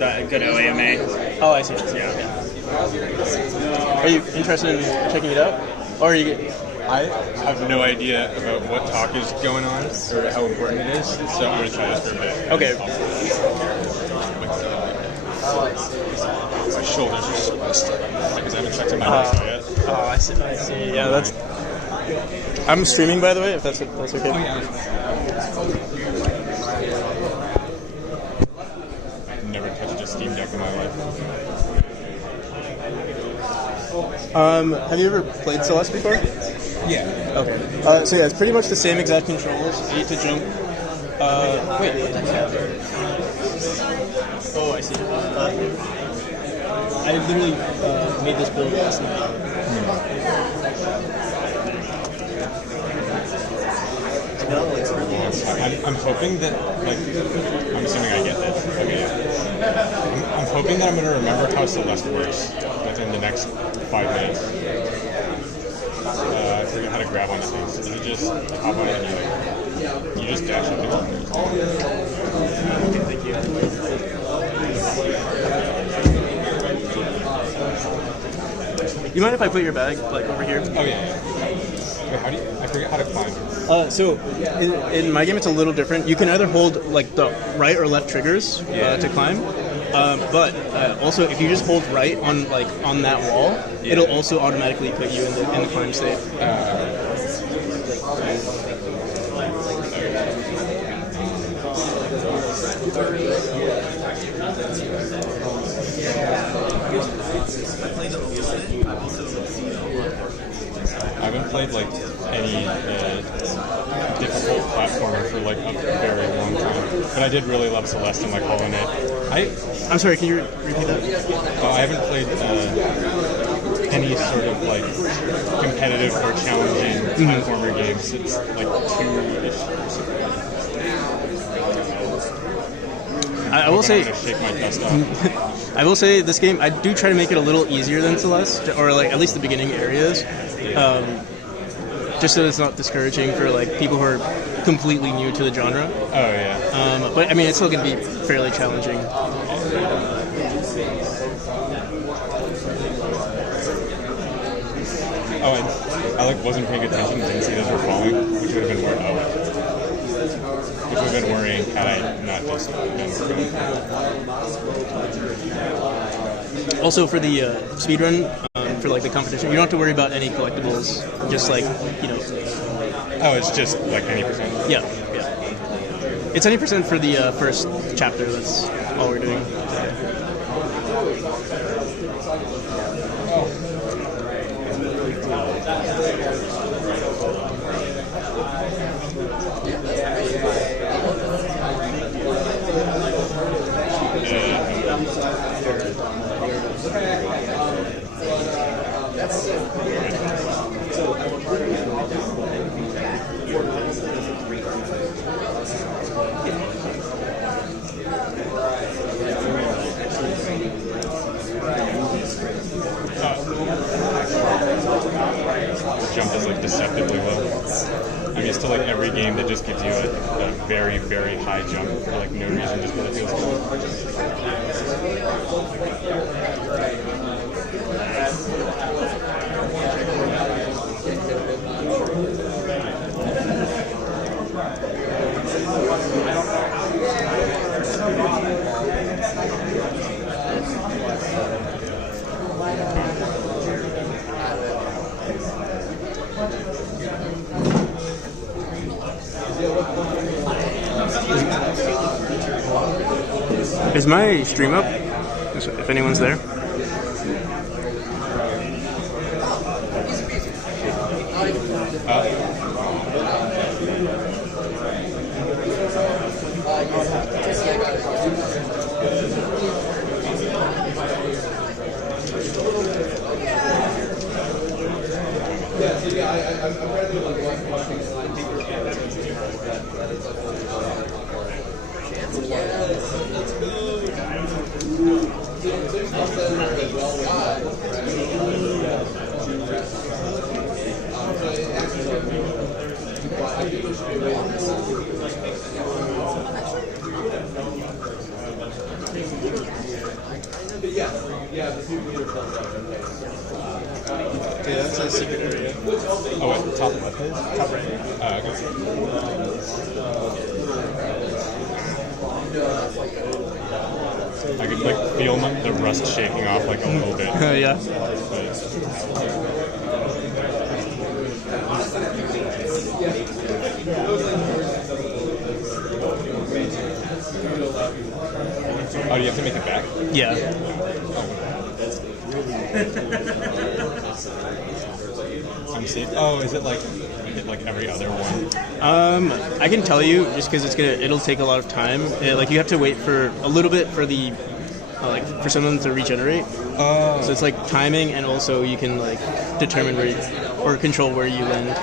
Godot AMA. Oh, I see. Yeah. Are you interested in checking it out? Or are you? I have no idea about what talk is going on or how important it is, so I'm going to try this for a bit. Okay. My shoulders are spiced because I haven't checked in my neck yet. Oh, I see. I see. Yeah, that's. I'm streaming, by the way. If that's okay. Oh yeah. I've never touched a Steam Deck in my life. Have you ever played Celeste before? Yeah. Okay. So yeah, it's pretty much the same exact controls. 8 to jump. Wait. Oh, I see. I literally made this build last night. I'm hoping that, like, I'm assuming I get this. Okay, yeah. I'm hoping that I'm going to remember how Celeste works within the next 5 minutes. I forget how to grab onto things. So you just hop on it and you just dash up into it. Okay, thank you. You mind if I put your bag like over here? Oh yeah. Wait, how do you? I forget how to climb. So in my game, it's a little different. You can either hold like the right or left triggers to climb, but also if you just hold right on that wall, it'll also automatically put you in the climb state. I haven't played like any difficult platformer for like a very long time, but I did really love Celeste and like Hollow Knight. I'm sorry, can you repeat that? I haven't played any sort of like competitive or challenging platformer games. It's like 2-ish. I will say, shake my dust off. I will say this game, I do try to make it a little easier than Celeste, or like at least the beginning areas, just so it's not discouraging for like people who are completely new to the genre. Oh yeah. But I mean, it's still going to be fairly challenging. Oh, and I like wasn't paying attention and didn't see those were falling, which would have been worrying had I not just been. Also, for the speedrun, for like the competition, you don't have to worry about any collectibles. Just like, you know. Oh, it's just like any percent. Yeah. It's any percent for the first chapter. That's all we're doing. Jump is like deceptively low. I'm used to like every game that just gives you a very, very high jump for like no reason, just because it feels cool. Is my stream up? If anyone's there. Okay, that's a secret area. Oh, what? Top left is? Top right. Okay. I could like feel the rust shaking off like a little bit. Yeah. Oh, do you have to make it back? Yeah. I'm seeing. Oh, is it like every other one? I can tell you just because it'll take a lot of time. Like you have to wait for a little bit for the for someone to regenerate. Oh. So it's like timing, and also you can like determine where or control where you land.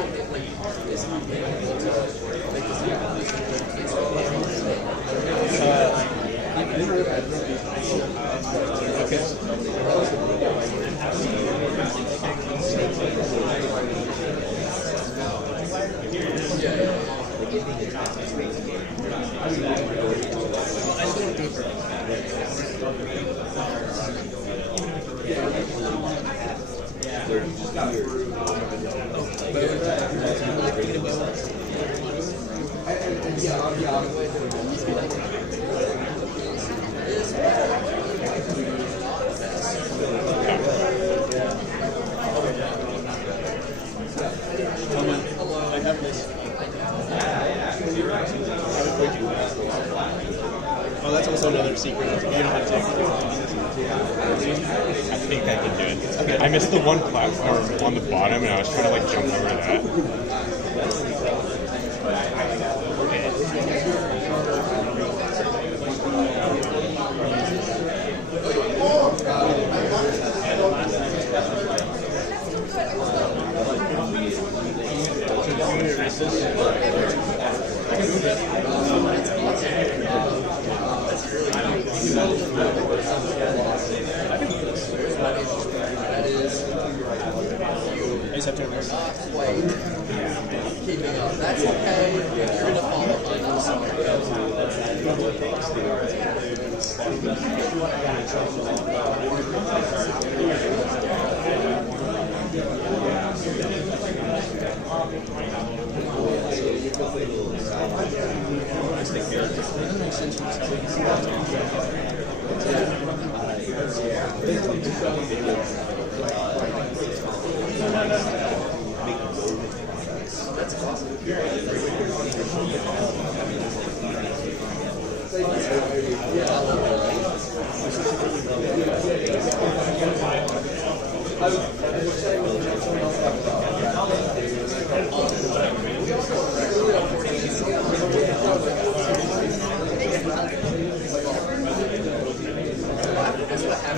Oh, that's also another secret. You don't have to. I think I can do it. Okay. I missed the one platform on the bottom, and I was trying to like jump over that. I just have to remember. That's okay. You're gonna fall behind. I'm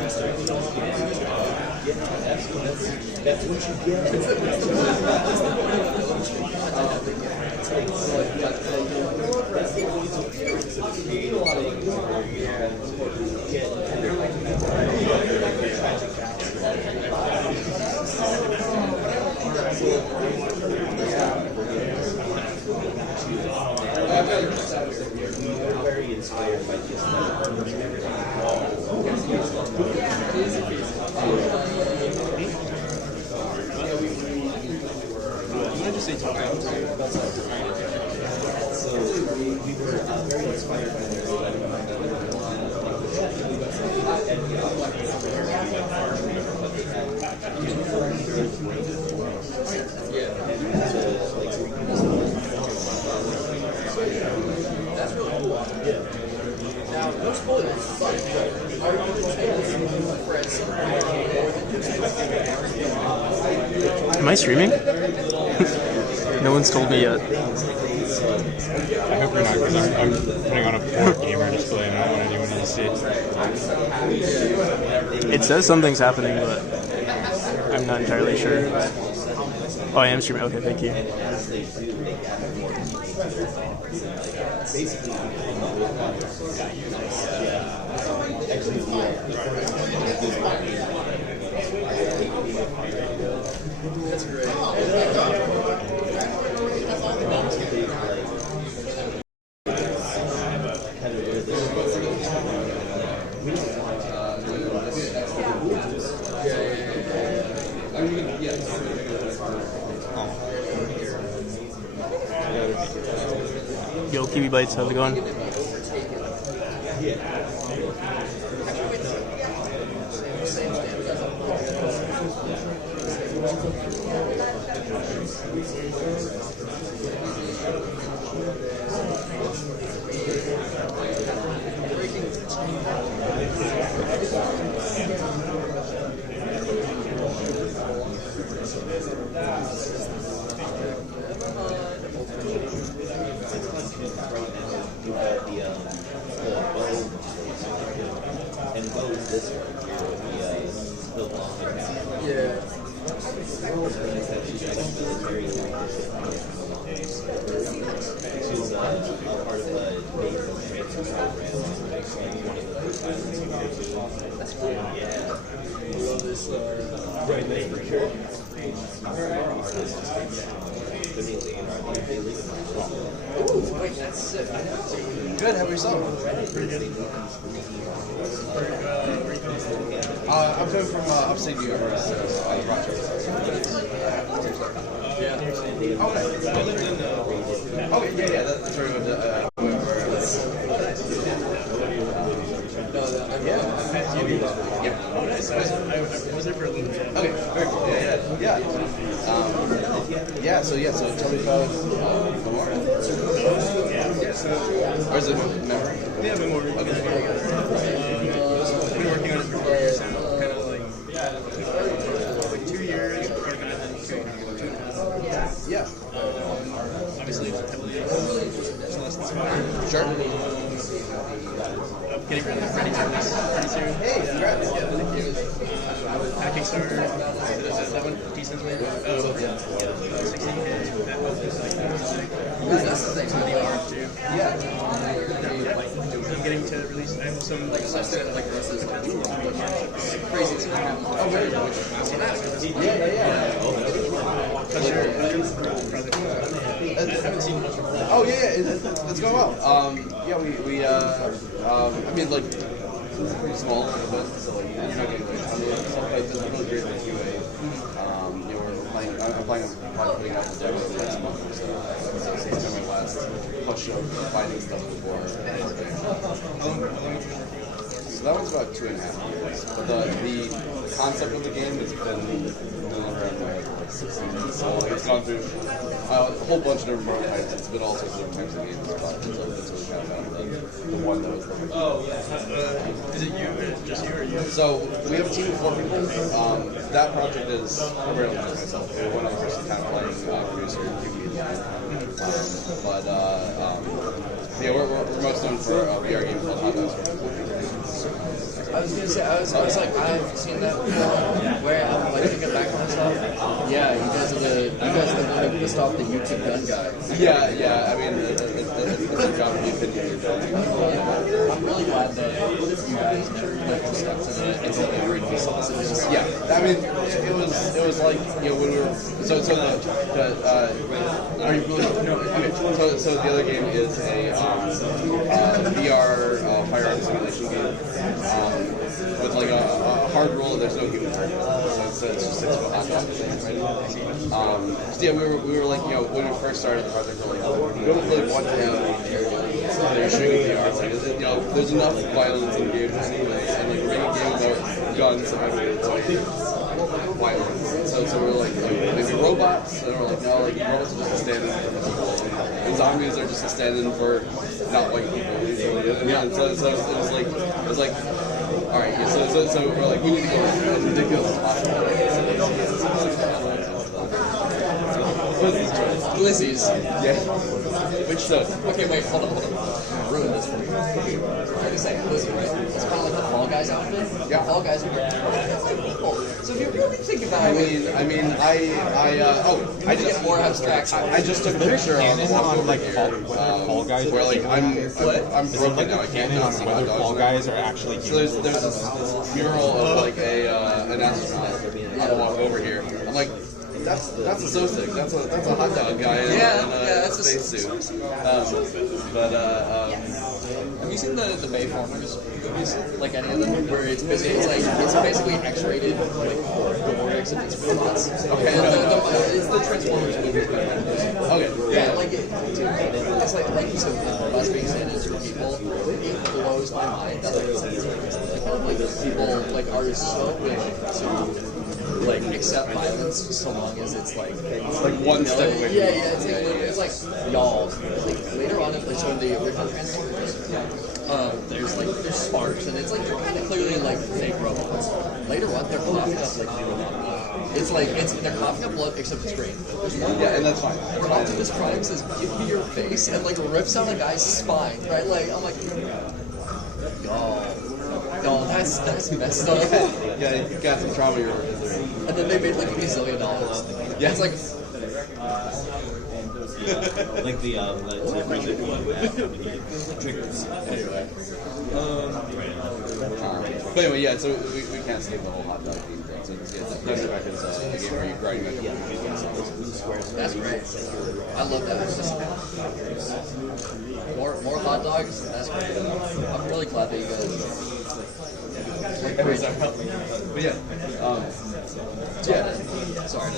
sorry. That's what you get. Very inspired by just So we were very inspired by their That's really cool. Now, no spoilers, but are you Am I streaming? No one's told me yet. I hope you're not, because I'm putting on a poor gamer display and I don't want anyone to see it. It says something's happening, but I'm not entirely sure. Oh, I am streaming. Okay, thank you. That's great. mean, you can, yeah. Yo, Kiwi Bites, how's it going? And the bow is this one here, the long. Yeah. She's very she's a part of a Navy training program. Actually, one of the first pilots here too. That's cool. Yeah. I love this. Right, for sure. Ooh, wait, that's sick. Good, how about yourself? I'm coming from upstate New York, so Rochester. Yeah. Okay. Okay, yeah, that's where we went to. Yeah. Oh, nice. I was there for a little bit. Okay, very cool. Yeah. So tell me about Memorial. Or is it memory? Yeah, Memorial. Okay. I've been working on it for 4 years now. Kind of like 2 years organizing, 2.5. Yeah. Obviously, it's heavily lessons. Sure. Getting ready for this pretty soon. Hey, congrats. Yeah, thank you. Hacking Starter, that one, decent win. Oh, yeah. 16K. That was just like, That's the thing. some of the art too. Yeah. I'm getting to release, I have some Like stuff that like this is crazy. Oh, very good. Yeah. How's your project? I haven't seen much of it. Oh yeah, it's going well. Yeah, I mean, like, pretty small, but so like, you're not getting like stuff, but it's really great with QA. We're playing. I'm planning on putting out the demo next month or so. So it's kind of my last push of finding stuff before. So that one's about 2.5 years. But the concept of the game has been around like 6 years. So it's gone through a whole bunch of different prototypes. It's been all sorts of different types of games. But until we kind of found the one that was perfect. Is it you, just you, or you? So we have a team of 4 people. That project is primarily just myself. One other person kind of playing producer, but yeah, we're most known for a VR game called Godot. I was gonna say, I was like, I've seen that before, where I'm like thinking back on stuff. Yeah, you guys are the pissed off the YouTube gun guy. Yeah. I mean, it's a job to be opinionated. I'm really glad that you guys like stuck to the Yeah, I mean, it was like, when we were are you really okay? So the other game is a VR firearms simulation game with like a hard rule. There's no human target, so it's just 6 foot hot dog thing, right? So yeah, we were like, when we first started the project, we don't really want to have they're shooting VR. Like, there's enough violence in games anyway, and like making a game about guns, it's like violence. So we're like maybe robots, and we're like, no, like robots are just a stand-in for people, and zombies are just a stand-in for not white people. And so it was like, all right, so we're like, we need to go as ridiculous as possible. Glizzies. Yeah. Which so? Okay, wait, hold on. Ruin this for me. Like I said, Glizzy, right? It's kind of like the Fall Guys outfit. Yeah. Fall Guys are like people. So if you really think about I it, I just get more abstract. I just took a picture of on like Fall Guys. where like I'm broken now. I can't Canon not on see whether hot Fall dogs. Guys are actually So there's this mural of like an astronaut. I walk over here. I'm like, that's a so sick. That's a hot dog guy in a that's spacesuit. Have you seen the Bayformers movies? Like any of them, where it's basically X-rated like gore, except it's robots. Okay, it's the Transformers movies. Okay, yeah, like it's like you said, robots being sent as people. It blows my mind that people like are so willing to like accept violence so long as it's like one step away. Yeah, it's like y'all. Like later on, like so in the original Transformers, there's sparks and it's like they're kind of clearly like fake robots. Later on, they're coughing up like real blood. It's like they're coughing up blood except it's green. There's one and that's fine. where Optimus Prime says, "Give me your face," and like rips out a guy's spine. Right? Like I'm like, y'all. No, that's messed up. Yeah, you got some trauma you're working through. And then they made like $1 zillion. Yeah, it's like like the triggers. anyway. But anyway, yeah. So we can't skip the whole hot dog theme thing. So yeah, Thunderback is a game where you're grinding up. That's great. I love that. It's just more hot dogs. That's great. I'm really glad that you guys. But yeah, Sorry.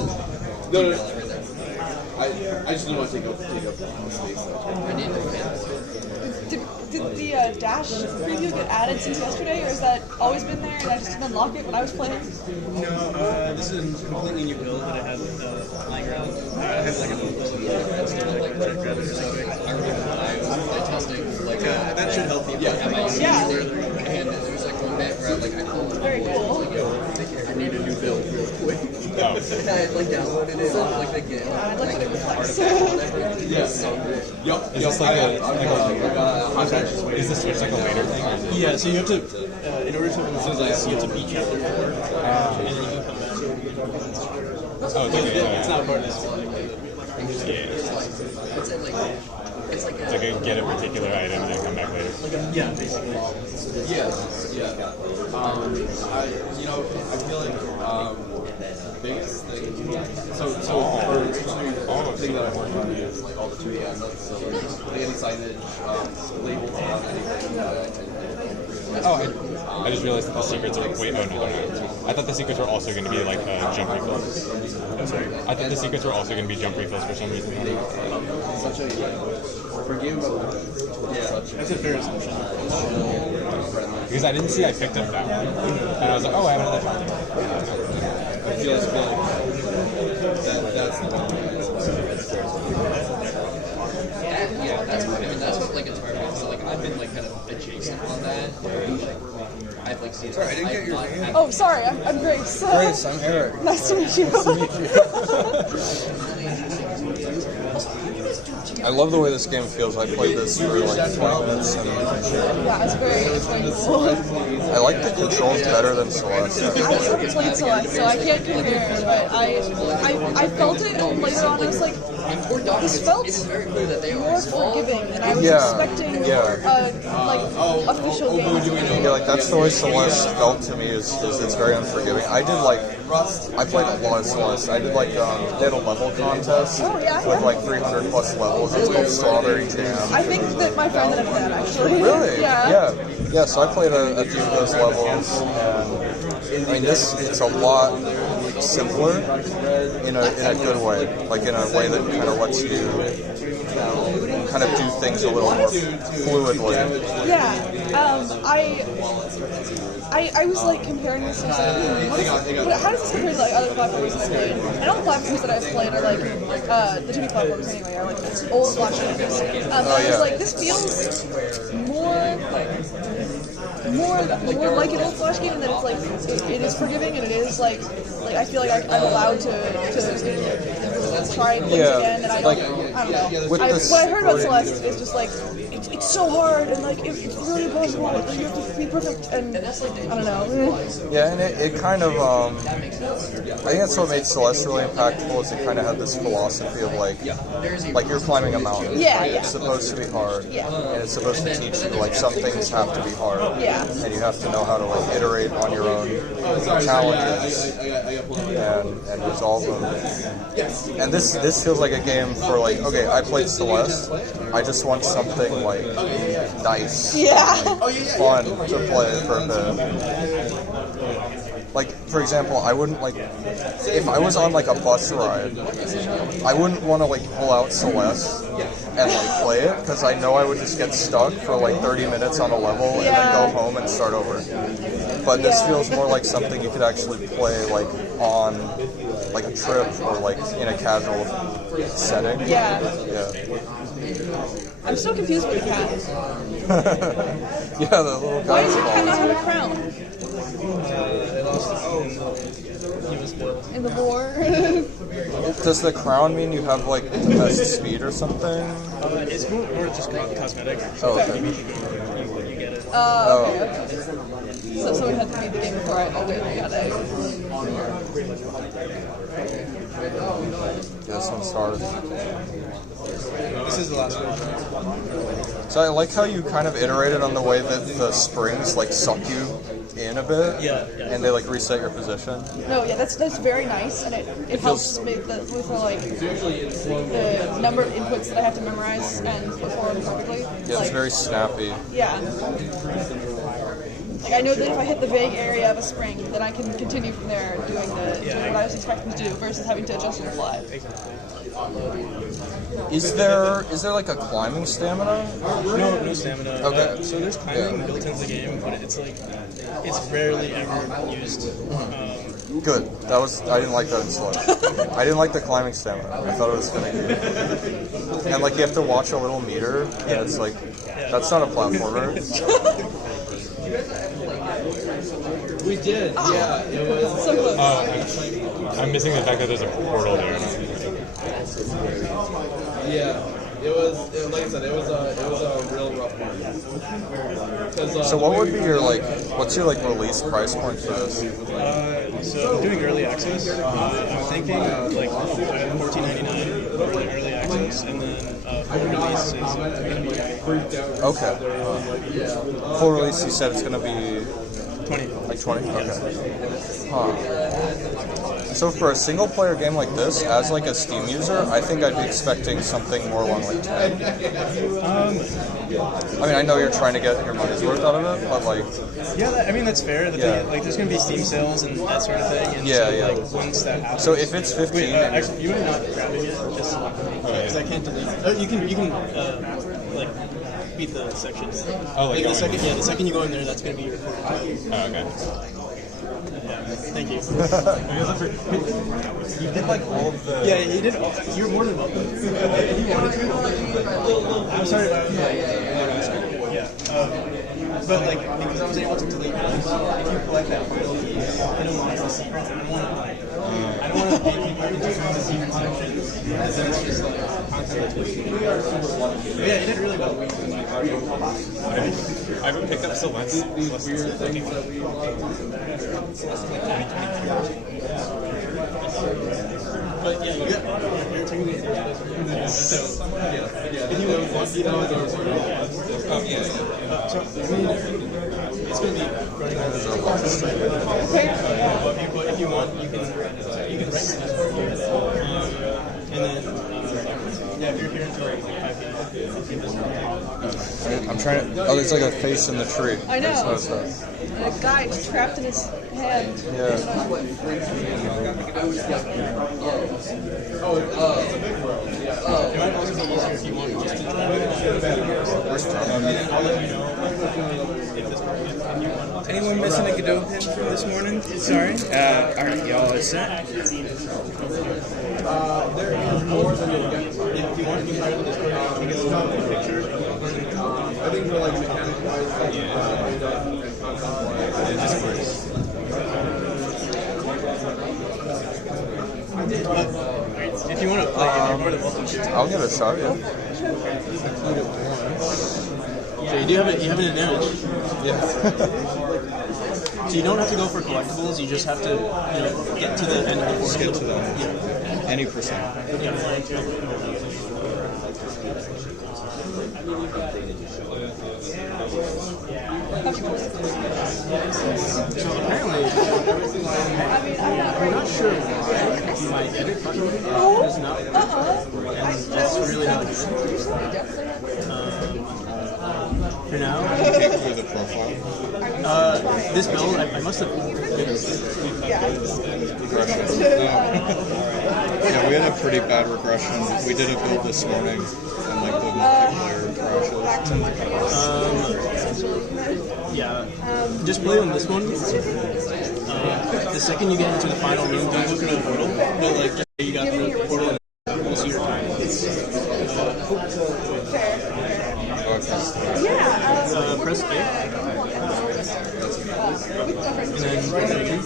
no. Right there. I just don't want to take up space. I need to Did the Dash preview get added since yesterday, or has that always been there and I just didn't unlock it when I was playing? No, this is a completely new build that I have lying around. I have like a full build of I remember when I was testing, like, that should help you. yeah, Yeah. and there was like one bit where I told Very cool. like, yo, I need a new build real quick. And I like downloaded it on like the game. I'd like to flex. Yeah. So good. Is this like is the Switch like a later thing? Or is it- Yeah, so you have to, in order to unlock this, you have to beat chapter 4, and then you can come back. Oh, it's like It's not part of this. It's like It's like a get a particular item and then come back later. Yeah, basically. Yeah. I feel like biggest thing. So for the thing that I'm working on is like all the 2D assets. So the anti-signage, labels on anything. I just realized that the secrets are. Wait, oh no, they're not. I thought the secrets were also going to be like jump refills. I'm sorry. I thought the secrets were also going to be jump refills for some reason. Such a for game about That's a fair assumption. Because I didn't see I picked up that one. And I was like, oh, I have another shot. I feel like that's the one. that's what like inspired me. So like I've been like kind of adjacent on that. I've like seen. Sorry, I didn't get your name. Oh, sorry, I'm Grace. Grace, I'm Eric. Nice to meet you. I love the way this game feels. I played this for like 20 minutes and Yeah, it's very cool. I like the controls better than Celeste. I haven't played Celeste, so I can't compare, but I felt it, and later on I was like, this felt more forgiving than I was expecting official games. Yeah, like that's the way Celeste felt to me is it's very unforgiving. I played a lot of Celeste. I did like they had a level contest with like 300 plus levels. It's called Strawberry Jam. I think that my friend that did that actually. Really? Yeah. Yeah, so I played a few of those levels, and I mean, it's a lot simpler in a good way, like in a way that kind of lets you kind of do things a little more fluidly. Yeah. I was like comparing this and how does this compare to like other platforms that I've played? And all the platforms that I've played are like the 2D platforms anyway, are like old Flash games. I was like, this feels more like an old Flash game, and that it's like it is forgiving, and it is like I feel like I'm allowed to try things again, and I don't know. What I heard about Celeste is just like it's so hard, and like it's really impossible, and you have to be perfect, and I don't know. Yeah, and it kind of I think that's what made Celeste really impactful. Is it kind of had this philosophy of like you're climbing a mountain. Yeah. It's supposed to be hard. Yeah. And it's supposed to teach you like some things have to be hard. Yeah. And you have to know how to like iterate on your own challenges and resolve them. And this feels like a game for like okay, I played Celeste. I just want something like nice, Yeah. fun to play for a bit. Like, for example, I wouldn't like if I was on like a bus ride, I wouldn't want to like pull out Celeste and like play it because I know I would just get stuck for like 30 minutes on a level and then go home and start over. But this feels more like something you could actually play like on like a trip or like in a casual setting. Yeah. Yeah. I'm so confused with the cat. Yeah, the little Why guy. does the cat not have a crown? In the war? Does the crown mean you have like the best speed or something? It's more just cosmetic. Oh, okay. You get it. Okay. So someone had to beat the game before I. Oh wait, I got it. This one started. This is the last one. So I like how you kind of iterated on the way that the springs like suck you in a bit. Yeah. And they like reset your position. No, yeah, that's very nice, and it helps make with the number of inputs that I have to memorize and perform perfectly. Yeah, it's very snappy. Yeah. Like I know that if I hit the vague area of a spring, then I can continue from there doing what I was expecting to do versus having to adjust on the fly. Is there like a climbing stamina? No stamina. Okay. So there's climbing built into the game, but it's like it's rarely ever used. Good. I didn't like that in Celeste. I didn't like the climbing stamina. I thought it was finicky. And like you have to watch a little meter, and it's like that's not a platformer. We did, yeah. It was. So close. I'm missing the fact that there's a portal there. Yeah. It was like I said. It was a real rough one. So what would be your like? What's your like release price point for this? So I'm doing early access. I'm thinking like $14.99 for the early access, and then full release is going to be Okay. Full release, you said it's going to be 20. like 20. Okay. Huh. So for a single player game like this, as like a Steam user, I think I'd be expecting something more along like 10. I mean, I know you're trying to get your money's worth out of it, but like... Yeah, I mean, that's fair. The thing, like, there's going to be Steam sales and that sort of thing. And like, once that happens... So if it's 15... Wait, actually, you are not grabbing it, just because I can't delete it. You can like, beat the section. Oh, like the second you go in there, that's going to be your... Oh, okay. Thank you. You did like all of the... Yeah, you did. You're more than welcome. I'm sorry about that. Yeah. But like, because I was able to delete it, if you collect that photo, I don't want it as a secret. I don't want to pay people into the secret section. Because then it's just like content. Yeah, you did really well. I haven't picked up Celeste. These weird things that we. But yeah, you're taking it. So, if you want, so, I mean, it's going to be running on the but if you want, you can rest it. And then, if you're here until like 5 p.m. I'm trying to... Oh, there's like a face in the tree. I know. What's that? And a guy just trapped in his head. Yeah. It might also be easier if you want just to try it. I'll let you know if this works. Anyone missing a Godot pin from this morning? Sorry. Alright, y'all, is that? There is more than you'll get. If you want, you can try the Discord. You can stop the picture. I think for like mechanic wise, If you want to play, you're more than welcome to. I'll give it a shot, yeah. So you have an advantage. Yeah. So you don't have to go for collectibles. You just have to, get to the end of the board. Just get to the end. Yeah. Any percent. So apparently, I'm not sure why. my edit button does not work, and that's really not good. For now, Take through the profile. this build, I must have. Regression. Yeah, we had a pretty bad regression. We did a build this morning, and like the multiplayer crashes. Yeah, just play on this one. The second you get into the final room, don't look at the portal. But like, you got the portal, and we'll see your time. Press A. And then press A again.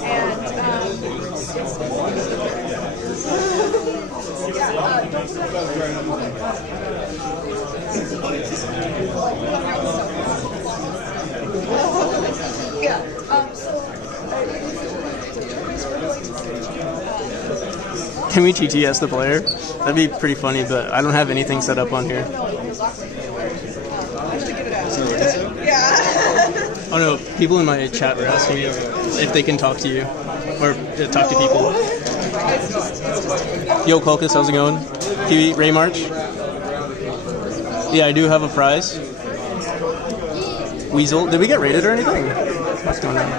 Can we TTS the player? That'd be pretty funny, but I don't have anything set up on here. Oh no, people in my chat were asking if they can talk to you, or talk to people. Yo, Colcus, how's it going? Kiwi, Ray March? Yeah, I do have a prize. Weasel, did we get rated or anything? What's going on?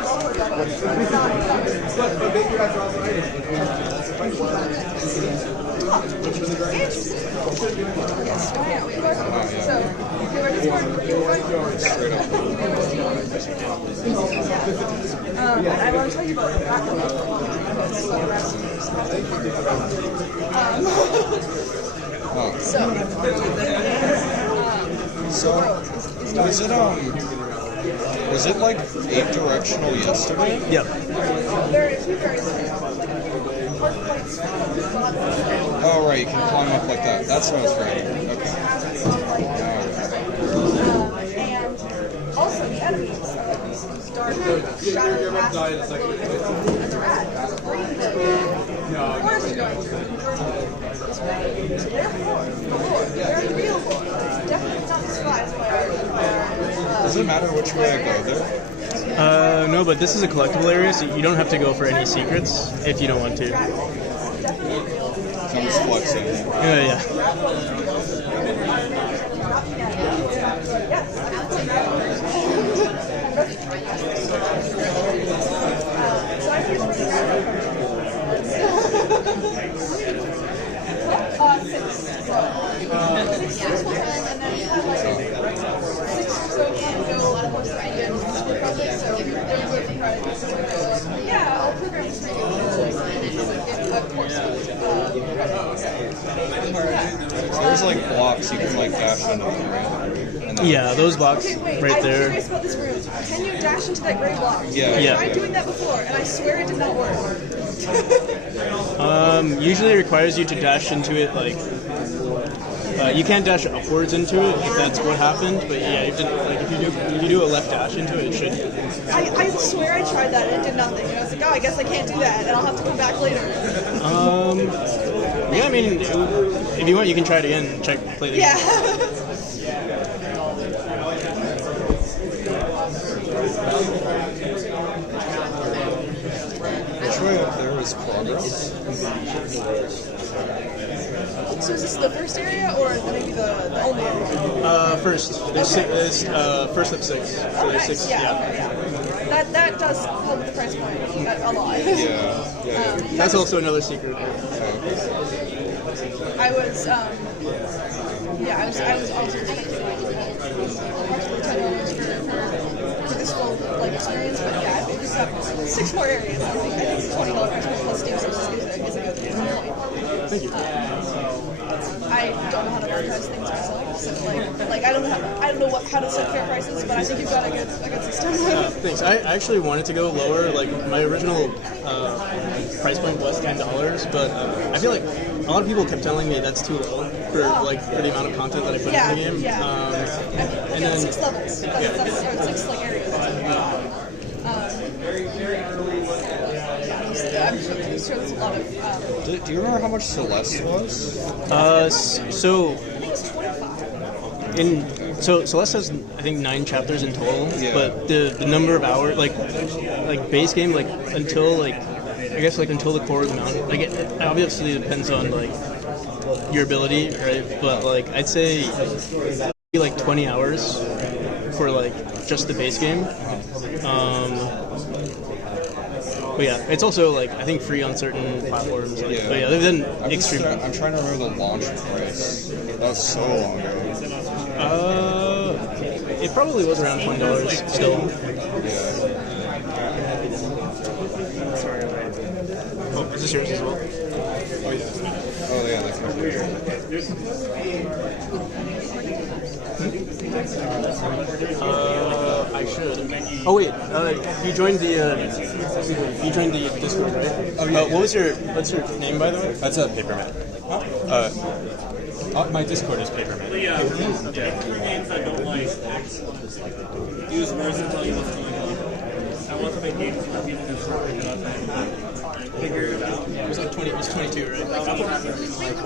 I want to tell you about Was it like 8 directional yesterday? Yep. Oh right, you can climb up like that. That's what I was writing. Okay. and also the enemies, dark shadow masks and the rat, green forest giants. Therefore, they're the real boy. Definitely not despised by our Does it matter which way I go there? No, but this is a collectible area, so you don't have to go for any secrets if you don't want to. So I'm just flexing. Yeah. There's like blocks you can like dash into. Yeah, those blocks right there. I'm curious about this room. Can you dash into that gray block? Yeah. I tried doing that before, and I swear it did not work. Usually it requires you to dash into it like. You can't dash upwards into it if that's what happened, but yeah, if you do a left dash into it, it should. I swear I tried that and it did nothing. And I was like, oh, I guess I can't do that, and I'll have to come back later. Yeah, I mean, if you want, you can try it again and play the game. Yeah. Which way up there is progress? So is this the first area, or maybe the only area? First. There's first of 6. So there's 6. Yeah. That does help with the price point a lot. Yeah. That's also another secret. I was also expecting approximately $10 for this full experience, but yeah, it just have 6 more areas. I think it's $20 price point plus Steam, so is a good point. Thank you. I don't know how to price things myself, so like I don't know how to set fair prices, but I think you've got a good system. Thanks. I actually wanted to go lower. Like my original price point was $10, but I feel like a lot of people kept telling me that's too low for the amount of content that I put in the game. And then 6 levels. That's 6 areas. I'm sure there's a lot of. Do you remember how much Celeste was? So. I think it's 25. So Celeste has, I think, 9 chapters in total, Yeah. but the number of hours, like base game, until I guess like until the core is mounted. Like it obviously depends on like your ability, right? But like I'd say like 20 hours for like just the base game. But yeah, it's also like I think free on certain platforms. Like, Yeah. But yeah, they've been I'm extreme. I'm trying to remember the launch price. That was so long ago. It probably was around $20 still. Oh, is this yours as well? Oh yeah, that's right. I should. Oh wait, you joined the Discord, right? Oh yeah. What's your name, by the way? That's a Paperman. My Discord is Paperman. Yeah. Games I don't like. Use words to tell you what's going on. I want to make games where people can sort it out and figure it out. It was like 20. It was 22, right? That's what happens in like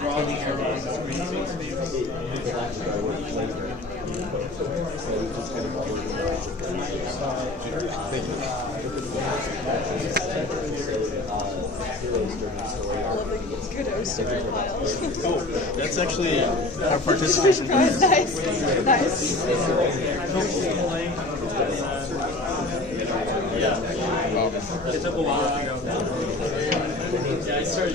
drawing arrows and Godot sticker pile. Oh, that's actually our participation. Nice. Nice. it took a while to go. Yeah, I started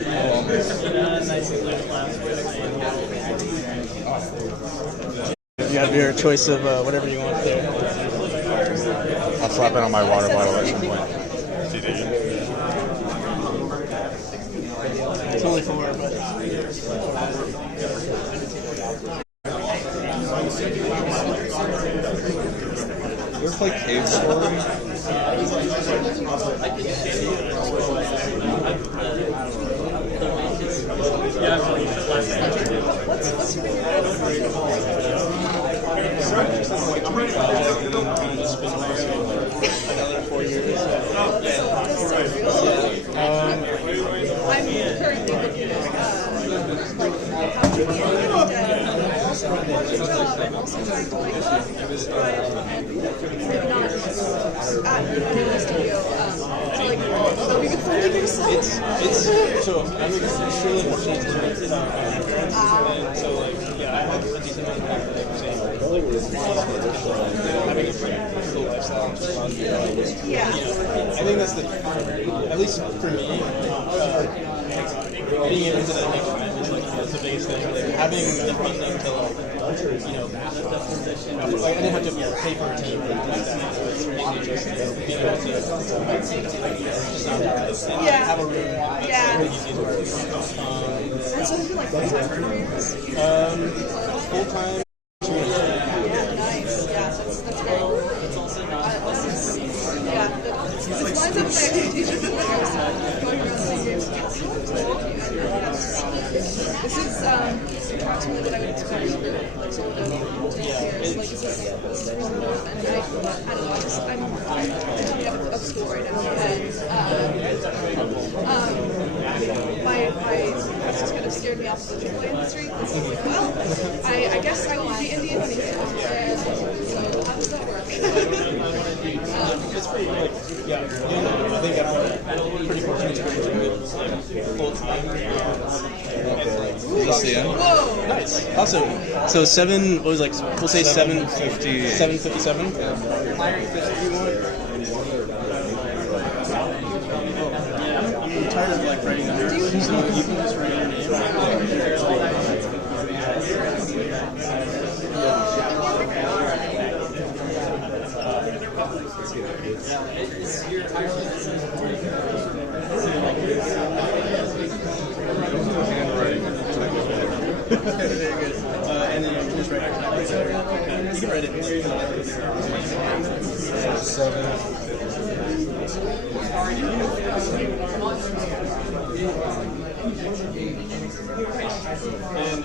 You have your choice of whatever you want there. I'll slap it on my water bottle at some point. It's only 4, but You ever play Cave Story? What's your another 4 years. I'm currently looking at how to get I'm also trying to like maybe not at the studio. So like so we could find yourself. It's so I'm extremely fortunate to live in my parents, and so like yeah, I have a decent amount of having a pretty cool lifestyle. Yeah. I think that's the at least for me. Being able to then make commitments like that's the biggest thing. Like having the funding to like like I didn't have to pay for a team or anything like that. So it's mainly just being able to just have a room. Yeah. Really easy to work. And so have you like full-time careers? Full time. Yeah, nice. Yeah, that's very cool. This lines up with my expectations when I was going around the games. This is approximately what I would expect for like solo development to years. Like this is reasonable, and I don't know. I'm continuing out of school right now, and my that's just kind of scared me off of the AAA industry. It's like, well, I guess I will be indie money here. And so how does that work? It's pretty like I think I'm pretty fortunate to be doing it full time. Is this the end? Whoa! Nice, awesome. So 7. What was like? We'll say 7:50. 7:57. I'm tired of like writing the names, so you can just write your name. Very good. And then you can just write it. You can write it. 7.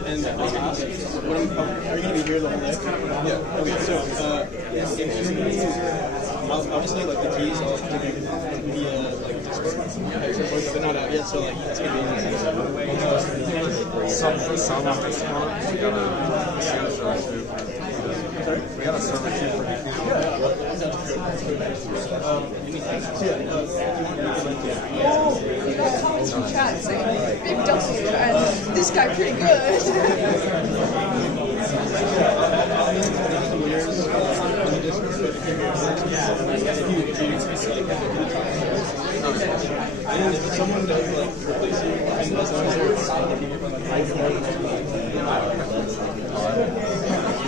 And what are you going to be here the whole day? Yeah. Okay, so obviously like the keys I'll give you via like Discord. But they're not out yet, so like it's going to be Some on Discord. We got a server too. Sorry? We got a server too for the You got comments from chat saying big W and this guy pretty good. Someone does like replace you, and as long as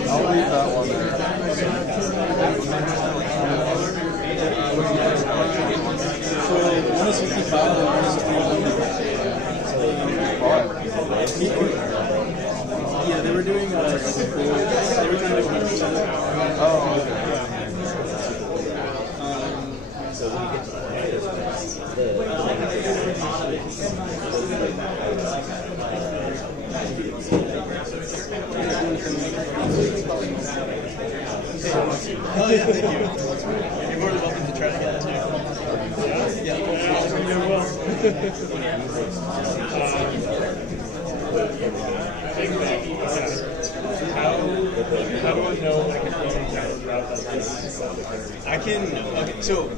I'll leave that one there. So one is 55 and one is 300. Yeah, they were doing they were trying to do 100%. Oh, okay. So when you get to Oh yeah, thank you. You're more than welcome to try to get it too. Yeah. How do I know I can run route like this? I can. Okay, so I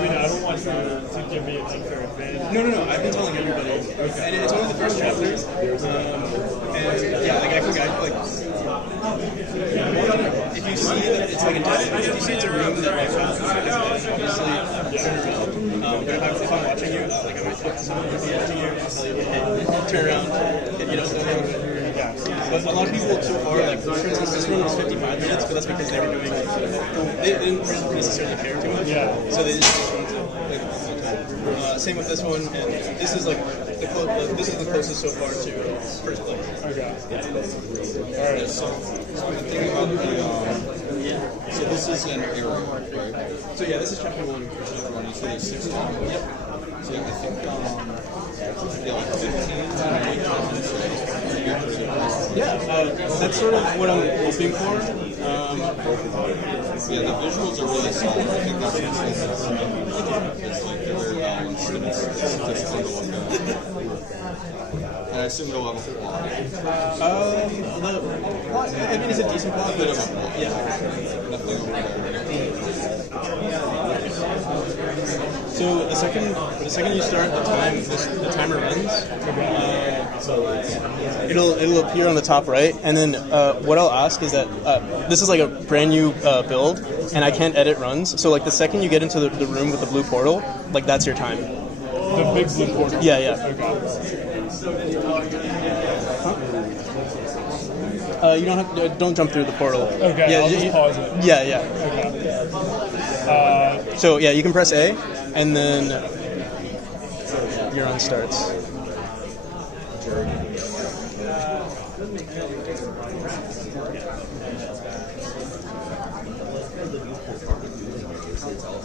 mean, I don't want you to give me an unfair advantage. no. I've been telling everybody, and it's only the first chapter. And yeah, like I can guide like. If you see that it's like a if you see it's a room that like obviously but if I'm watching you, like I might talk to someone who's watching you, turn around, and you don't know. But a lot of people so far, like for instance, this one was 55 minutes, but that's because they were doing they didn't necessarily care too much. Yeah. So they just wanted to like same with this one, and this is like this is the closest so far to first place. Okay. Alright, so the thing about the, so this is an area, right? So yeah, this is chapter 1. When you say 16, yep. So I think, yeah, like 15, That's sort of what I'm hoping for. yeah, the visuals are really solid. I think that's what's it's like they're very balanced and it's fun to look at. And I assume it'll have a plot. I mean, it's a decent plot, but yeah. Nothing over there. So the second you start, the timer runs. It'll appear on the top right, and then what I'll ask is that this is like a brand new build, and I can't edit runs. So like the second you get into the room with the blue portal, like that's your time. The big blue portal. Yeah. You don't have to, don't jump through the portal. Okay, Yeah, I'll just pause it. Yeah. Okay. So yeah, you can press A, and then your run starts.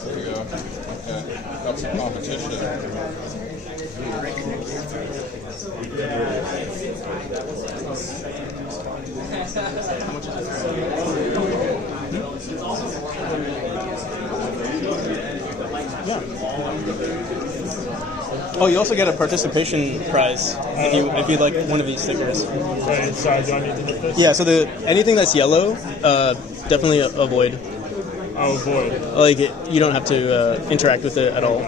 There you go. Okay. Got some competition. Oh, you also get a participation prize if you'd like one of these stickers. Wait, sorry, do I need to hit this? Yeah, so anything that's yellow, definitely avoid. I'll avoid. Like you don't have to interact with it at all.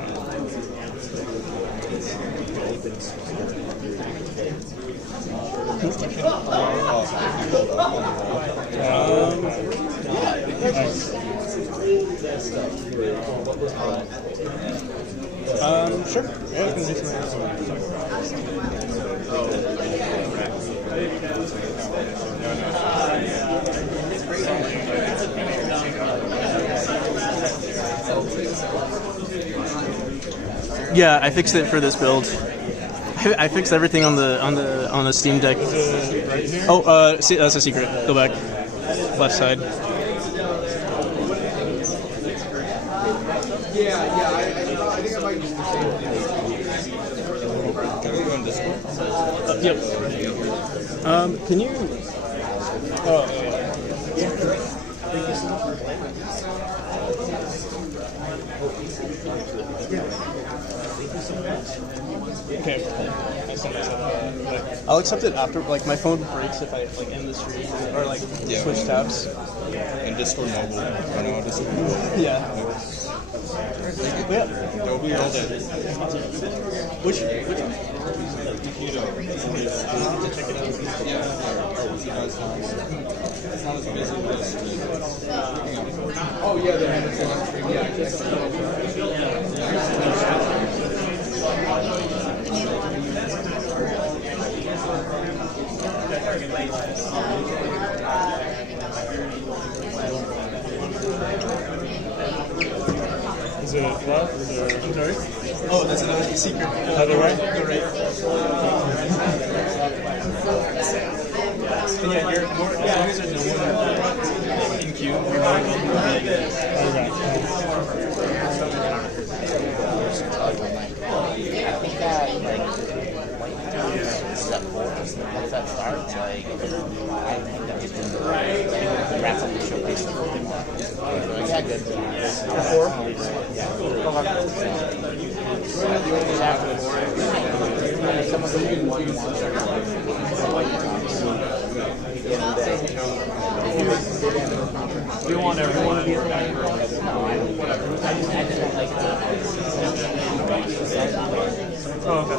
Sure. Yeah, I can do Yeah, I fixed it for this build. I fixed everything on the Steam Deck. Right here? Oh, see, that's a secret. Go back, left side. I think I might use the same thing. Can we go on Discord? Yep. Can you? Oh, okay. I'll accept it after. Like my phone breaks if I like end the stream or like switch tabs. And Discord mobile. I know Discord mobile. Yeah. Yeah. They'll be all day. Which Oh yeah, they have it on stream. Yeah. Is it left or? I'm sorry? Oh, that's another secret. Other way? Go right. And yeah, you're more, as long as there's no one in queue, you're more welcome to play again. I think that, like, step four, once that starts, like, I think that just wraps up the showcase. Yeah, good. Four? Yeah. Some of them we want everyone to be back. No, I just don't like Oh, okay.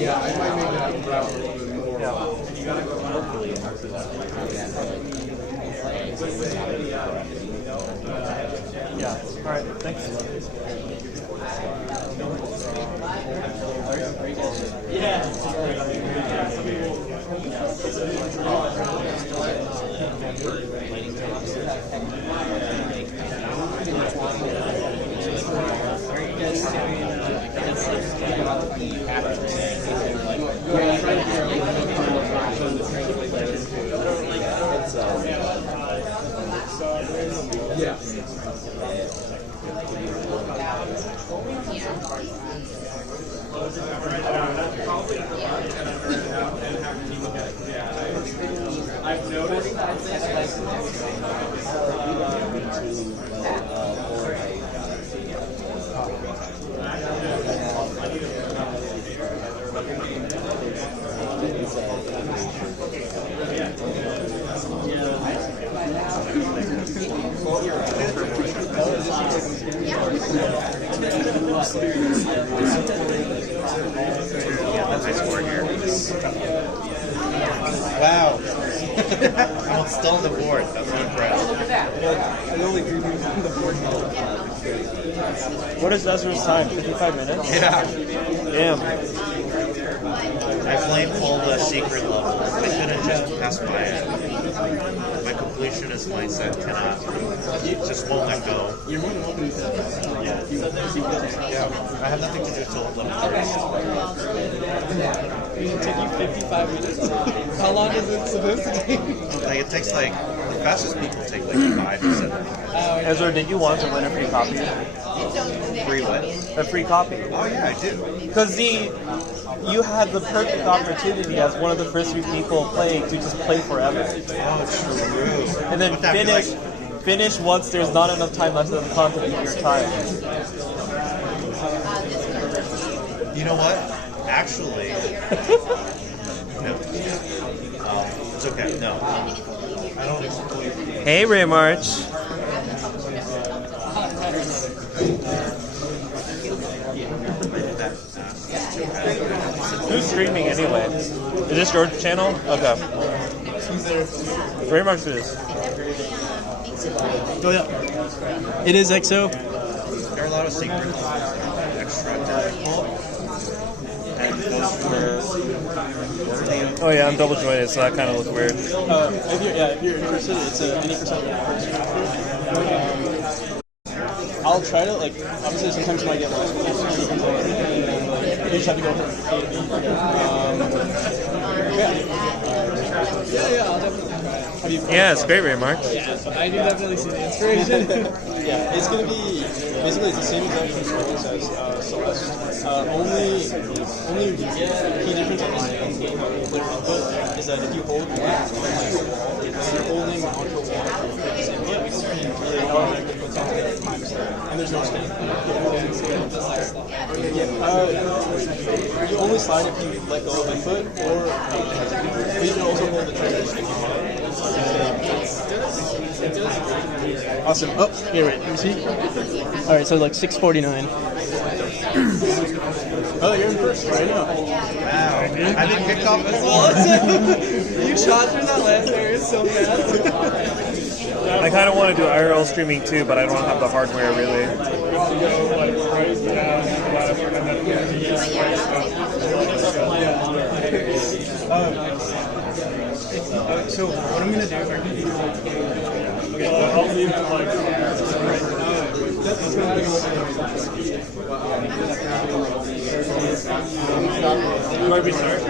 Yeah, I might make that route a little bit more. Yeah. All right. Thanks. I've noticed Wow. I'm still on the board. That's so impressed. I only drew on the board. What is Ezra's time? 55 minutes? Yeah. Damn. I flamed all the secret levels. I couldn't just pass by it. My completionist mindset cannot. Just won't let go. You're more than welcome to Yeah. I have nothing to do till level 30. It'll take you 55 minutes. How long is it supposed to take? Like it takes like the fastest people take like 5 to 7 hours. Ezra, did you want to win a free copy? Free what? A free copy. Oh yeah, I do. Because you had the perfect opportunity as one of the first few people playing to just play forever. Oh, true. And then Would that be finish once there's not enough time left in the content of your time. You know what? Actually, no. It's okay. No. I don't. Hey, Ray March. Who's streaming anyway? Is this your channel? Okay. Ray March is. Oh yeah. It is XO. There are a lot of secrets extra. Oh yeah, I'm double jointed, so that kind of looks weird. If you're interested, it's any percent I'll try to, like, obviously sometimes you might get lost. You just have to go from A to B. Yeah, I'll definitely try it. Yeah, it's great, Ray March. Yeah, I do definitely see the inspiration. Yeah, it's going to be, basically it's the same exact controls as Celeste. Only key difference on this game input is that if you hold one, you're holding onto a wall for this input, it automatically puts on the times there. And there's no stand. You only slide if you let go of input, or you can also hold the triggers if you want. Awesome. Oh, here, wait. Let me see. All right, so like 6:49. Oh, you're in first right now. Wow. I've been kicked off as You shot through that last area so fast. I kind of want to do IRL streaming too, but I don't have the hardware really. So what I'm gonna do? I'll leave it like. Where we start?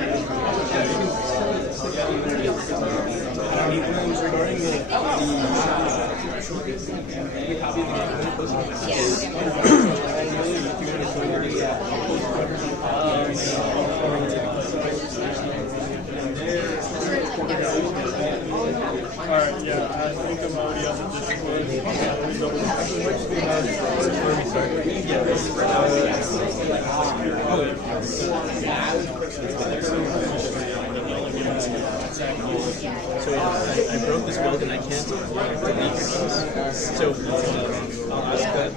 Alright, yeah, I think I'm already on the Discord. So I broke this build and I can't delete things. So I'll ask that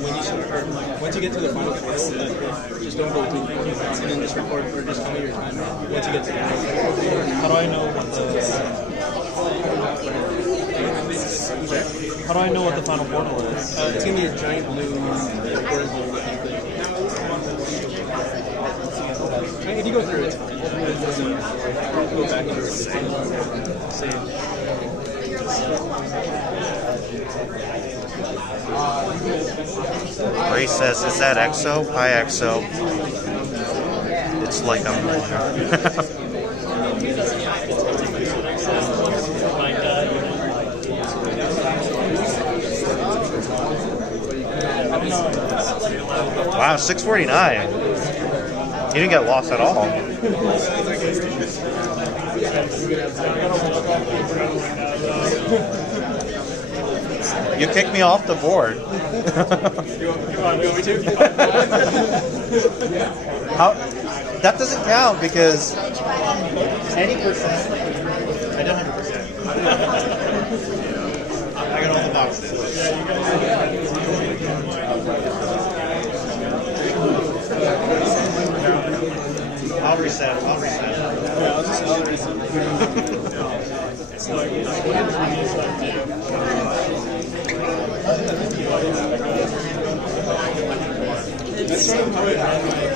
when you start, or once you get to the final portal, just don't go too far, and then just record or just tell me your time once you get to the end. How do I know what the... How do I know what the final portal is? It's gonna be a giant blue portal looking thing. If you go through it, go back into it. Save. Ray says, is that EXO? Hi, EXO. It's like I'm... Wow, 6:49. You didn't get lost at all. You kicked me off the board. How? That doesn't count because any percent. I did 100%. I got all the boxes. I'll reset. Yeah, I'll reset. That's sort of how it ran my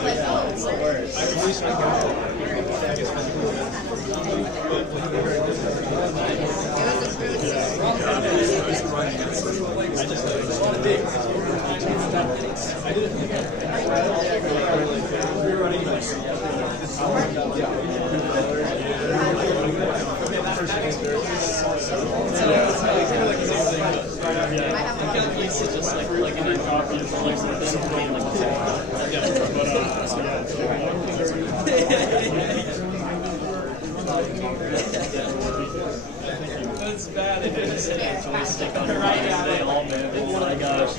That's bad if it's actually stick on right now. They all man. Oh my gosh.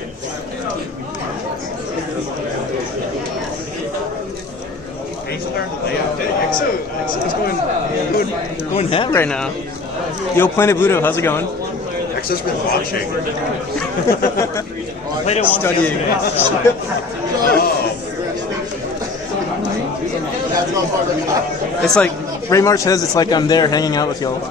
Need to learn the layout. EXO's going ham right now. Yo, Planet Pluto, how's it going? EXO's been watching. Played it once Studying. It's like Ray March says. It's like I'm there hanging out with y'all.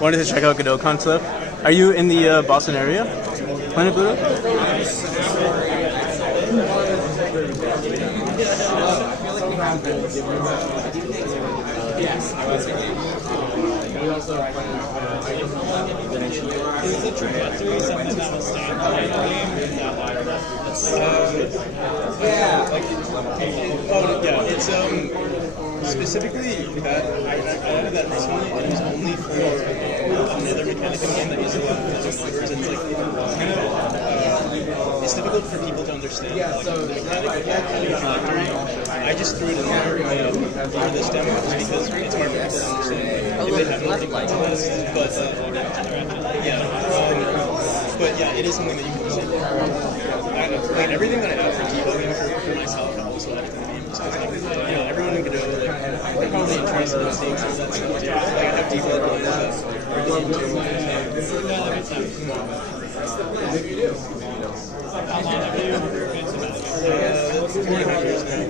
Wanted to check out Godot stuff. Are you in the Boston area? Planet Pluto? Is the trajectory something that will stand for the game, or is that Yeah, it's specifically that I added that recently. It was only for another mechanic in the game that uses a lot of motors. It's like kind of it's difficult for people to understand like, the mechanic of having a trajectory. I just threw it in there for this demo just because it's hard for people to understand if they haven't already played this. But but yeah, it is something that you can use. Like everything that I have for debugging for myself, I also added to the game. Just because, like, you know, everyone in Godot, like, they're probably interested in seeing some of that stuff too. Like, I have debug lines that are game too. Maybe you do. How long have you been about it? 4.5 years now.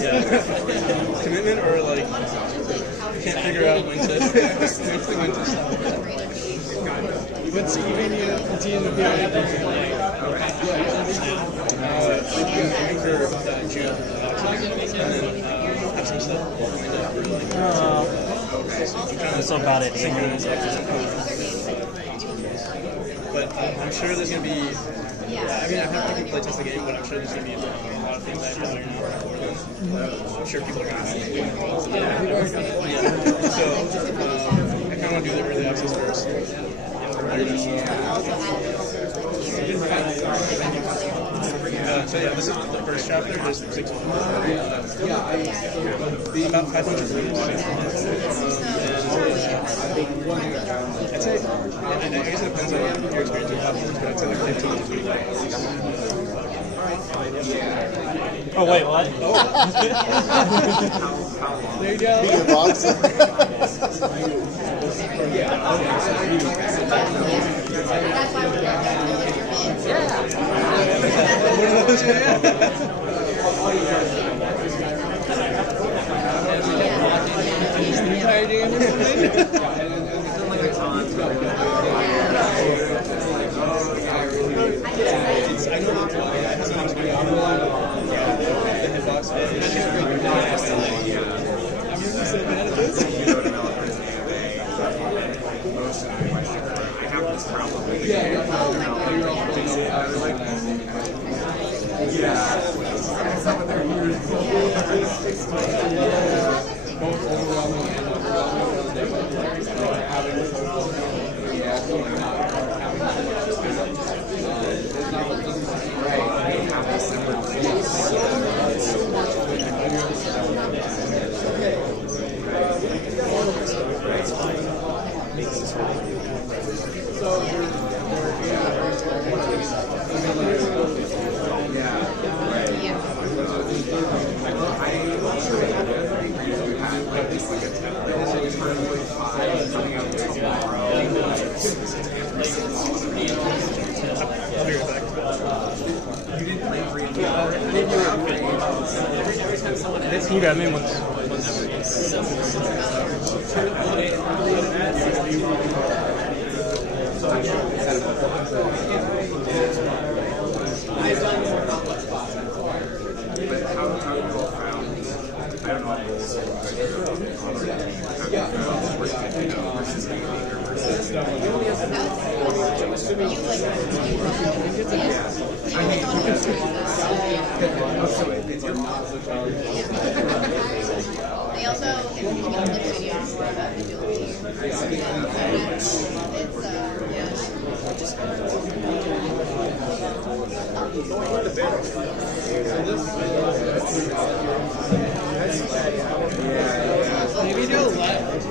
Yeah. Commitment or like can't figure out when to stop. What's keeping you continue to be able to do Aiming for June, and then have some stuff lined up for like. so about it. But I'm sure there's gonna be. I mean, I have to play test the game, but I'm sure there's gonna be a lot of things I have to learn before then. I'm sure people are gonna ask me. Yeah. So I kind of want to do the early access first. So yeah, this is the first chapter. There's 6 of them. About 500 readers. I'd say, I guess it depends on your experience with platforms, but I'd say like 15 to 25. Oh wait, what? There you go. Your box. Can you grab me once? They also Maybe do a left.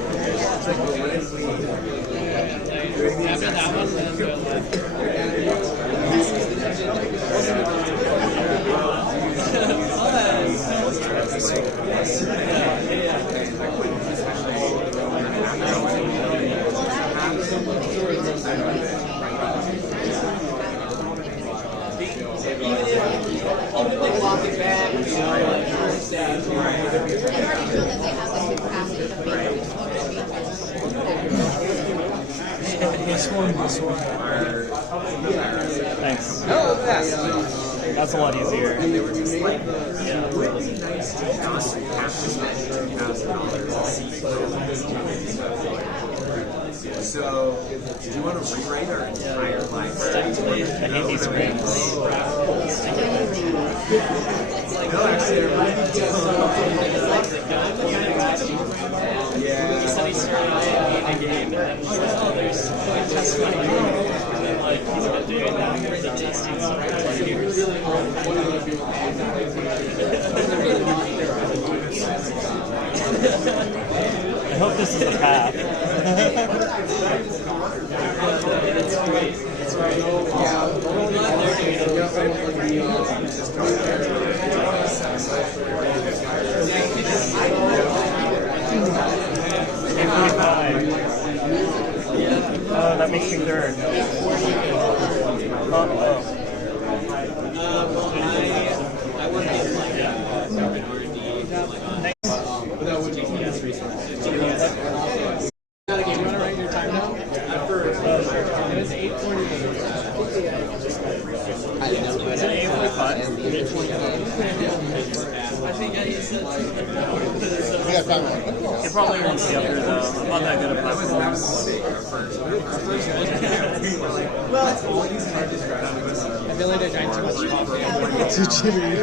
After that one, then go left. Thanks. That's a lot easier. So, do you want to rewrite our entire library? I hate these rings. No, actually, I really I hope this is the path. That makes me third. It probably won't be up there though. I'm not that good at platforms. I feel like they're trying too much. Too jittery.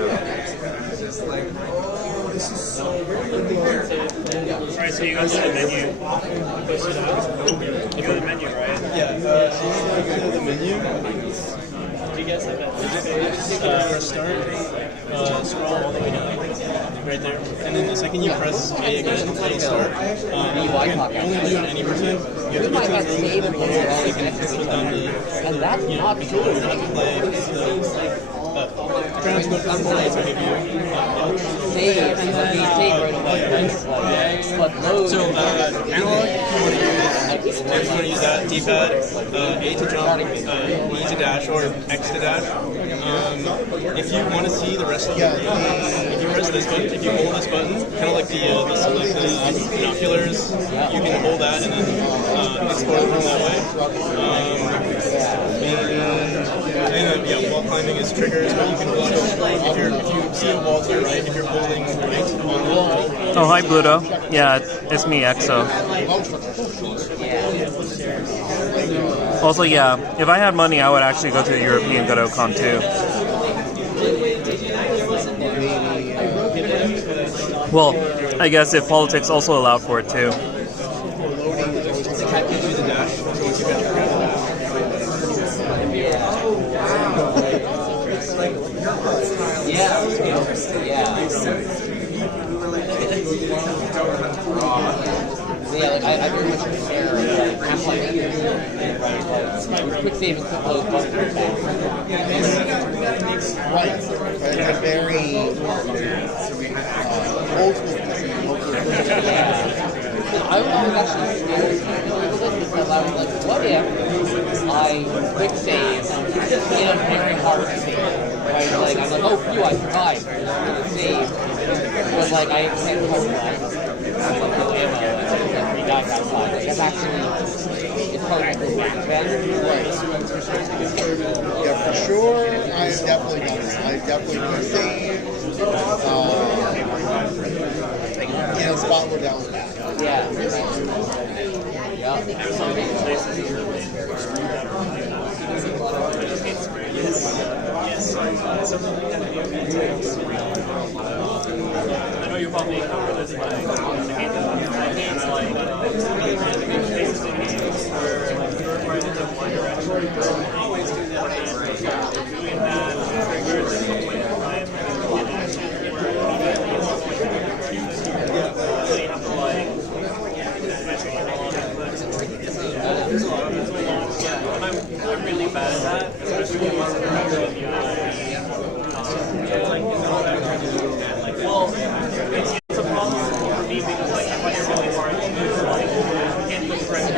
Alright, so you go to the menu. You go to the menu, right? Yeah. Go to the menu. Do you guys have that? Press start. Scroll all the way down. Right there. And then the second you press A again, it'll start. You can only do it at any percent. You have to get to the room and once it's you can put down the not true. transport from the lights will give you. Save right away. But load. So analog, if you want to use that D-pad, A to jump, E to dash, or X to dash. If you want to see the rest of the game, if you press this button, if you hold this button, kind of like the binoculars, you can hold that and then explore from that way. Yeah, wall climbing is triggers, but you can also, if you see a wall to your right, if you're holding right on the wall. Oh, hi, Pluto. Yeah, it's me, EXO. Also, yeah, if I had money, I would actually go to the European Godot Con too. Well, I guess if politics also allowed for it too. Yeah. Yeah, like I very much care. I'm like, quick save and quick load button back. Right. It's a very old school. I was actually scared because I was like, what if I quick save in a very hard save? Right? Like, I'm like, oh, phew, I survived. Save. But, like, I can't cover that. I'm like, no ammo. And like, 3 guys outside. Like, that's actually, it's probably not good advantage. Yeah, for sure. I've definitely done this. I've definitely quick saved. In a spot where that was bad. Yeah. I know you probably cover this, but I hate that. It's like basically games where like you're right in one direction. Always do that. Doing that triggers a different way of time and actually where you have to like I'm really bad at that, especially once I'm doing the well, it's a problem for me because like I find it really hard to like hit the correct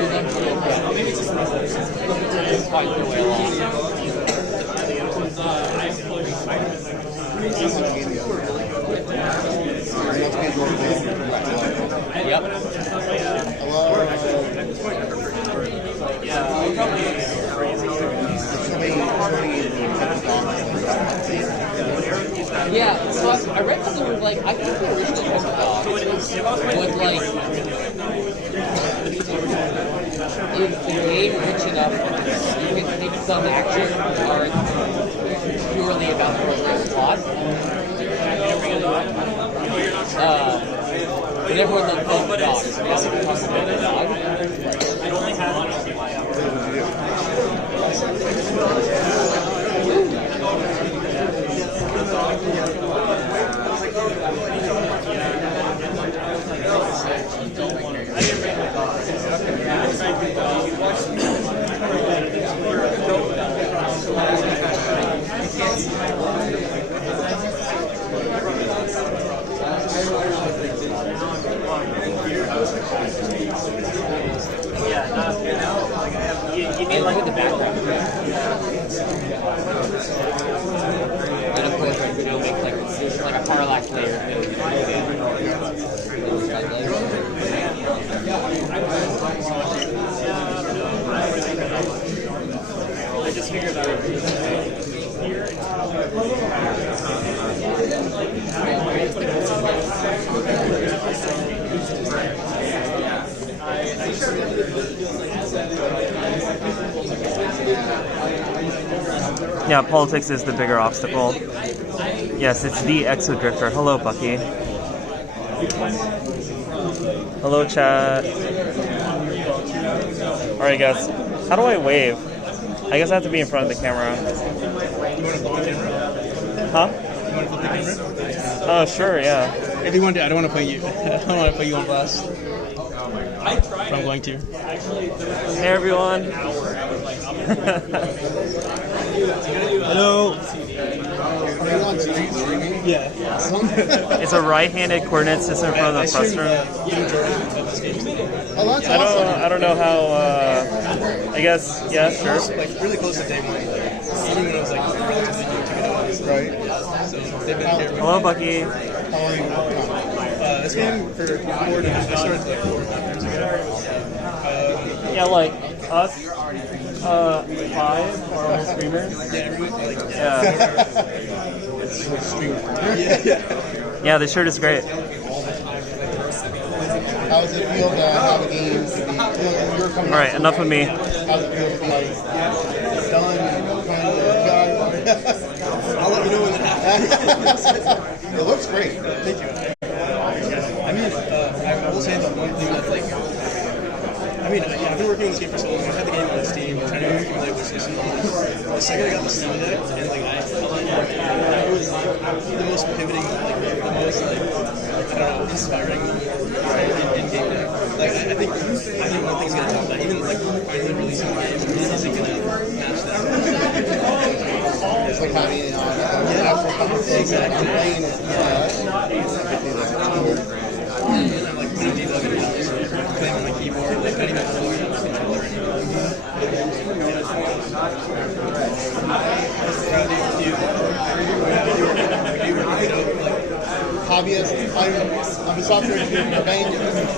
maybe it's just Fight your way along. Yep. Hello. yeah, probably Yeah, so I read something where like I think the original Godot was like if the game rich enough, you can take some action cards purely about the plot. And everyone looked both bad. dog. So basically, talks about the dog. It only has one OPY. You need like the background. And of course, like Godot makes like a parallax layer. I just figured out Yeah, politics is the bigger obstacle. Yes, it's the Exodrifter. Hello, Bucky. Hello, chat. Alright, guys. How do I wave? I guess I have to be in front of the camera. Huh? Oh, sure, yeah. If you want to, I don't want to put you. I don't want to put you on blast. But I'm going to. Hey, everyone. Hello. Yeah. It's a right-handed coordinate system for the frustrum. I don't know how. I guess sure. Like really close to day one. Even when I was like relatively new to Godot. Right. So they've been here. Hello, Bucky. This game for 4 to I started like 4 years ago. Yeah, like us. 5 are all streamers. Yeah, everyone like Yeah, the shirt is great. How does it feel to have a game to be? You're coming. All right, enough of me. How does it feel to be like done? I'll let you know when that happens. It looks great. Thank you. I mean, I will say the one thing that's like, I've been working on this game for so long. I had the game on Steam, trying to accumulate wishlist. The second I got the Steam Deck, and like I felt like it was the most pivoting, like the most like I don't know, inspiring moment in game dev. Like I think one thing's gonna top that. Even like finally releasing the game isn't gonna match that. It's like having actual console exactly. Playing it. And I'm like when I'm debugging it, I'm playing on my keyboard, like not even holding it on the controller anymore. Hobbyist. I'm a software engineer for a bank,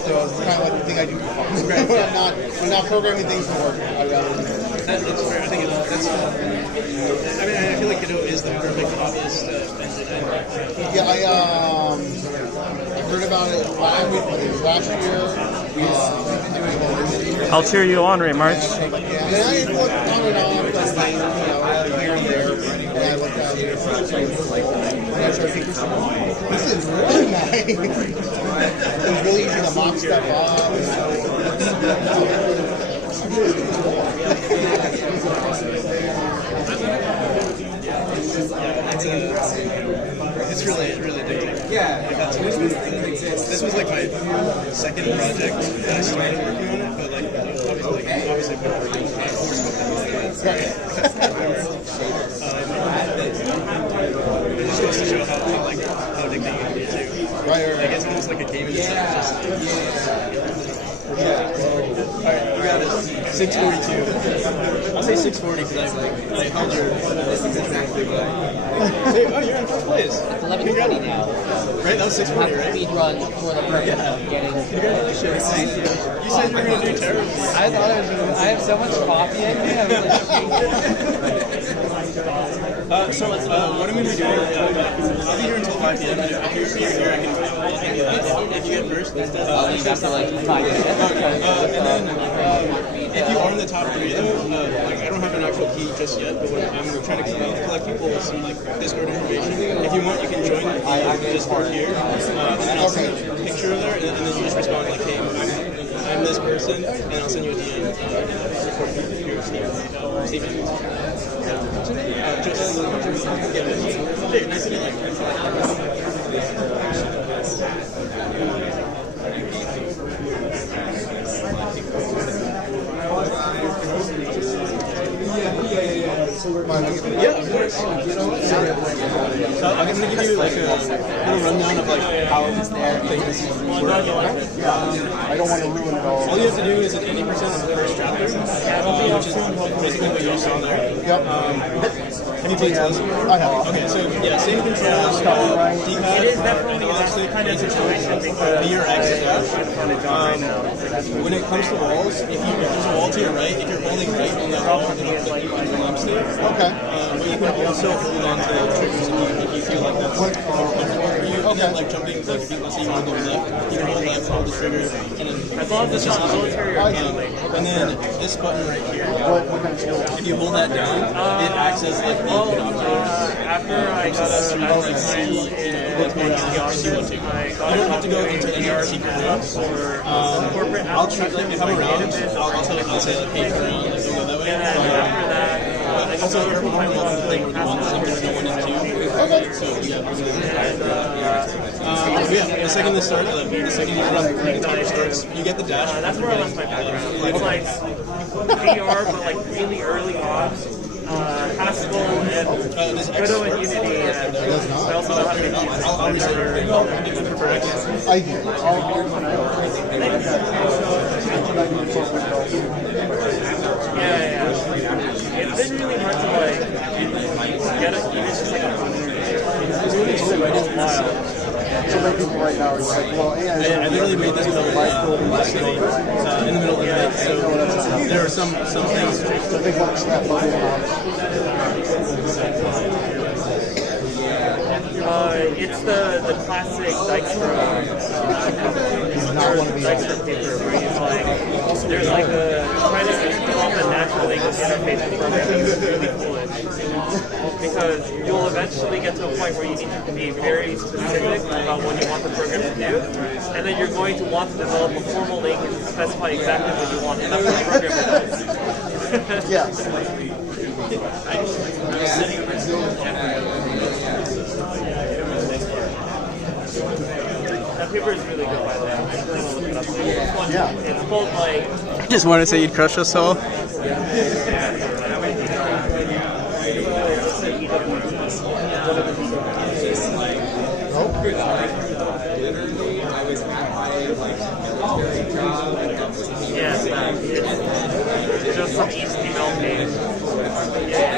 so it's kind of like the thing I do for fun. I'm not programming things for work. I'd rather do it. That's fair. I think that's. I feel like Godot is the perfect hobbyist engine. Yeah, I heard about it last year. I'll cheer you on, Ray March. And I looked on and off, like, here and there. And I looked out here. And I started thinking, this is really nice. It was really easy to mock stuff up. It's really addicting. Yeah. This was like my second project that I started working on it, but like obviously I've been working on it. It just goes to show how addicting it can be too. Right. Like it's almost like a game in itself. Alright, we got it. 6:42. I'll say 6:40 because I held your. This is exactly what Hey, oh, you're in first place. It's 11:20 now. Right, that was 6:40, right? Speed run for the purpose of getting. Congratulations. You said you were going to do terrible. I thought I was going to. I have so much coffee in me. I was like, what I'm going to be doing, I'll be here until 5 p.m. If you're here, I can do that. If you get first, you have to like 5 minutes. and then if you are in the top 3 though, like I don't have an actual key just yet, but I'm trying to collect people with some like Discord information. If you want, you can join the Discord here, and I'll send a picture of there, and then you just respond like, hey, I'm this person, and I'll send you a DM. Record your statement. Just hey, nice to meet Yeah, of course. So I'm going to give you like a little rundown of like how things work. I don't want to ruin it all. All you have to do is at 80% of the first chapter, which is basically what you saw there. Yep. Have you played Tales? I have. Okay, so yeah, same controls, D-pad, analog stick, kind of situation because your X is dash. When it comes to walls, if there's a wall to your right, if you're holding right on that wall, it'll put you on the left stick. Okay. But you can also hold on to triggers if you feel like that's comfortable for you. Okay. Like jumping, like let's say you want to go left, you can hold left, hold the trigger, and then as long as it's just military or and then this button right here, if you hold that down, it acts as like the after I got a master's science in geography, you don't have to go into any secret rooms. I'll try, like, if I'm around, I'll say, like, hey, turn around, like, don't go that way. Also, every time I'm playing with one, there's no one in two. So, yeah. The second this starts, the second you run, the timer starts, you get the dash. That's where I left my background. It's like VR, but like really early on. Haskell and Godot and Unity. I also know how to make I'll reset it. I do. Yeah. It's been really hard to like get it. Even just like a while. So many people right now are just like, well, I literally made this build yesterday, in the middle of the night, so there are some things. So big bucks that it's the classic Dijkstra paper where you like, there's like a trying to develop a natural language interface for programming is really foolish. Because you'll eventually get to a point where you need to be very specific about what you want the program to do, and then you're going to want to develop a formal language to specify exactly what you want, and that's what the program does. Yeah. That paper is really good, by the way. I'm just going to look it up. Yeah. It's called like. I just wanted to say you'd crush us all. Yes, it's just some HTML page.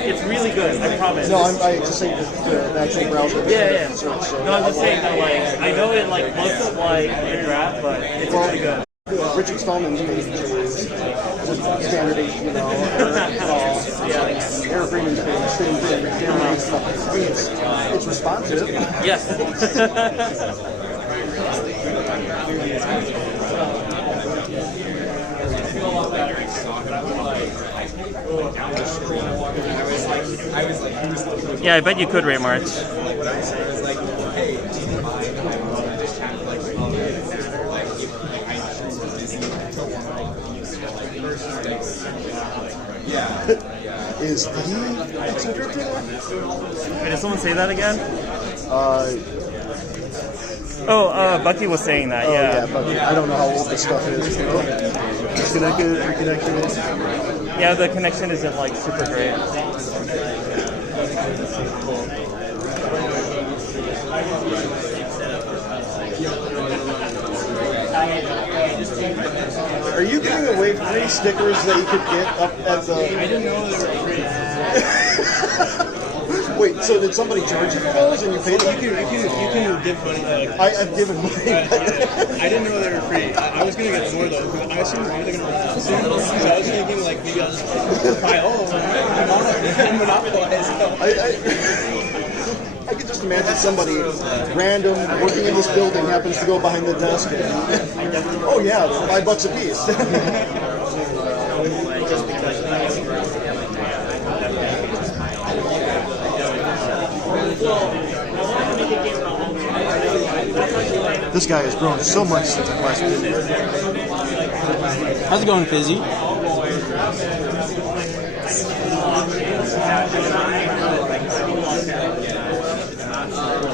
It's really good, I promise. No, I just saying the actual browser. Yeah. No, I'm just saying that like I know it like looks like a graph, but it's really good. Richard Stallman's page is standard HTML. Eric Freeman's page, same thing. It's responsive. Yes. Yeah, I bet you could rate March. Is he considered to that? Wait, did someone say that again? Bucky was saying that, yeah. But I don't know how old this stuff is. Disconnected, reconnected. Yeah, the connection isn't like super great. Are you giving away free stickers that you could get up at the... I didn't know they were free. Wait, so did somebody charge you for those and you paid them? You can give money. I've given money. I didn't know they were free. I was going to get more though, because I assumed they're going to run soon. So I was thinking like maybe I'll just buy all of them and monopolize. I could just imagine somebody random working in this building happens to go behind the desk and, oh yeah, $5 a piece. This guy has grown so much since I last met him. How's it going, Fizzy?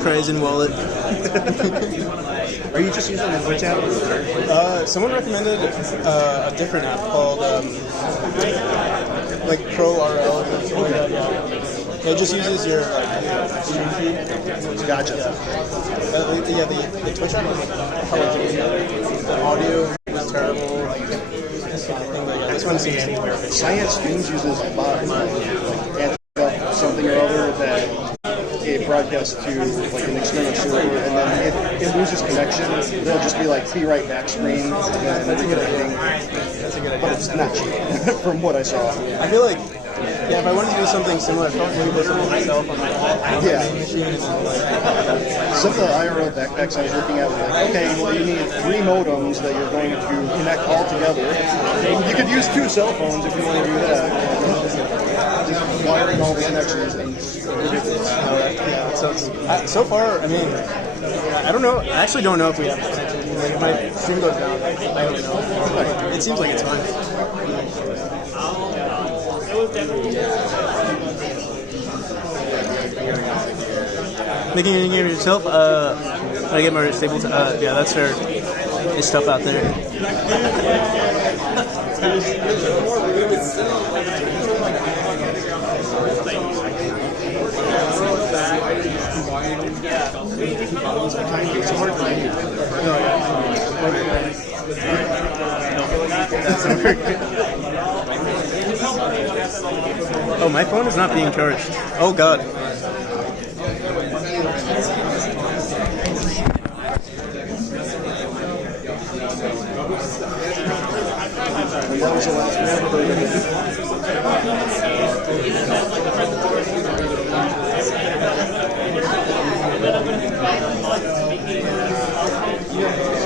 Crazy wallet. Are you just using the Twitch app? Someone recommended a different app called like ProRL. It just uses your stream feed. Gotcha. The Twitch app was horrible. The audio was terrible. This one seems to be Science Streams uses a bot and something or other that it broadcasts to like an external server, and then if it loses connection, they'll just be like be right back screen and reconnecting. But it's not cheap from what I saw. I feel like, yeah, if I wanted to do something similar, I'd probably do something myself on my machine. Some of the IRL backpacks I was looking at were like, okay, well you need 3 modems that you're going to connect all together. You could use 2 cell phones if you want to do that. Just wiring all the connections and ridiculous. So far, I mean, I don't know. I actually don't know if we have connection. Like, if my stream goes down, I don't know. It seems like it's fine. Making any game yourself? I get more stable. Yeah, that's fair. There's stuff out there. Oh, my phone is not being charged. Oh God. That was the last one ever heard of.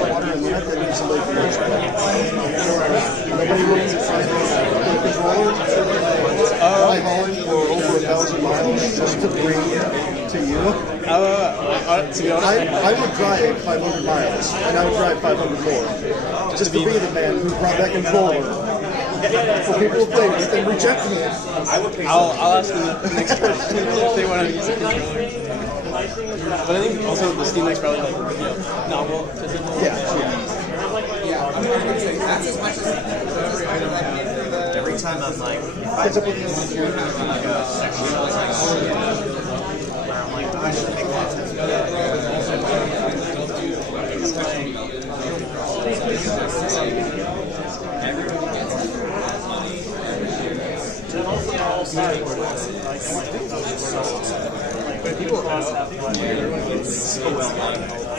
Water and that needs to like nobody runs it controller. I hauled for over 1,000 miles just to bring to you. To be honest, I would drive 500 miles, and I would drive 500 more, just to be the man who brought that controller for people to play with and reject me. I'll ask them the next question if they want to use the controller. But I think also the Steam Deck's probably like novel. Yeah. That's as much as every time I'm like, It's up with you. I'm like, I should make content.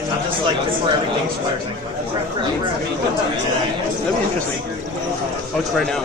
I'm just like before everything swears. That'd be interesting. Oh, it's right now.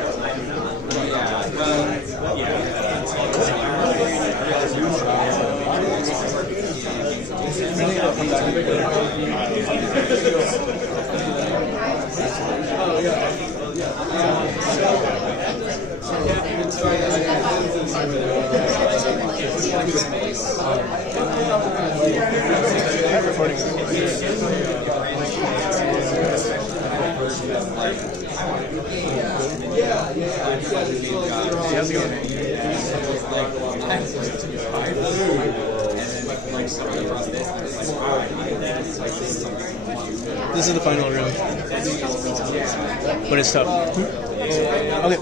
How's it going? This is the final room, but it's tough. Okay.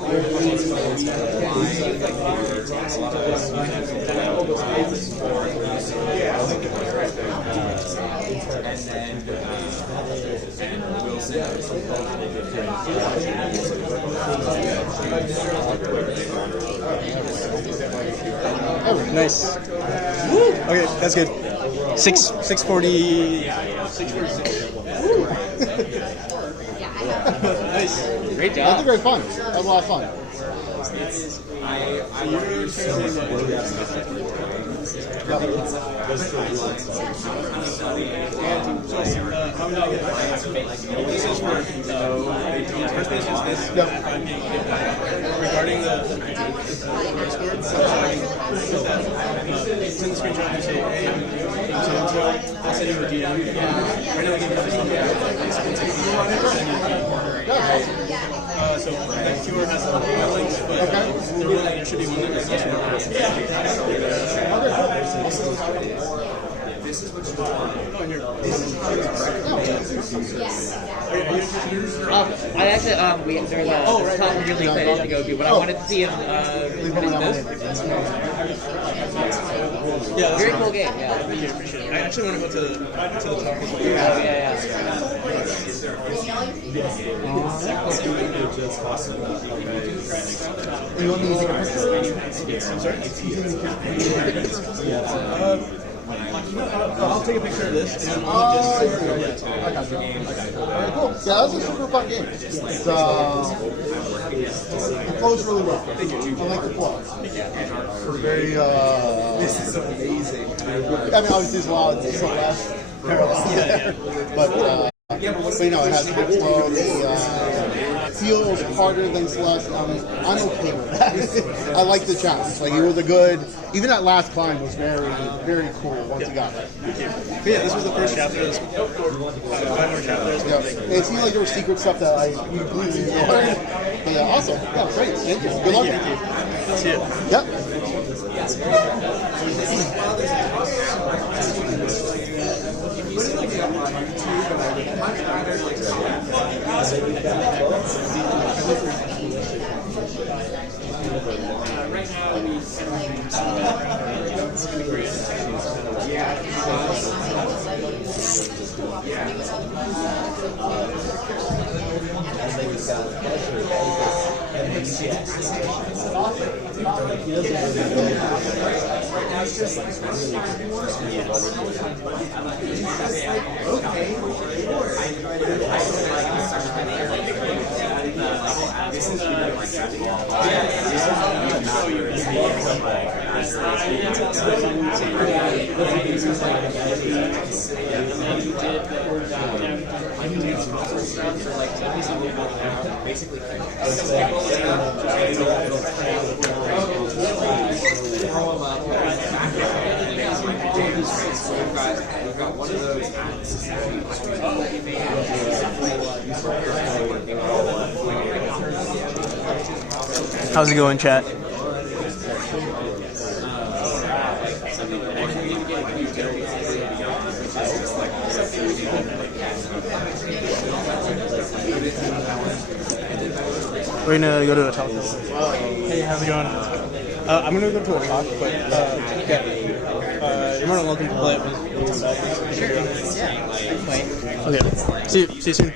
Oh, nice. Okay, that's good. 640. 646. Nice. Great job. That's very fun. That was a lot of fun. This is for first base is this. Regarding the score, so I can put that. Send the screenshot and say, hey, I'm so I'll send you a DM. Right now, I can do this on so that QR has all the links, but there should be one that has This is what you I actually, there's a talk really excited to go to, but I wanted to see if, yeah, very cool game, yeah. Thank you, appreciate it. I actually want to go to the talk as well. Yeah. You want me to take a picture? I'm sorry? I'll take a picture of this and then we'll just... I got you. Alright, cool. Yeah, that was a super fun game. It's, it flows really well. I like the flow. Very, this is amazing. I mean, obviously there's a lot of less parallel there. But you know, it has a good flow. It feels harder than Celeste. I'm okay with that. I like the challenge. Like, it was a good... Even that last climb was very, very cool once you got it. But yeah, this was the first chapter. There's 5 more chapters. Yeah. It seemed like there was secret stuff that I completely ignored. But yeah, awesome. Yeah, great. Thank you. Good luck. Thank you. See you. Yep. Right now, it's going to be great. We've got one of those. How's it going, chat? We're gonna go to a talk. Hey, how's it going? I'm gonna go to a talk, but you're more than welcome to play it when you come back. Sure. Yeah. Okay. See you soon.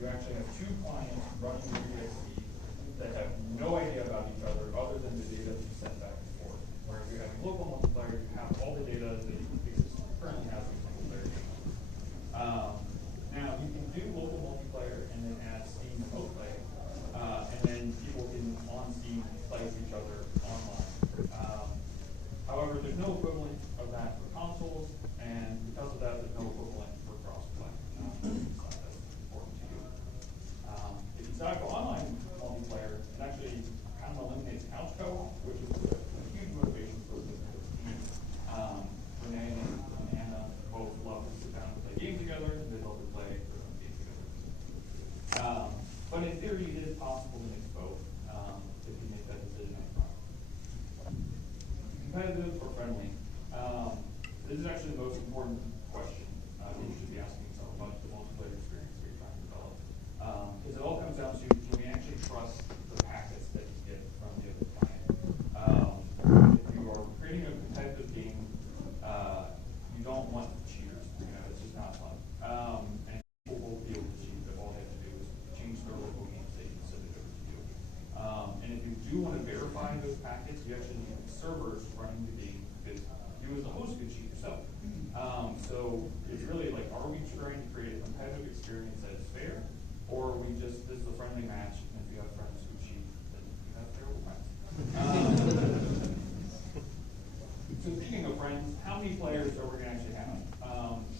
You actually have 2 clients running your USD But in theory, it is possible to mix both if you make that decision up front. Competitive or friendly? This is actually the most important question that you should be asking yourself about the multiplayer experience that you're trying to develop. Because it all comes down to, can we actually trust the packets that you get from the other client? If you are creating a competitive game, you don't want cheaters. It's just not fun. And people will be able to cheat if all they have to do is change their local game state and send it over to you. And if you do want to verify those packets, you actually need servers running the game because you as the host could cheat yourself. So it's really like, are we trying to create a competitive experience that is fair, or are we just, this is a friendly match, and if you have friends who cheat, then you have terrible friends. So speaking of friends, how many players are we going to actually have?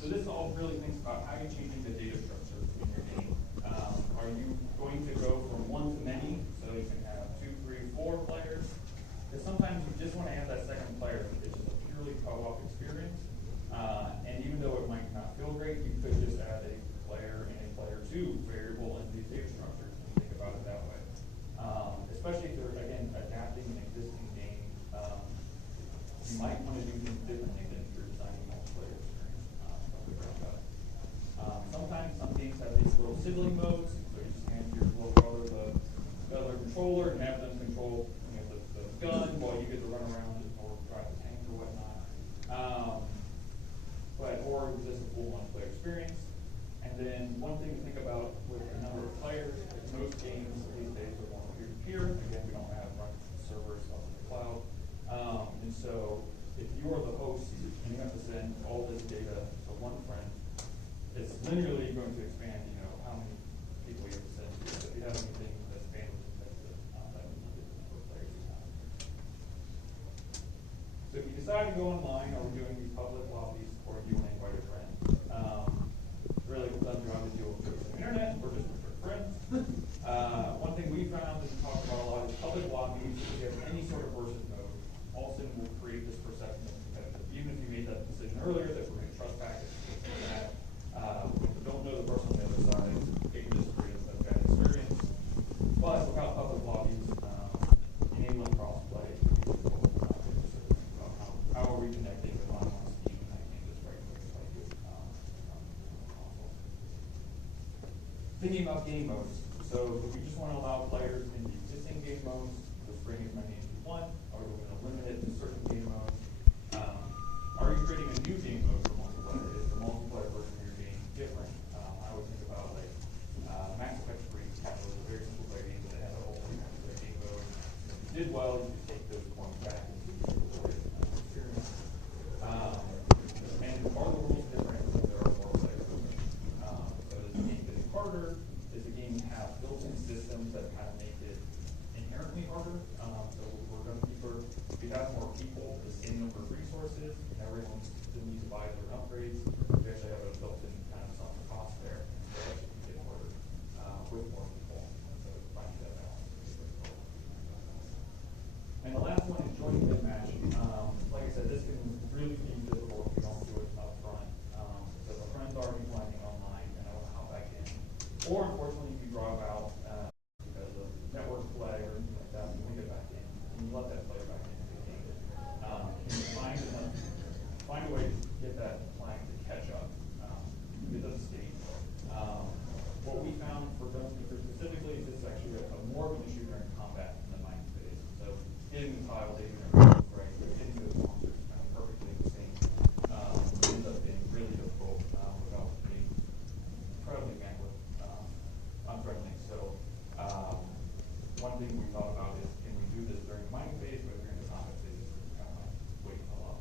So this all really thinks about how you're changing the data structure in your game. Are you going to go from one to many, so you can have 2, 3, 4 players? Because sometimes you just want to have that second player. It's just a purely co-op experience. And even though it might not feel great, you could just add a player and a player 2 variable into the data structure and think about it that way. Especially if you're, again, adapting an existing game, you might want to do things differently than if you're designing a multiplayer experience from the ground up. Sometimes some games have these little sibling modes, so you just hand your little brother the other controller and have them control the gun while you get to run around or drive the tank or whatnot. Or just a full one-player experience. And then one thing to think about with the number of players, most games these days are more peer-to-peer. Again, we don't have run servers up in the cloud. And so if you are the host and you have to send all this data to one friend, it's linearly going to expand, how many people you have to send to. So if you have anything that's bandwidth intensive, that would limit the number of players you have. So if you decide to go online, are we doing these public lobbies or do you want to invite a friend? Really comes down to how to deal with the internet or just with your friends. One thing we found and talked about a lot is public lobbies, if you have any sort of versus mode, also will create this perception of competitive. Even if you made that decision earlier that we're going to trust packets, that if you don't know the person on the other side, it can just create a bad experience. But without public lobbies, enabling cross-play, how are we connecting with on Steam and I think this right Thinking about game modes. So if we just want to allow players in the existing game modes, just bring as many as you want, or we're going to limit it to certain game modes. Are you creating a new game mode for multiplayer? Is the multiplayer version of your game different? I would think about like Max Effect 3 was a very simple player game, but it had a whole game mode. If you did well, you could take those points back and use it for experience. And are the rules different if there are more players? So does the game get harder? Does the game have built-in systems that kind of make it inherently harder? So we're going to keep if you have more people, the same number of resources, and everyone still needs to buy their upgrades, we actually have a built-in kind of sunk cost there. So it actually can get harder with more people. So finding that balance. And the last one is joint win match. Like I said, this can really be difficult if you don't do it up front. So if a friend's already playing online and I want to hop back in. Or unfortunately, if you drop out because of network play or anything like that, you want to get back in. And you let that player back into the game. Can you find a way to get that client to catch up? It doesn't stay. What we found for gun speakers specifically is this is actually more of an issue during combat in the mining phase. So getting the tile data right, getting those monsters kind of perfectly the same ends up being really difficult without being incredibly bandwidth unfriendly. So one thing we thought about is, can we do this during the mining phase, but during the combat phase, we're kind of like waiting a lot.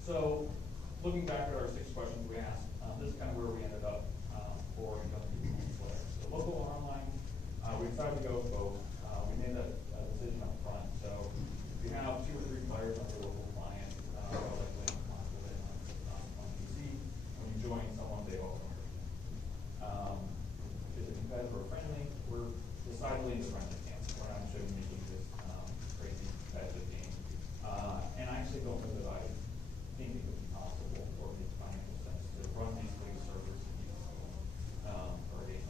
So looking back at our 6 questions we asked, this is kind of where we ended up for multiplayer. So local or online, we decided to go with both. We made that decision up front. So if you have 2 or 3 players on your local client, like playing on console and on PC, when you join someone, they welcome you. Is it competitive or friendly? We're decidedly in the friendly camp. We're not sure making this crazy competitive game. And I actually don't know that I think it would be possible or make financial sense to run these big servers for a game.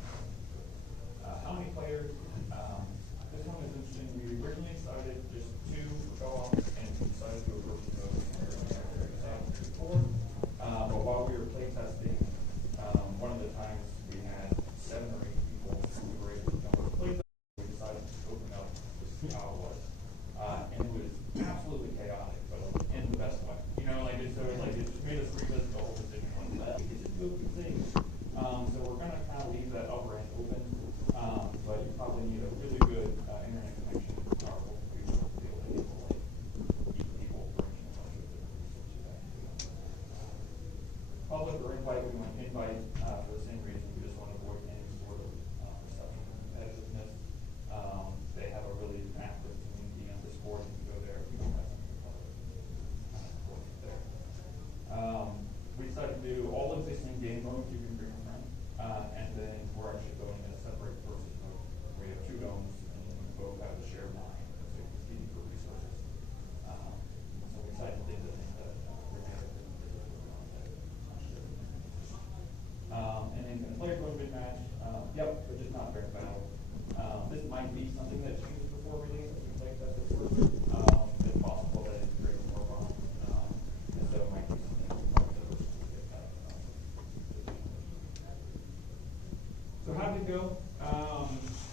to go.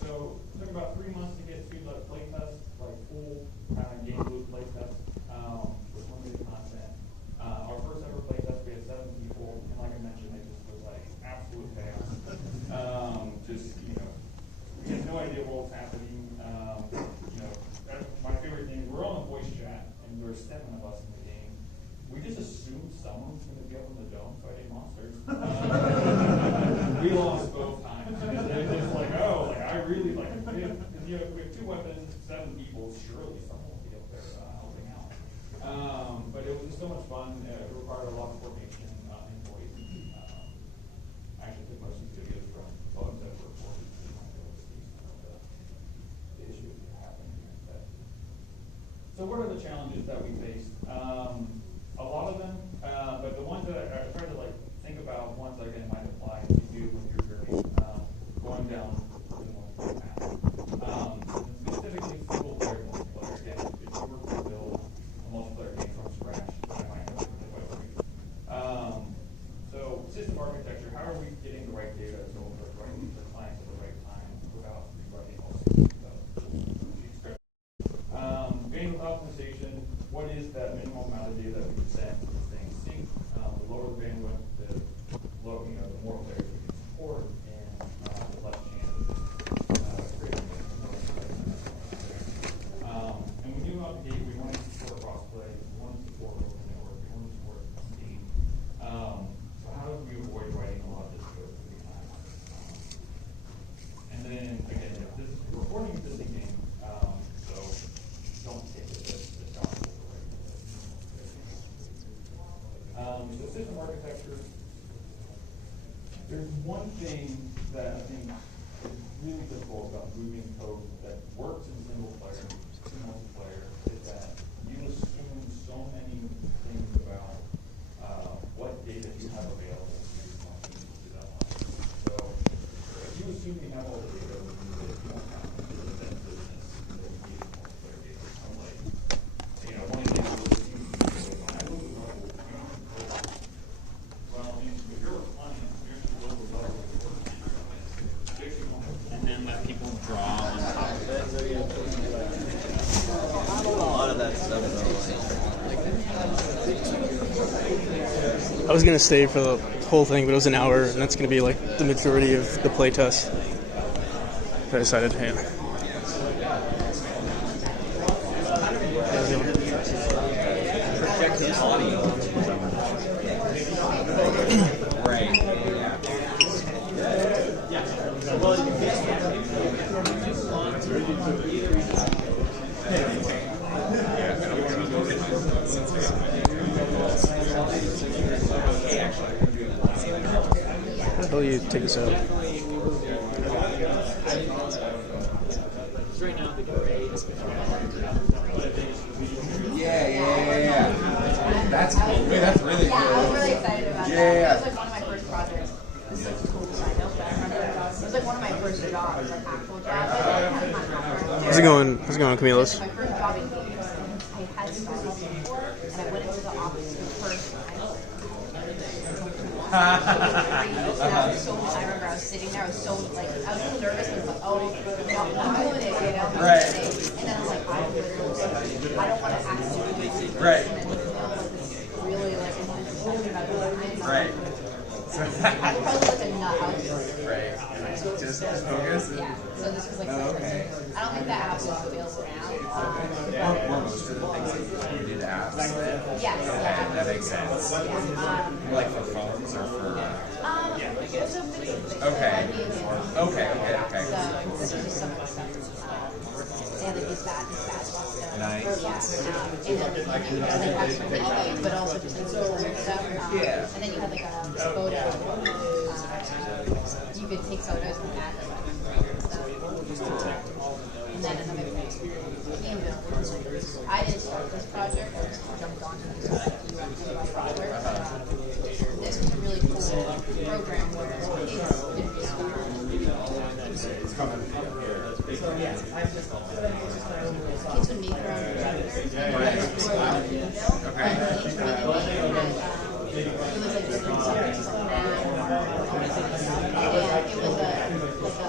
So it took about 3 months to get to the play test, like full game loop play test with limited content. Our first ever play test, we had 7 people, and like I mentioned, it just was like absolute chaos. We had no idea what was happening. My favorite thing is we're on a voice chat, and there's 7 of us in the game. We just assumed someone's going to be up in the dome fighting monsters. We lost both times. It's just like, I really like it. Because we have 2 weapons, 7 people. Surely someone will be up there helping out. But it was just so much fun. It required a lot of coordination and voice. I actually took most of the videos from bugs that were reported. The issues that happened here. So what are the challenges that we faced? A lot of them, but the ones that I try to think about, ones that again might apply to you with your journey, going down the multiplayer path. Specifically, single player multiplayer. Again, if you were to build a multiplayer game from scratch, I might have to do it. So system architecture. How are we getting the right data to the right clients at the right time without rewriting all systems? Bandwidth optimization, what is that minimum amount of data that we can send to this thing sync? The lower the bandwidth, the more players we can support, and the less chance of creating more players. And we knew out the gate we wanted to support crossplay, we wanted to support open network, we wanted to support Steam. So how do we avoid writing a lot of this code every time? And then again, this is recording existing game, so don't take it as gospel. So system architecture, there's one thing that I think is really difficult about moving code that works in single player to multiplayer is that you assume so many things about what data you have available to your function to that line. So if you assume you have all the data, you don't have to do the business that you need in multiplayer games. I'm like, one of the things was when I look at level, well, if you're a client, you're just local level. And then let people draw on top of it. A lot of that stuff I was gonna stay for the whole thing, but it was an hour, and that's gonna be the majority of the playtest. I decided, hey. Project the audio. Right. How do you take this out? Yeah. That's cool. That's really good. Yeah, I was really excited about that. Yeah. It was one of my first projects. This is such a cool side note, but I remember it was one of my first jobs, actual jobs. How's it going? How's it going, Camilos? My first job in games, I had Starbucks before, and I went into the office for the first time. I was so I remember I was sitting there, I was so I was so nervous, and I was like, oh, no, I'm doing it, Right. And then I'm like, I don't want to actually do Right. And then, really intense. Right. I was probably a nut. I was Right. Just focus? Yeah. So this was okay. I don't think that app is available now. Or most of the things that you did apps. Yes. Okay, that makes sense. Like for phones or for... It was a video thing. Okay. Okay. So this was just some of the stuff. And his badge. Nice. Yeah. And then actually, but also just stuff. Yeah. And then you had a photo. You could take photos and that. And then another thing, I didn't start this project. I just jumped onto this UX project. This was a really cool program where kids did this. Kids would make their own projects. It was like different subjects like math, and it was a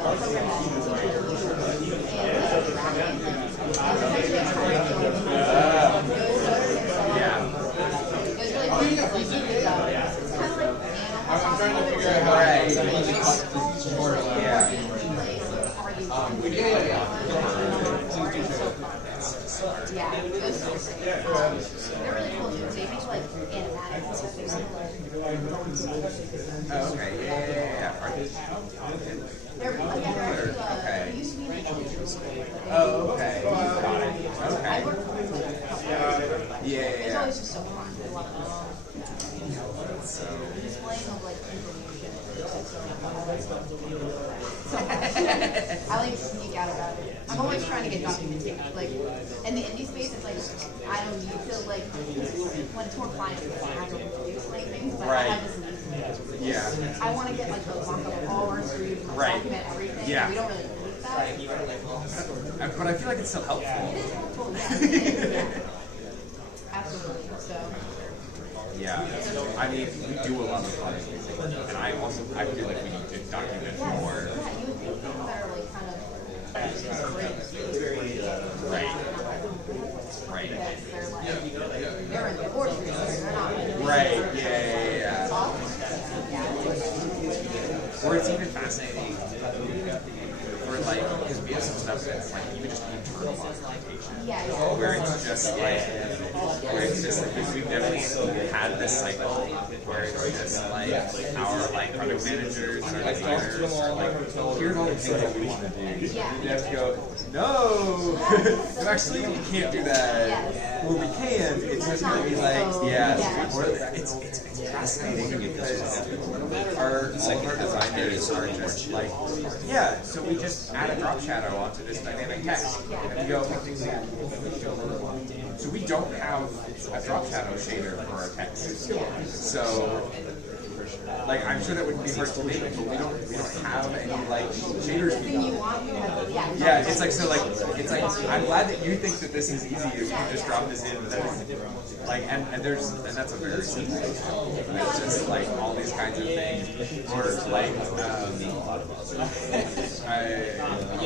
I'm trying to figure out how They're really cool too. They make like animatic and stuff. Okay, yeah. They're Okay. they used to be in Oh, okay. Got it. Okay. I worked for them. It's always just so fun. I love it. Displaying of like information. I like sneak out about it. I'm always trying to get documentation. Like in the indie space, it's like I don't need to like when it's more client, I don't need to do like things, but I have this need. Yeah. I want to get like the mock up of all our screens, document everything. Yeah. We don't really need that. But I feel like it's still helpful. It is helpful. Yeah. Absolutely. So. Yeah, I mean, we do a lot of fun things, and I feel like we need to document more. Yeah, you would think people that are like kind of Right. Right. They're in the orchard, they're not. Right. Yeah. Or it's even fascinating. Or like, because we have some stuff that's like even just internal documentation, where it's just like we've definitely had this cycle where it's just like our like product managers and our designers are like, here's all the things that we want to do. You have to go, no, actually we can't do that. Or we can. It's just gonna be like, or it's fascinating because our designers are just like, yeah, so we just add a drop shadow onto this dynamic text. And we go, so we don't have a drop shadow shader for our text. So, like, I'm sure that wouldn't be hard to make, but we don't have any like shaders. Yeah, it's like I'm glad that you think that this is easy if you just drop this in, but that's like and that's a very simple example. It's just like all these kinds of things. Or like I'm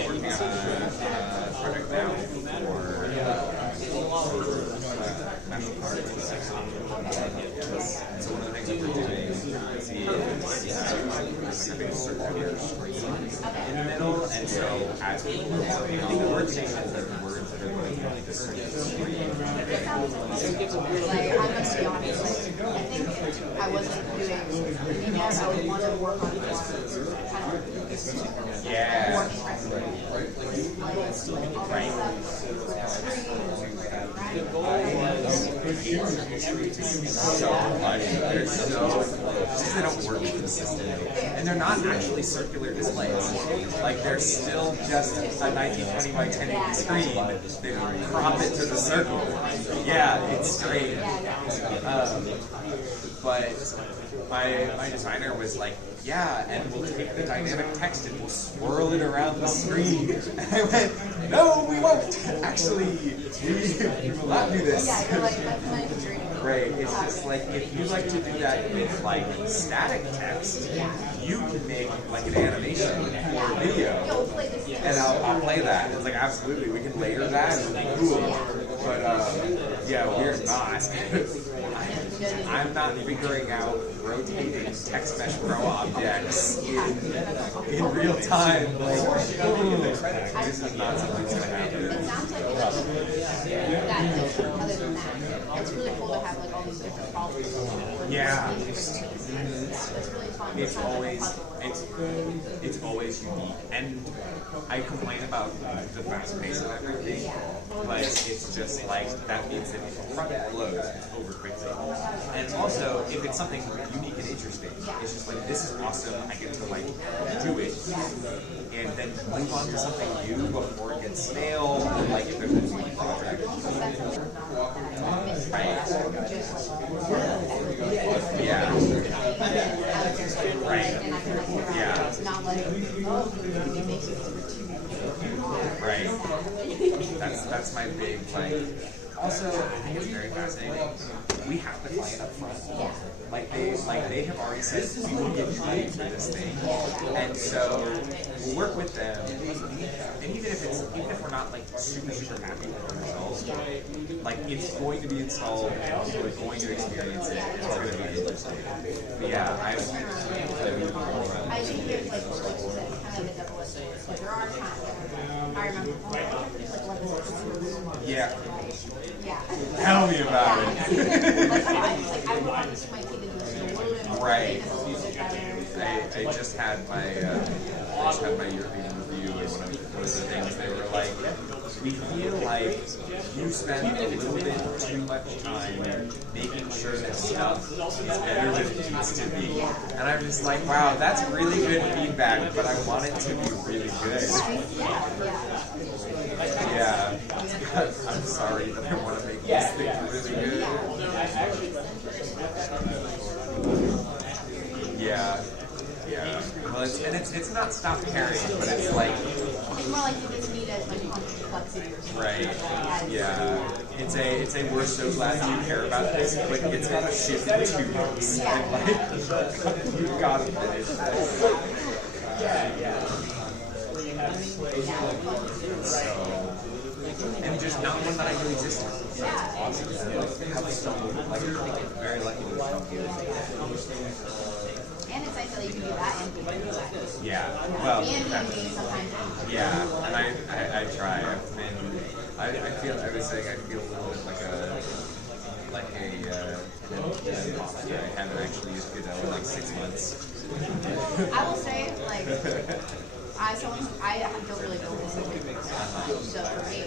working on a project now for national parks. So one of the things that we're doing is having a circular screen in the middle, and so as we're working on the word stations, there are words that are going to the circular screen. Like, I'm going to be honest, like, I think if I wasn't doing emails, I would want to work on more kind of more expressive. So much. They're so just they don't work consistently, and they're not actually circular displays. Like they're still just a 1920 by 1080 screen. They crop it to the circle. Yeah, it's great. But my designer was like, yeah, and we'll take the dynamic text and we'll swirl it around the screen. And I went, no, we won't. Actually, we will not do this. Yeah, you're like, that's my dream. Right, it's just like, if you like to do that with like static text, you can make like an animation or a video, and I'll play that. It's like, absolutely, we can layer that, and it'll be cool. But yeah, we're not. I'm not figuring out rotating text mesh pro objects in real time. Like, this is not something that's going to happen. It sounds like it's other than that, it's really cool to have like all these different problems. Yeah. It's really fun. It's always unique, and I complain about the fast pace of everything, but it's just like that means that if a project blows over quickly, and also if it's something unique and interesting, it's just like, this is awesome. I get to like do it, and then move on to something new before it gets stale, or like if there's a new project. Yeah. Right. Yeah. Right. That's my big like. Also, I think it's very fascinating. We have the client up front. Like they have already said we will give you money for this thing, and so we'll work with them. And even if we're not like super happy with the result, like it's going to be installed, and we're going to experience it. It's going to be interesting. But yeah, I think there's like you said, kind of a double-edged sword. But there are times where I remember yeah. Yeah. Tell me about it. I want my kid to do it. Right. I just had my European review, and one of the things they were like, we feel like you spend a little bit too much time making sure that stuff is better than it needs to be. And I'm just like, wow, that's really good feedback, but I want it to be really good. Yeah. I'm sorry, but I want to make these things really good. Yeah. Yeah. Well, it's not stop caring, but it's like. It's more like you just need as much complexity. Right. Yeah. It's a we're so glad you care about this, but it's going to shift in 2 weeks. And like, you've got to finish this. So, and just not one that I really just awesome. Have someone like very lucky to have you. And it's nice that you can do that and do that. Yeah. Well. And sometimes. Yeah, and I try. I feel a little bit like an imposter. I haven't actually used Godot in like 6 months. I will say like. I don't really know this so for me,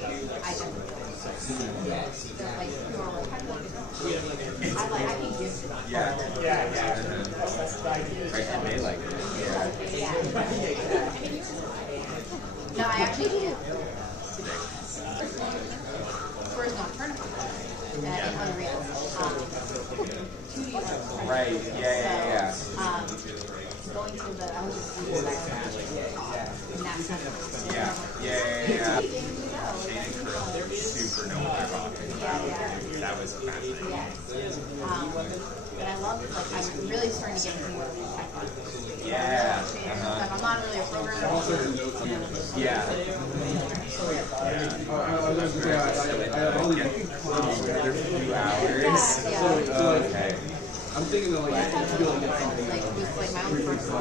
I definitely like people are like, how do you like it? I can give it. Yeah. Right, and they like it. Yeah. No, I actually do. First alternative in Unreal. 2D. Right. Yeah. Going to the I was just in Yeah. Super know what they're talking. That was fascinating. But I love it. Like I'm really starting to get into more tech. Yeah. I'm not really a programmer. Yeah. Another few hours. Okay. I'm thinking that like I feel like get something like my own personal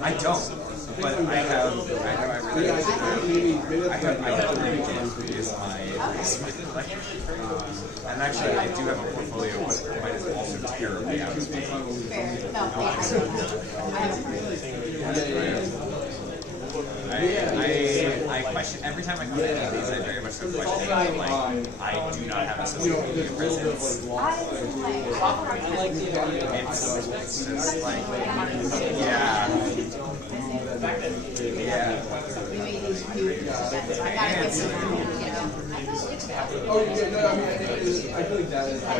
I don't, but I have and actually I do have a portfolio, but mine is also terribly out of speed. I question every time I come into these. I very much so question like I do not have a social media presence. It's just like Oh yeah, no, I mean I feel like that is how I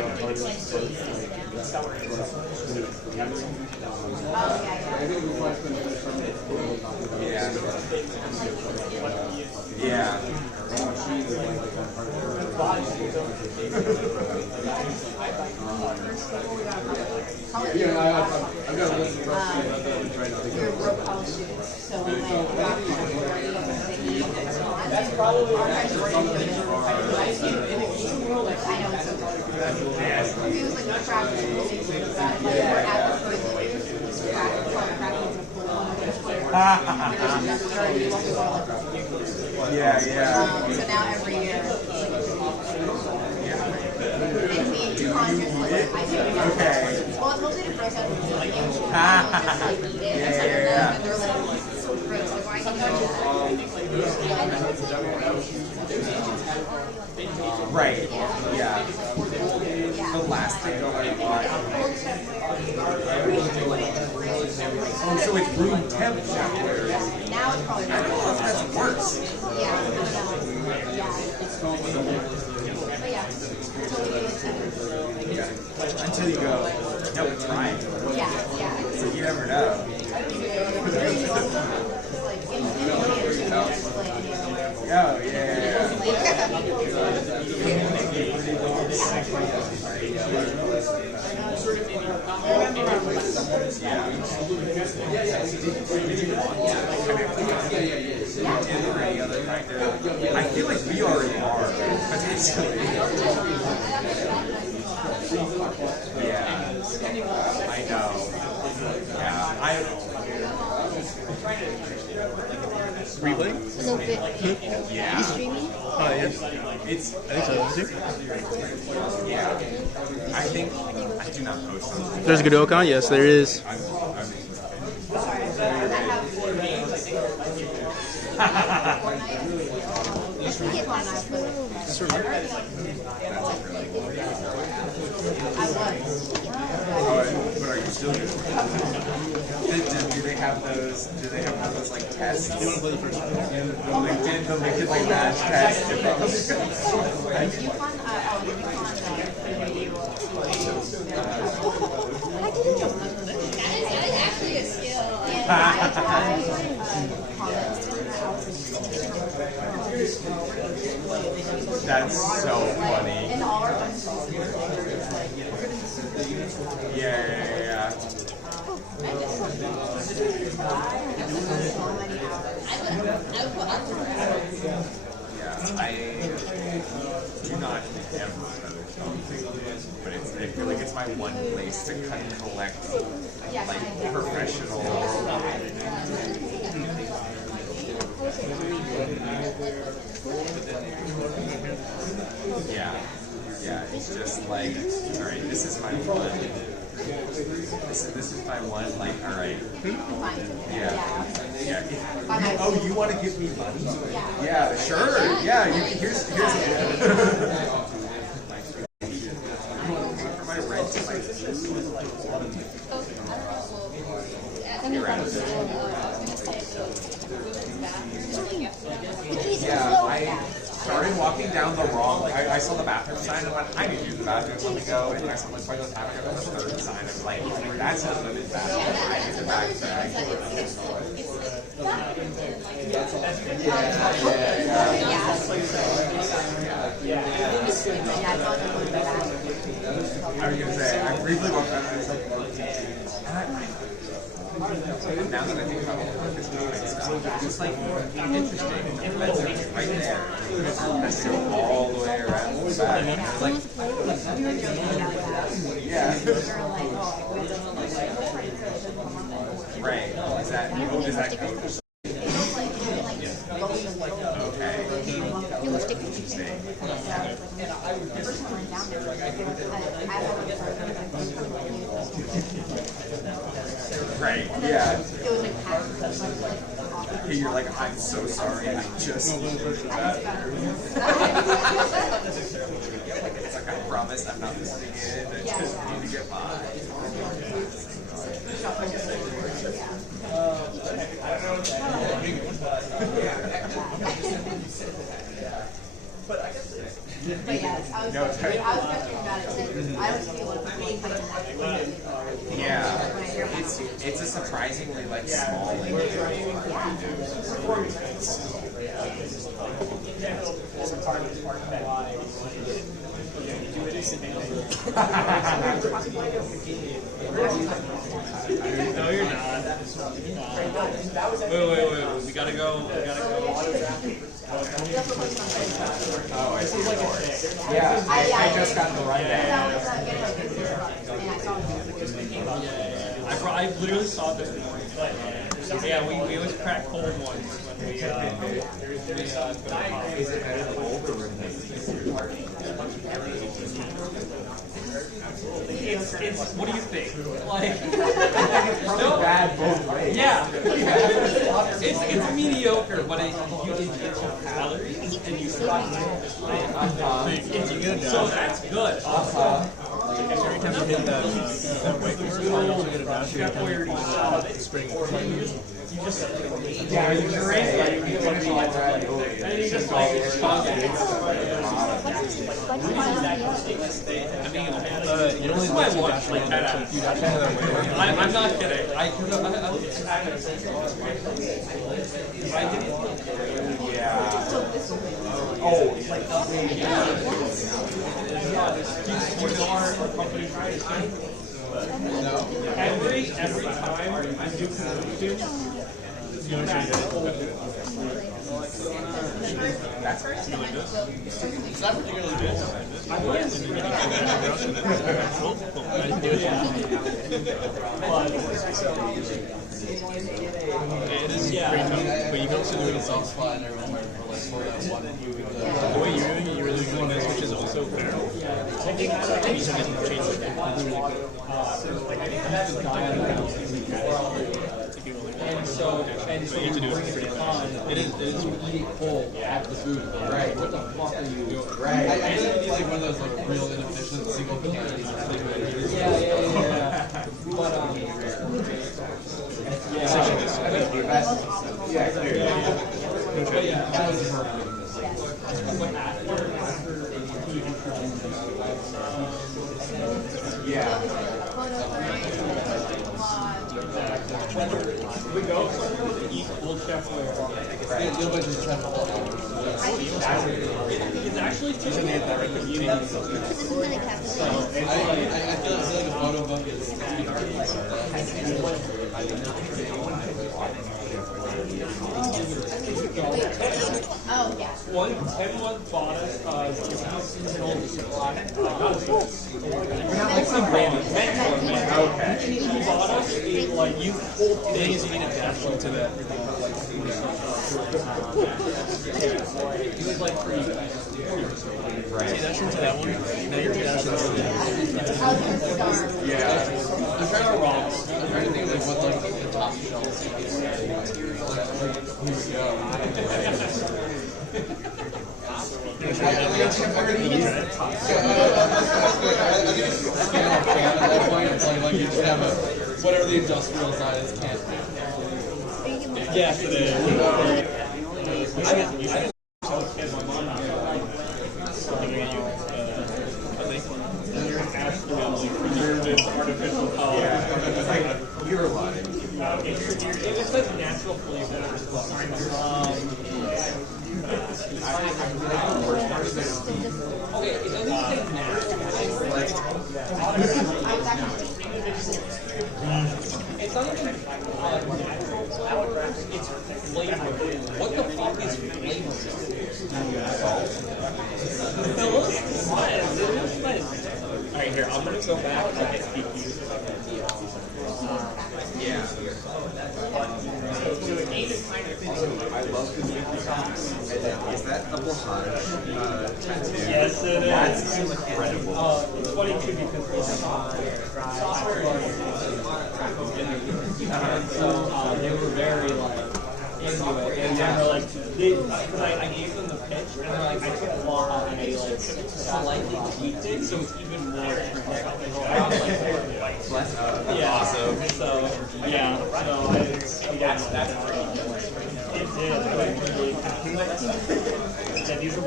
think we might finish from I've got a list of questions right now. You're broke college students, so that's probably I know it's so hard. It was like a so now every year and me and 200 well it's mostly the first time just like eat it and they're like so gross like why can't you right yeah the last thing I bought oh so it's room temp now it's probably that's worse until you go no but try it so you never know Oh, yeah. I feel like we already are, potentially. Yeah, I know. Yeah, I don't know. Replaying? A little bit. Yeah. Are you streaming? Oh, yes. It's. I think so. Yeah. I think I do not post on. There's a Godot account? Yes, there is. But are you still doing it? Do they have those? Do they have those like tests? Do you want to play the first one? The LinkedIn like badge test. That is actually a skill. That's so funny. Yeah. I do not ever post, but I feel like it's my one place to kind of collect like professional. Yeah, it's just like, all right, this is my one. This is my one. Like, all right. Yeah. Oh, you want to give me money? Yeah, sure. Yeah, here's. For my rent and my Yeah, I started walking down the wrong. I saw the bathroom sign and went, I need to use the bathroom. Let me go. And I saw my twice time I got the third sign. I was like, that's a limited bathroom. I need the back bag. I was gonna say, I briefly walked out and it's like, now that I think about all the purpose of stuff, it's just like interesting. The beds are right there. Has to go all the way around the back. It's like, yeah. Right. Is that code? Okay. Right, yeah. You're like, I'm so sorry, I just used the bathroom. It's like, I promise I'm not listening in, I just need to get by. But yeah, I was questioning about it too. I always feel like really kind of yeah, it's a surprisingly like small No, you're not. Wait. We gotta go. Oh, I see. Yeah, I just got the rundown. I literally saw it this morning. Yeah, we always crack cold ones when we Is it better than old or it's what do you think? Like, it's probably bad both ways. Yeah. It's mediocre, but it gets your calories and you so that's good. Every time you hit that weight, you also get a bounce every time you spring. Yeah, you sure is. And you just like you only my watch like that. I'm not kidding. Every time I do It's not particularly good. It is pretty tough, but you can also do it in soft spot and everyone for like for that one moving the way you're doing it, you're really doing this, which is also fair. I think each of them change it. It's really good. But you have to do it pretty fast. It is eating full at the food. Right. What the fuck are you doing? Right. I really need like one of those like real inefficient single candies. Yeah. But we go somewhere to eat Old Chef where it's actually too bad that right there. I feel like a photo book is Oh, yeah. 10-1 bought us seasonal supply. We're not like some brand. Okay. He bought us a, like, you whole thing is you need a dash into that. He was like free. Right. See, dash into that one. Now you're dashing into that. yeah. I'm trying to think of like what like the top shelves is. Here we go. Like you just have a whatever the industrial size can. Yes, it is. You should. Absolutely preservative, artificial color. It's like you're lying. It says natural flavors. Okay, it doesn't say natural flavors. It's not even natural. It's flavor. What the fuck is flavor? Alright, here, I'm gonna go back and get PQ. Yeah. I love the Mickey socks. Is that the Blahaj tattoo? Yes, it is. That's incredible. It's funny too because they were very like into it, and they were like, because I gave them the pitch, and they're like, I took Blahaj and I like slightly tweaked it, so it's even more yeah. Awesome. So yeah, so that's it did. Yeah, these are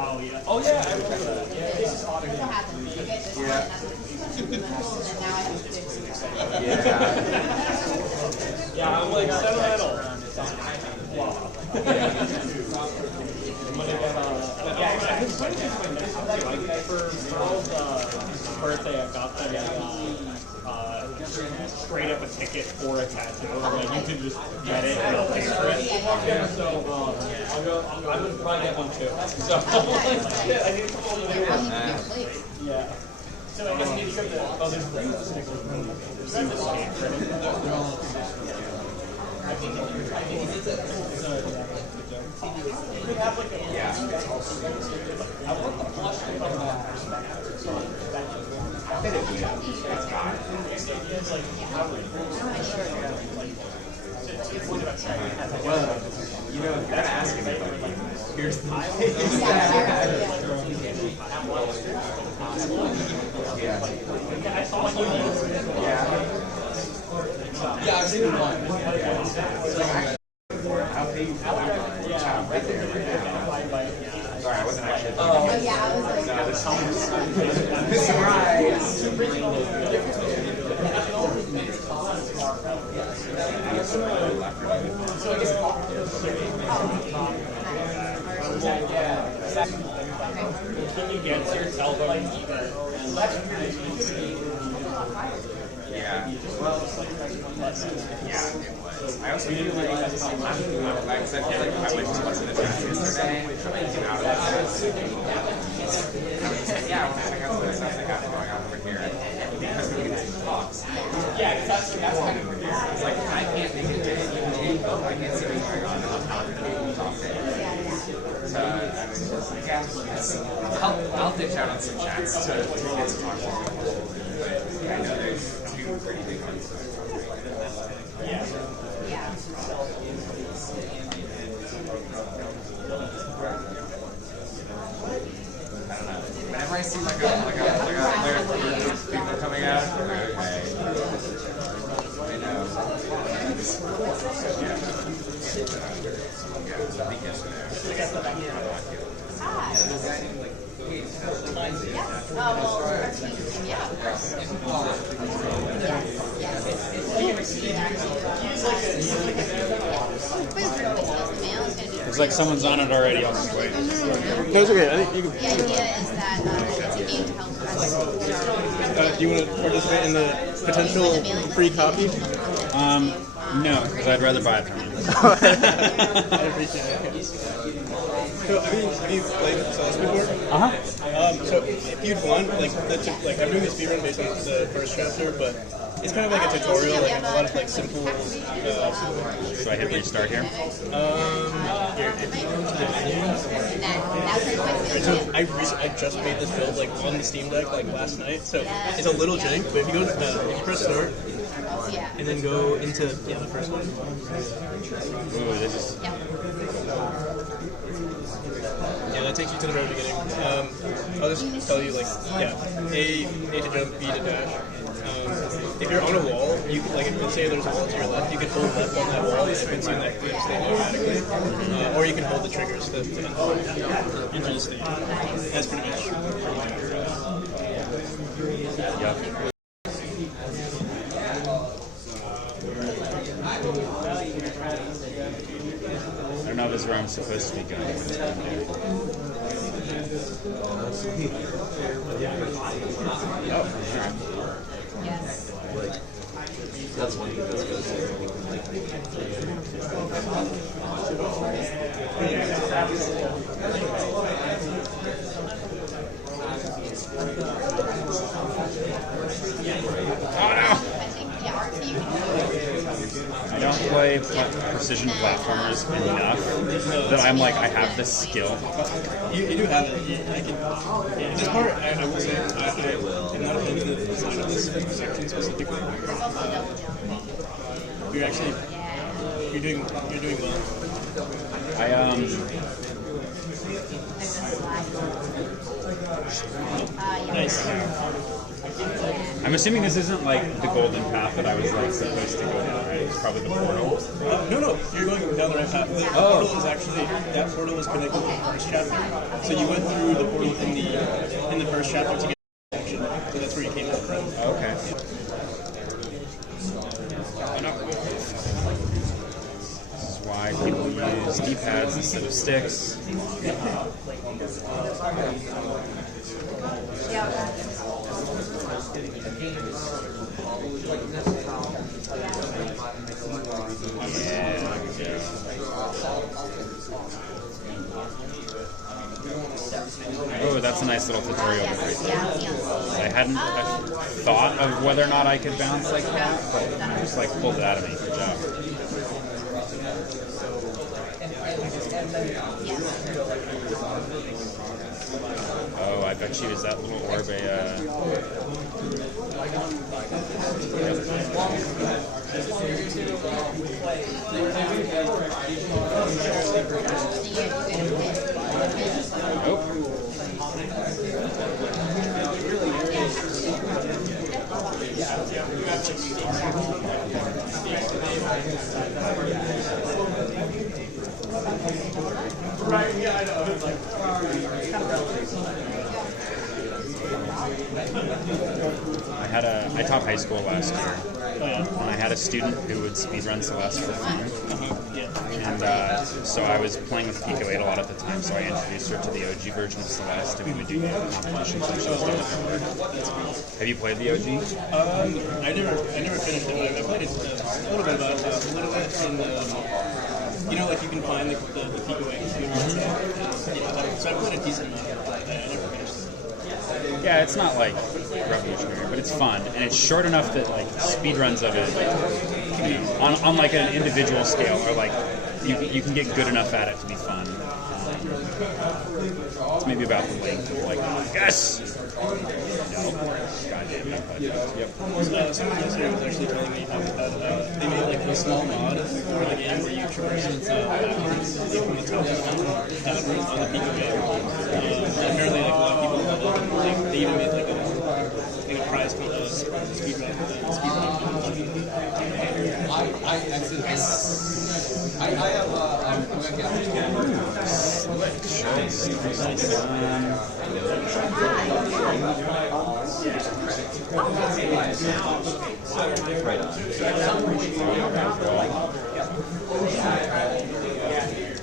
Oh yeah. Oh yeah, I remember that. Yeah, this is autograph. What happened? You get this one, and that's what and now I have to fix it. Yeah, I'm like sentimental. Wow. Yeah, I was trying to get my next one too. For Earl's birthday, I got them straight up a ticket for a tattoo. Like you can just get it and I'll pay for it. So I'm gonna probably get one too. So shit, I need a couple of new ones. Yeah. So I guess maybe the other stickers. We have like a I want the flush to come back. It's like Well, you know, that asking me, here's the Yeah, I've seen it one. I'll pay you for right there, right now. Sorry, I wasn't actually. Oh, yeah, I was like, Can you get your elbow even? Yeah. Well, yeah, it was. I also feel like I said, I feel like I went too much in the draft yesterday. Trying to get out of that. Yeah, I want to check out some of the stuff they got going on over here. Because we get to talks. Yeah, that's kind of weird. It's like, I can't make it day. I can't see what's going on. I'm not going to talk to it. So, I was just like, yeah, I'll ditch out on some chats to get to talk to people. But I know there's two pretty big ones. Yeah. yeah. Whenever I see like a group of people coming out, I'm like, okay. I know. Yeah, I think yesterday. It's like someone's on it already. I'll just wait. No, it's okay. I think you can. The idea is that it's a game to help us. Do you want to participate in the potential free copy? No, because I'd rather buy it from you. I appreciate it. So, have you played Celeste before? So, if you'd want, like I'm doing a speedrun based on the first chapter, but it's kind of like a tutorial, like a lot of like simple. So I hit restart here. Here, if you go to the menu. So I just made this build like on the Steam Deck like last night, so it's a little jank. But if you go to if you press start. And then go into the first one. Ooh, this is. Yeah, that takes you to the very beginning. I'll just tell you, like, A to jump, B to dash. If you're on a wall, you could, like, let's say there's a wall to your left, you can hold left on that wall and it puts you in that clear state automatically. Or you can hold the triggers to enter the state. That's pretty much. Yep. I don't know if this is where I'm supposed to be going. Oh, alright. That's one thing that's good. I don't play precision platformers enough that I'm like, I have this skill. You do have it. This part, I will say, I'm not a fan of the design of this section specifically. You're doing well. Nice. I'm assuming this isn't like the golden path that I was like supposed to go down, right? It's probably the portal. No, you're going down the right path. The portal is actually, that portal is connected to the first chapter. So you went through the portal in the first chapter to get to the action. So that's where you came from. Okay. This is why people use D-pads instead of sticks. Oh, that's a nice little tutorial. I hadn't thought of whether or not I could bounce like that, but you just like pulled it out of me. Good job. Oh, I bet you is that little orb a Right, yeah, I know. I taught high school last year, and I had a student who would speedrun Celeste for fun. And so I was playing with Pico 8 a lot at the time, so I introduced her to the OG version of Celeste, and we would do competitions and shows there. Have you played the OG? I never finished it, but I played it a little bit about it, a little bit in the, you know, like you can find the Pico 8 speedruns. So I played a decent amount of it, but I never finished it. Yeah, it's not like revolutionary, but it's fun, and it's short enough that like speedruns of it, you know, on like an individual scale, or like you can get good enough at it to be fun. It's maybe about the length of like, yes! No. Goddamn, yep. Someone yesterday was actually telling me that they made like a small mod for the game where you traverse backwards from the top down backwards on the Pico 8. Apparently, like a lot of people love it. Like, they even made like a prize for the speedrun. I have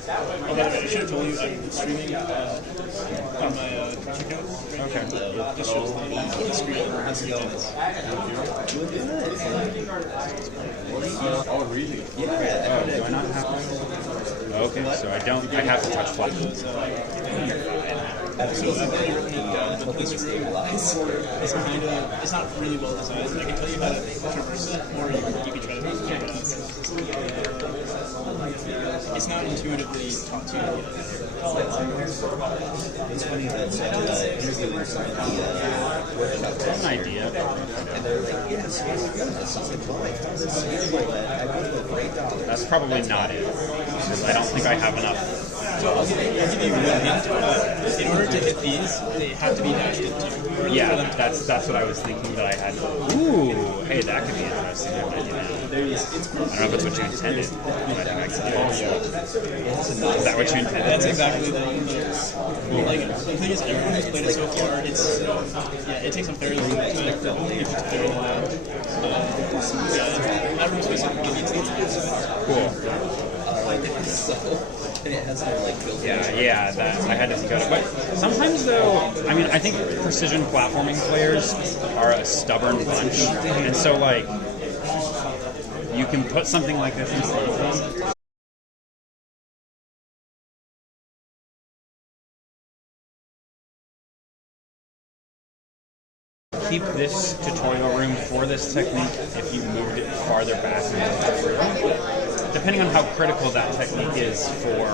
Oh, by the way, I should have told you I'm streaming on my Twitch account. Okay. Just shows the screen. Oh, really? Yeah. Do I not have? Okay, so I don't. I have to touch flight. So I've already written it down. The police room is kind of, it's not really well designed. I can tell you how to traverse it, or you can try to figure it out. It's not intuitively taught to you. It's funny that interviewers on the workshop. An idea. And they're like, yes, this is a toy. This is $1. That's probably not it, because I don't think I have enough. So I'll give you one hint. In order to hit these, they have to be dashed into. Yeah, that's what I was thinking that I had. Ooh, hey, that could be interesting. I don't know if it's what you intended, but I think I can do it. Is that what you intended? That's exactly the like. The thing is, everyone who's played it so far, it's it takes a fairly long time. It's very everyone's basically giving it to Cool. And it has no like built-in. Yeah, that I had to think about it. But sometimes though, I mean, I think precision platforming players are a stubborn bunch, and so like you can put something like this in front of them. Keep this tutorial room for this technique if you moved it farther back into the room, depending on how critical that technique is for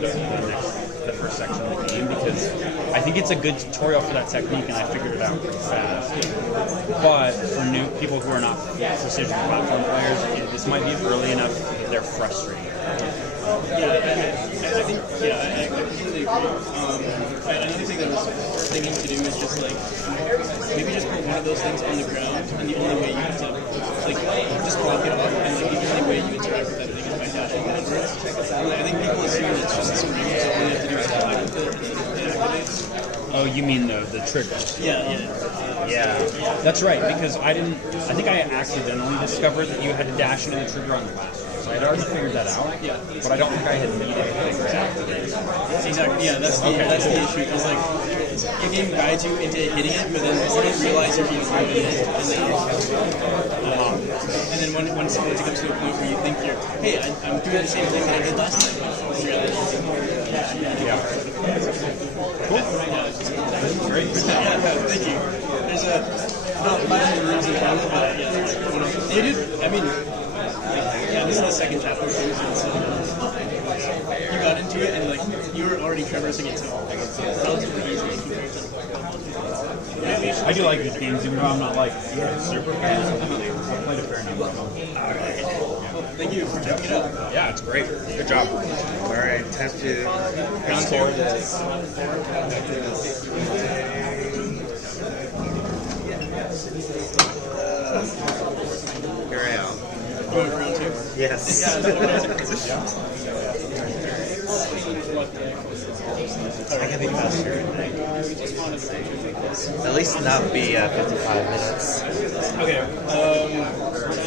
the first section of the game, because I think it's a good tutorial for that technique and I figured it out pretty fast. But for new people who are not precision platform players, this might be early enough that they're frustrated. I think, I completely agree. Another thing that I was thinking to do is just like, maybe just put one of those things on the ground, and the only way you have to, like, just block it off, and like, the only way you interact with that thing is by dashing it over it. I think people assume it's just a spring, so all you have to do is collect with it, and it activates. Oh, you mean the trigger? Yeah. That's right, because I think I accidentally discovered that you had to dash into the trigger on the last one. So I'd already figured that out, but I don't think I had needed to figure it out. Exactly, yeah, that's the issue. It's like, your game guides you into hitting it, but then you don't realize you're being driven in, and then once it comes to a point where you think hey, I'm doing the same thing that I did last time. Yeah. Cool. Great. Thank you. There's not 500 rooms in total, but they did, I mean, this is the second chapter. So you got into it and like you were already traversing it, so relatively easy compared to. I I do like these games, even though I'm not like super fan. I've played a fair number of them. Thank you for checking it out. Yeah, it's great. Good job. All right, time to Round two. Here I am. Going for round two? Yes. I can be faster. At least not be 55 minutes. Okay. I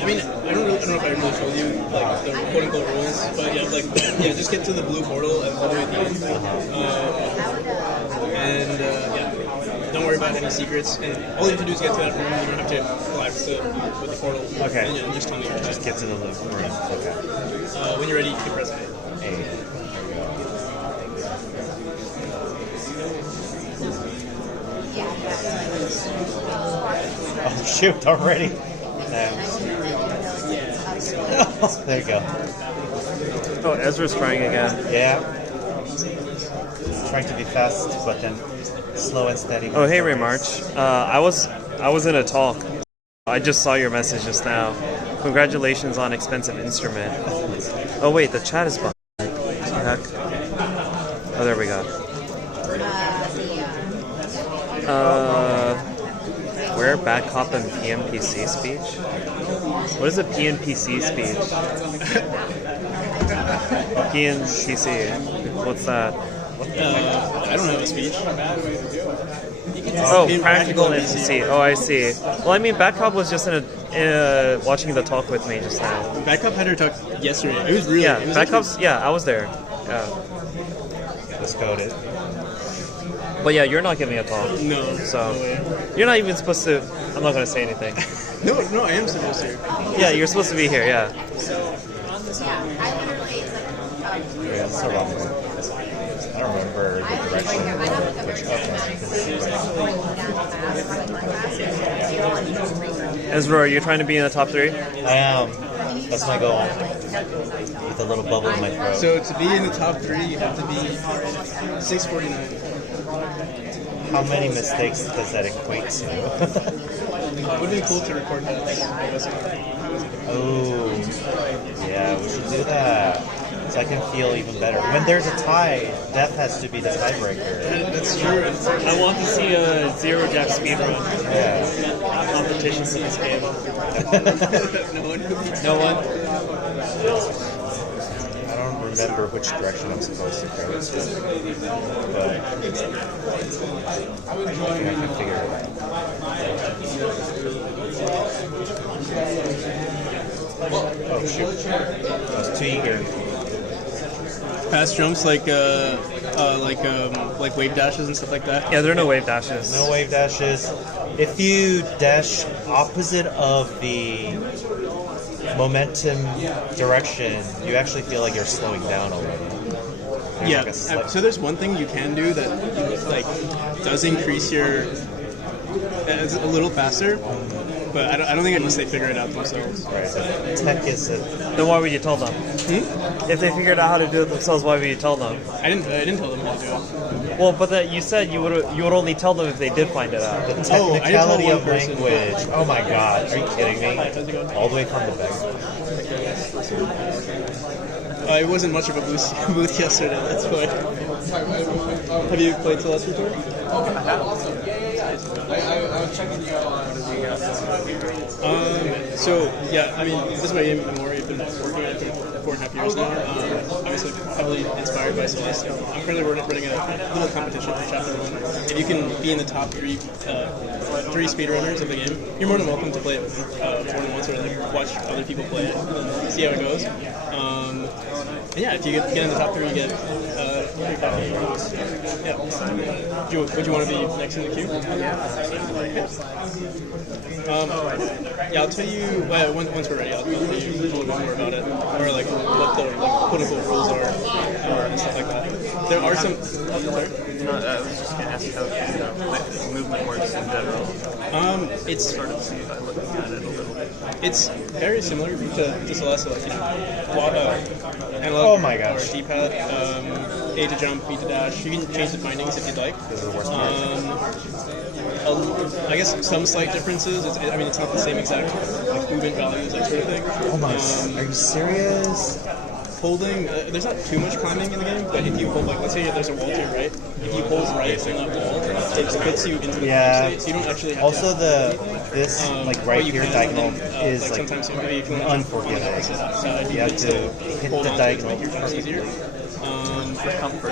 mean, I don't know if I really showed you like the quote unquote rules, but yeah, just get to the blue portal and all the way at the end. Yeah, don't worry about any secrets. And all you have to do is get to that room. You don't have to fly with the portal. Okay. And, just tell me your Just get to the loop. Okay. When you're ready, you can press A. Oh shoot! Already. There you go. Oh, Ezra's trying again. Yeah. Trying to be fast, but then slow and steady. Oh, hey, Ray March. I was in a talk. I just saw your message just now. Congratulations on expensive instrument. Oh wait, the chat is behind. What the heck? Oh, there we go. Where back cop and PNPC speech? What is a PNPC speech? PNPC. What's that? I don't have a speech. Oh, practical NPC. Oh, I see. Well, I mean, Batcop was just watching the talk with me just now. Batcop had her talk yesterday. It was really. Yeah, it was Batcop's. Yeah, I was there. Yeah. Let's go to. But yeah, you're not giving a talk. No. So you're not even supposed to. I'm not going to say anything. No, I am supposed to. Yeah, you're supposed to be here. Yeah. Yeah, it's a rough one. I don't remember the direction. Ezra, are you trying to be in the top 3? I am. That's my goal. With a little bubble in my throat. So to be in the top 3, you have to be 649. How many mistakes does that equate to? It would be cool to record that. Oh, yeah, we should do that. So I can feel even better. When there's a tie, death has to be the tiebreaker. That's true. I want to see a Zero Jack speedrun. Yeah. Competitions in this game. No one? I don't remember which direction I'm supposed to go. But I think I can figure it out. Oh shoot. I was too eager. Fast jumps like wave dashes and stuff like that. Yeah, there are no wave dashes. No wave dashes. If you dash opposite of the momentum direction, you actually feel like you're slowing down a little. Yeah. So there's one thing you can do that does increase your a little faster, but I don't think unless they figure it out themselves. Right. Tech is it. Then why would you tell them? If they figured out how to do it themselves, why would you tell them? I didn't tell them how to do it. Well, but you said you would only tell them if they did find it out. The technicality of language. Oh my god, are you kidding me? All the way from the back. It wasn't much of a booth yesterday, that's why. Have you played Celeste before? I was checking you out on So, yeah, I mean, this is my game more. I've been working on it for 4.5 years now. Obviously, heavily inspired by Celeste. I'm currently running a little competition for Chapter 1. If you can be in the top 3 speedrunners of the game, you're more than welcome to play it more than once or watch other people play it and see how it goes. And yeah, if you get in the top 3, you get free coffee. Yeah. Would you want to be next in the queue? Yeah, I'll tell you once we're ready. I'll tell you a little bit more about it, or what the quote-unquote rules are, and stuff like that. There are some. Sorry? No, I was just going to ask how the movement works in general. It's sort of see if I look at it a little bit. It's very similar to Celeste, analog. Oh my gosh. D-pad, A to jump, B to dash. You can change the findings if you'd like. This is the worst part. I guess some slight differences. I mean, it's not the same exact like movement values, that sort of thing. Oh my! Are you serious? Holding, there's not too much climbing in the game, but if you hold, like, let's say there's a wall to your right, if you hold right on that wall, it puts you into the state, so you don't actually have also to... this like right here diagonal is like sometimes maybe if you want unforgiving. you have to hit the diagonal perfectly. For comfort.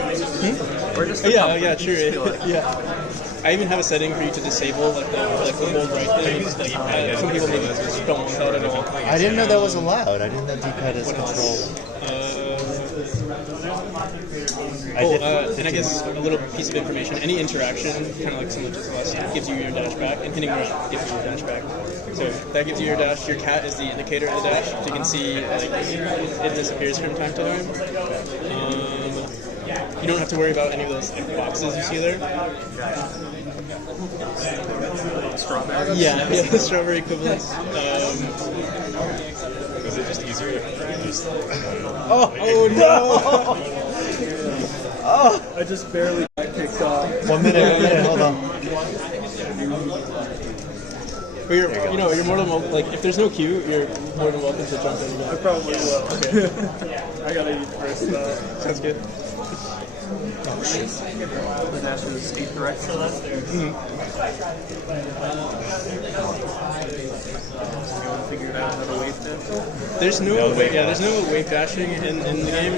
Or just yeah, true. Yeah. I even have a setting for you to disable like the hold right thing. Like, some people maybe don't want that at all. I didn't know that was allowed. I didn't know D-pad is control. And I guess a little piece of information. Any interaction, kind of like similar to Celeste, gives you your dash back, and hitting right gives you your dash back. So that gives you your dash. Your cat is the indicator of the dash. So you can see like it disappears from time to time. You don't have to worry about any of those like, boxes you see there. Strawberry? Yeah, the strawberry equivalents. Is it just easier to just... Oh no! Oh! I just barely got kicked off. 1 minute, hold on. But you're more than welcome, like, if there's no queue, you're more than welcome to jump in again. I probably will. Okay. I gotta eat first, though. Sounds good. Oh, shit. The dash is 8 direct, so that's there. Figured out how to wave dash. There's no wave dashing in the game.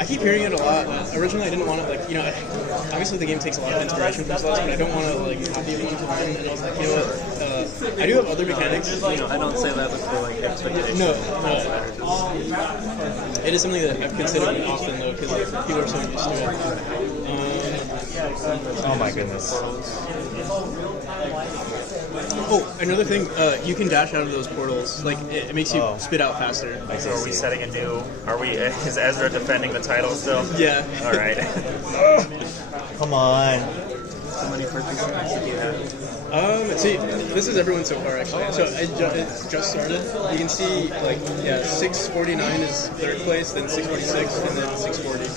I keep hearing it a lot. Originally, I didn't want to obviously the game takes a lot of inspiration from Celeste, but I don't want to copy one to one. And I was like, you know what? I do have other mechanics. I don't say that with the expectations. No. It is something that I've considered often though, because people are so used to it. Oh my goodness. Oh, another thing, you can dash out of those portals. Like, it makes you spit out faster. So are we setting a new... Is Ezra defending the title still? Yeah. Alright. Come on. How many purchases did you have? See, this is everyone so far, actually. So it just started. You can see, 649 is third place, then 646, and then 640.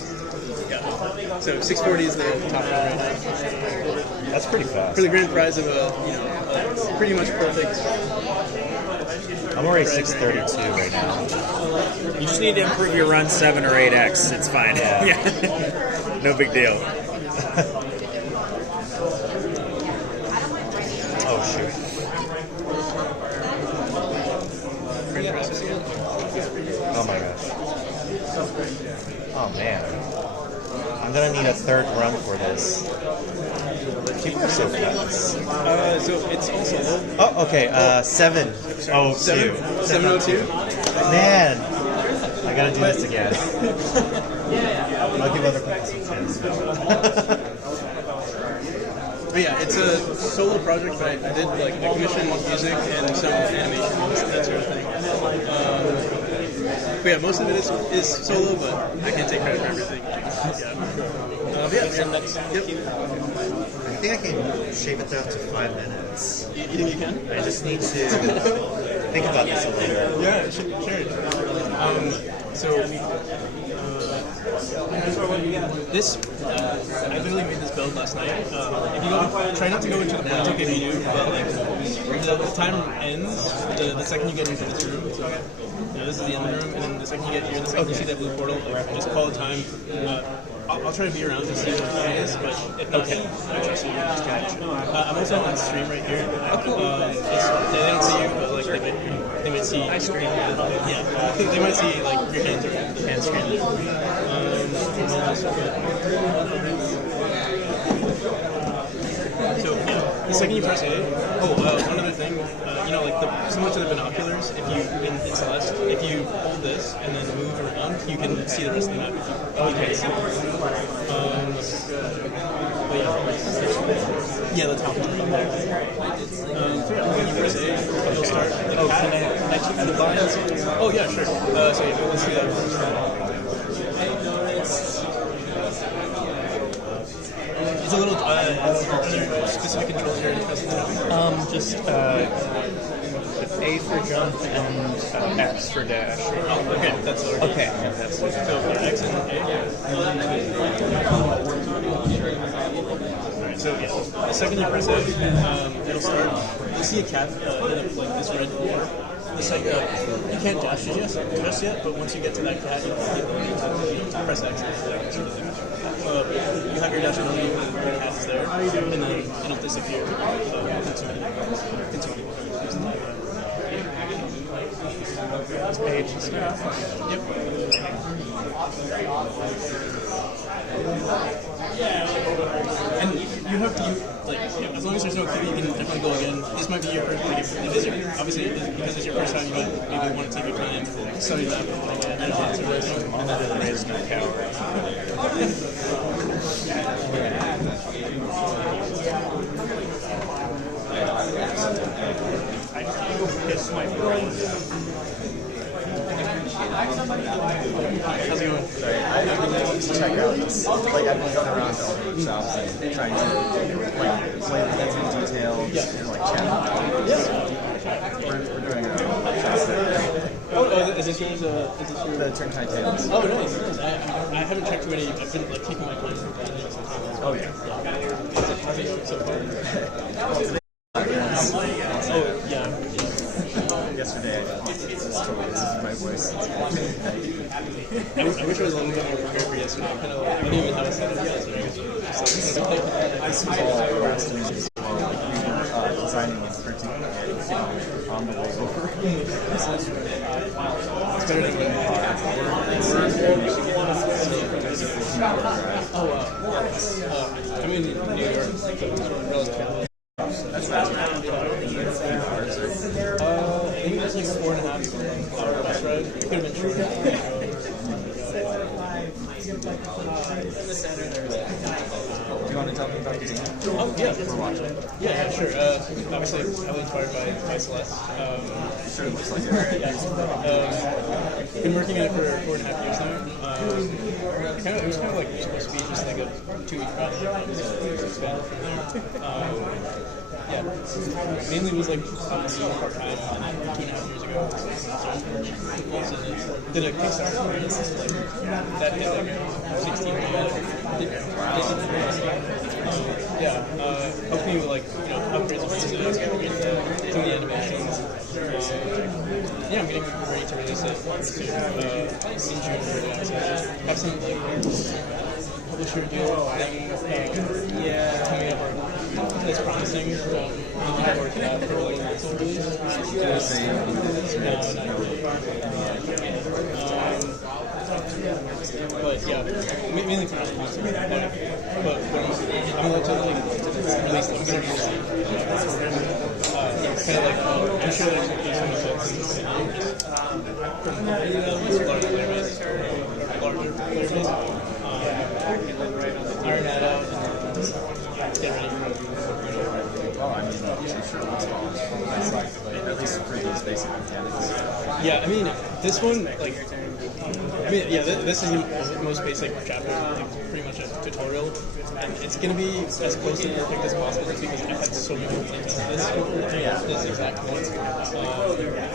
Yeah. So 640 is the top one right now. That's pretty fast. For the grand prize of a pretty much perfect. I'm already 632 right now. You just need to improve your run 7 or 8x. It's fine. Yeah. No big deal. Oh shoot. Oh my gosh. Oh man. I'm gonna need a third run for this. People are so fast. So it's also... Oh, okay. 702. 702? Man, I gotta do this again. I'll give other people some chance. But yeah, it's a solo project, but I did I commissioned music and some animation, that sort of thing. But yeah, most of it is solo, but I can't take credit for everything. Yep. I think I can shave it down to 5 minutes. You think you can? I just need to think about this a little. Yeah, sure. This, I literally made this build last night. If you try not to go into the project if you do, but the time ends the second you get into this room. So this is the end of the room, and then the second you get here, the second you see that blue portal, just call the time. I'll try to be around to see what time it is, but if not, I trust you. Just catch it. I'm also on stream right here. They don't see you, but they might see. I screen. Yeah, they might see your hands or hand screen. So the second you press A, one other thing, similar to the binoculars, if you in Celeste, if you hold this and then move around, you can see the rest of the map. Okay. Yeah, the top one from there. When you press A, you'll start. Can I check the buttons? Oh yeah, sure. So let's do that first. It's a little specific controls here. Just A for jump and X for dash. Oh, okay, that's all right. Okay. So X and A. Alright, So yeah, the second you press it, it'll start. You see a cat in like this red door. It's like you can't dash it just yet, but once you get to that cat, you press X. You have your dash ability, the cat is there, and then it'll disappear. Continue. This page. Yep. And you have to, like, as long as there's no cue, you can definitely go again. This might be your first, like, if it is your, obviously, because it's your first time, you might maybe want to take your time, study that, and then raise no cow. I just go piss my brains. How's it going? Sorry, I've been to check out this. Like, I've been going around to all the workshops and trying to like play the games in detail and like chat. We're doing a class there. Is this yours? Is this your... The Turntide Tales. Oh, nice. I haven't checked too many. I've been like taking my time. Oh yeah. So far. Oh yeah. Yesterday, this is my voice. I wish I was a little bit more prepared for yesterday. I didn't even have a set up yesterday. I was all last week as well. We were designing and printing it on the way over. It's better than going Oh, wow. I'm in New York, relatively. That's not bad. I think it was like a 4.5-hour bus ride. It could have been shorter. Do you want to tell me about the game? Oh, yeah. We're watching. Yeah, sure. Obviously, heavily inspired by Celeste. Sure looks like it. Been working on it for 4.5 years now. It was kind of like supposed to be just like a 2-week project. Yeah, mainly was like part-time 2.5 years ago. Did a Kickstarter for it. Like, that hit like 16 million. Helped me with like upgrades of music, some of the animations. I'm getting ready to release it soon, in June. So have some like publisher deal thing coming up that's promising. Looking forward to that for like but yeah, mainly for music. But I'm allowed to like release them. I'm gonna release them. Kind of like I'm sure there's going to be some effects from larger player base, iron that out and get ready for it. Well, I mean, I'm sure it looks polished. At least for these basic mechanics. Yeah, I mean, this one, like, this is the most basic chapter, like, pretty much a tutorial, and it's going to be as close to perfect as possible just because I've had so many people into this exact point.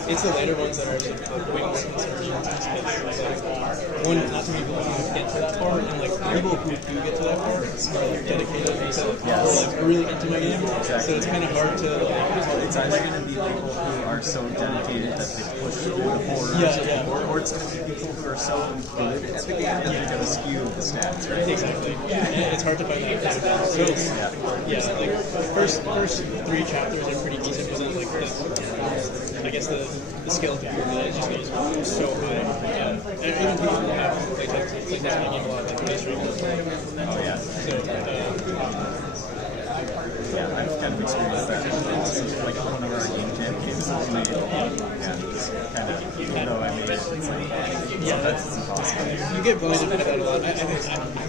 It's the later ones that are way more concerned. One, not too many people get to that far, and like people who do get to that far are like dedicated to like really into my game. So it's kind of hard to like. It's either going to be people who are so dedicated that they push through the horrors, or it's going to be people who are so good at the game that they're going to skew the stats, right? Exactly. It's hard to find that balance. So like first 3 chapters are pretty decent, but then like I guess the skill of the pyramid just goes so high. Even people who have playtest my game a lot, like they struggle. Oh yeah. So I've kind of experienced that. It's like one of our game jam games that we made, and it's kind of, even though I made it, it's like, that's impossible. You get bullied by that a lot. I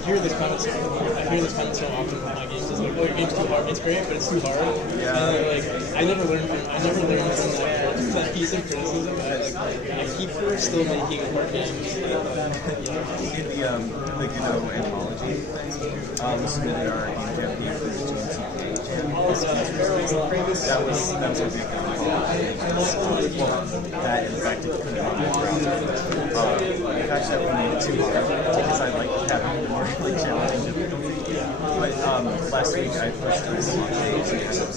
hear this comment so often. I hear this comment so often with my games. It's like, oh, your game's too hard. It's great, but it's too hard. Yeah. And like, I never learned from that piece of criticism. I keep still making hard games. In the Godot anthology thing, this is really our game jam game for the that was a big that in fact it couldn't have been the fact that we made it too hard because I like having the more challenging difficulty. But last week I pushed this update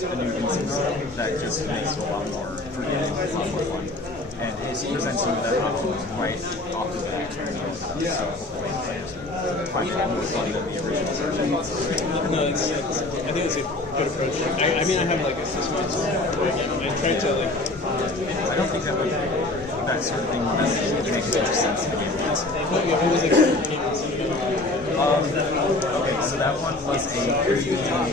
to a new instance that just makes it a lot more forgiving, a lot more fun. And it presents you that option right off the bat. So hopefully find it more fun than the original version. No, I think it's a good approach. I mean, I have like a system for a game. I tried to like. I don't think that would that sort of thing would make much sense in the game. What was it? Okay, so that one was a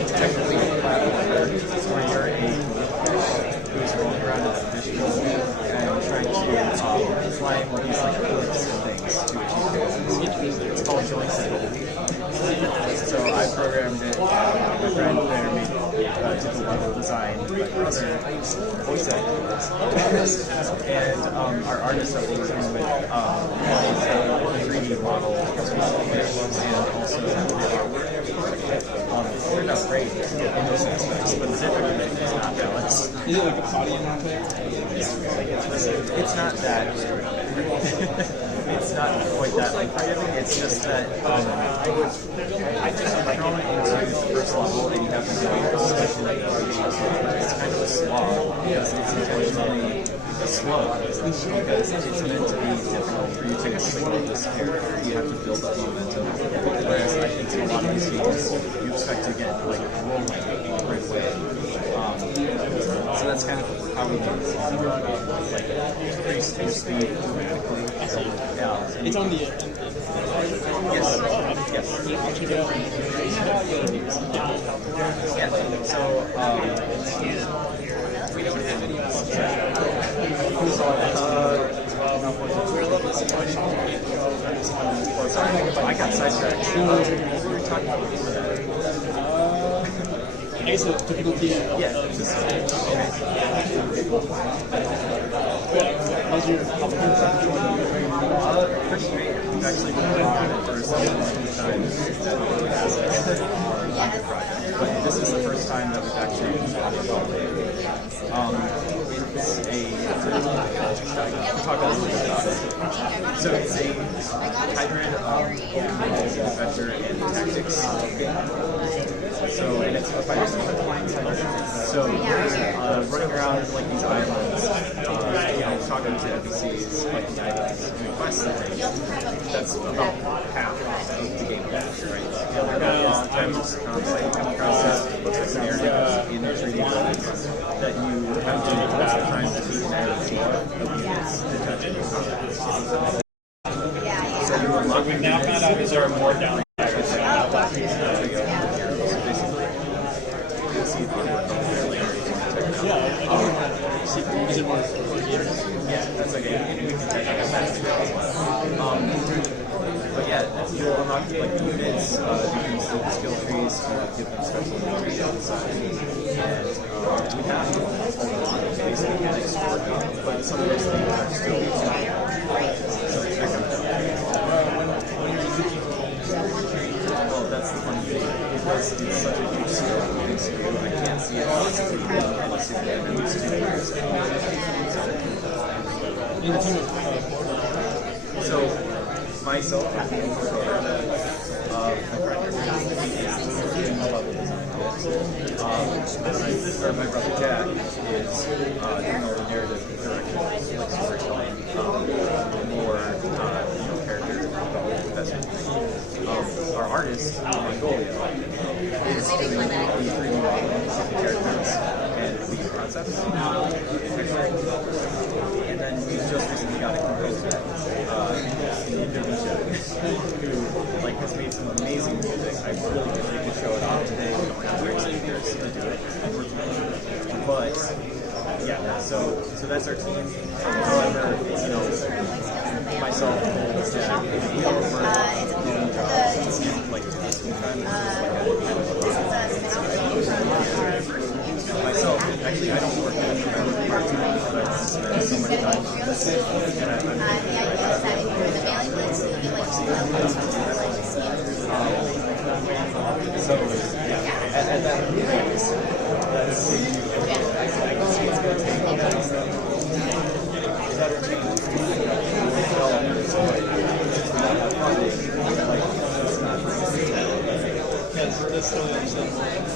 technically platformer where you're a who's rolling around in a position and trying to climb all these like hoods and things to achieve goals. It's called joystick. So I programmed it, my friend there made did the level design, my brother voice acted, and our artist that we're working with is a 3D model and also the artwork. Turned out great in those aspects, but the difficulty is not balanced. Is it like a body in one player? It's not that. It's not quite that unforgiving. It's just that thrown into the first level and you have to do it especially it's kind of a slog because it's intentionally slow because it's meant to be difficult for you to assimilate this character. You have to build up momentum. Whereas I think in a lot of these games you expect to get like rolling right away. So that's kind of how we do it. Like increase your speed dramatically. Yeah. It's on the. Yes. Yes. Yeah. So we don't have any. I got sidetracked. What were we talking about before that? I guess the difficulty of how's your pretty great. We've actually been working on it for several times. But this is the first time that we've actually it's talk a little bit about it. So it's a hybrid of adventure and tactics game. So, and it's a fighter simulator. So, running around like these islands, talking to NPCs, collecting items, doing quests and things. That's about half of the game, right? The other half is the time just constantly come across looks like scenarios in 3D worlds that you have to take most of the time to beat narrative So you unlock We've now found out is there are more down Is it more? Yeah, that's like we can check out that. But yeah, you'll unlock like units, you can install skill trees, give them special abilities outside. And we have a lot of basic mechanics working, but some of those things are still so check them out. Well, that's the funny thing. Because it's such a huge skill thing to do, I can't see it possibly unless you've been at least 2 years. So, myself, I'm the overprogramming my friend level design. My brother Jack is doing all the narrative direction, like storytelling, more character development, that sort of thing. Our artist, Mongolia, is doing the 3D modeling of the characters and the concepts. And then we just recently got a composer, Indonesia, who has made some amazing music. I really wish we could show it off today. We don't have great speakers to do it, unfortunately. But yeah, so that's our team. However, myself, Jack, we all work doing jobs like this time. Myself, actually, I don't work in the part-time, but I spend so much time on this, and I'm so, yeah, at that point, that's I can see it's going to take better change development, so it's not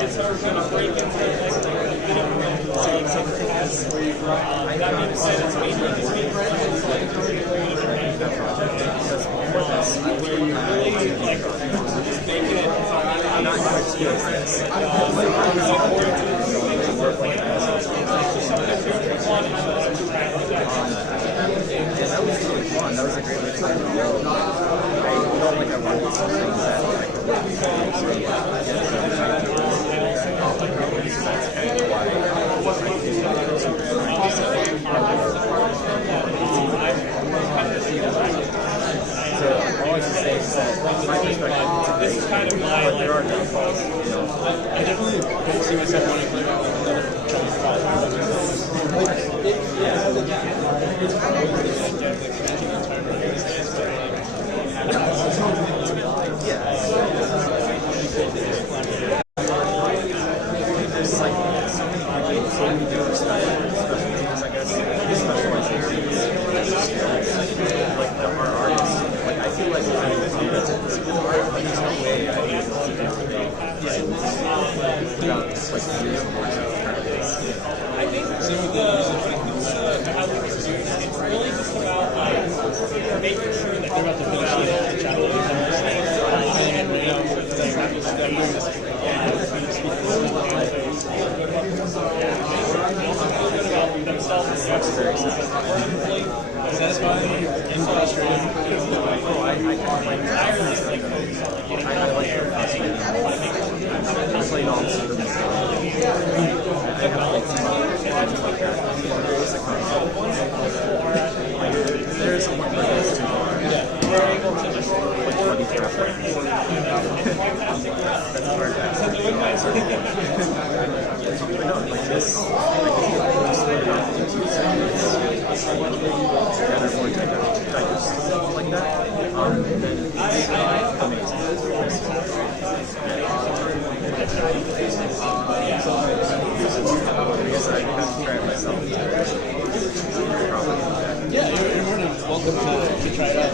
It's sort of break into that being said, it's where you really like just make it not that was really fun. That was a great way to learn. I felt like I wanted something that that's kind of so all I can say is that my perspective, this is kind of my there are downfalls. I definitely don't see myself wanting to play There's like so many people who do specialties, I guess, specializations, like that are artists. Like I feel like there's no way I'd be able to do it without just like years of work. I think how we do it's really just about like making sure that they're about to finish the challenge themselves satisfying and frustrating. I like their costume. I played all the there's a one where it's too hard. We're able to just like 20 halfway. That's hard to ask. But no, like this, just like about 2 seconds, together more stuff like that. Then it's amazing. Because I haven't tried it myself. Yeah, you're more than welcome to try it out.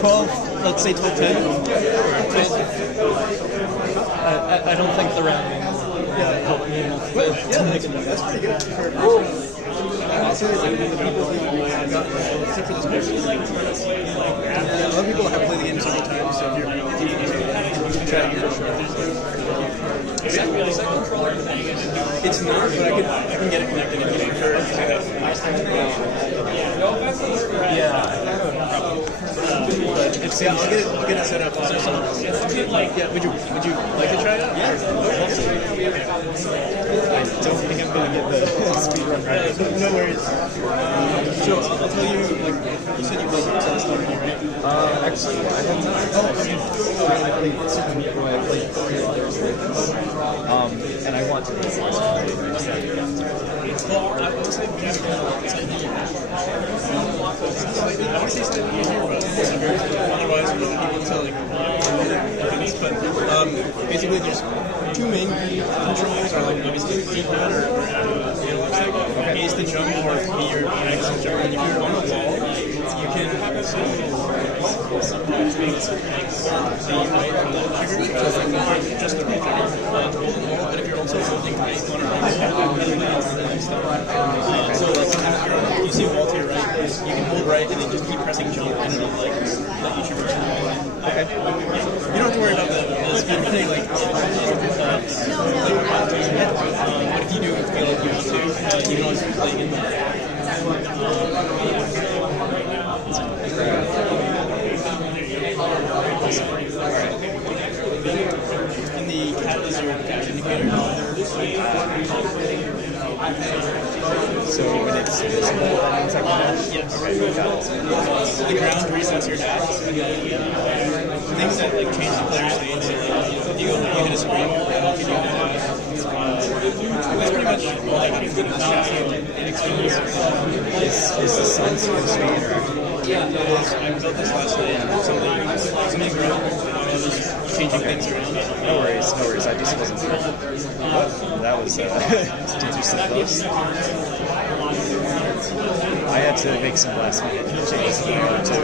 12, let's say 12:10. I don't think the rounding helped me enough. That's pretty good. Also, like the people who have gotten except for this person, a lot of people have played the game several times, so if you can try it here for sure. It's not, but I can get it connected if you prefer. But it's I'll get it set up. Yeah, would you like to try it out? Yeah. I don't think I'm gonna get the speed run right. No worries. So I'll tell you, like you said, you played Celeste already, right? Actually, I have not. I played Super Meat Boy. I played 3 others with and I want to play Well, I would say slightly easier, but otherwise we're looking into like but basically there's 2 main controls are like obviously D-pad or looks like A is the jump or B or X is jump. And if you're on a wall, you can sometimes make the right or left trigger, or just the right trigger to hold the wall. But if you're also holding right on a right, so like if you see a wall to your right, you can hold right and then just keep pressing jump and it'll like let you traverse. Okay. You don't have to worry about the speed running like but if you do feel like you want to, you can always play in and the cat is your catch indicator. So when it's visible, that means I can dash? Yes. Okay, got it. The ground resets your dash. Things that like change the player stage. So, like, you go, you hit a screen, it'll give you a dash. That's pretty much all I can do. Inexperienced. Is the sun supposed to be interactive? Yeah, I built this last night. Something ground. Changing things around. No worries, no worries. I just wasn't sure. That was did you set those? I had to make some last minute changes in order to.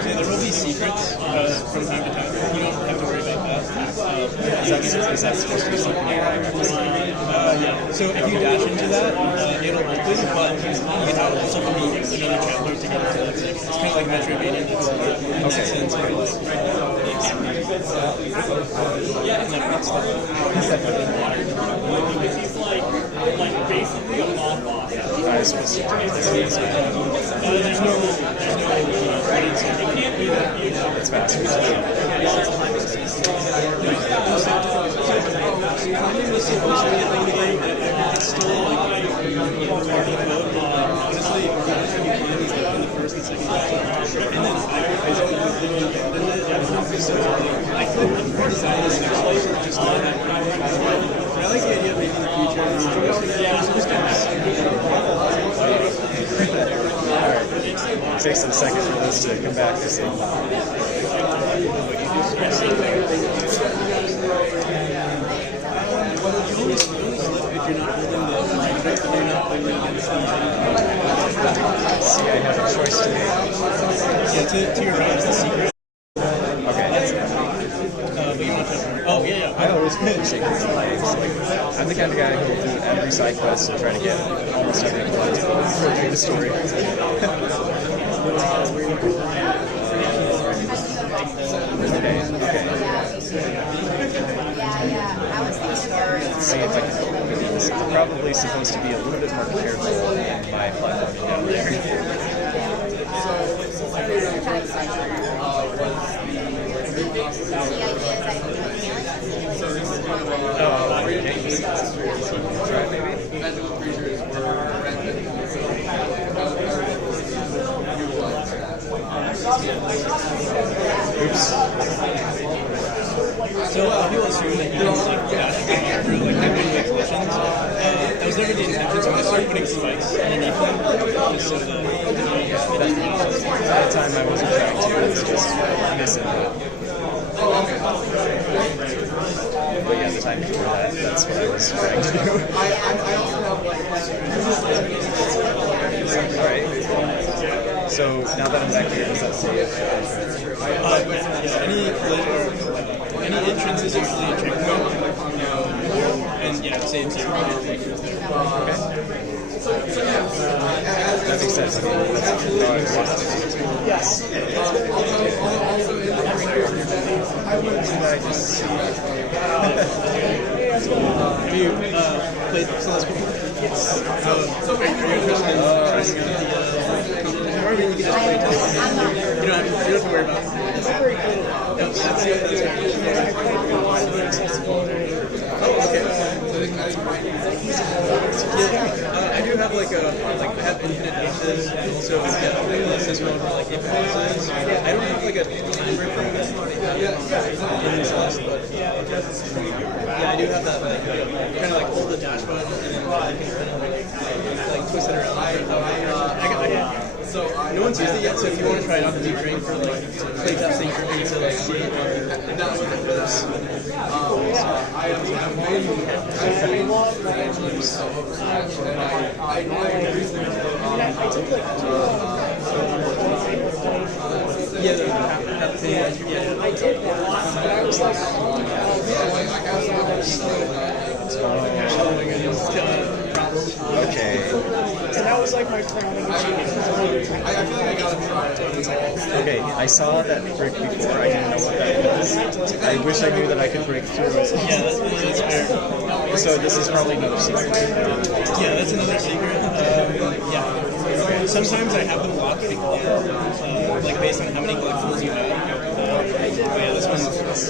There will be secrets from time to time. You don't have to worry about that. Is that supposed to be something you have to say? Yeah. So if you dash into that, it'll open, but you can also meet another chapter to get into that. It's kind of like Metroidvania. Okay. Yeah, and then what's the like basically a mob boss. I was supposed to do this. There's no it's faster. I like the idea of making the future. It takes them a second for this to come back to see. See, I have a choice to make. Yeah, to your right is the secret. Okay. Oh, yeah. I always appreciate these things. Like, I'm the kind of guy who will do every side quest and try to get almost every collectible before doing the story. Okay. Let's see if I can open these. I'm probably supposed to be a little bit more careful in my platforming down there. Try maybe? Oops. So people assume that you can like dash through like different collections. That was never the intention, so I started putting spikes underneath them. So that time I wasn't trying to, I was just missing that. But yeah, the time before that, that's what I was trying to do. Alright. So now that I'm back here, does that say any entrance is usually a checkpoint. And yeah, same zero. Okay. That makes sense. I mean, that's how I want to. Yes. I just see. Have you played Celeste before? Yes. Are you interested in trying to or I mean, you can just play it. You don't have to worry about it. It's very cool. No, that's it. Oh, okay. I do have like I have infinite aces, and also a system for like infinite aces. I don't have like a timer for it in this list, but yeah, I do have that like kind of like hold the dash button and then I can kind of like twist it around. So no one's used it yet, so if you want to try it out, be great for like play testing for me to like see if that one works. Yeah, I did that. I was like, Okay. and I was was like my turn. Okay, I saw that brick before. I didn't know what that was. I wish I knew that I could break through it. Yeah, that's fair. So this is probably another secret. Yeah, that's another secret. Yeah. Sometimes I have them locked, like based on how many collectibles you have. But yeah, this one's pretty much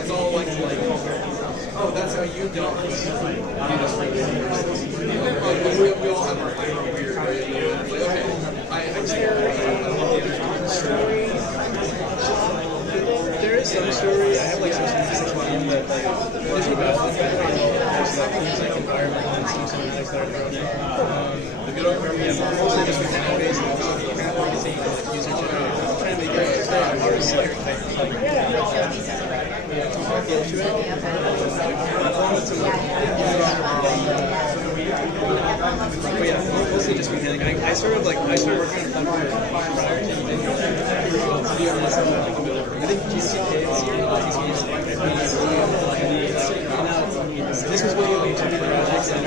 It's all like, oh, that's how you do it. We all have our weird, okay. There is some story. I have like some specific one that like is about like things like environment and stuff like that. The Godot program is mostly just mechanical based and also kind of like the same user generated. Trying to make it more like but yeah, mostly just mechanic. I started working on a platform prior to I think GCK is this was one of the two projects and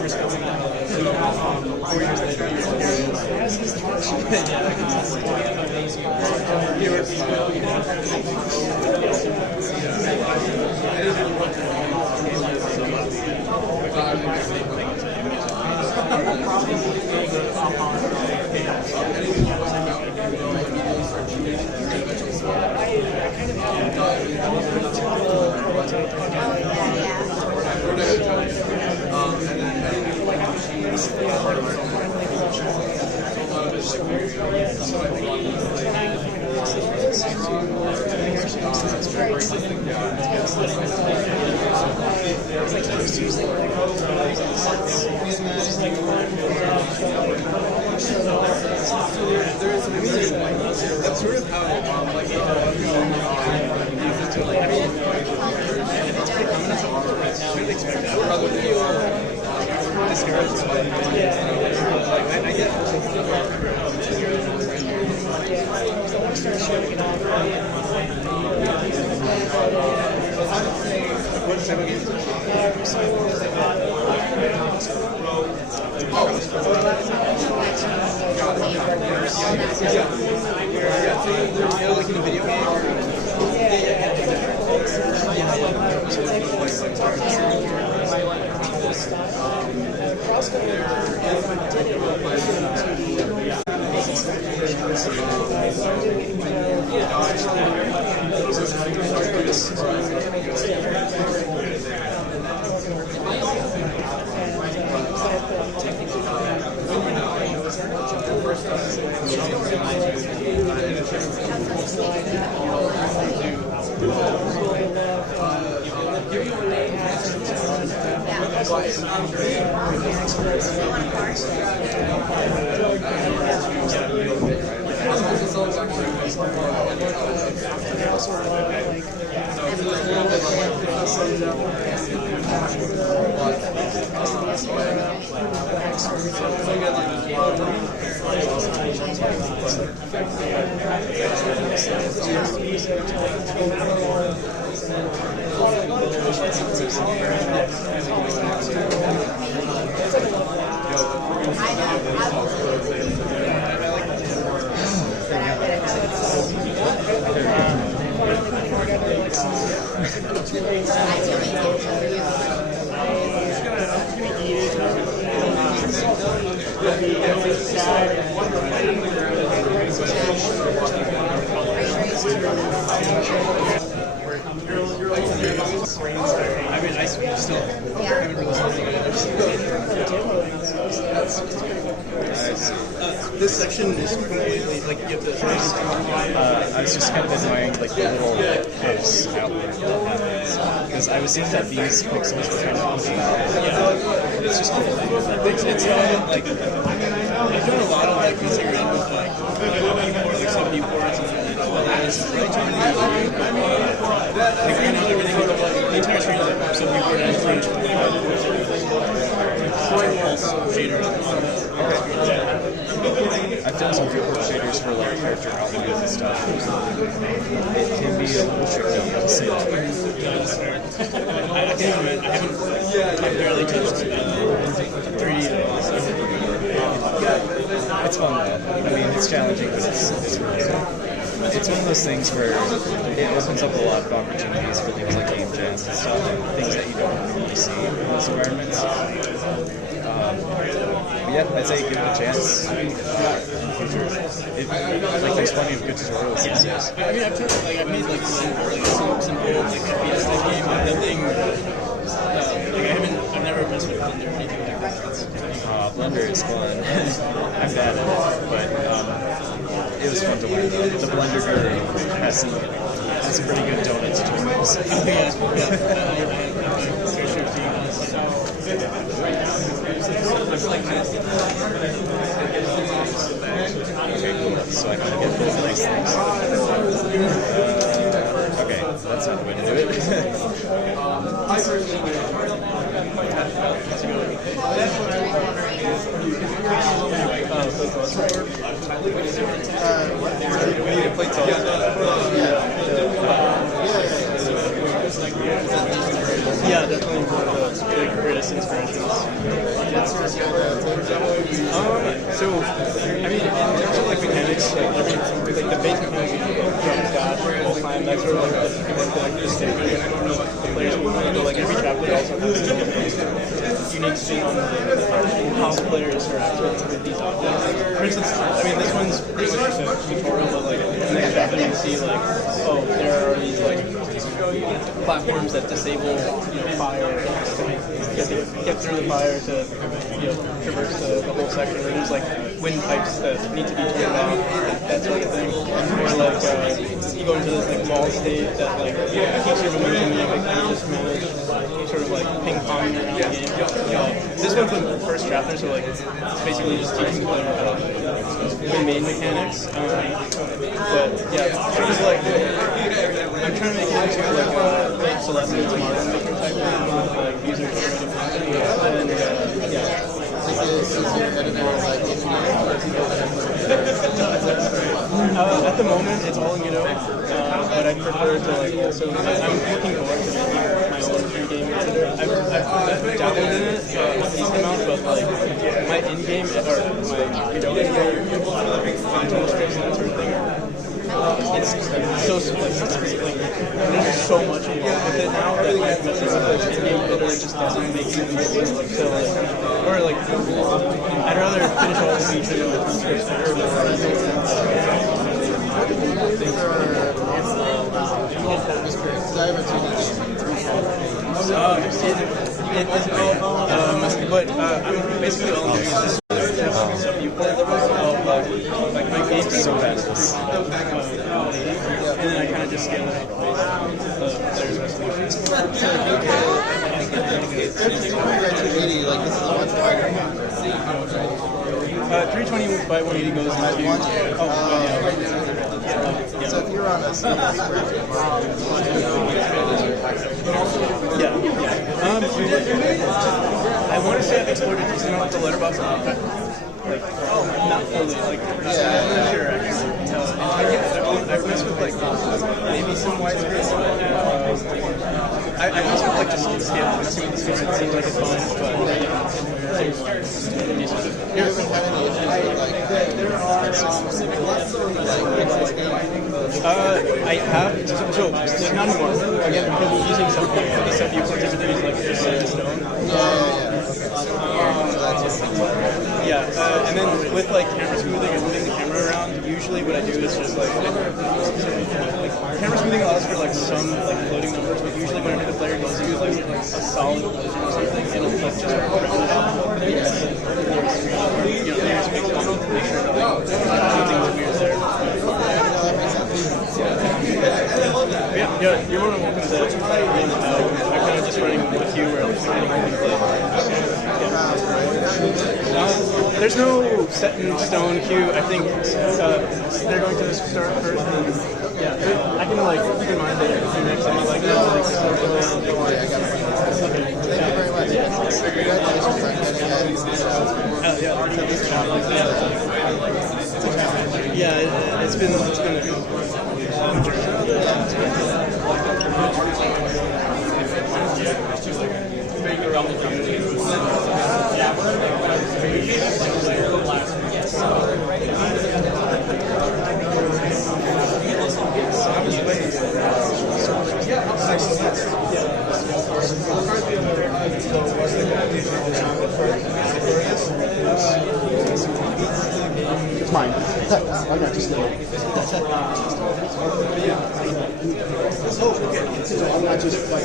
first coming out. So 4 years later, that's sort of how like really expect that. Rather than discouraged by it. I get what type of game? Like in a video game? I mean, I still haven't really seen this section is completely like give the choice. I was just kind of annoying like the little posts out there that happens because I was seeing that these pixels were kind of It's just cool. It's like I've done a lot of like messing around with like like some viewports and it's really trying to like right now everything the entire screen is like some viewport and I some field shaders for like character outlines and stuff. It can be a little tricky to say that. I've barely touched 3D. It's fun though. I mean, it's challenging, but it's really fun. It's one of those things where it opens up a lot of opportunities for things like game jams and stuff, and things that you don't normally see in those environments. But yeah, I'd say give it a chance in the future. There's plenty of good tutorials these days. I mean, I've made like some old like FPS type game, but nothing. I've never messed with Blender or anything like that. Blender is fun. I'm bad at it, but it was fun to learn though. The Blender Guru has some pretty good donut tutorials. Okay, cool. So I can get those nice things. Okay, that's not the way to do it. We need to play tall. Yeah, definitely one of the greatest inspirations. So, I mean, in terms of like mechanics, like the base mechanics, jump, dash, climb, that sort of like the standard players will play. Like every chapter also has a unique spin on how players interact with these objects. For instance, I mean, this one's pretty much just a tutorial, but like in the next chapter you see like, oh, there are these like platforms that disable fire to get through the fire to traverse the whole section. And there's like wind pipes that need to be turned off, that sort of thing. Or like you go into this like ball state that like keeps your momentum and like you just manage sort of like ping pong around the game. This one's the first chapter, so like it's basically just teaching the main mechanics. But yeah, sort of like I'm trying to make it into like Celestine's Mario Maker type thing with like user generated content. And at the moment, it's all in Godot, but I prefer to like also. I'm looking forward to making my own in-game. I've dabbled in it a decent amount, but like my in-game or my Godot in-game tool scripts and that sort of thing. It's so like there's so much involved with it now that like the in-game editor just doesn't make sense. So like, or like I'd rather finish all the features of the scripts first. But I'm basically all I'm doing is just viewport of like my game's so bad at this. And then I kind of just scale it the player's resolution. 320 by 180 goes into. So if you're on a I want to say I've explored a decent amount with the letterbox, but like not fully. Like I'm not sure actually. I've messed with like maybe some widescreen. I messed with like just scale, messing with the scale. It seems like it's fun, but you haven't had any issues I have, so not anymore. Again, because we're using some the stuff you put everything is like just set in stone. And then with like camera smoothing and moving the camera around, usually what I do is just like camera smoothing allows for like some like floating numbers, but usually whenever the player goes to use like a solid collision or something, it'll like just round it up. Just make sure nothing's weird there. Yeah, you're more than welcome to I'm kind of just running with you where I'm there's no set in stone queue. I think they're going to start first. And, I can like keep in mind that if you make something like that, like start with don't worry, I got it. Okay. Thank you very much. Congratulations on getting that. Yeah, it's been It's mine. I'm not just I'm not just like.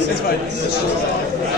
It's fine.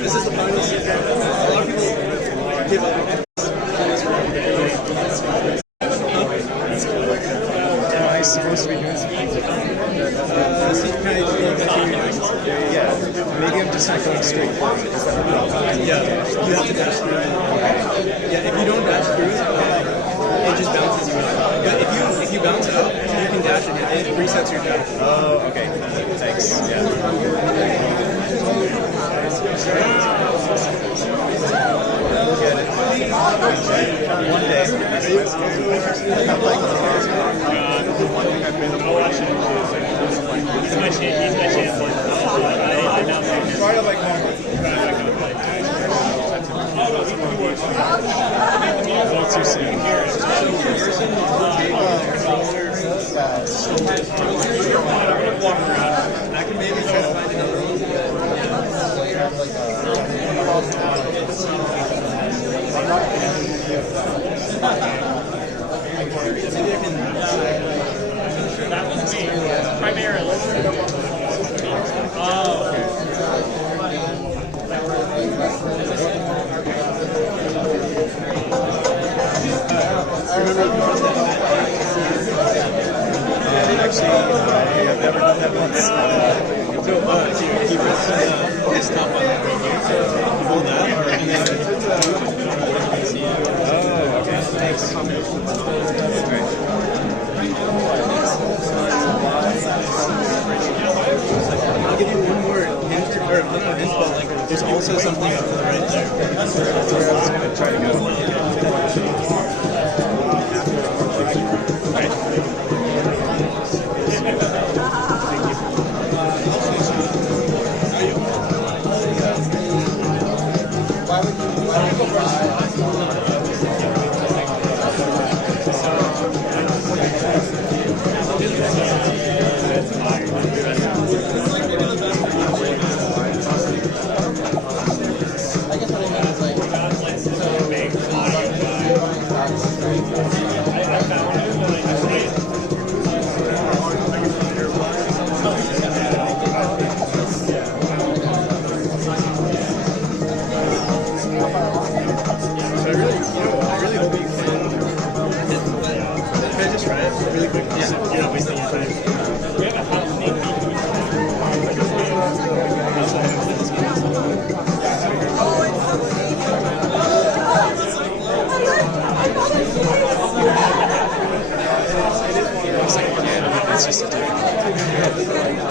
This is the finals. A lot of people give up. Am I supposed to be doing something? Yeah. Maybe I'm just not going straight through. Yeah, you have to dash through. Yeah, if you don't dash through, it just bounces you out. But if you bounce out, you can dash again. It resets your dash. Oh, okay. Thanks. Yeah. One day. He's my champion. Try to like Too soon. I can maybe try to find another one. Maybe I can He rests this top button right here. Hold that, and then oh, okay. Thanks. I'll give you one more hint, or not a hint, but like there's also something up to the right there. That's where I was gonna try to go.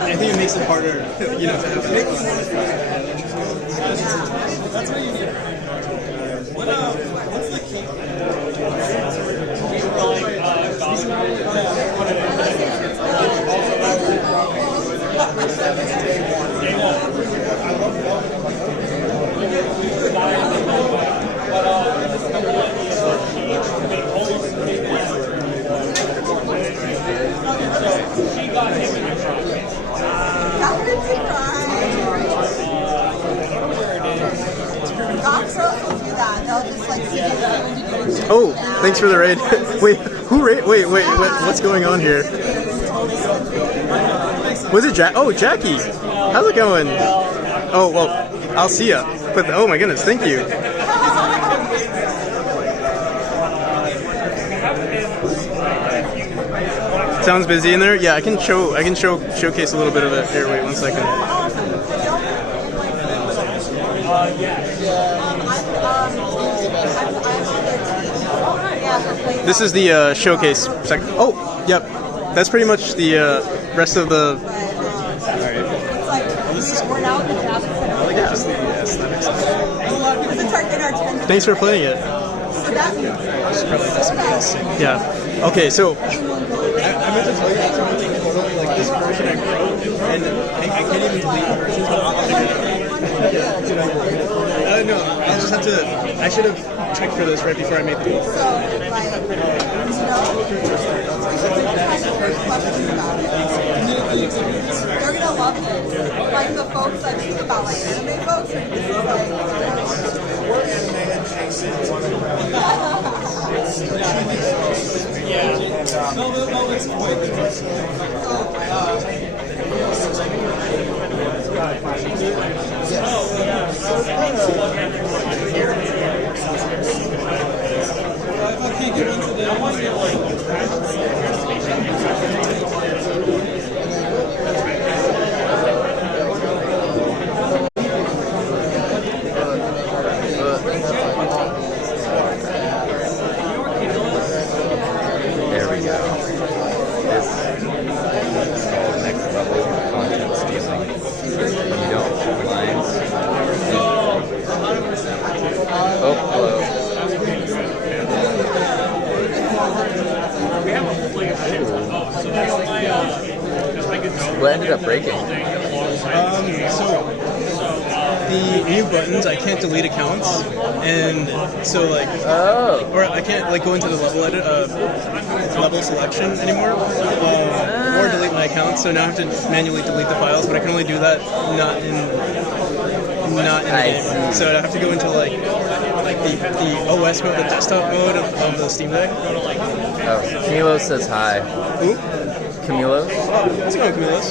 I think it makes it harder, you know, to have it. That's what you need. What's the key? Oh, thanks for the raid. Wait, who raid? Wait, what's going on here? Was it Jack? Oh, Jackie. How's it going? Oh, well, I'll see ya. But oh my goodness, thank you. Sounds busy in there. Yeah, I can showcase a little bit of it. Here, wait 1 second. This is the showcase section. Oh, yep. That's pretty much the rest of the. Thanks for playing it. Yeah. Okay, so. I meant to tell you that like this version I wrote, and I can't even delete versions. No, I just have to. I should have checked for this right before I made the book. They're gonna love this. Like the folks that think about like anime folks, or this is There we go. This is called next level content stealing. You don't put lines. Oh, hello. What ended up breaking? So the new buttons, I can't delete accounts, and so like, or I can't like go into the level edit, level selection anymore, or delete my account. So now I have to manually delete the files, but I can only do that not in the game. So I have to go into like the OS mode, the desktop mode of the Steam Deck. Oh, Camilo says hi. Who? Camilo? How's it going, Camilos?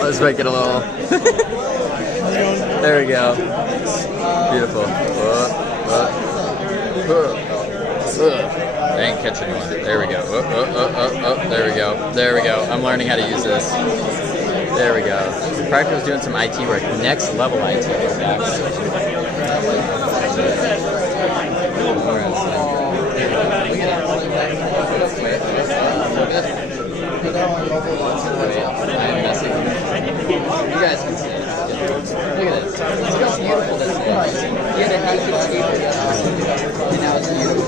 Let's make it a little. There we go. Beautiful. I ain't catching one. There we go. There we go. There we go. I'm learning how to use this. There we go. Practice doing some IT work. Next level IT work, actually. You guys can see it. Look at this. Look how beautiful this is. You had a hatchet tape, and now it's beautiful.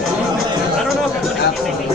I don't know if it's absolutely.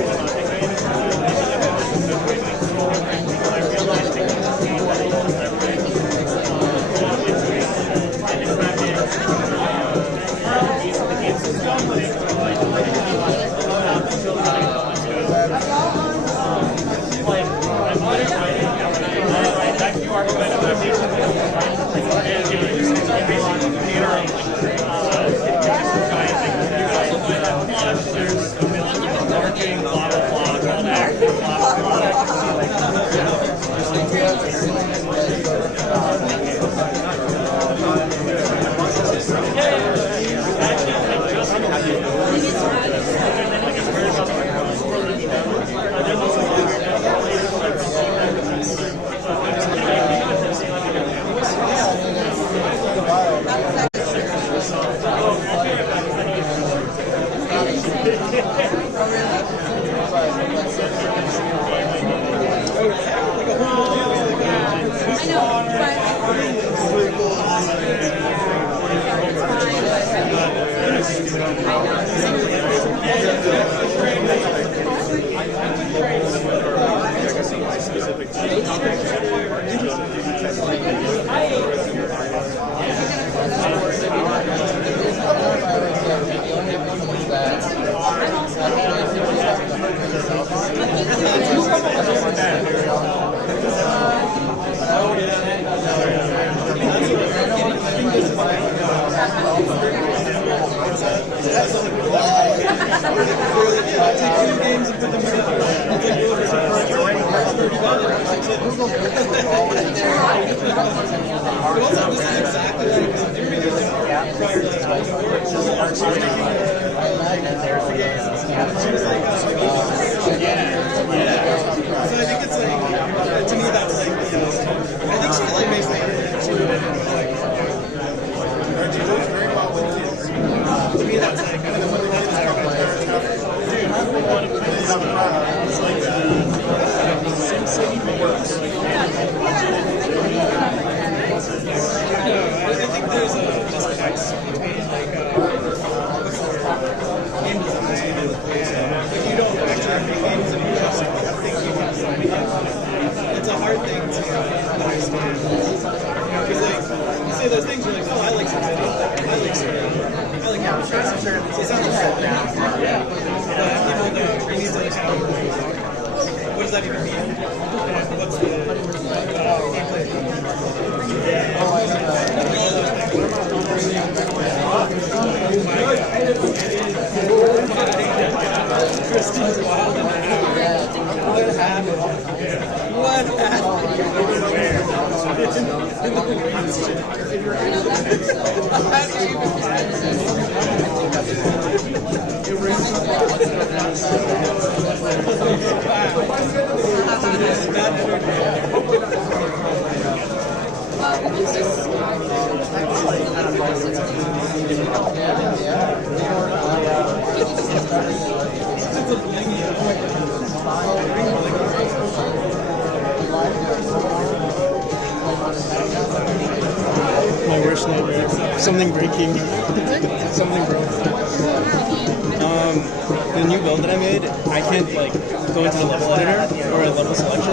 It's a hard thing to understand. Because like, you say those things, you're like, oh, I like something. I like certain. I like abstract. So it sounds like certain. Yeah. But people don't. You need to understand what does that even mean? What's the gameplay? Christine's wild and what happened? What my worst nightmare. Something breaking. Something broke. The new build that I made, I can't like go into the level editor or a level selection,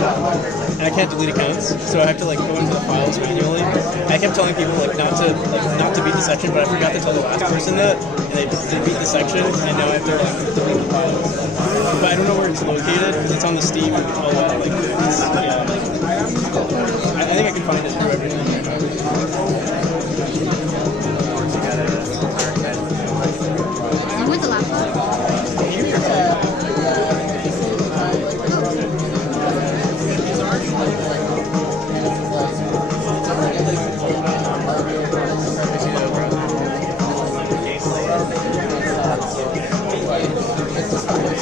and I can't delete accounts. So I have to like go into the files manually. I kept telling people like not to beat the section, but I forgot to tell the last person that, and they beat the section, and now I have to like delete the files. But I don't know where it's located because it's on the Steam. I think I can find it through everything. With the laptop?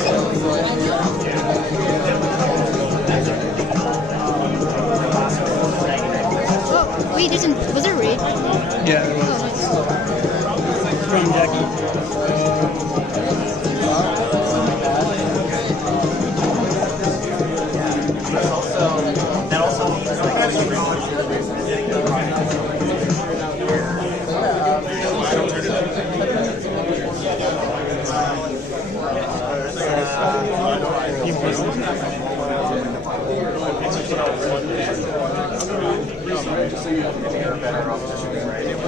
So Wait, was there a raid? Yeah, there was. From Jackie. That also means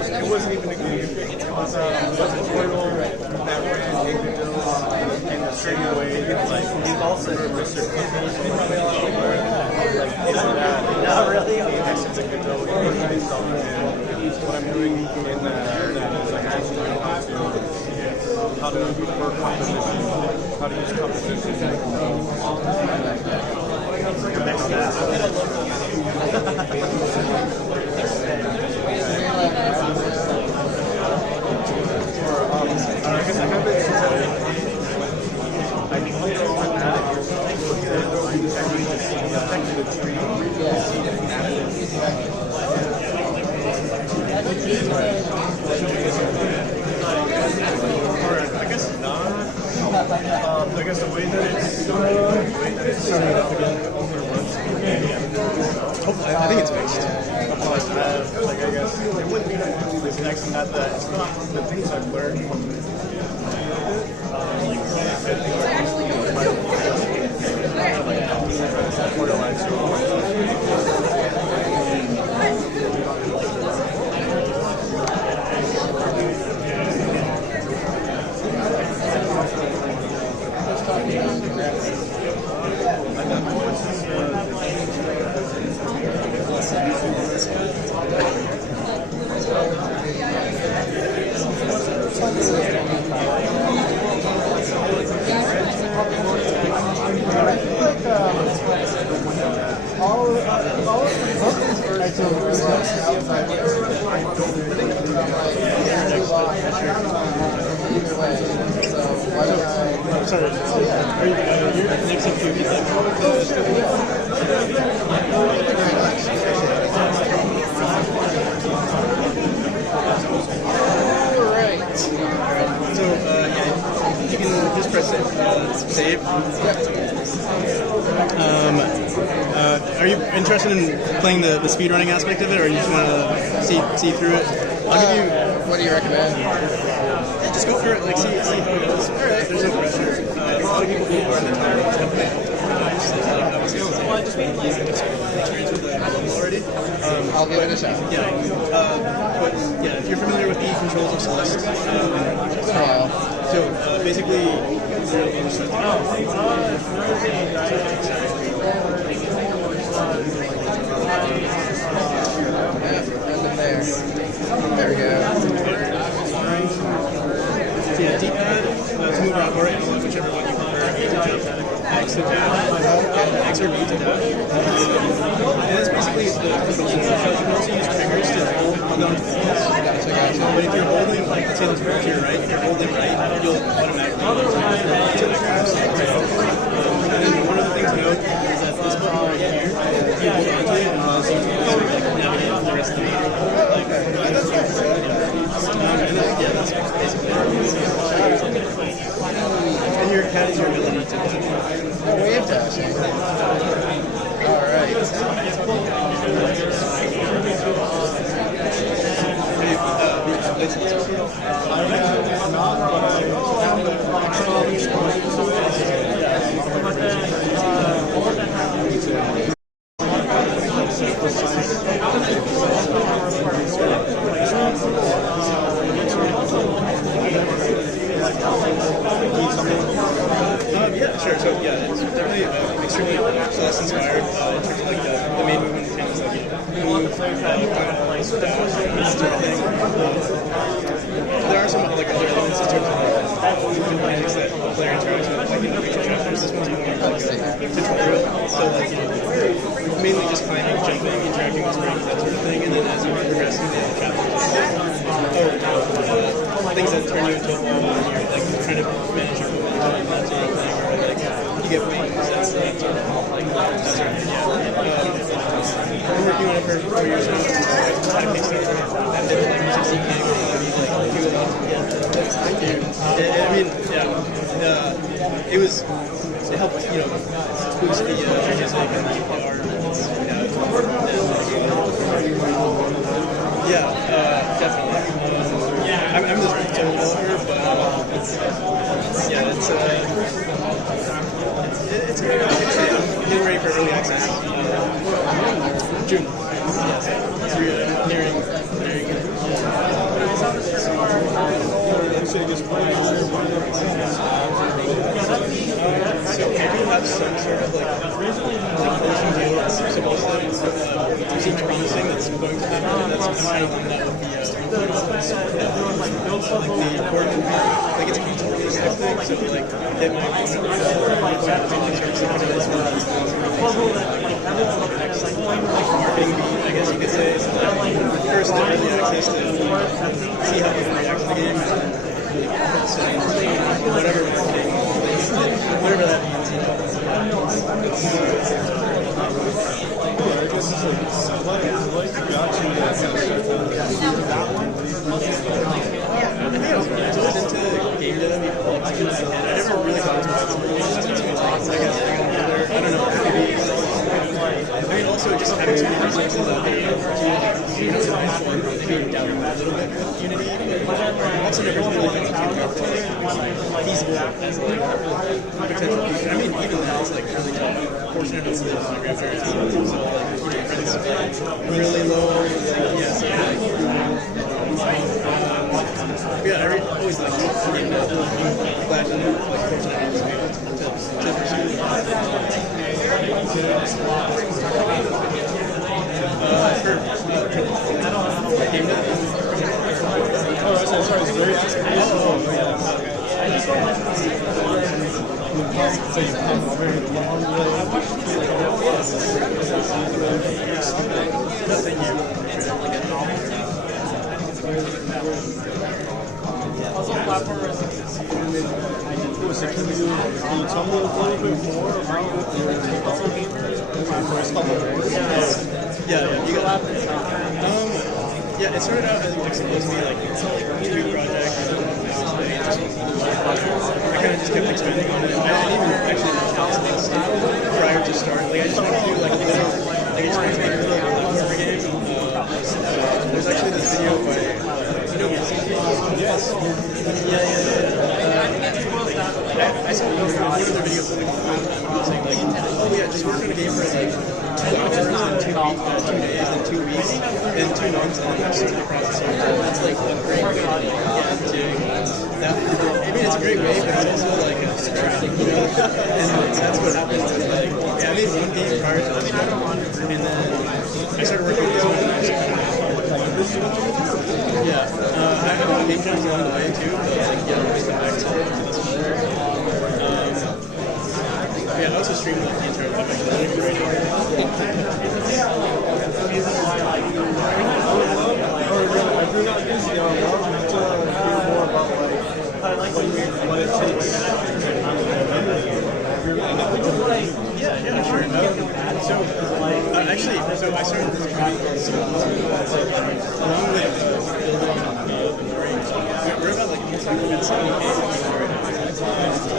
It wasn't even a game. It was a tutorial that ran and was straight away. Like, you've also heard Mr. Not really. Yes, it's a good tool. What I'm doing in that is like actually how to work composition, how to use composition. Next step. I guess I have it. I can play it on that. I guess not. I guess the way that it's starting it up again. Hopefully, I think it's mixed. Like I guess it wouldn't be the connection that it's not the things I've learned from Are you interested in playing the speedrunning aspect of it, or you just want to see through it? I'll give you. What do you recommend? Just go for it. Like see how it goes. There's no pressure. A lot of people who are in the time have played experience with the level already. I'll give it a shot. Yeah. But yeah, if you're familiar with the controls of Celeste, so basically. There we go. Yeah, D-pad to move out or analog, whichever one you prefer. A to jump, X to jab, X or B to dab. And it's basically the control. You can also use triggers to hold on to things. But if you're holding, like, say let's move to your right, if you're holding right, you'll automatically move to the left. And then one of the things to note is that this button right here, if you hold on to it, it allows you to navigate the rest of the game. And your cat is your ability to wave dashing. Alright. Yeah, sure. So yeah, it's definitely extremely Celeste inspired in terms of like the main movement mechanics, like move, dash, sort of thing. There are some like other elements in terms of like movement mechanics that the player interacts with, like in the future chapters. This one's more like tutorial, so like mainly just climbing, jumping, interacting with springs, that sort of thing, and then as you progress through the chapters, things that turn you into a wall when you're like trying to manage your movement, that sort of thing. You get wings, that's sort of thing, yeah. I've been working on it for 4 years now. just had a Kickstarter that did like 60K. I mean, yeah, it was. It helped, boost the music and the art. Definitely. I'm just a developer, but it's good. I'm getting ready for early access. June. Yes. It's really nearing good. So we do have some sort of publishing deal that's supposed to seems promising that's going to happen, and that's kind of on that would be the important it's a consulting type thing, so get my consulting services into this one. Marketing beat, I guess you could say. So first early access to see how people react to the game, and whatever that means, I was into game dev, I never really thought it was possible. I guess I don't know, maybe. I mean, also just having some resources out there to nice one, maybe down a little bit with Unity, but also never really thought it was feasible as potential future. I mean, even now it's really fortunate to live with my grandparents, so friends really low, so I always liked game dev. I'm glad to fortunate enough to pursue it. Game dev? Sorry, it's very So can you tell me a little bit more about your first couple of years? Yeah, you got it started out as supposed to be a tweet project. I kind of just kept expanding on it. I didn't even actually know things prior to start. I just wanted to do I just wanted to make a little developer game. There's actually this video by yes. I saw one of their videos saying just work on a game for 2 hours and 2 days and 2 weeks and 2 months and then start the process over. That's a great way to I mean, it's a great way, but it's also a trap, and that's what happened. I made one game prior to this one, and then I started working with this one. I have a game jams along the way too, but we'll come back to this one. I also stream the entire time. I do not use the arm. I want to hear more about what it takes. Yeah, sure. Actually, I started this community called Symbols, along with building we're about almost 70K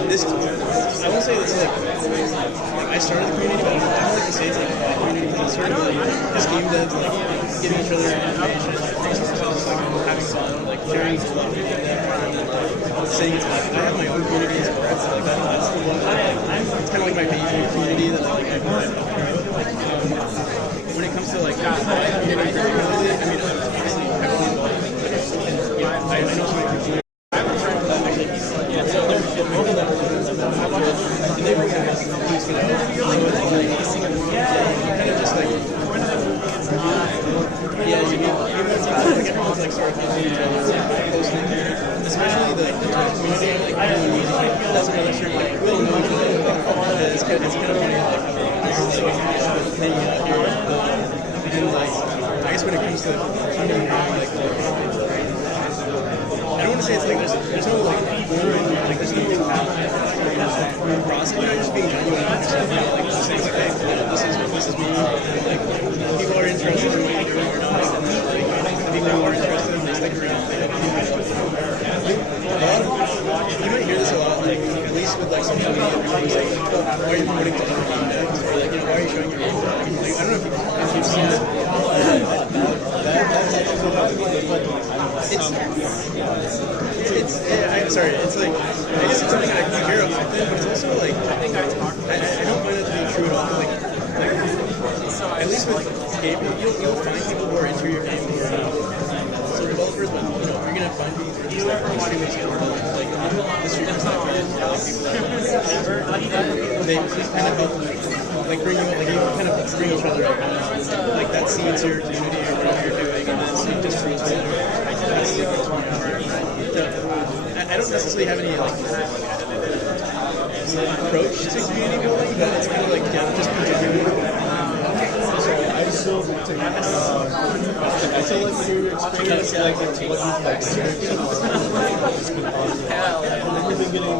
this is, I won't say this is I started the community, but I don't like to say it's a community because it's sort of just game devs giving each other information, having fun, sharing stuff, and saying it's I have my own community as well. That's the one it's kind of like my baby community that I when it comes to my community, I mean, obviously heavily involved, but I know so many people. And they were kind of just everyone's sort of using each other, posting, especially the community, everyone doesn't really sure, we'll know each other, it's kind of funny, and I guess when it comes to funding, I don't want to say it's there's no boring, there's no process, just being genuine, saying this is me, people are interested in what you're doing or not, and I'm sorry. It's like I guess it's something I hear often, but it's also like I don't find it to be true at all. Like at least with gaming, you'll find people who are into your game who are some developers, but you're gonna find people who are just like extremely skilled, like the streamers that are like people they kind of help like bring you like you kind of bring each other up. Like that seeds your community or whatever you're doing, and then it just proves that I don't necessarily have any like approach to community building, but it's kind of like just contributing. I still like your experience, like what you've experienced. We've been getting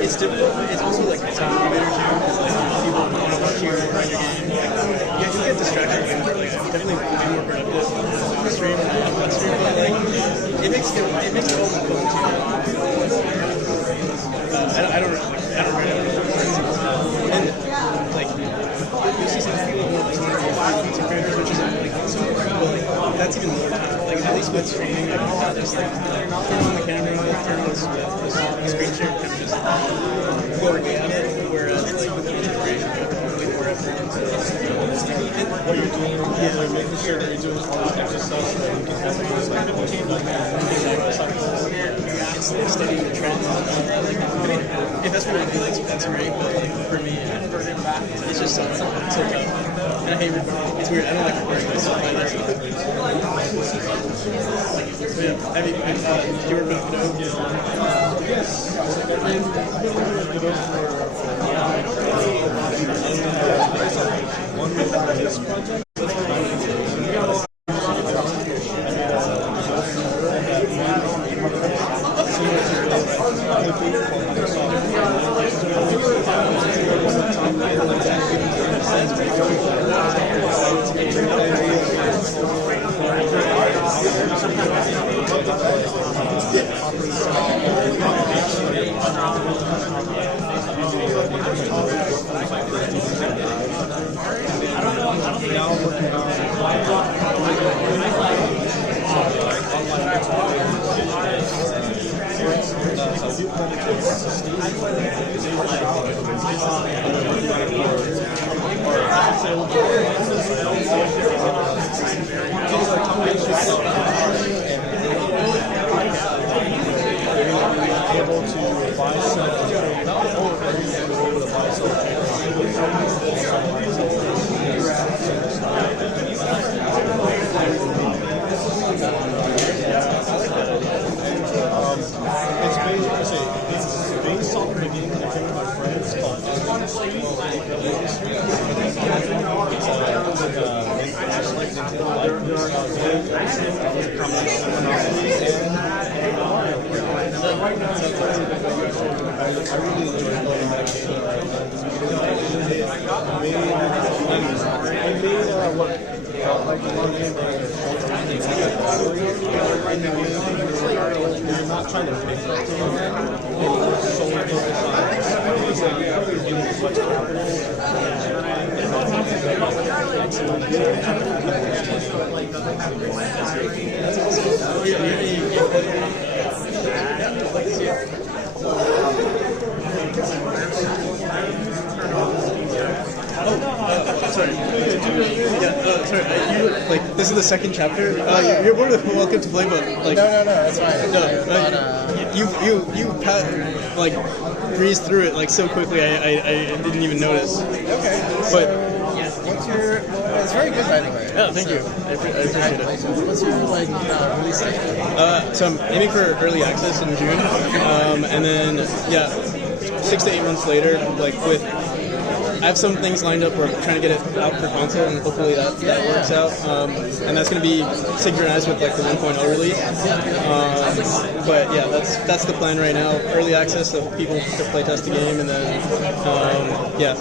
It's difficult. It's also like it's motivator too, because like people want to watch you run your game. Yeah, you get distracted. Like definitely be more productive. Stream, but like it makes it all fun too. I don't really and like you'll see some people who are like pizza creators, which is like awesome, but like that's even more time. Like at least with streaming, like just like turn on the camera, turn on the screen share, kind of just go at it. Whereas like with the integration, you have to put way more effort into what you're doing, you're making sure that you're doing all the exercise so that you can have studying the trends. Like, I mean, if that's what it feels like, that's great. But like for me, it's just so tough. And I hate recording. It's weird. I don't like recording myself either. So yeah, do you work with Godot? Yes. One with this project. This is the second chapter. You're more than welcome to play, but like no, that's fine. You like breezed through it like so quickly. I didn't even notice. Okay. But what's your? It's very good, by the way. Yeah, thank you. I appreciate it. What's your release date? So I'm aiming for early access in June, and then 6 to 8 months later, like with I have some things lined up where I'm trying to get it out for console, and hopefully that works out. And that's going to be synchronized with like the 1.0 release. But yeah, that's the plan right now. Early access so people to play test the game, and then yeah,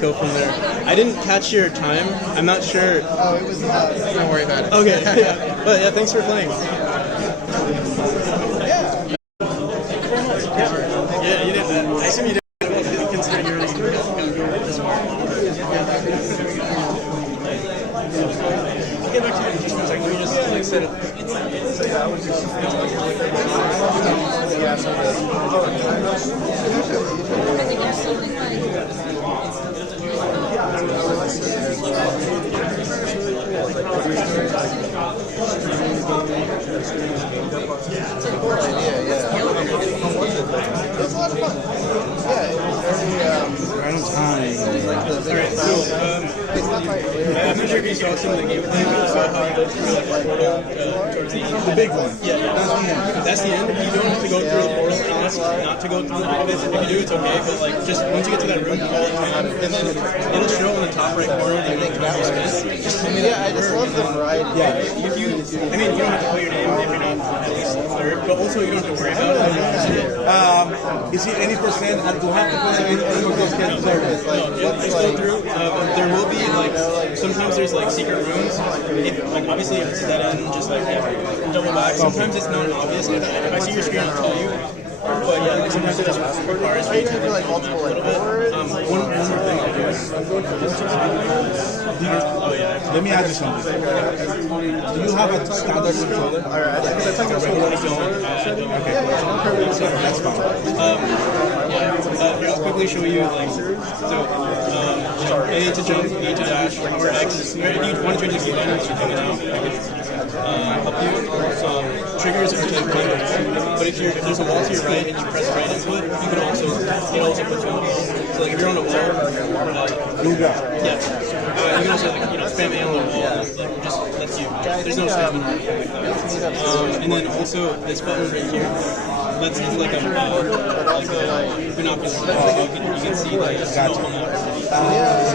go from there. I didn't catch your time. I'm not sure. Oh, it was not. Don't worry about it. Okay. Yeah. But yeah, thanks for playing. Yeah, you did that. I assume you did that considering you're really good. I'll get back to you in just one second. We just like set it. It was a lot of fun. Yeah, it was very, right on time. Alright, so, I'm not sure if you saw some of the gameplay, but saw how you go through like the portal towards the end. the big one. Yeah. That's the end. You don't have to go through the portal and ask not to go through the portal. If you do, it's okay, but like, just once you get to that room, call it time, and then it'll show in the top right corner the amount of time you spent. Just tell me that. Yeah, I just love the variety. Yeah, if you, I mean, you don't have to put your name if you're not at least third, but also you don't have to worry about it. Is it any percent? I do have to play any of those kinds of service. Just go through. There will be like sometimes there's like secret rooms. If like obviously if it's dead end, just like double back. Sometimes it's not obvious. If I see your screen, I'll tell you. But yeah, like sometimes it just requires you to like multiple like one more thing I'll do is Let me ask you something. Do you have a standard controller? Alright, because I think that's what that's fine. Here, I'll quickly show you like so A to jump, E to dash, or X. If you want to change the keybind, you can help you. Triggers are like buttons, but if there's a wall to your right and you press right input, you can also it also puts you on the wall. So like if you're on a wall, yeah, you can also like spam A on the wall. Like, just lets you. There's no spam. And then also this button right here. It's like a binocular. So you can see like multiple maps.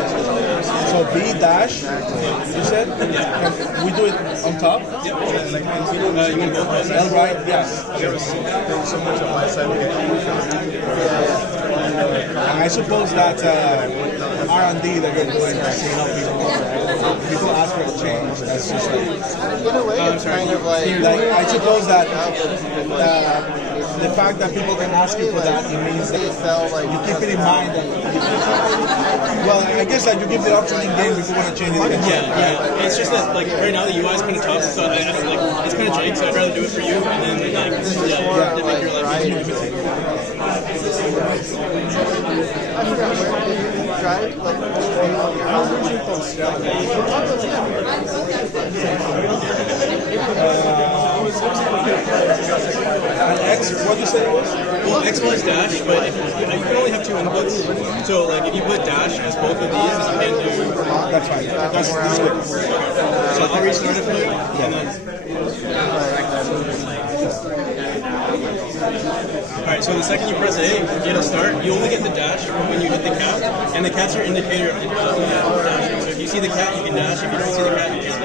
So B dash, you said? Yeah. Can we do it on top? You want both buttons? L right? Yes. And I suppose that R&D that you're doing can help people. People ask for a change. That's just like, in a way, it's kind of like I suppose that the fact that people can ask you for that, it means that you keep it in mind. Well, I guess that you give the option in game if you want to change it. Yeah. It's just that like right now the UI is kind of tough, so I like it's kind of jank. So I'd rather do it for you, and then like to make your life easier. I forgot where did you drive? Like, how would you post? X, what did you say it was? Well, X was dash, but if you can only have two inputs. So, like, if you put dash as both of these, you can do. That's fine. That's good. So I'll restart it for you, and then. Alright, so the second you press A, it'll start. You only get the dash when you hit the cat, and the cat's your indicator of dash. So if you see the cat, you can dash. If you don't see the cat, you can't.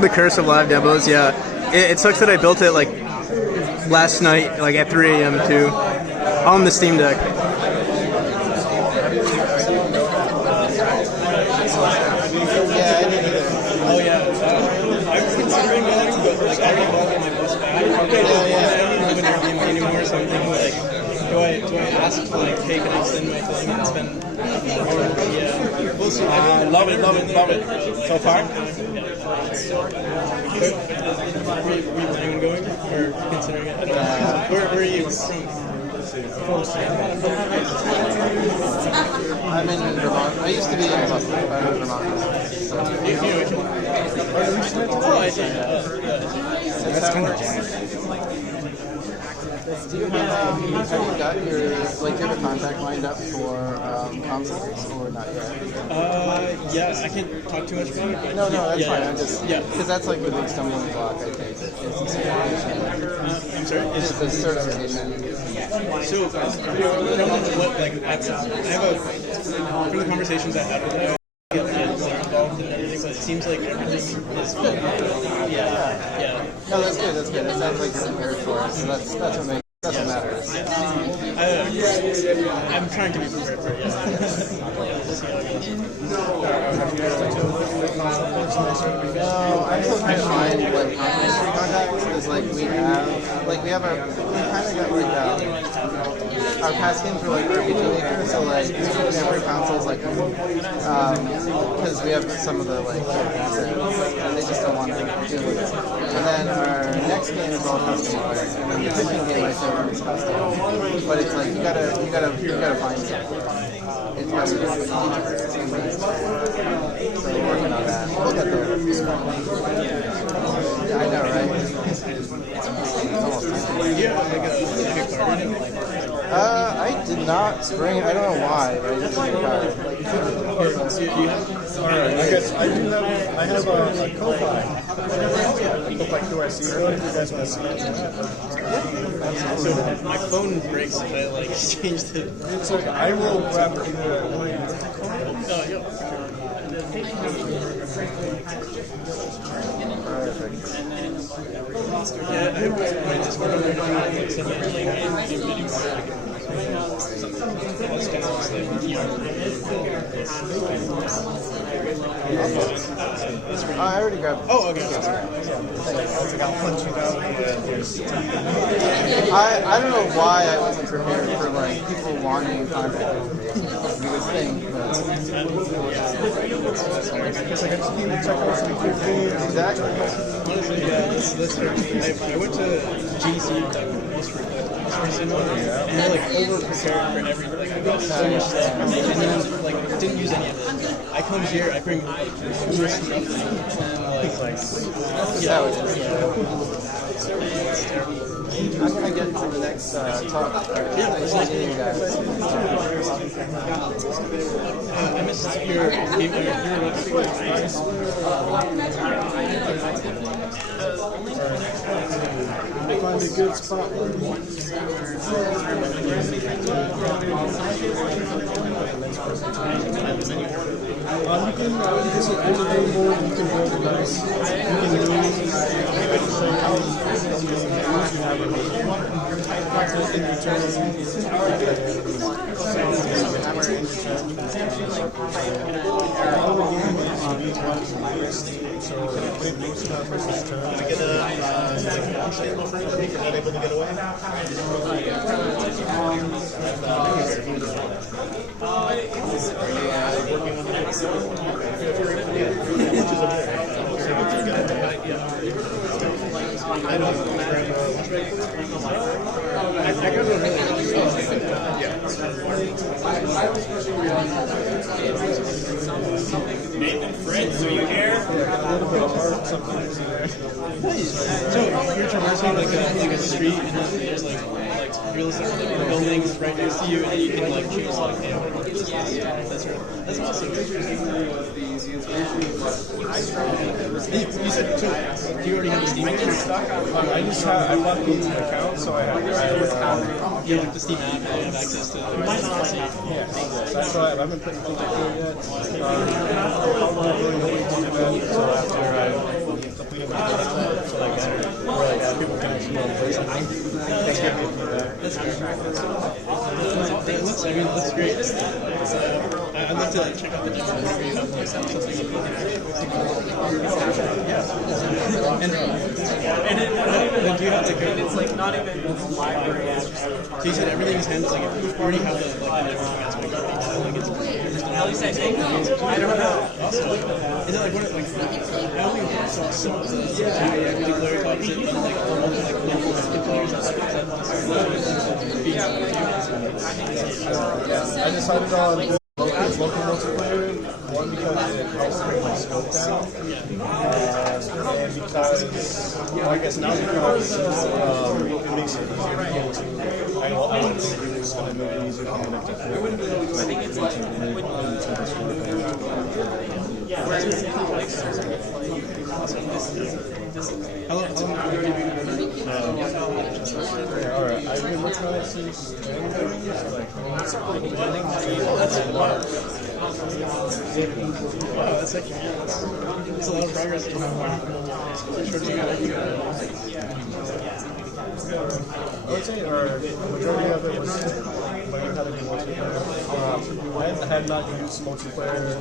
The curse of live demos, yeah. It sucks that I built it like last night, like at 3 a.m. too, on the Steam Deck. Oh yeah, I'm considering going, but like I don't know my bus back. I don't have an Airbnb anymore, so I'm thinking like, do I ask like, hey, can I extend my thing and spend? Yeah, we'll see. Love it. So far. Were you planning on going or considering it? I don't know. Where are you from? I'm in Vermont. I used to be in Vermont. Oh, I see. That's kind of Do you have you got your like do you have a contract lined up for consoles or not yet? Yeah, I can't talk too much about it. But No, that's yeah, fine. yeah. I'm just because that's like the big stumbling block. I think is the certification. I'm sorry. It's the certification. So from what like I have from the conversations I had with them, get they're involved in everything, but it seems like everything is yeah. No, that's good. That's good. It sounds like you're prepared for it. So that's what matters. I'm trying to be prepared for it. Yeah. We'll see how it goes. No, I'm still trying to find like industry contacts because like we have our we kind of got like our past games were like RPG Maker, so like every console's like because we have some of the like assets and they just don't want to deal with it. And then our next game is all custom, and then the fishing game I think is custom, but it's like you gotta find something. It's gotta be good. So we're working on that. We'll get there. Yeah, I know, right? I did not bring it. I don't know why, but I just bring a card. Alright, I guess I do have a Ko-Fi. Ko-Fi QRC. You guys want to see it? So my phone breaks if I like changed it. It's okay. I will grab it. Yeah, I just want to I already grabbed it. Oh, okay. I don't know why I wasn't prepared for like people wanting contact information. You would think, but exactly. Honestly, yeah, that's right. I went to GC like and they're like over prepared for everything. Like I got so much stuff and then like didn't use any of it. I come here, I bring almost nothing, and Yeah. I'm gonna get to the next talk. Nice meeting you guys. I missed your game. Find a good spot. You can use an editing board, you can build a nice, you can move, Fritz, are you here? So you're traversing like a street, and then there's like realistic buildings right next to you, and you can like choose like, hey, I want to go to this. That's right. That's awesome. You said so. Do you already have a Steam account? I just have I bought the account, so I have you have like the Steam app, and you have access to. that's why I haven't put anything through it yet. I'll really wait to do that until after I completed my contract, so like people can actually know the place. That's great. It looks great. I'd love to check out the demo. And do you have to go? It's like not even library access. So you said everything is handled, like if you already have the networking aspect of it, so like it's At least I think. I don't know. awesome. Is it like one of like I only saw some of the multiplayer talks and like multiple players and stuff. I decided on local multiplayer, one because it helps bring my scope down, and because, well, I guess not because makes it easier to get to. I want to do is going to make it easier to connect to food. I think it's like How long have you already been alright, I've been working on it since January. Wow, that's actually that's a lot of progress in I would say our majority of it was learning how to do multiplayer. I had not used multiplayer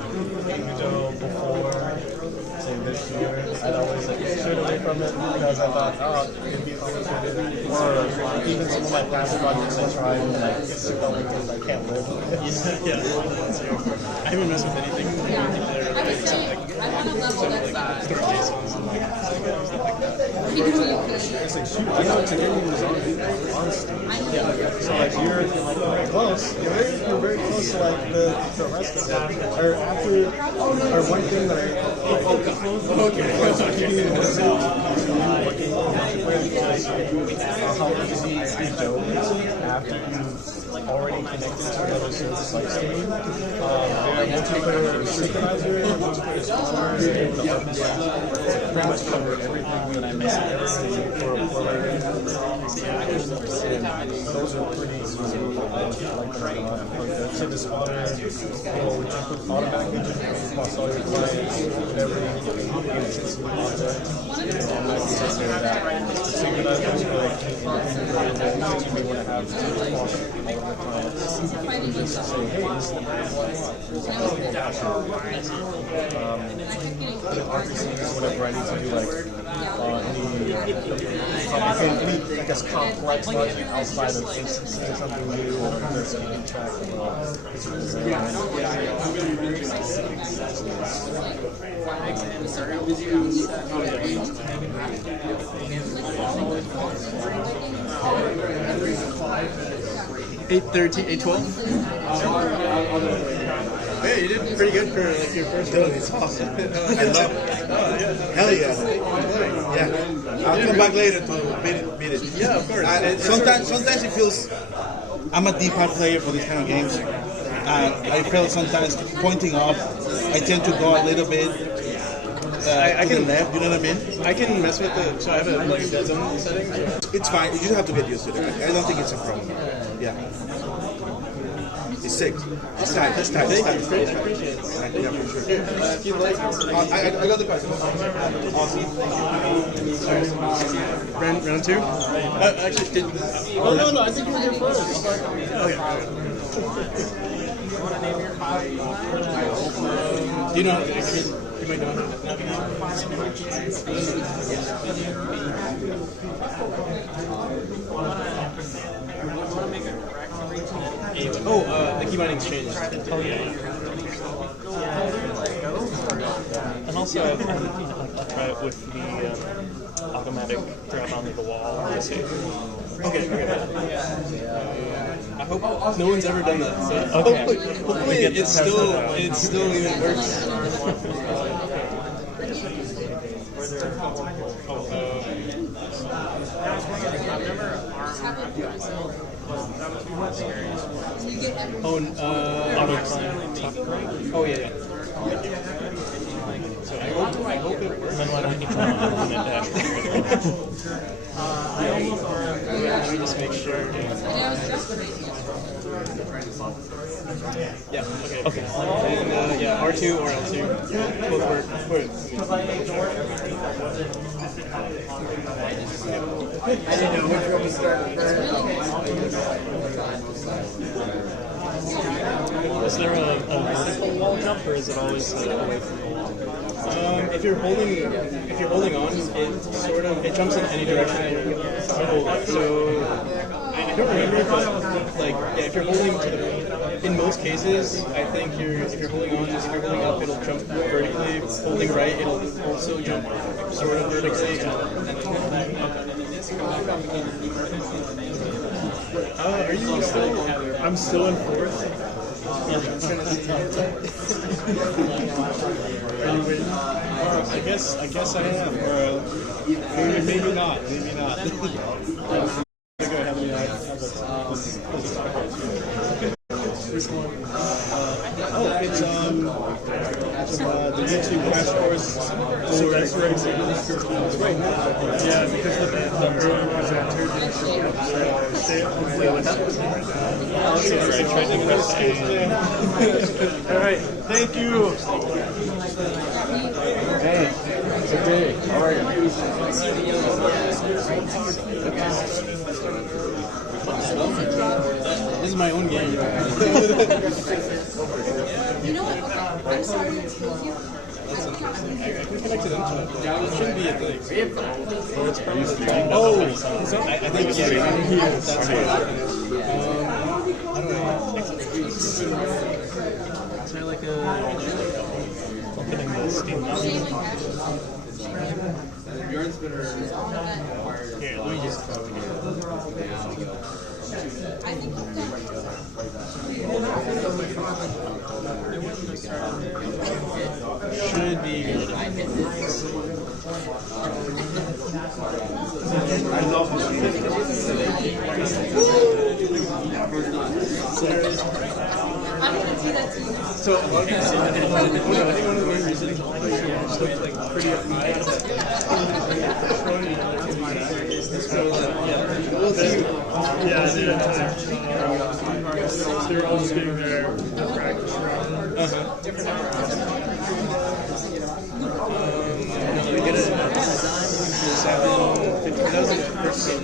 Godot before, say this year. I'd always shied away from it because I thought, it'd be complicated. Or even some of my past projects I tried and sick on because I can't live. Yeah. I haven't messed with anything there except It's like, shoot, I thought today was on Steam. Yeah. So like you're close. You're very close to like the rest of it. Or after, or one thing that how easy Godot is after you've already connected to another service like Steam. Their multiplayer synchronizer, multiplayer spawner, and the pretty much covered everything that I missed for later. And those are pretty easy. Like the spawner will automatically generate across all your clients, whatever you it's on there. And I can take care of that. The synchronizer is like you may want to have to across all of the clients. Just say, hey, this is the brand I want. RPCs, whatever I need to do, like any I guess complex logic outside of instances or something new or there's a track. It's really 8:13, 8:12. Hey, you did pretty good for like your first one. It's awesome. I love it. Hell yeah. Yeah. I'll come back later to beat it. Yeah, of course. Sometimes it feels. I'm a deep hard player for these kind of games. I feel sometimes pointing off. I tend to go a little bit. I can left, you know what I mean? I can mess with the. So I have a like dead zone setting. It's fine. You just have to get used to it. I don't think it's a problem. Yeah. It's sick. It's tight. It's tight. It's tight. I appreciate it. Yeah, for sure. If you'd like, I got the question. Awesome. Round two? Actually, did. Oh, no, I think you were here first. Okay. Do you know? You might know. Oh, the key binding's changed. Oh yeah. And also, I'd like to try it with the automatic grab onto the wall. Okay. I hope no one's ever done that. So Okay. hopefully it still even works. Oh yeah. So I hope it works. Then why don't you try on the dashboard? Let me just make sure. Yeah. Okay. And yeah, R2 or L2, both work. I didn't know which one to start Is there a vertical wall jump, or is it always away from the wall? If you're holding on, it jumps in any direction that you hold it. So I don't remember, but like if you're holding to the, in most cases, I think if you're holding on, if you're holding up, it'll jump vertically. Holding right, it'll also jump sort of vertically. Are you still? I'm still in fourth. I guess I am. Maybe not. So that's right. Yeah, because the early presenter didn't show up, so hopefully let's all right, thank you. Hey, okay, how are you? This is my own game. You know what? Okay. I'm sorry to excuse you. I can connect to the internet. It shouldn't be a thing. Oh, I think it's right here. That's what happened. I don't know. Is there like a opening the Steam? Here, let me just go here. I think should be good. I love this. I'm gonna do that to you. So, okay, so I think one of the main reasons why it's like pretty upbeat. Yeah, they're all sitting there to practice around. Get it. 750. That was like the first game.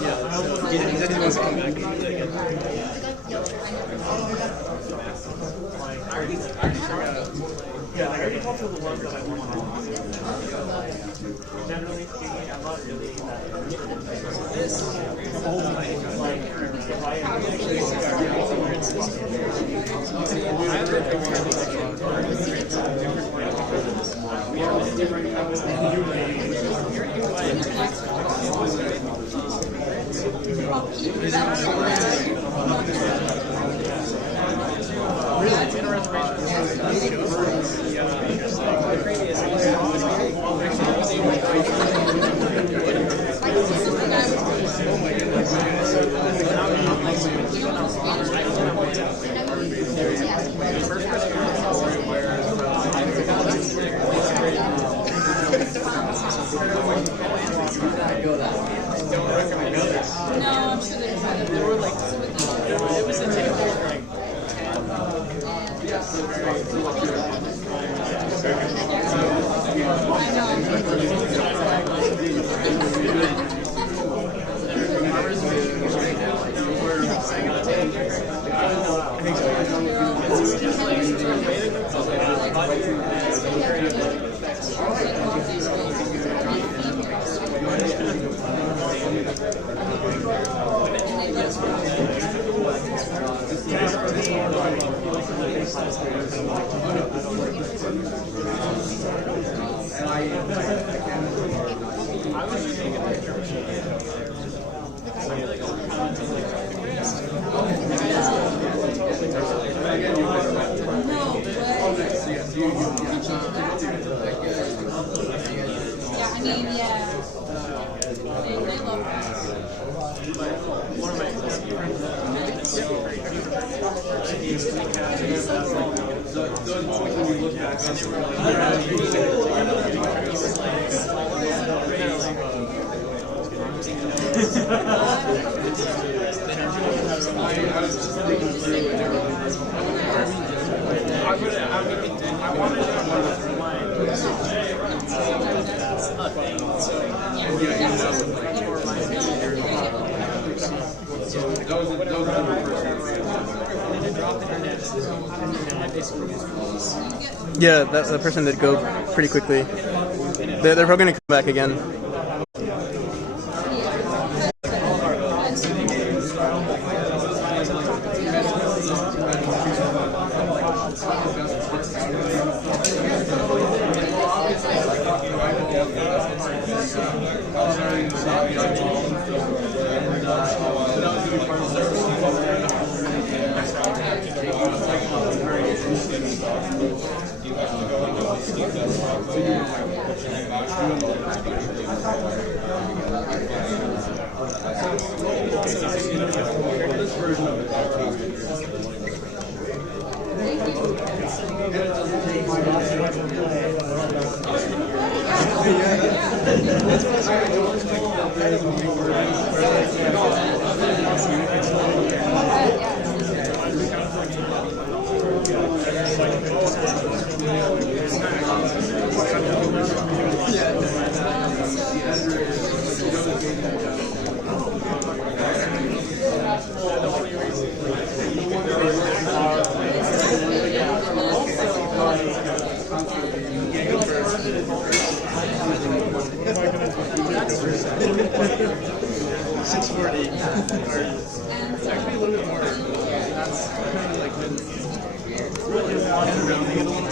Yeah. He said he wants to come back. Yeah, I already talked to the ones that I want to. Generally speaking, I'm not really that. Like, if I Yeah, that person did go pretty quickly. They're probably going to come back again. Actually, a little bit more. That's kind of like been rounding it a little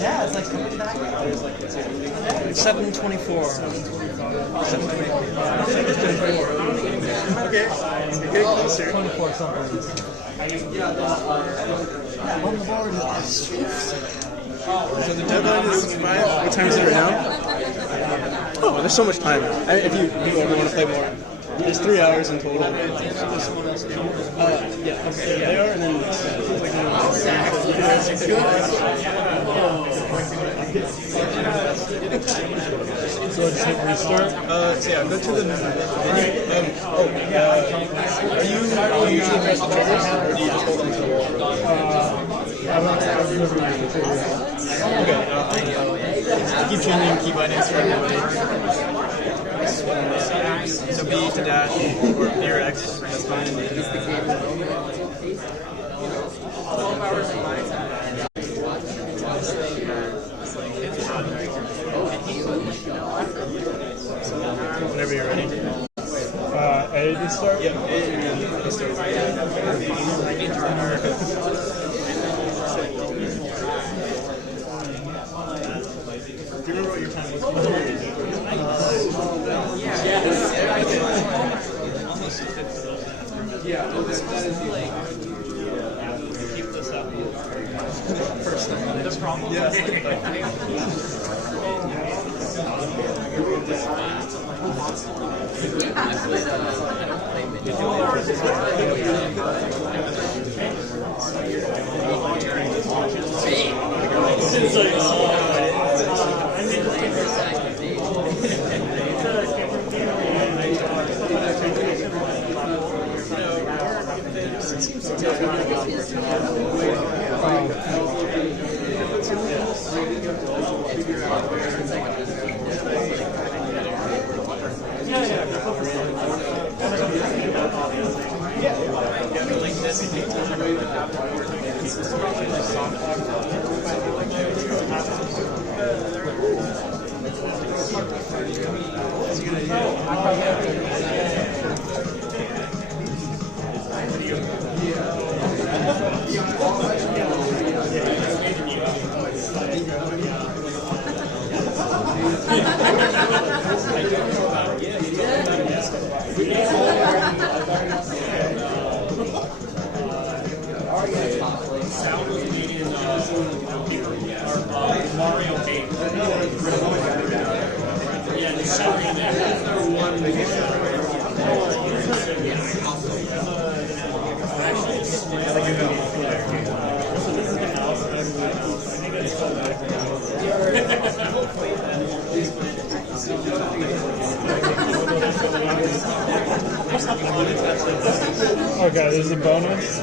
Yeah, it's like coming back. 724. 724. Okay, you're getting closer. 24 something. On the board. So the deadline is 5. What time is it right now? Oh, there's so much time. If you ever want to play more. There's 3 hours in total. Yeah, okay, they are, and then so just hit restart. So yeah, go to the menu. Are you usually press the triggers, or do you just hold on to the wall? Okay. Keep changing key bindings for so B to dash or B or X, that's fine. 12 hours of my time. Whenever you're ready. A to start? Yeah, A to start. Do you remember what your time was? Yeah, that is like keep this up. First thing, the problem. Yes. Okay, there's a bonus.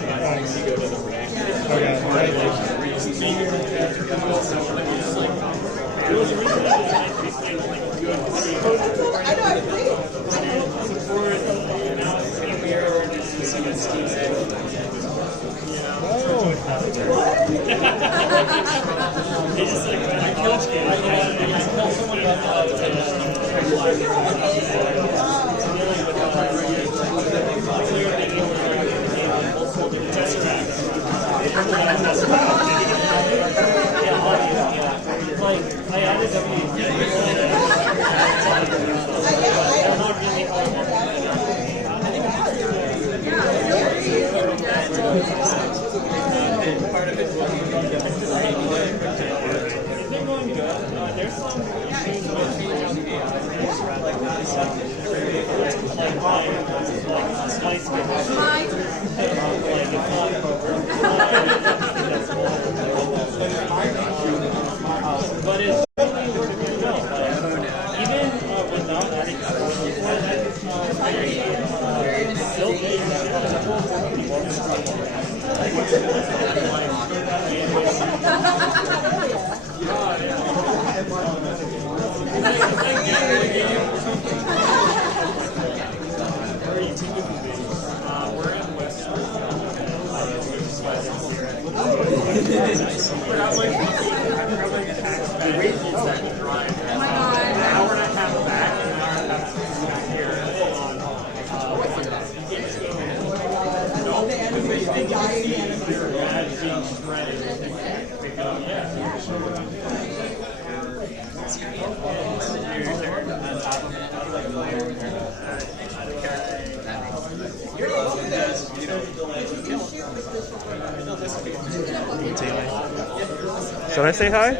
Should I say hi?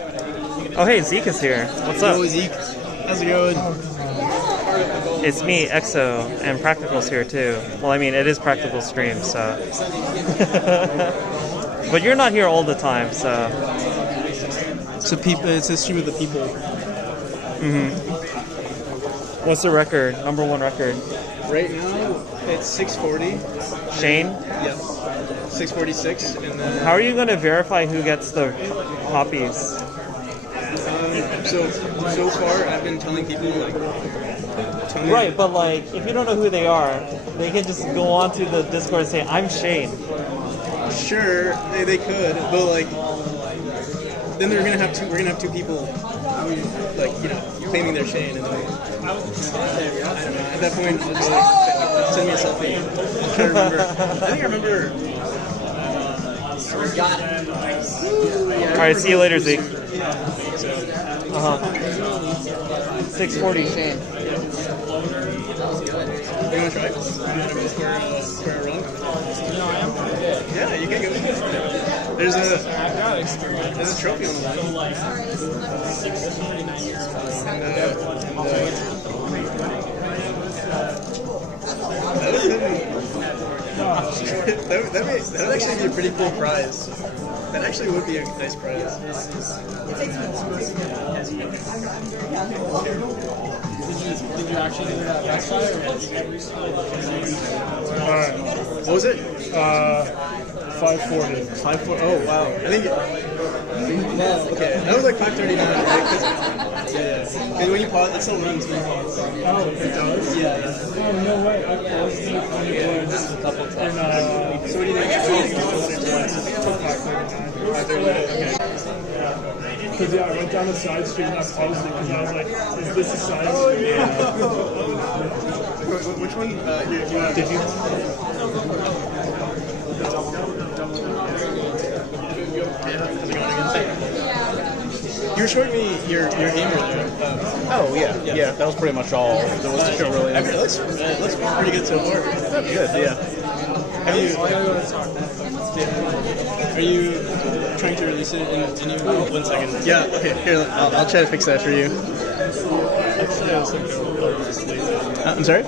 Oh, hey, Zeke is here. What's up? Hello, Zeke. How's it going? It's me, EXO, and Practical's here too. Well, I mean, it is Practical stream, so. But you're not here all the time, so. It's a stream of the people. What's the record? Number one record? Right now, it's 640. Shane? Yep. 646, and then. How are you going to verify who gets the copies? So far, I've been telling people like. Right, but like, if you don't know who they are, they can just go onto the Discord and say, "I'm Shane." Sure, they could, but like, then we're gonna have two people, like, you know, claiming they're Shane, and then I don't know. At that point, I'll just like send me a selfie. I'm trying to remember. I think I remember. All right, see you later, Zeke. 640 Shane. You want to try? You want to go for a run? No, I am. Yeah, you can go. There's I got experience. there's a trophy on the line. So like 69 years old. That would actually be a pretty cool prize. That actually would be a nice prize. Did you actually do that last time, or did you every single What was it? 540. 540. Oh wow! I think. Well, okay, that was like 539, right? Yeah. Because when you pause, it still runs. Oh, it does? Yeah. Oh, no way. Okay, let's do it when it was. And, so what do you think? Because yeah, I went down a side street and I paused it because I was like, is this a side street? Which one did you? You were showing me your game earlier. Oh yeah. That was pretty much all there was to show really. I mean, it looks pretty good so far. Good, yeah. Are you trying to release it in any? Oh, 1 second. Yeah. Okay. Here, I'll try to fix that for you. I'm sorry.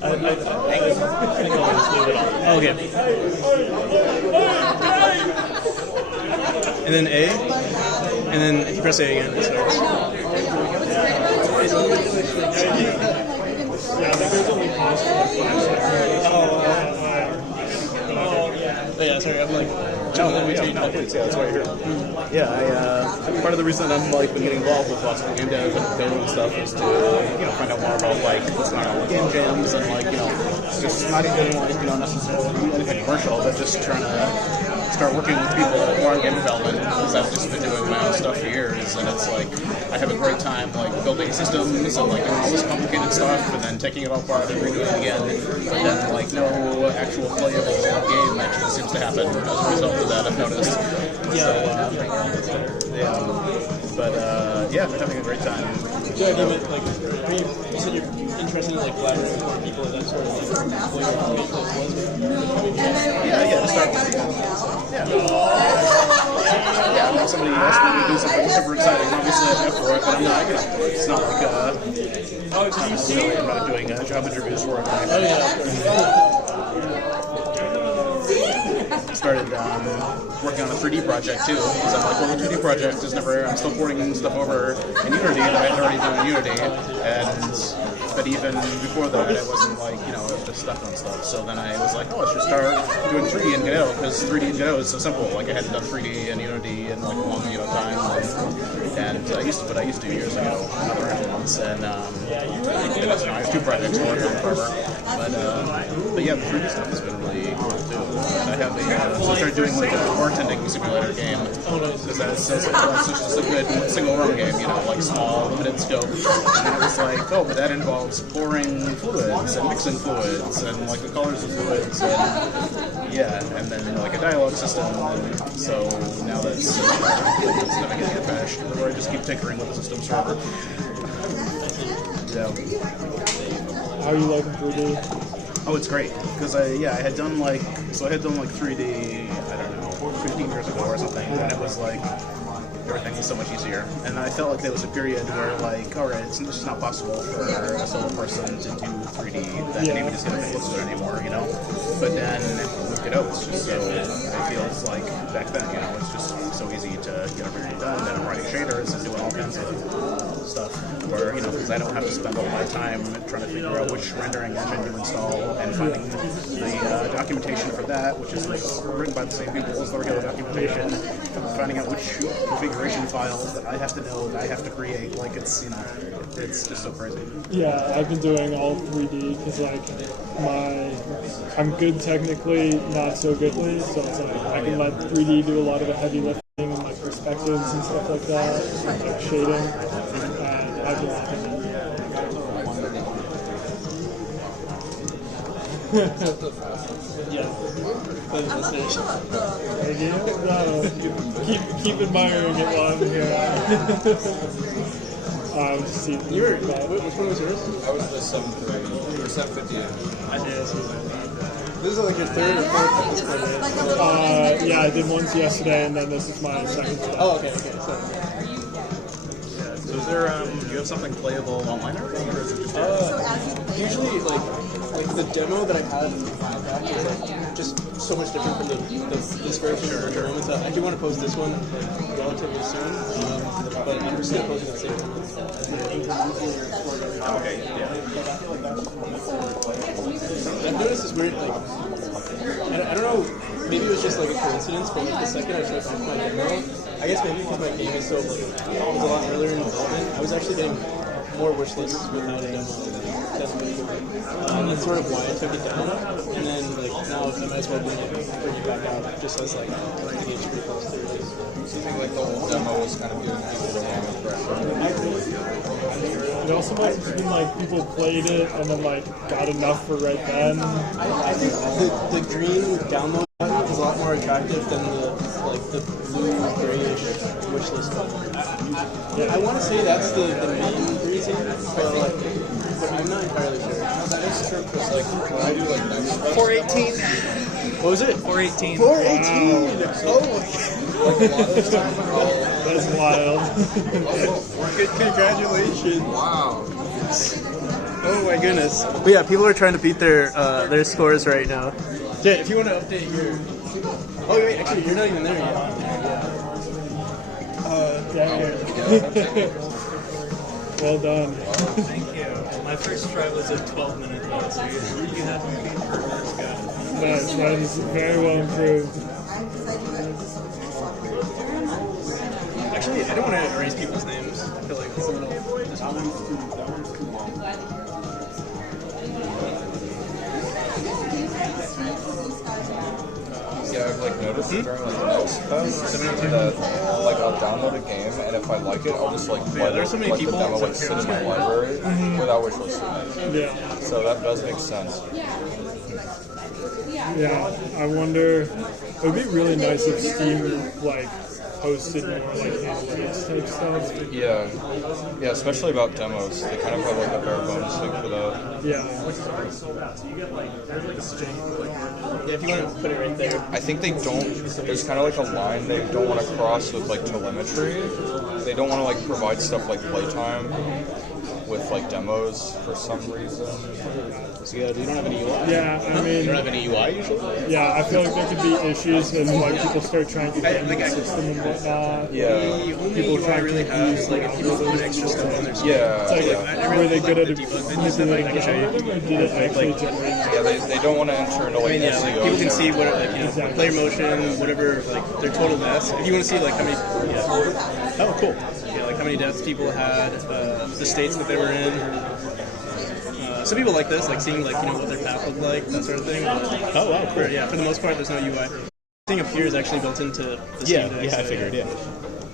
I think I'll just leave it on. Okay. And then A, and then if you press A again, it starts. Yeah, I think there's only pause for like 5 seconds. Oh yeah, sorry, I'm like. Please, yeah, that's why you're here. Yeah, part of the reason I'm like been getting involved with lots of game dev and Godot and stuff is to find out more about like what's going on with game jams and like just not even like necessarily anything commercial, but just trying to start working with people more on game development because I've just been doing my own stuff for years, and it's like I have a great time like building systems and like doing all this complicated stuff and then taking it all apart and redoing it again, but then like no actual playable game actually seems to happen as a result of that, I've noticed. Yeah, we're having a great time. Yeah, you said you're interested in like collaborating with more people and that sort of like what your was. Yeah, to start with. Yeah, when somebody asked me to do something super exciting, obviously I'm up for it, but I'm not, it's not like, I'm not doing job interviews for it. Started working on a 3D project too, because I'm like, well, the 2D project is never, I'm still porting stuff over in Unity that I had already done in Unity, but even before that, I wasn't like, I was just stuck on stuff. So then I was like, oh, let's just start doing 3D in Godot, because 3D in Godot is so simple. Like I hadn't done 3D in Unity in like a long time, and I used to years ago, another once, and that's now I have 2 projects working on forever. But yeah, the 3D stuff has been really cool too. And I have so I started doing like a bartending simulator game, because it's just a good single run game, like small, limited scope. And then it was like, oh, but that involves pouring fluids and mixing fluids and like the colors of fluids, and then like a dialogue system. And so now that's never getting bashed, where I just keep tinkering with the systems forever. How are you liking 3D? Oh, it's great, because I had done like 3D, I don't know, 15 years ago or something, and it was like everything was so much easier. And I felt like there was a period where like, all right, it's just not possible for a solo person to do 3D that maybe just get close to it anymore, But then with Godot, it's just so, it feels like back then, it's just so easy to get everything done, and I'm writing shaders and doing all kinds of stuff, where, because I don't have to spend all my time trying to figure out which rendering engine to install and finding the documentation for that, which is written by the same people as the regular documentation, finding out which configuration files that I have to know, that I have to create, like it's just so crazy. Yeah, I've been doing all 3D because like I'm good technically, not so goodly, so it's like I can let 3D do a lot of the heavy lifting and like perspectives and stuff like that, like shading, and I've been keep admiring it while I'm here. Just see. Which one was yours? I was the 730 or 750. I did. This is like your third or fourth at this point, right? Yeah, I did once yesterday, and then this is my second. Oh, okay. So is there, do you have something playable online or anything, or is it just usually like the demo that I had back is like just so much different from this version of the moment. I do want to post this one relatively soon, but I'm just gonna post it at the same time. Okay, yeah. I've noticed this weird, like, I don't know, maybe it was just like a coincidence, but like the second I tried to my demo, I guess maybe because my game is so, like, it was a lot earlier in development, I was actually getting more wish lists without a demo. That's really cool. That's sort of why I took it down, and then, like, now I might as well bring it back out, just as, like, the game's pretty close to release. So you think, like, the whole demo was kind of giving people the wrong impression? It also might have been like people played it and then like got enough for right then. I think the green download button is a lot more attractive than the blue grayish wish list button. I want to say that's the main reason, but I'm not entirely sure. That is true because like when I do like 418. What was it? 418. 418. Wow. Oh my God. That's wild. Congratulations. Wow. Oh my goodness. But yeah, people are trying to beat their scores right now. Yeah, if you want to update your... Oh wait, actually, you're not even there yet. Well done. Thank you. My first try was at 12 minutes long, so you have to be for first guy. That is very well improved. Actually, I don't want to erase people's names. I feel like it's a little... Yeah, I've like noticed during like the next test that like I'll download a game and if I like it, I'll just like let there's so many like, people the demo like sit in my library without wishlisting. Yeah. So that does make sense. Yeah, I wonder. It would be really nice if Steam like posted more like analytics type stuff. Yeah, especially about demos. They kind of have like a bare bones thing for that. Yeah. Yeah, if you want to put it right there. I think they don't. There's kind of like a line they don't want to cross with like telemetry. They don't want to like provide stuff like playtime with like demos for some reason. So yeah, you don't have any UI? Yeah, I mean... You don't have any UI usually? Yeah, I feel like there could be issues and like people start trying to get the system and whatnot. Yeah. The only UI I really have is like if people put extra stuff on their screen. Yeah. It's like, were they good at it? I can show you. Or did it actually generate? Yeah, they don't want to enter into like Yeah, SEO. like people can see what player motion, whatever, like their total deaths. If you want to see like how many, Oh, cool. yeah, like how many deaths people had, the states that they were in. Some people like this, like seeing like what their path looked like, that sort of thing. Oh, wow, cool. For the most part, there's no UI. Everything up here is actually built into the Steam Deck. I figured, yeah.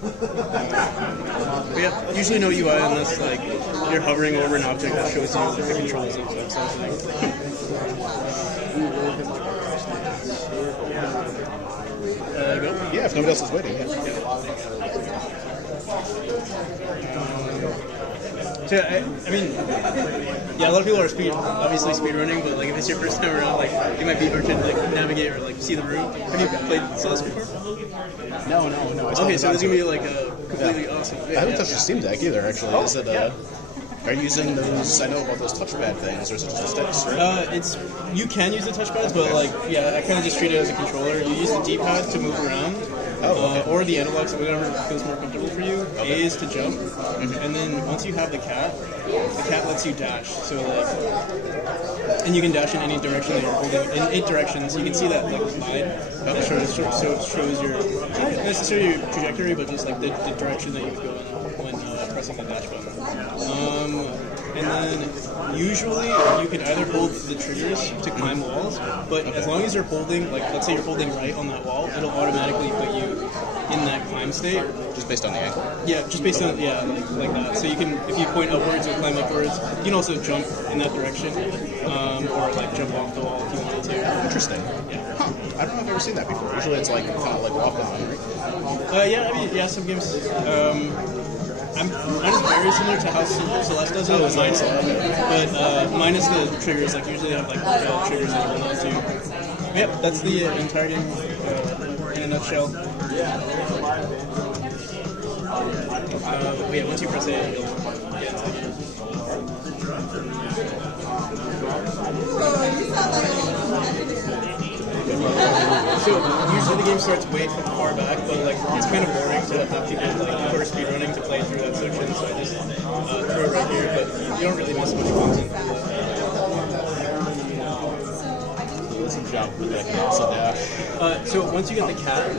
But yeah, usually no UI unless like you're hovering over an object that shows you the controls and that sort of thing. Go. Yeah, if nobody else is waiting. So, I mean, yeah, a lot of people are obviously speedrunning, but like if it's your first time around, like it might be hard to like navigate or like see the room. Have you played Celeste before? No. Okay, so this is gonna be like a completely awesome. I haven't touched the Steam Deck either, actually. Is it? Are you using those? I know about those touchpad things, or is it just the sticks? Right? You can use the touchpads, but like I kind of just treat it as a controller. You use the D-pad to move around. Or the analogs, whatever feels more comfortable for you. A is to jump, and then once you have the cat lets you dash. So like, and you can dash in any direction that you're holding. In 8 directions, you can see that like slide. That shows your not necessarily your trajectory, but just like the direction that you would go in when pressing the dash button. And then usually you can either hold the triggers to climb walls, but as long as you're holding, like let's say you're holding right on that wall, it'll automatically put you in that climb state. Just based on the angle? Yeah, just based on, like that. So you can, if you point upwards or climb upwards, you can also jump in that direction, or like jump off the wall if you wanted to. Interesting. Yeah. Huh. I don't know if I've ever seen that before. Usually it's like kind of like walk on, right? Some games. Mine is very similar to how Celeste does it. But minus the triggers. Like usually I have like triggers that you hold on to. Yep, that's the entire game in a nutshell. But yeah, once you press A, you'll get into the game. So usually the game starts way far back, but like it's kind of boring to have people like who are speedrunning to play through that section, so I just throw it right here. But you don't really miss much content. Doesn't jump, but that can also dash. So once you get the cat, you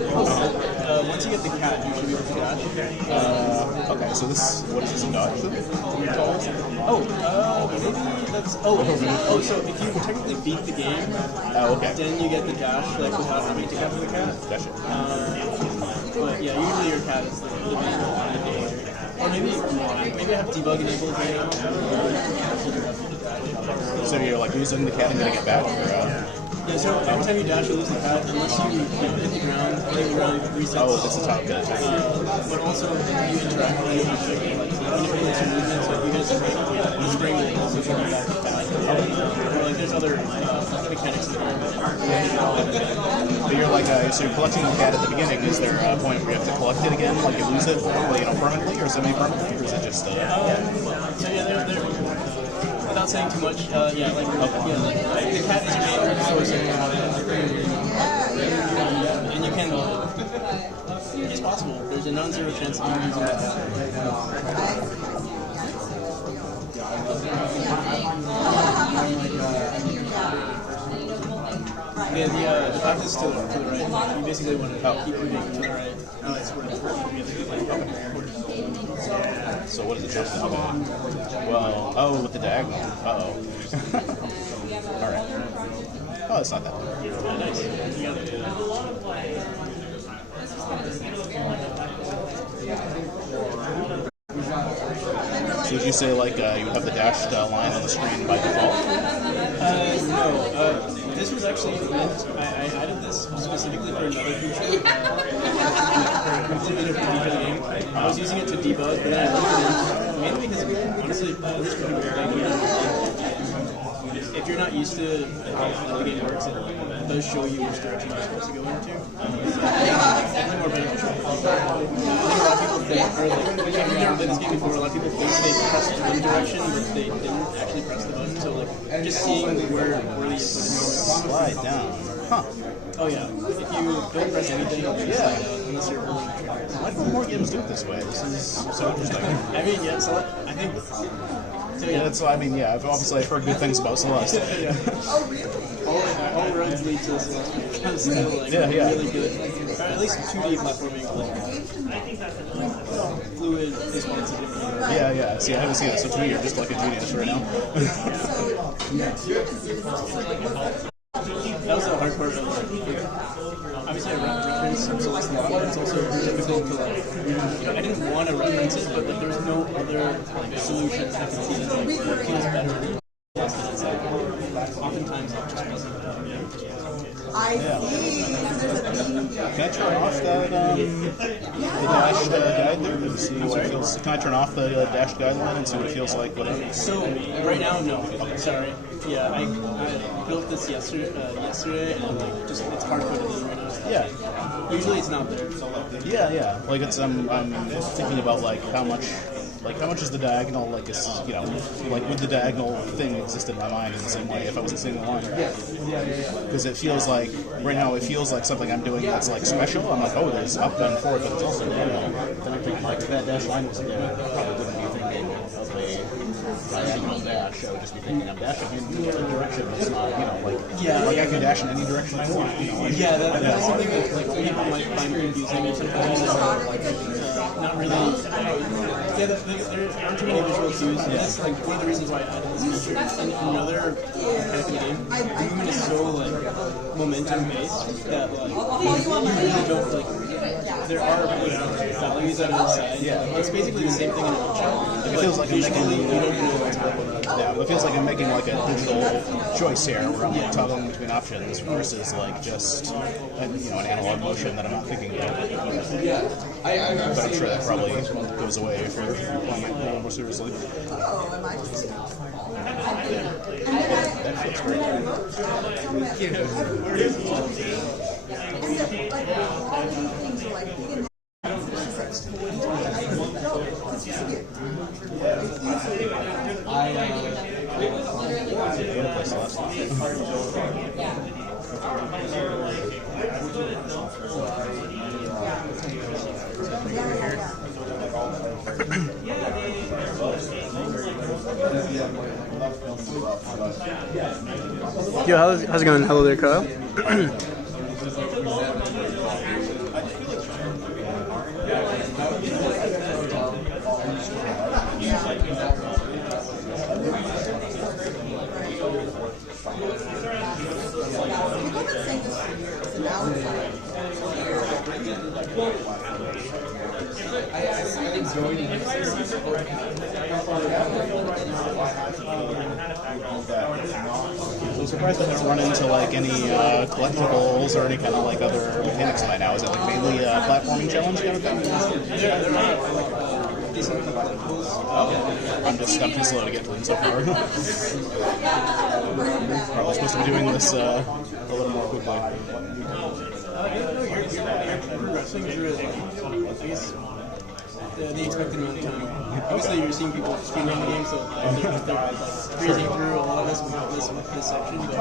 should be able to dash. Okay, so this, what is this, a dodge then? Maybe that's. So if you technically beat the game, then you get the dash, like without having to capture the cat. Gotcha. But yeah, usually your cat is the main one. Or maybe I have debug enabled right now. So you're like losing the cat and gonna get back, or? Yeah, so every time you dash, you lose the cat unless you hit the ground. Hitting the ground resets. Oh, that's the top cat. But also, if you interact with it, manipulate your movements. So if you hit a spring, the spring will also turn you back to cat. Like there's other mechanics in the game. But you're like, so you're collecting the cat at the beginning. Is there a point where you have to collect it again, like you lose it, permanently, or semi-permanently, or is it just? So yeah, they're without saying too much, the cat is your main source of and you can, it's possible, there's a non-zero chance of you using that. Yeah, the path is to the right. You basically want to keep moving to the right. That's where it's So what does it jump to? Well, with the diagonal. Uh-oh. Alright. Oh, it's not that bad. Nice. So would you say like you would have the dashed line on the screen by default? No. This was actually meant. I added this specifically for another feature. For a completely different feature of the game. I was using it to debug, but then I left it in mainly because honestly, this is pretty weird. If you're not used to how the game works, it does show you which direction you're supposed to go into. It's definitely more beneficial. I think a lot of people think, or like, if you've never played this game before, a lot of people think they pressed one direction, but they didn't actually press the button. So like, just seeing where the slide down. Huh. Oh yeah. If you don't press anything, unless you're holding the trigger. Why don't more games do it this way? This is so interesting. I mean, yeah. So I think. So yeah, that's. I mean, yeah. I've heard good things about Celeste. All roads lead to Celeste because they're like really good. Or at least 2D platforming. Fluid responsive. Yeah. See, I haven't seen it, so to me, you're just like a genius right now. That was the hard part of obviously I reference Celeste a lot, but it's also difficult to like, I didn't want to reference it, but like there's no other like solution I can see that like feels better than it's like oftentimes it just wasn't. Can I turn off that the dashed guide there and see what it feels? Can I turn off the dashed guideline and see what it feels like? Whatever. So right now, no. Okay, sorry. Yeah, I built this yesterday, and like just it's hard coded right now. Yeah. Usually it's not there. Yeah. Like it's I'm thinking about like how much is the diagonal like is like would the diagonal thing exist in my mind in the same way if I wasn't seeing the line? Because it feels like right now it feels like something I'm doing that's like special. I'm like, oh, there's up and forward, but it's also then I think like that dash line was probably wouldn't be thinking of a diagonal dash. I would just be thinking I'm dashing in a direction that's not like I can dash in any direction I want. Yeah, that's something that like people might find confusing sometimes. Not really. Yeah, there aren't too many visual cues. And that's like one of the reasons why I added this feature. And another kind of game, the movement is so like momentum based that like you really don't like. There are values out of the side. Yeah, it's basically the same thing in a nutshell. It feels like visually you don't know what's going on. Yeah, it feels like I'm making like a digital choice here, where I'm like toggling between options versus like just an analog motion that I'm not thinking about. But I'm sure that probably goes away if you're playing it a little more seriously. Oh, am I just... That's great. Yo, how's it going? Hello there, Kyle. I'm surprised I haven't run into like any collectibles or any kind of like other mechanics by now. Is it like mainly a platforming challenge kind of thing? I'm too slow to get to them so far. Probably supposed to be doing this a little more quickly. You're progressing through it. I guess the expected amount of time. Obviously, you're seeing people speedrun the game, so they're like breezing through a lot of this with this section. But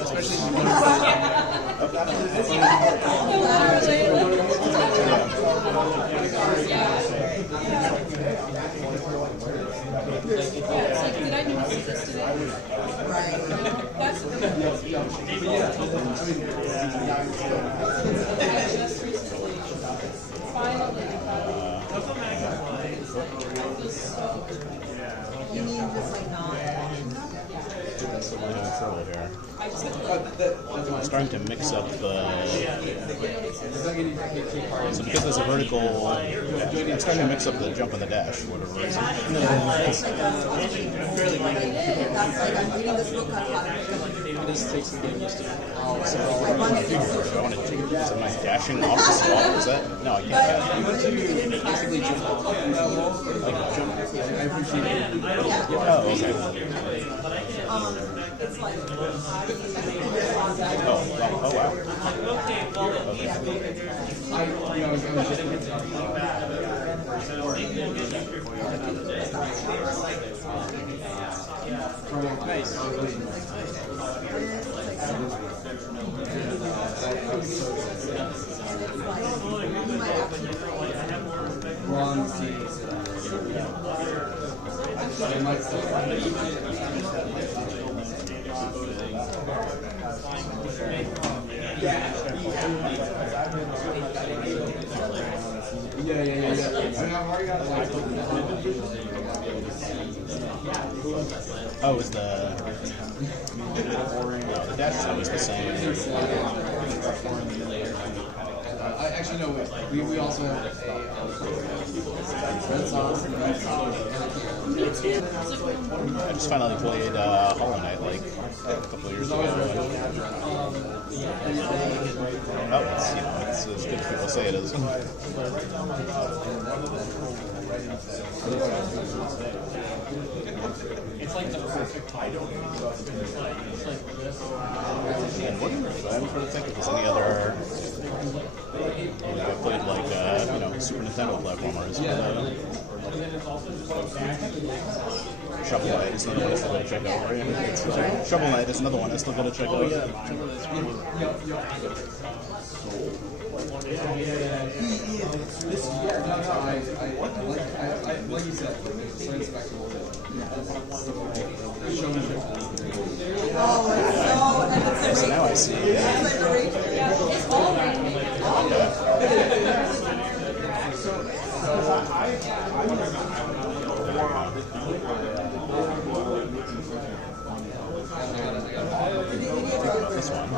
especially if you did I notice this today? Right. That's finally. You mean just like not? I'm starting to mix up the. So because there's a vertical, I'm starting to mix up the jump and the dash for whatever reason. That's like I'm reading this book on how to pick up. This takes some getting used to. So I want to take. So am I dashing off the spot? Is that no? I can't. You want to basically jump off that wall, like jump. I appreciate it. Oh, okay. It's like. Oh, wow. Nice. Oh, is the dash is always the same. Actually, no, we also have red sauce and red sauce. I just finally played Hollow Knight like a couple of years ago. Oh, it's, it's as good as people say it is. It's like the perfect title. And what I'm trying to think if there's any other. I played like Super Nintendo platformers. Shovel Knight is another one I still gotta check out. Right? Shovel Knight is another one I still gotta check out. Like you said, it's spectacle. So now I see. This one.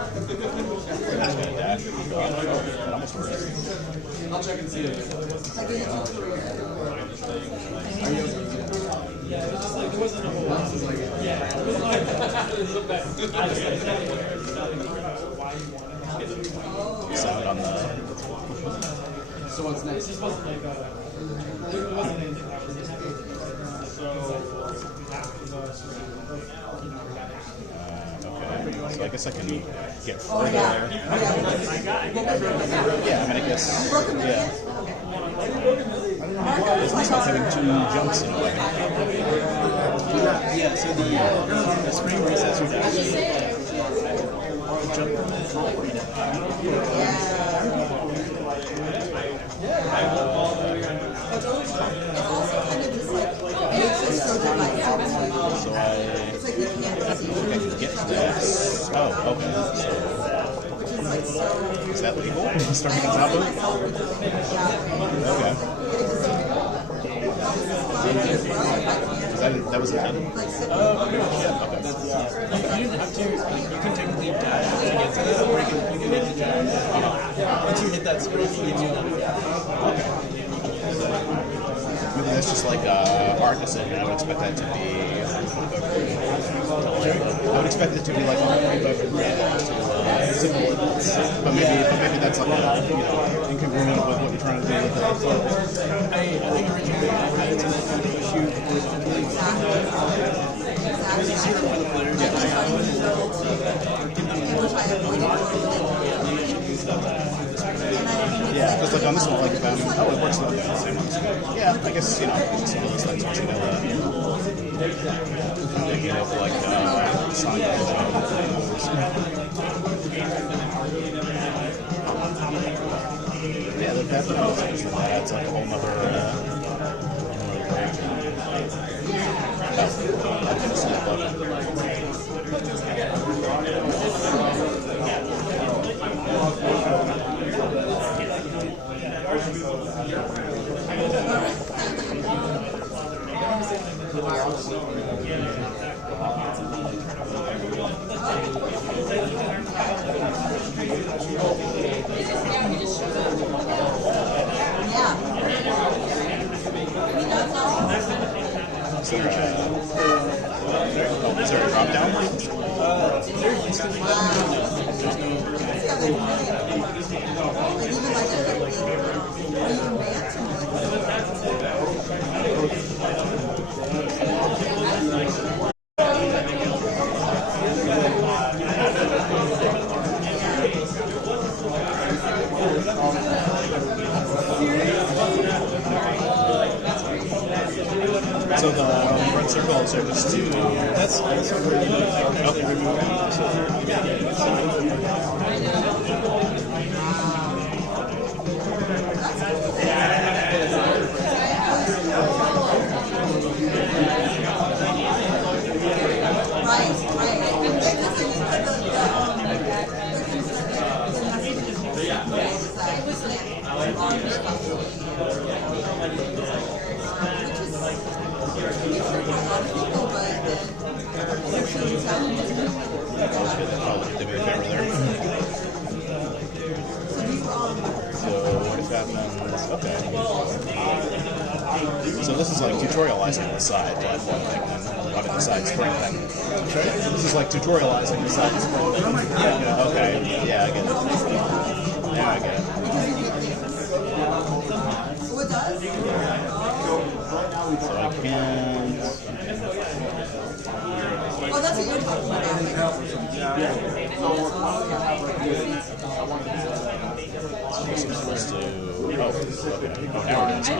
That's gonna dash. That almost works. I'll check and see it. Sound on the. So what's next? so I guess I can get further. Yeah, I mean, I guess, yeah. It's nice not having two jumps in a way. Yeah, so the spring resets your dash. Jump. So I can get to this. Oh, okay. Is that legal? Starting on top of it? Okay. That was the end? You didn't have to, you can technically dash to get to that, or you can hit the jump. Once you hit that spring, it gives you another dash. Maybe that's just like art decision. I would expect that to be. I would expect it to be like but maybe that's like incongruent with what you're trying to do with it. I think originally I had to issue with it was easier for the players. Yeah, because like on this one, like if it works like the same on the screen. Yeah, I guess it's just one of those things where you know that. I'm thinking of like Sonic the yeah, that adds like a whole nother Is there a drop down? There used to be, there's So the front circles are just two. That's where you actually remove them. So this is like tutorializing the side, like one thing, then I mean the side spring thing. This is like tutorializing the side spring. Yeah, okay. Yeah, I get it. Yeah, I get it. So I can't. Oh, that's what you're talking about. So I'm supposed to. Oh, okay. Oh, now we're doing some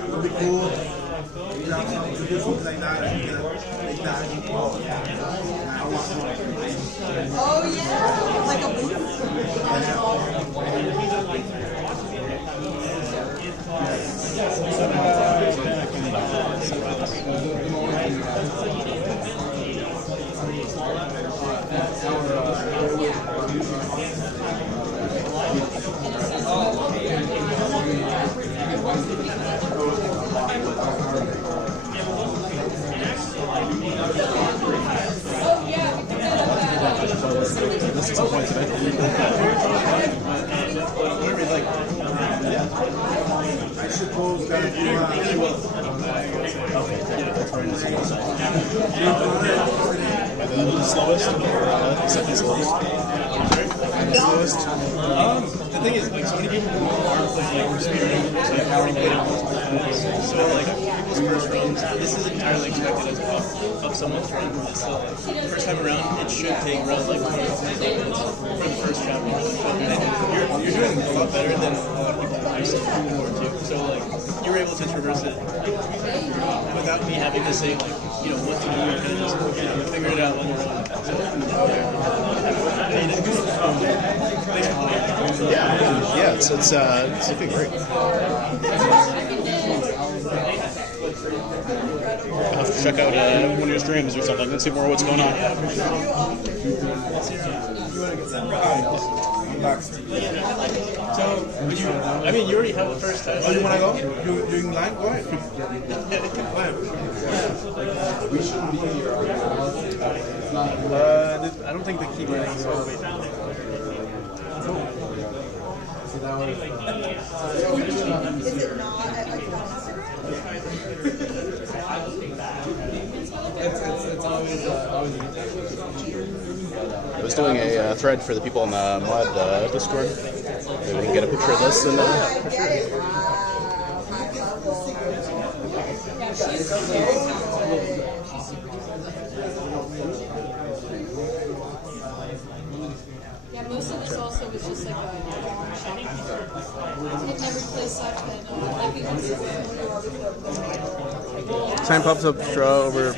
It'll be cool. Oh yeah, like a booth. This is a point today. Whatever you like. Yeah. I suppose that That's very nice. The slowest, second slowest. the slowest? The thing is, like, so many people who aren't playing like speedrunning, so have already played it multiple times. So like people's first runs, this is entirely expected as of someone's run. So like, first time around, it should take around like 20 minutes for the first chapter. And you're doing a lot better than a lot of people I've seen before too. So like you were able to traverse it without me having to say like, you know, what to do. You kind of just figured it out on your own. Yeah, it's looking great. I'll have to check out one of your streams or something and see more of what's going on. So, I mean, you already have the first time. Oh, you want to go? You're in line? Go ahead. I don't think the keyboard is all the way down. I was doing a thread for the people in the mod Discord. Maybe we can get a picture of this and for sure. Yeah, most of this also was just like a long shot. It never plays such that I think Time pops up straw over.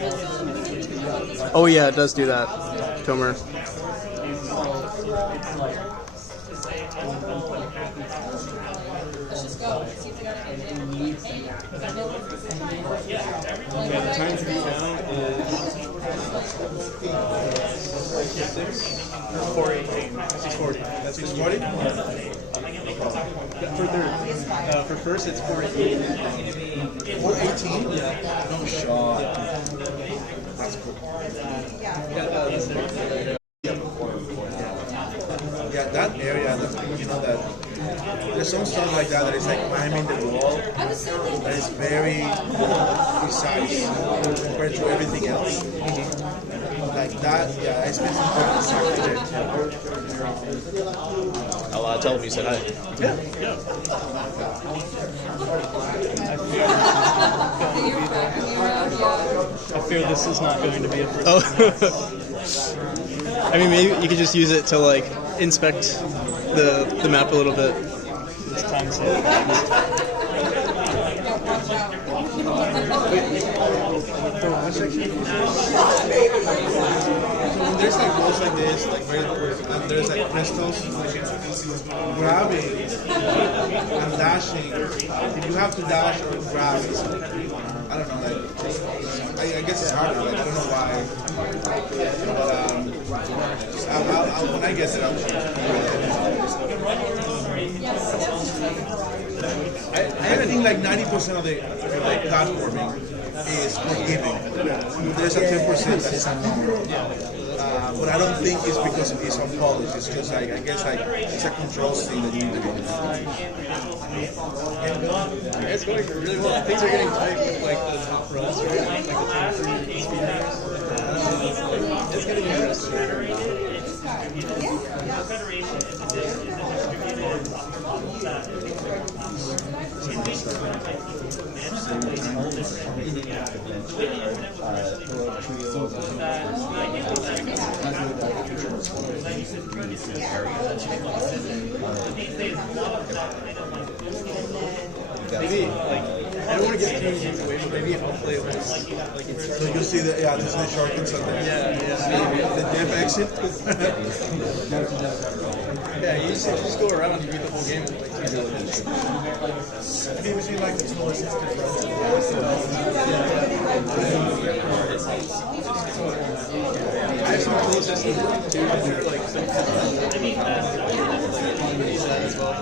Oh yeah, it does do that, Tomer. let's just go. See if we got anything. Yeah, the time to be found is 4:18. 6:40. That's 6:40. For first, it's 4:18. 4:18? Yeah. No shot. That's cool. Yeah, that area, you know, that there's some stuff like that is like climbing the wall that is very precise compared to everything else. Like that, yeah, I spent some time I'll tell him you said hi. Yeah. I fear this is not going to be a first. Oh. I mean, maybe you could just use it to like inspect the map a little bit. This time when there's like walls like this, like and there's like crystals, grabbing and dashing. If you have to dash or grab, I don't know, like I guess it's harder. Like I don't know why, but when I get it, I think like 90% of the platforming is forgiving. There's a 10% that is abnormal. But I don't think it's because it's unpolished. It's just like, I guess like it's a control thing that you need to do. It's going really well. Things are getting tight with like the top runs, right? Like the top 3 speed runners. It's getting interesting. Maybe, like, I don't want to get too deep away, but maybe I'll play it like it's so you see the this is the shortcuts on there. Yeah. The dev exit. Yeah, you just go around and beat the whole game in like 2 minutes. Have you ever seen like the smallest I have some cool systems too, for like some as well.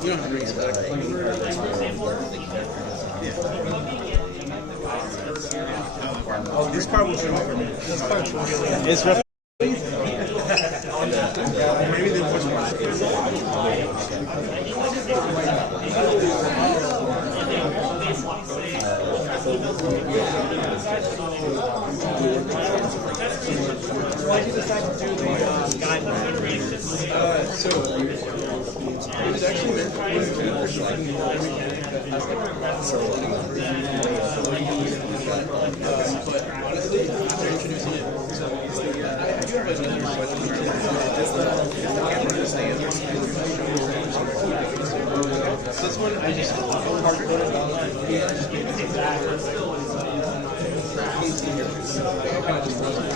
You don't have to bring it back. Oh, this card will show up for me. This card will show up. It's rough. Maybe they push one. Why did you decide to do the guideline? So, it was actually meant to be a mechanic that has like but honestly, after introducing it, so I do have another question. This one I just hard coded about like just made it exactly 18 years. I kind of just wrote it.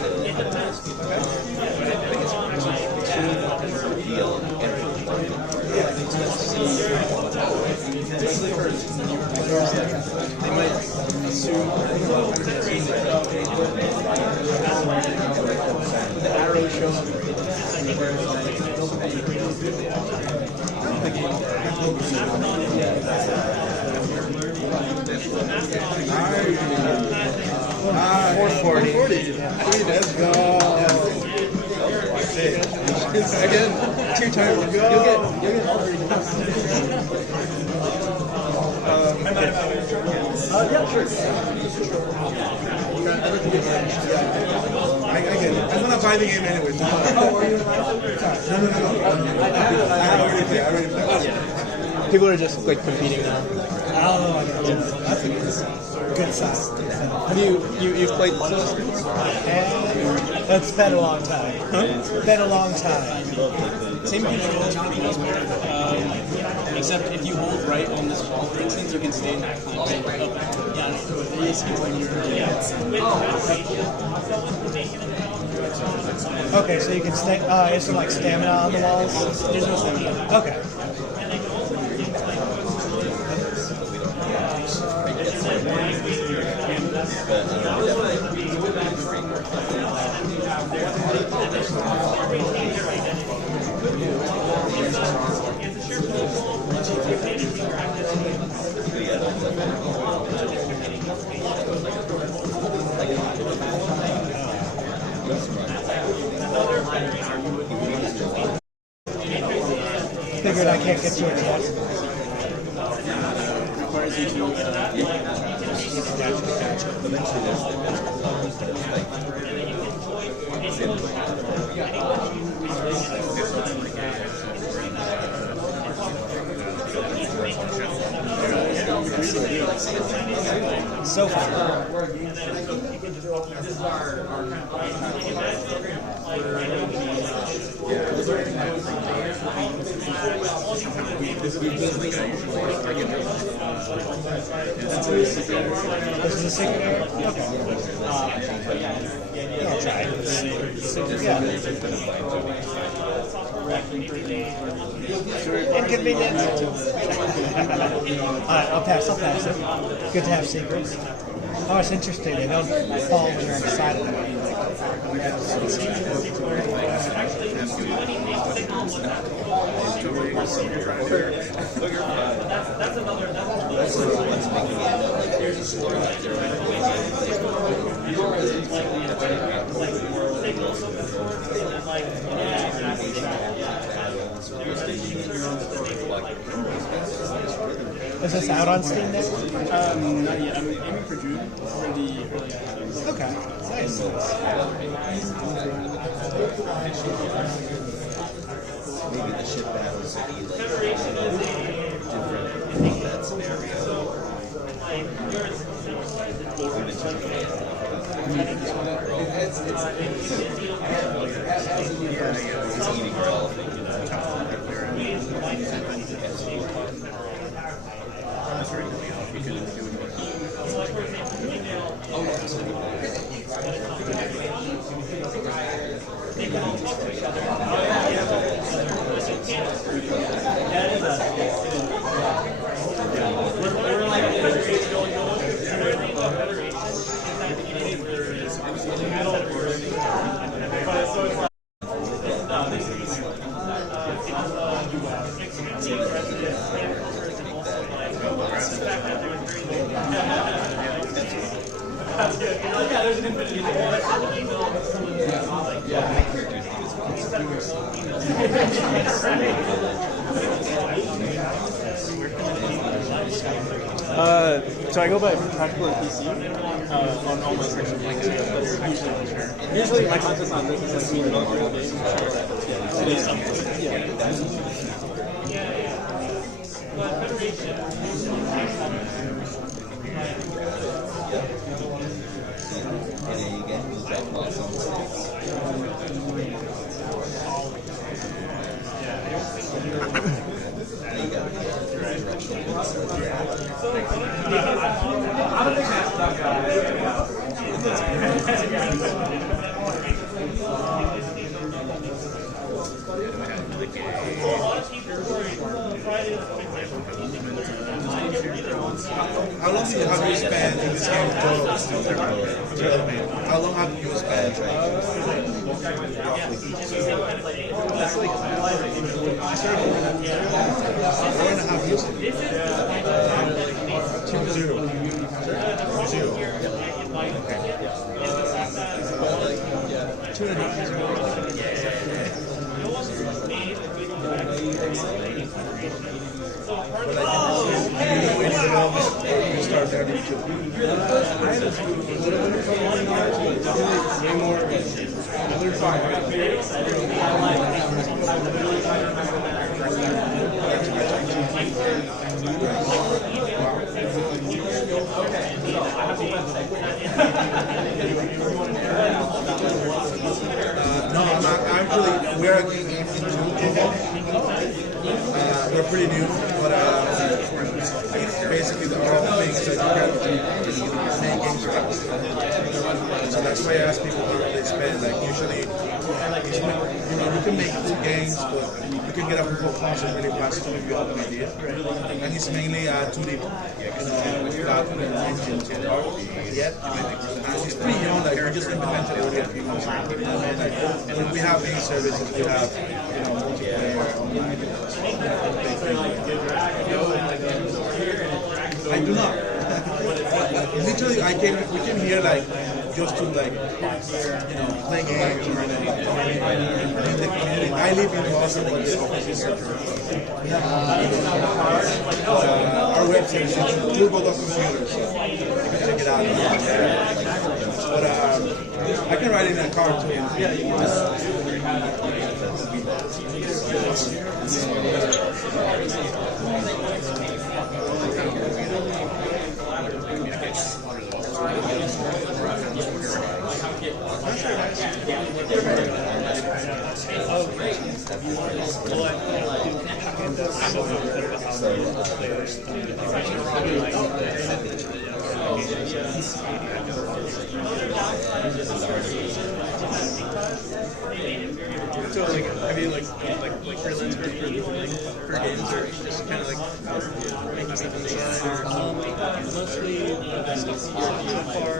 They might assume the arrow shows up Let's go. again, 2 times. You'll get all 3. Yeah, sure. I get it. I'm gonna buy the game anyway. No. I already played. People are just like competing now. Oh, that's a good sign. Have you've played Celeste before? It's been a long time. Huh? It's been a long time. Same controls for the most part. Except if you hold right on this wall, for instance, you can stay in that climb. Yeah, when you're. Okay, so you can stay. Is there like stamina on the walls? There's no stamina. Okay. Figured I can't get to it yet. Requires you to. So far. This is a secret area? Okay. I'll try it. Yeah. Inconvenient. Alright, I'll pass it. Good to have secrets. Oh, it's interesting. They don't fall when you're on the side of it. Is this out on Steam now? Not yet. I'm aiming for June for the early access. Okay, nice. Maybe the ship battles would be like different in that scenario. He's eating her elephant. So I go by practical and PC on all my sections. That's usually my content's on this. It's like me developing the game. It is something. Yeah. How long have you spent in this game of Godot development? How long have you spent? That's like I started 4.5 years. 2-0. Okay. 2.5 years. You start learning too. I had a little bit of knowledge, but definitely way more. I learned from no, I'm not actually. We're we're pretty new, but basically the all things that you can make games from. So that's why I ask people how they spend. Like usually, you can make cool games, but you can get a proof of concept really fast if you have an idea. And it's mainly 2D, without engines yet. It's pretty young. Like we just implemented it a few months ago. Like we have these services, we have multiplayer online. I do not. Literally, we came here like just to like play games or in the community. I live in Boston, but the office is our website is Godot Computers, so you can check it out. But I can ride in a car too. Yeah, you So like, have you like freelance work for games, or just kind of like making stuff on the side? Mostly stuff so far.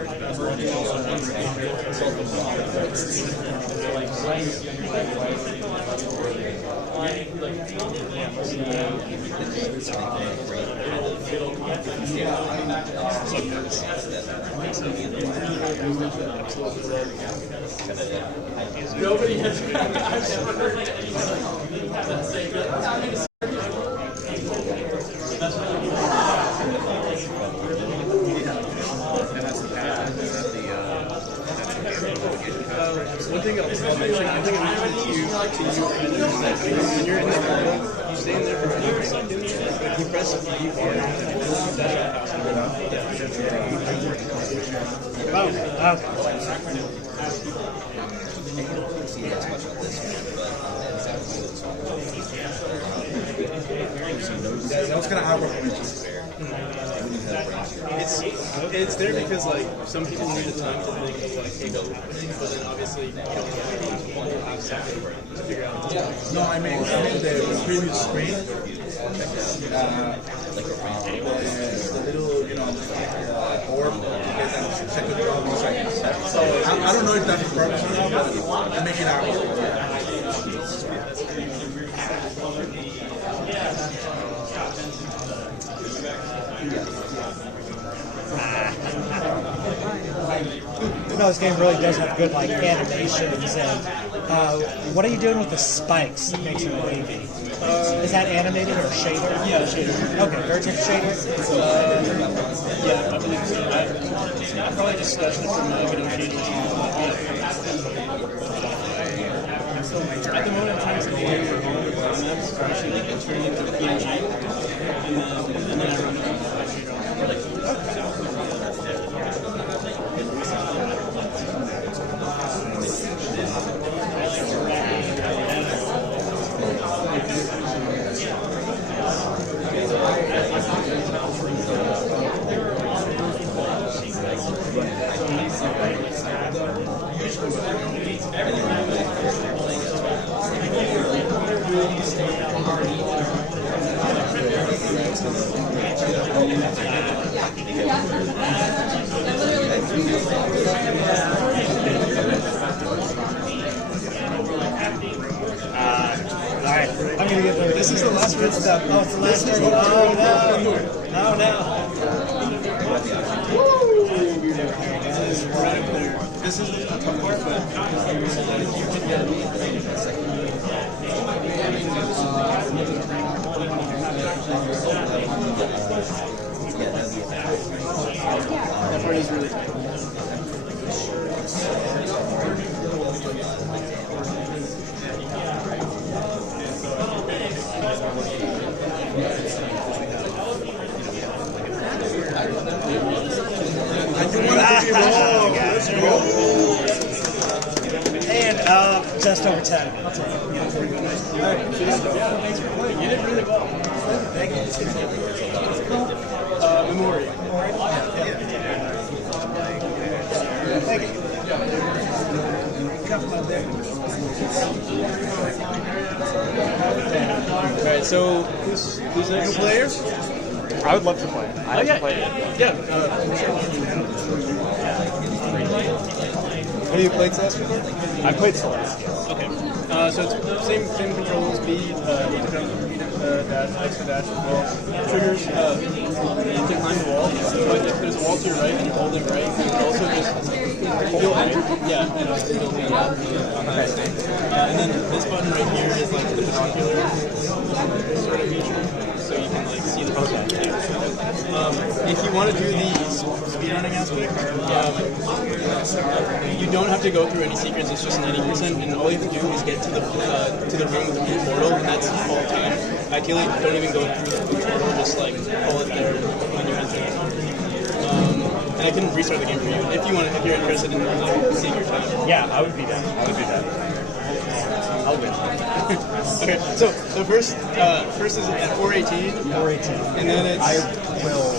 Nobody has. I've never heard that say that. One thing else, I think I mentioned to you, when you're in the car, you stay in there for 5 seconds, but if you press B hard, that was kind of awkward for me. It's there because like some people need the time to think of like hey what's happening, but then obviously you don't have 1.5 seconds to figure out. No, I mean the previous screen. The little orb to get that second drop was like. So I don't know if that's the purpose or not, but I make it out. No, this game really does have good animations. And what are you doing with the spikes that makes it wavy? Is that animated or shader? Yeah, shader. Okay, vertex shader. Yeah, I believe so. I probably just sketched it from Godot shaders. At the moment, I'm trying to do for home with maps, actually like turn it into PNG, and then I run it on Alright, I'm gonna get there. This is the last good stuff. Oh, it's the last turn. Oh no! Oh no! This is the tough part, but you can get that part is really tough. And just over 10. I'll take it. Alright, thanks for playing. You did really well. Thank you. Memory. Thank you. Alright, so who's next? New players? I would love to play. I have to play it. Yeah. Have you played Celeste before? I've played Celeste, yes. Okay. So it's same controls, B, dash, X for dash as well. Triggers, to climb the wall. But if there's a wall to your right and you're holding right, you can also just hold enter. Yeah, and and then this button right here is like the binocular sort of feature. So you can like see the puzzle. If you want to do the speedrunning aspect, you don't have to go through any secrets. It's just 90%, and all you have to do is get to the room with the blue portal, and that's all time. Ideally, don't even go through the blue portal. Just like pull it there when you enter. And I can restart the game for you if you want. If you're interested in like, seeing your time. Yeah, I would be down. I'll win. Okay, so the first is at 4:18. 4:18. And then it's I will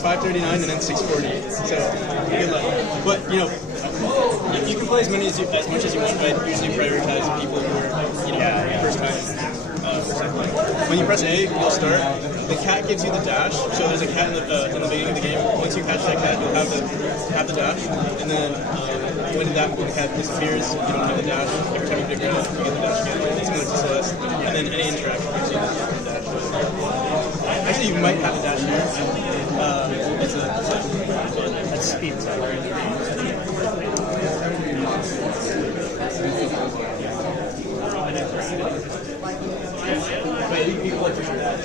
5:39 and then 6:40. So good luck. But you know, you can play as much as you want, but I usually prioritize people who are first time. When you press A, you'll start. The cat gives you the dash. So there's a cat in the beginning of the game. Once you catch that cat, you'll have the dash. And then when the cat disappears, you don't have the dash. Every time you pick it up, you get the dash again. It's similar to Celeste. And then any interaction gives you the dash. Actually, you might have a dash here. That's speed. Wait, you can look for that.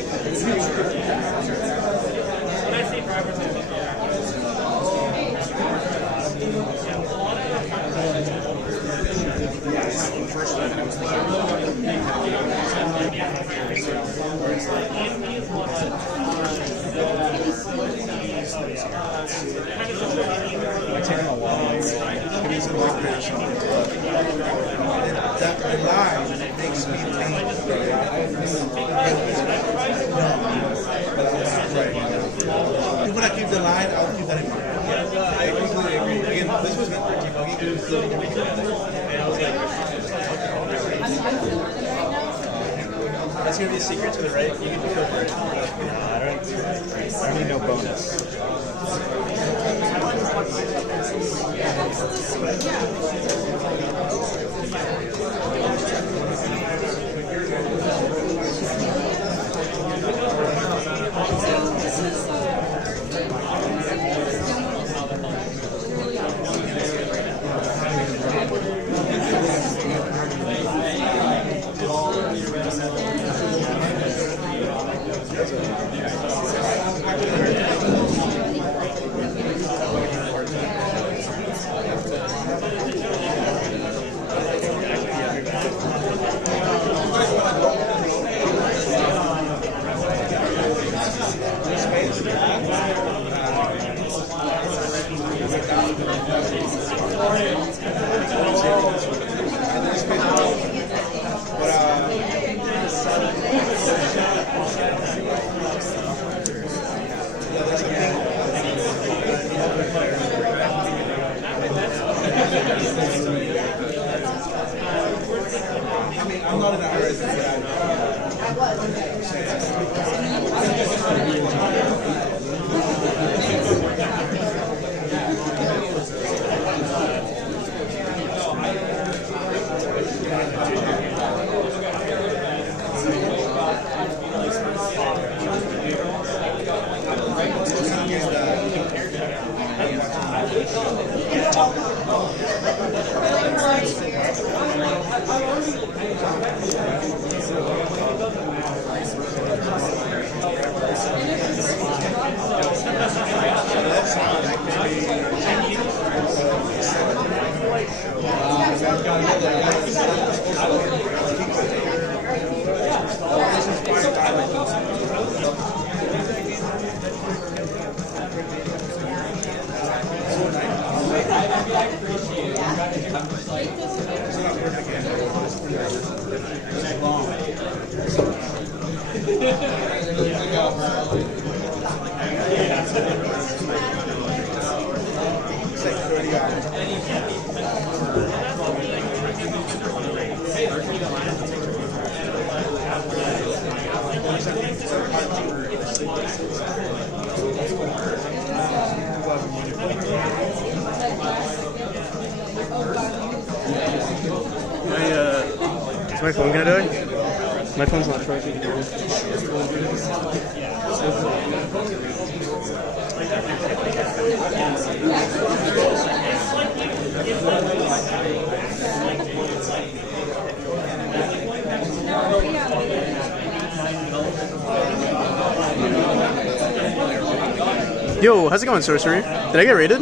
That line makes me think. When I keep the line, I'll keep that in mind. I completely agree. Again, this was meant for debugging. It was loading everything. And I was like, that's going to be a secret to the right. You can go for it. I don't need no bonus. I'm not in a hurry to say Is my phone gonna die? My phone's not charging. Yo, how's it going, Sorcery? Did I get rated?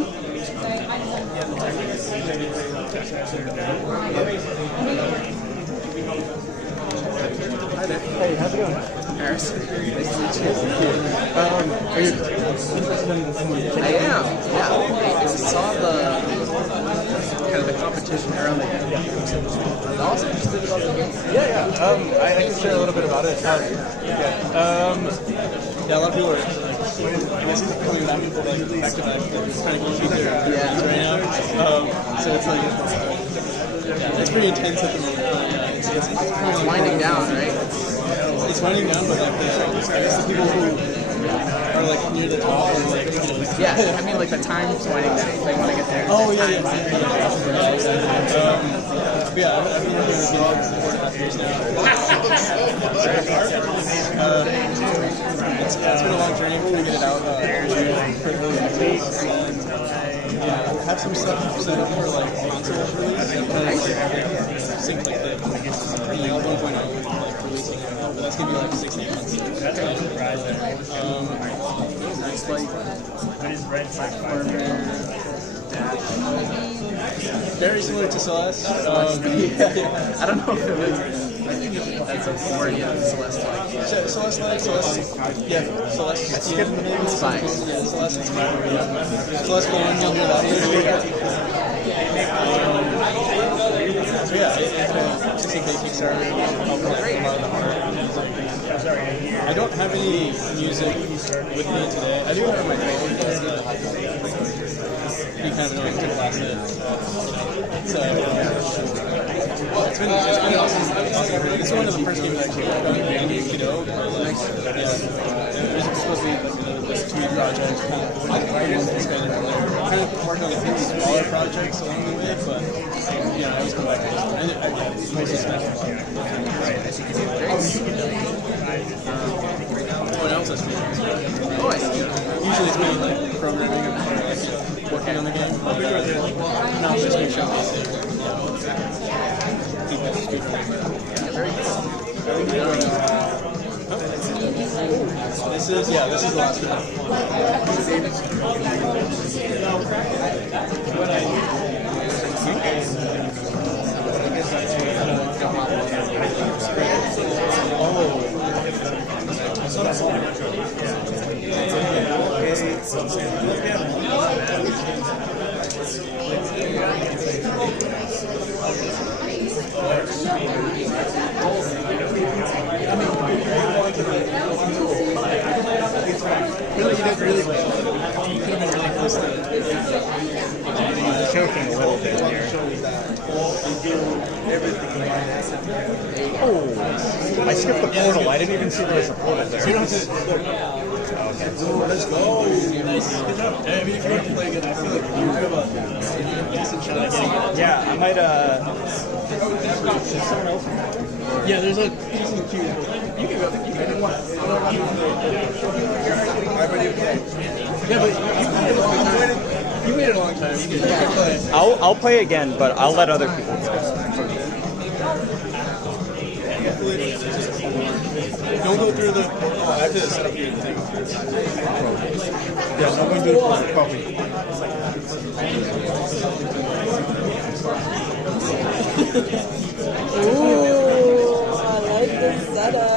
Hey, how's it going? Harris. Nice to meet you. Are you interested in this? I am, yeah. I saw the kind of the competition earlier. I was interested about the game. Yeah. I can share a little bit about it. Yeah, a lot of people are coming back to back, trying to compete right now. So it's like it's pretty intense at the moment. It's winding down, right? It's winding down, but like the people who are like near the top are like, yeah. I mean, like the time's winding down. They want to get there. Oh yeah. I've been working with dogs for 4.5 years now. It's been a long journey to get it out for early access. I have some stuff set up for like console release because sync like the 1.0 like releasing it, but that's gonna be like 6 to 8 months. What is red platform? Very similar to Celeste. I don't know if it was. That's a word, yeah. Celeste. Yeah, Celeste. It's fine. Yeah, Celeste is fine. Celeste Golden, you'll hear that later. So yeah, it's just a big Kickstarter. A lot of the art. I don't have any music with me today. I do have my phone, but be kind of annoying to blast it. So it's been awesome. It's one of the first games I actually worked on in Godot. There's supposed to be like this 2D project, kind of working on a few smaller projects along the way, but I was going back to this one. And I mostly spent what else has been? Oh, I see. Usually it's been like programming or working on the game. Now it's just been showcasing. This is the last Really, you did really well. You could have been really close to choking a little bit here. Oh, I skipped the portal. I didn't even see there was a portal there. Let's go. Nice. Good job. I mean, if you want to play again, I feel like you have a decent shot at getting it. Yeah, I might. Someone else. Yeah, there's a decent queue. You can go. You can go. Yeah, but you waited a long time. You can play. I'll play again, but I'll let other people play. Don't go through the. Oh, I have to set up your thing. Yeah, I'm going to do it for coffee. Ooh, I like this setup.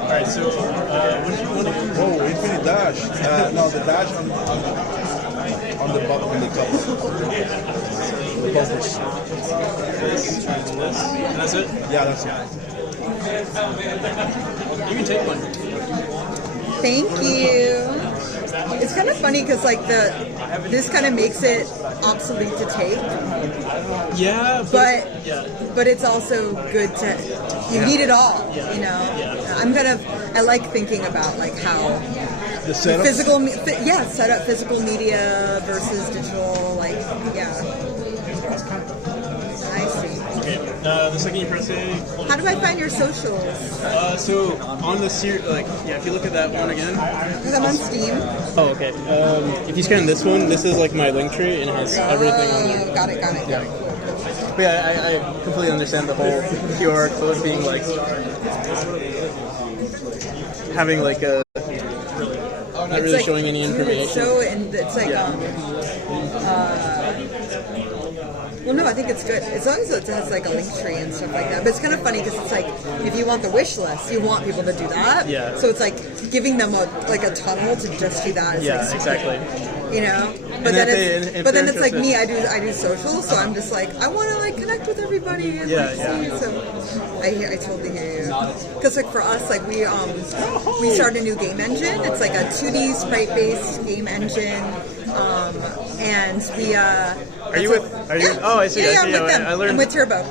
Alright, so, what do you want to do? Oh, infinite dash. No, the dash on the bottom, on the top. The bubbles. This and this. And that's it? Yeah, that's it. You can take one. Thank you. It's kind of funny because like this kind of makes it obsolete to take. Yeah, but it's also good to need it all. You know, I like thinking about like how the setup, set up physical media versus digital. Like I see. Okay, the second you press A. How do I find your socials? So on the if you look at that one again. Because I'm on Steam. Oh, okay. If you scan this one, this is like my link tree and it has everything on there. Got it. Yeah. But yeah, I completely understand the whole QR code being like having like a not really like, showing any information. It's like well, no, I think it's good as long as it has like a link tree and stuff like that. But it's kind of funny because it's like if you want the wish list, you want people to do that. Yeah. So it's like giving them a tunnel to just do that. It's like, exactly. You know, but then it's like me. I do social, so I'm just like I want to like connect with everybody. And, see, so I totally hear you. Because like for us, like we started a new game engine. It's like a 2D sprite-based game engine, and we. Are you with? Oh, I see. Yeah, I see. I'm with them. I learned. I'm with Turbo,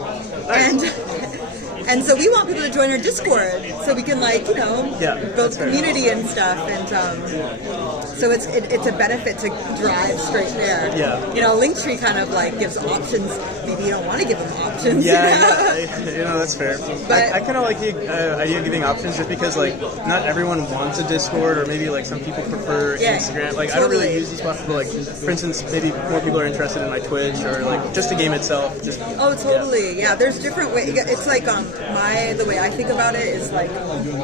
and so we want people to join our Discord so we can build community and stuff, and so it's a benefit to drive straight there. Yeah. Linktree kind of like gives options. Maybe you don't want to give them options. Yeah, that's fair. But I kind of like the idea of giving options just because like not everyone wants a Discord, or maybe like some people prefer Instagram. Like I don't really use these platforms, but like for instance, maybe more people are interested in my Twitch or like just the game itself. Oh, totally. Yeah, there's different ways. It's like the way I think about it is like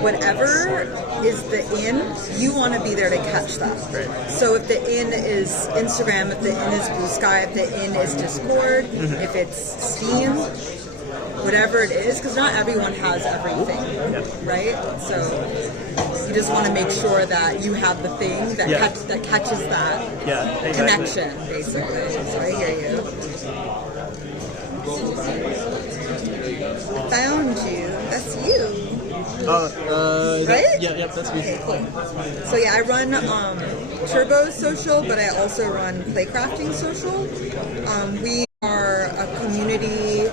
whatever is the in, you want to be there to catch that. Right. So if the in is Instagram, if the in is Blue Sky, if the in is Discord, if it's Steam, whatever it is, because not everyone has everything, right? So you just want to make sure that you have the thing that catches that connection, basically. So I hear you. Found you. That's you. Right? That's me. Okay, cool. So yeah, I run Turbo Social, but I also run Playcrafting Social. We are a community,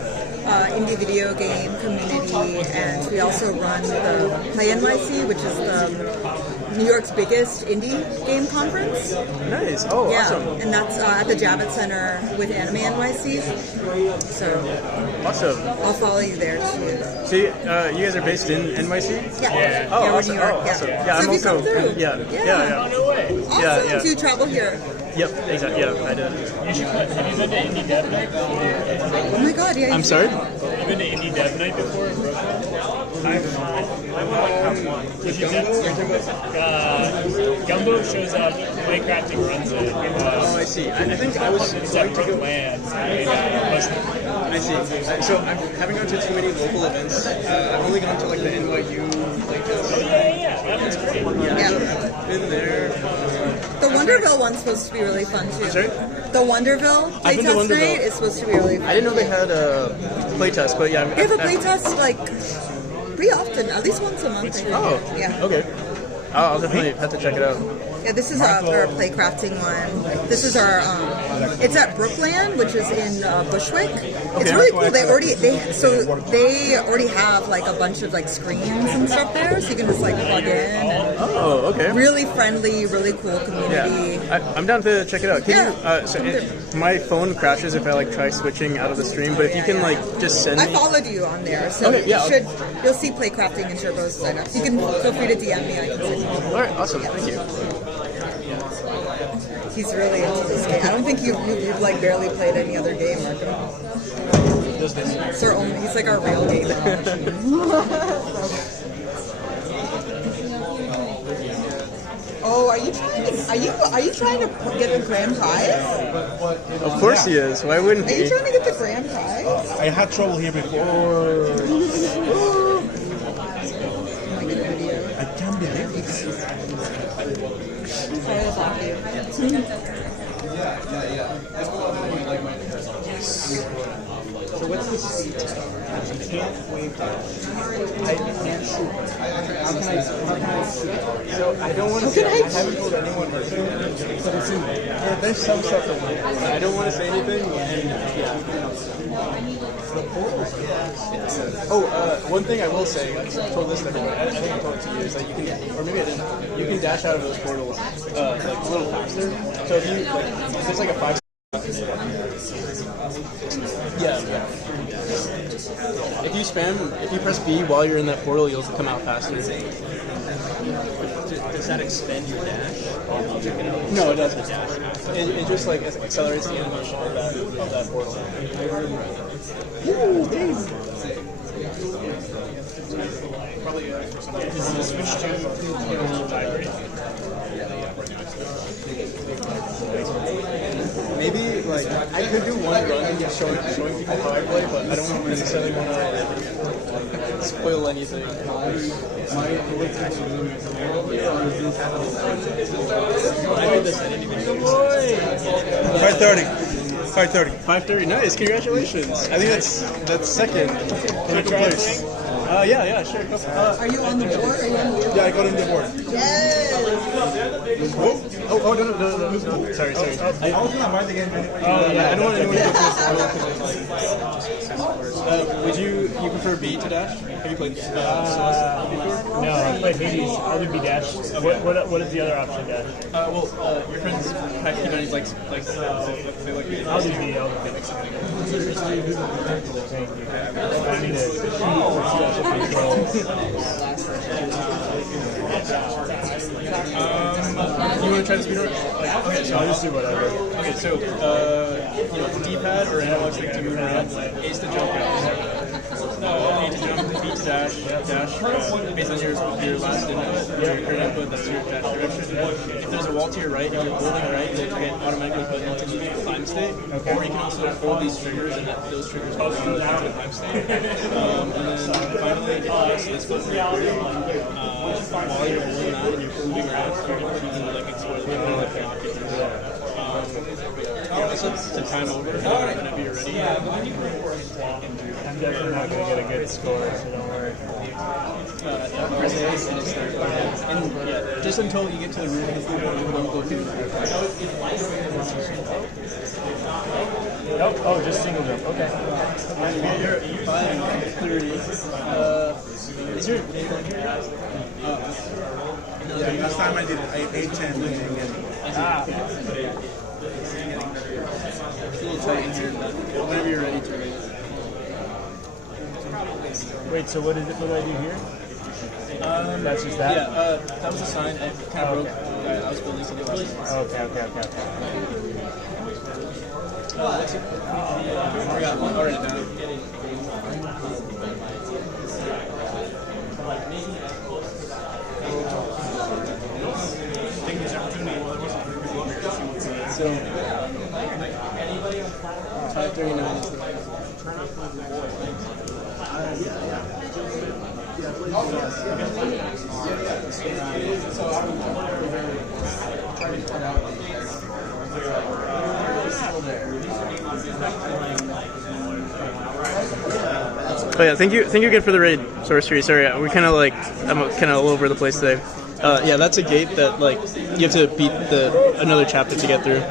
indie video game community, and we also run the Play NYC, which is the New York's biggest indie game conference. Nice. Oh, yeah. Awesome. And that's at the Javits Center with Anime NYC. So awesome. I'll follow you there too. So you guys are based in NYC? Yeah. Oh, yeah, awesome. New York. Oh, awesome. Yeah. Yeah, So I'm if you also. come through. Yeah. No way. Awesome. Do you travel here? Yep. Exactly. Yeah, I did. Have you been to Indie Dev Night before? Oh my God! Yeah. I'm sorry. Have you been to Indie Dev Night before? Gumbo shows up, Playcrafting runs it. I see. I think I was going to go. I see. So I haven't gone to too many local events. I've only gone to like the NYU playtest. Yeah, that was great. Yeah. So I've been there. The Wonderville one's supposed to be really fun too. Sorry? The Wonderville playtest night is supposed to be really fun. I didn't know they had a playtest, but yeah. They have a playtest like pretty often, at least once a month. I think. Oh, yeah. Okay. I'll definitely have to check it out. Yeah, this is our playcrafting one. This is our It's at Brookland, which is in Bushwick. It's really cool. They already have like a bunch of like screens and stuff there, so you can just like plug in. And okay. Really friendly, really cool community. Yeah, I'm down to check it out. Can you? My phone crashes if I like try switching out of the stream, but if you can like just send me. I followed you on there, so you'll see Playcrafting and Turbo's signups. You can feel free to DM me. I can send you. All right, awesome. Thank you. He's really into this game. I don't think you've like barely played any other game, Marco. It's our own. He's like our real gamer. Oh, are you trying to get the grand prize? Of course he is. Why wouldn't he? Are you trying to get the grand prize? I had trouble here before. I can't believe this. So what's the seat? I can't wave that. I can't shoot. How can I shoot? So I don't want to say, I haven't told anyone or but there's some stuff that I don't want to say anything. One thing I will say, I told this to everybody, I think I told it to you, is that you can, or maybe I didn't, you can dash out of those portals like a little faster. So if you, like, there's like a 5 Yeah. If you press B while you're in that portal, you'll come out faster. Does that extend your dash? No, it doesn't. It just like accelerates the animation of that portal. Ooh, days. Probably for somebody. Does he switch to vibrate? Maybe like I could do one run and just showing people how I play, but I don't necessarily want to spoil anything. 5:30. Nice, congratulations. I think that's second place. Yeah, sure. Are you on the board? Yeah, I got on the board. Yes. Oh, no. Sorry. I don't want anyone to go through would you prefer B to dash? Have you played Celeste before? No, I played Hades. I would be dash. What is the other option, dash? Your friends Pac-Man like they like it. I'll do B. Thank you. I need you want to try to speed run? Okay, so I'll just do whatever. Okay, so D-pad or analog stick to move around, A's to jump, A to jump, B to dash, based on your last input, your current input, that's your dash direction. If there's a wall to your right, if you're holding right, you'll get automatically put into the climb state. Or you can also hold these triggers, and those triggers will go into the climb state. And then finally, if you press this button right here, while you're holding that and you're moving around, you can like explore the object as well. To time over, whenever you're ready. I'm definitely not going to get a good score, so don't worry. Press A and start. And just until you get to the room, you won't go through. Oh, just single jump. Okay. You're 5:30. Is your yeah, last time I did 8:10. Whenever you're ready to. Wait, so what do I do here? That's just that? Yeah, that was a sign. It kind of broke. I was building something else. Okay. What's it? I'll write it down. So, 5:39 is the Oh yeah, thank you again for the raid, Sorcery. Sorry, we're kind of like I'm kind of all over the place today. Yeah, that's a gate that like you have to beat another chapter to get through.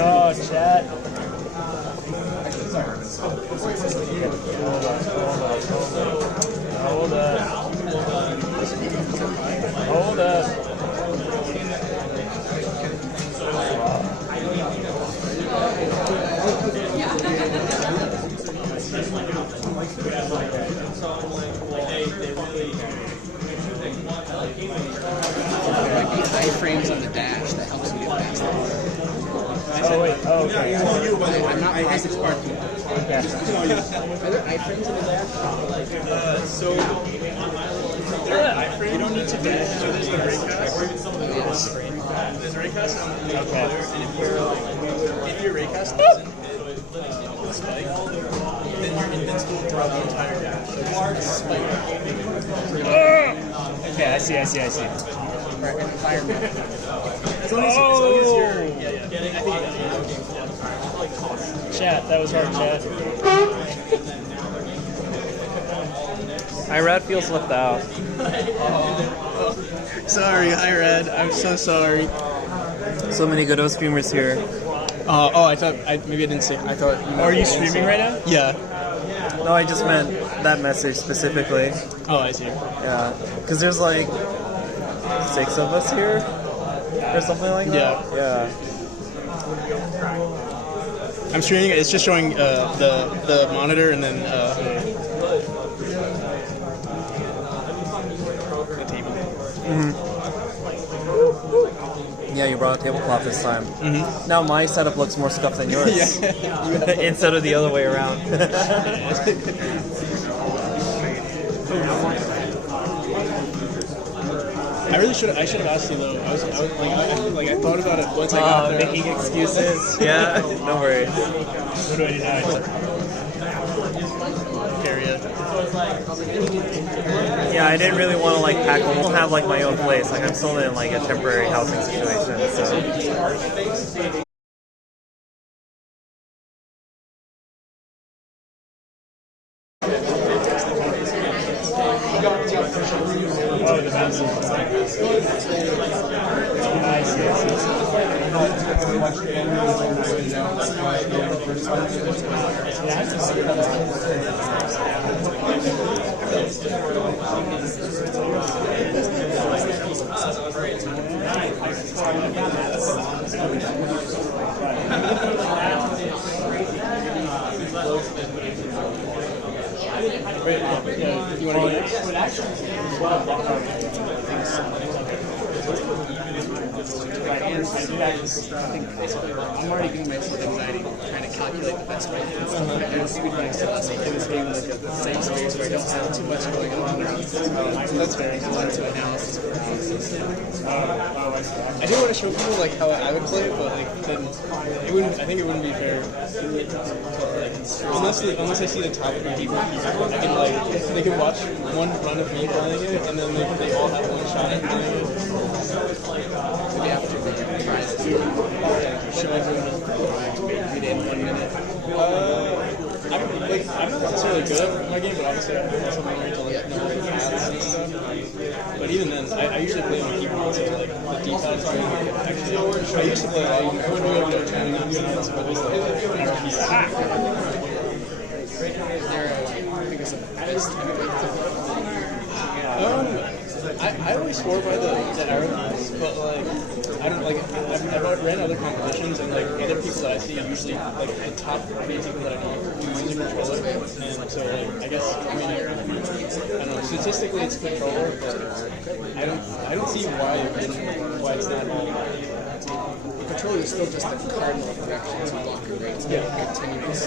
Oh, chat. Hold up. Hold up. There might be iframes on the dash that helps you get past that. Oh, wait. Oh, okay. I'm not positive. Okay. Are there iframes in the dash? So there are iframes. You don't need to dash. So there's the raycast. There's a raycast on the controller, and if your raycast doesn't spike, then you're invincible throughout the entire dash. So just spike. Okay, I see. As long as you're, Chat, that was hard, chat. Irad feels left out. Sorry, Irad. I'm so sorry. So many Godot streamers here. I thought maybe I didn't say. I thought. Are you streaming right now? Yeah. No, I just meant that message specifically. Oh, I see. Yeah, because there's like 6 of us here, or something like that. Yeah. I'm streaming. It's just showing the monitor and then the table. Yeah, you brought a tablecloth this time. Now my setup looks more scuffed than yours. Instead of the other way around. I should have asked you though. I thought about it once I got there. Making excuses. Yeah, no worries. What do I do now? Carry it. Yeah, I didn't really want to like pack. I won't have like my own place. Like I'm still in like a temporary housing situation. So. Oh, the mouse. You want to go next? I'm already giving myself anxiety trying to calculate the best way. I don't see myself in this game like a safe space where I don't have too much going on around. That's fair. It's into analysis paralysis. I do want to show people like how I would play it, but like then it wouldn't. I think it wouldn't be fair. Unless I see the top 3 people, I can like they can watch one run of me playing it, and then they all have one shot at playing it. Maybe after we try to show everyone it in 1 minute. I'm not necessarily good at my game, but obviously I have some memory to like know the paths and stuff. But even then, I usually play on keyboard, so like the D-pad is actually. I used to play. I would go up to 10 minutes, but it was like arrow keys. Is there I think it's a best I always swore by the arrow keys, but like I don't like. I've ran other competitions, and like other people that I see usually like the top 3 people that I know use a controller, and so like I guess I don't know. Statistically, it's a controller, but I don't see why it's not all. The controller is still just the cardinal direction to block and rate. Continuous.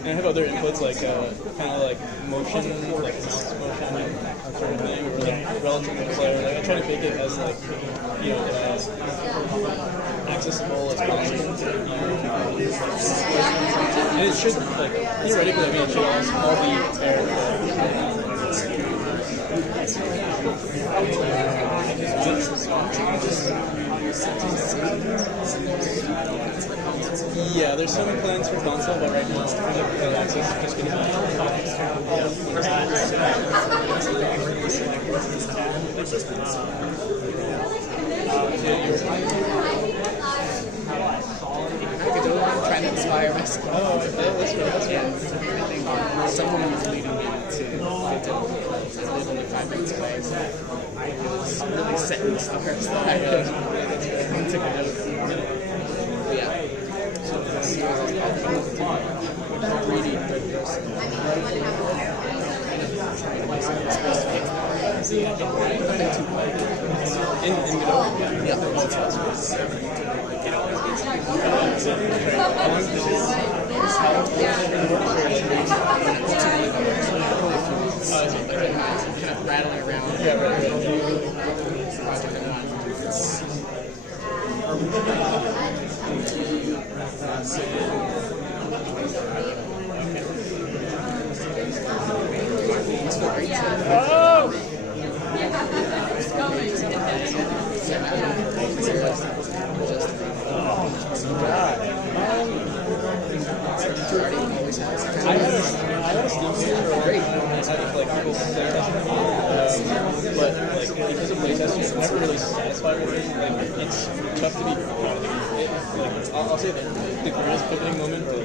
And I have other inputs like kind of like motion, like mouse motion, that sort of thing, or like relative to the player. Like I try to make it as like accessible as possible. And it should like theoretically, I mean, it should all be fair. Yeah, there's some plans for console, but right now, for the early access, I'm just going Godot, trying to inspire myself. Oh, that's good. Yeah, I think someone was leading me to Godot. I live only 5 minutes away, so it was really setting the stars that I could to Godot. But yeah, so this year I was like, reading third person. Trying to do something specific. Nothing too hard. In Godot? Yeah. Kind of rattling around. Yeah, I had a Steam page for a while, like people say, but like because of playtesting, I'm never really satisfied with it. Like it's tough to be proud of it. I'll say that the greatest pivoting moment, or the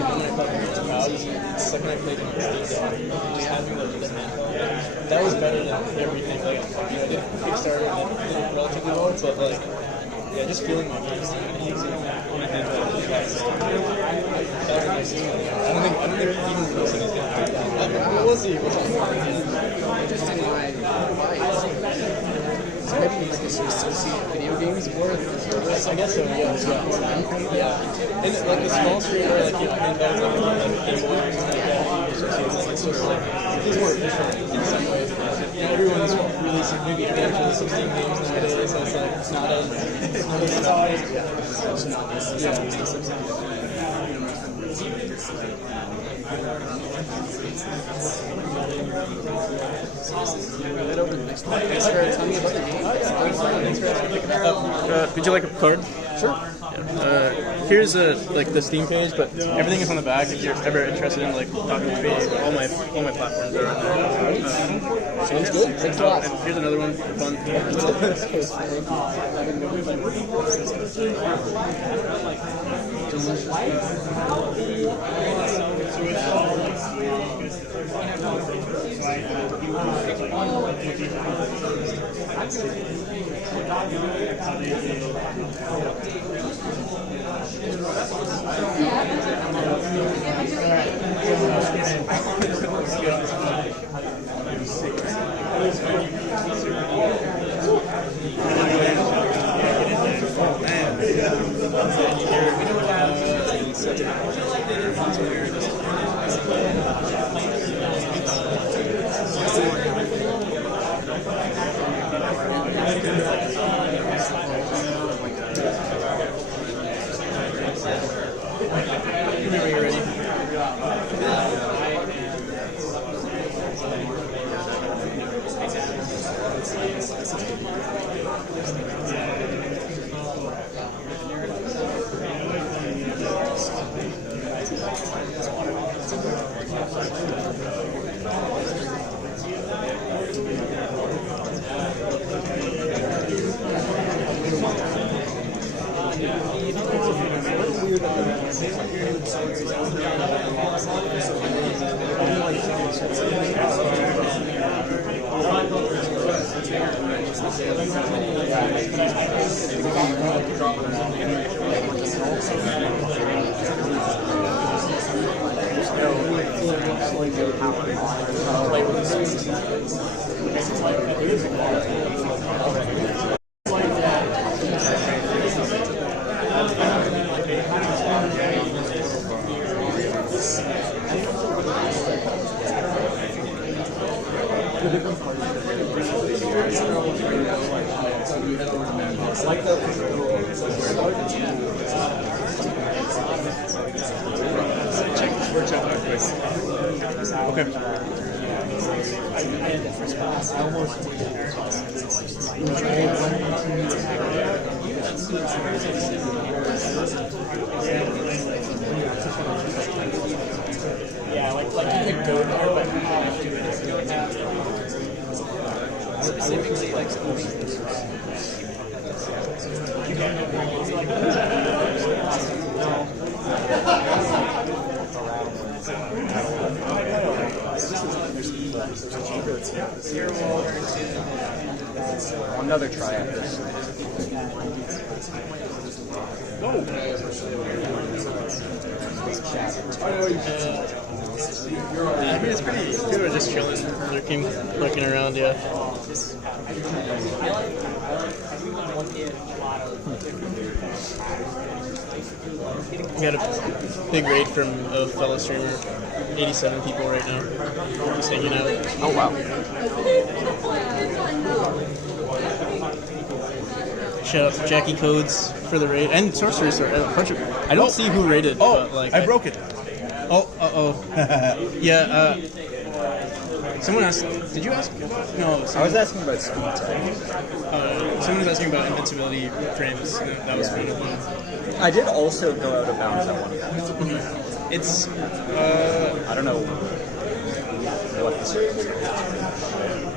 moment I felt most proud, was the second I played in Steam Deck, just having the handheld. That was better than everything. Like I did Kickstarter and it did relatively well, but like yeah, just feeling my games on a handheld. That was nice. I don't think even Wilson is going to do that. We'll see. Interesting why so maybe like just associate video games more with this. I guess so, yeah. And like the small screen where like handhelds like Game Boy, it's just like it's more efficient in some ways. And everyone's releasing maybe everyone's releasing Steam games nowadays, so it's like it's not Right over the next one. Thanks for telling me about the game. Would you like a card? Sure. Here's like the Steam page, but everything is on the back. If you're ever interested in like talking to me, all my platforms are on there. Sounds good. Thanks a lot. And here's another one for fun. Whenever you're ready. Check. We're checking our quiz. Okay. Yeah, like you could go there, but you have to don't have specifically like you can Another try at this. I mean, it's pretty good. We're just chilling, lurking around, yeah. We got a big raid from a fellow streamer. 87 people right now. Just hanging out. Oh, wow. Shout out to Jackie Codes for the raid. And Sorcerer. I don't see who raided, but like... I broke it. Oh, yeah, someone asked... Did you ask? No. I was asking about speed tag. Someone was asking about invincibility frames. That was one of them. I did also go out of bounds at one of them. It's... I don't know what this is.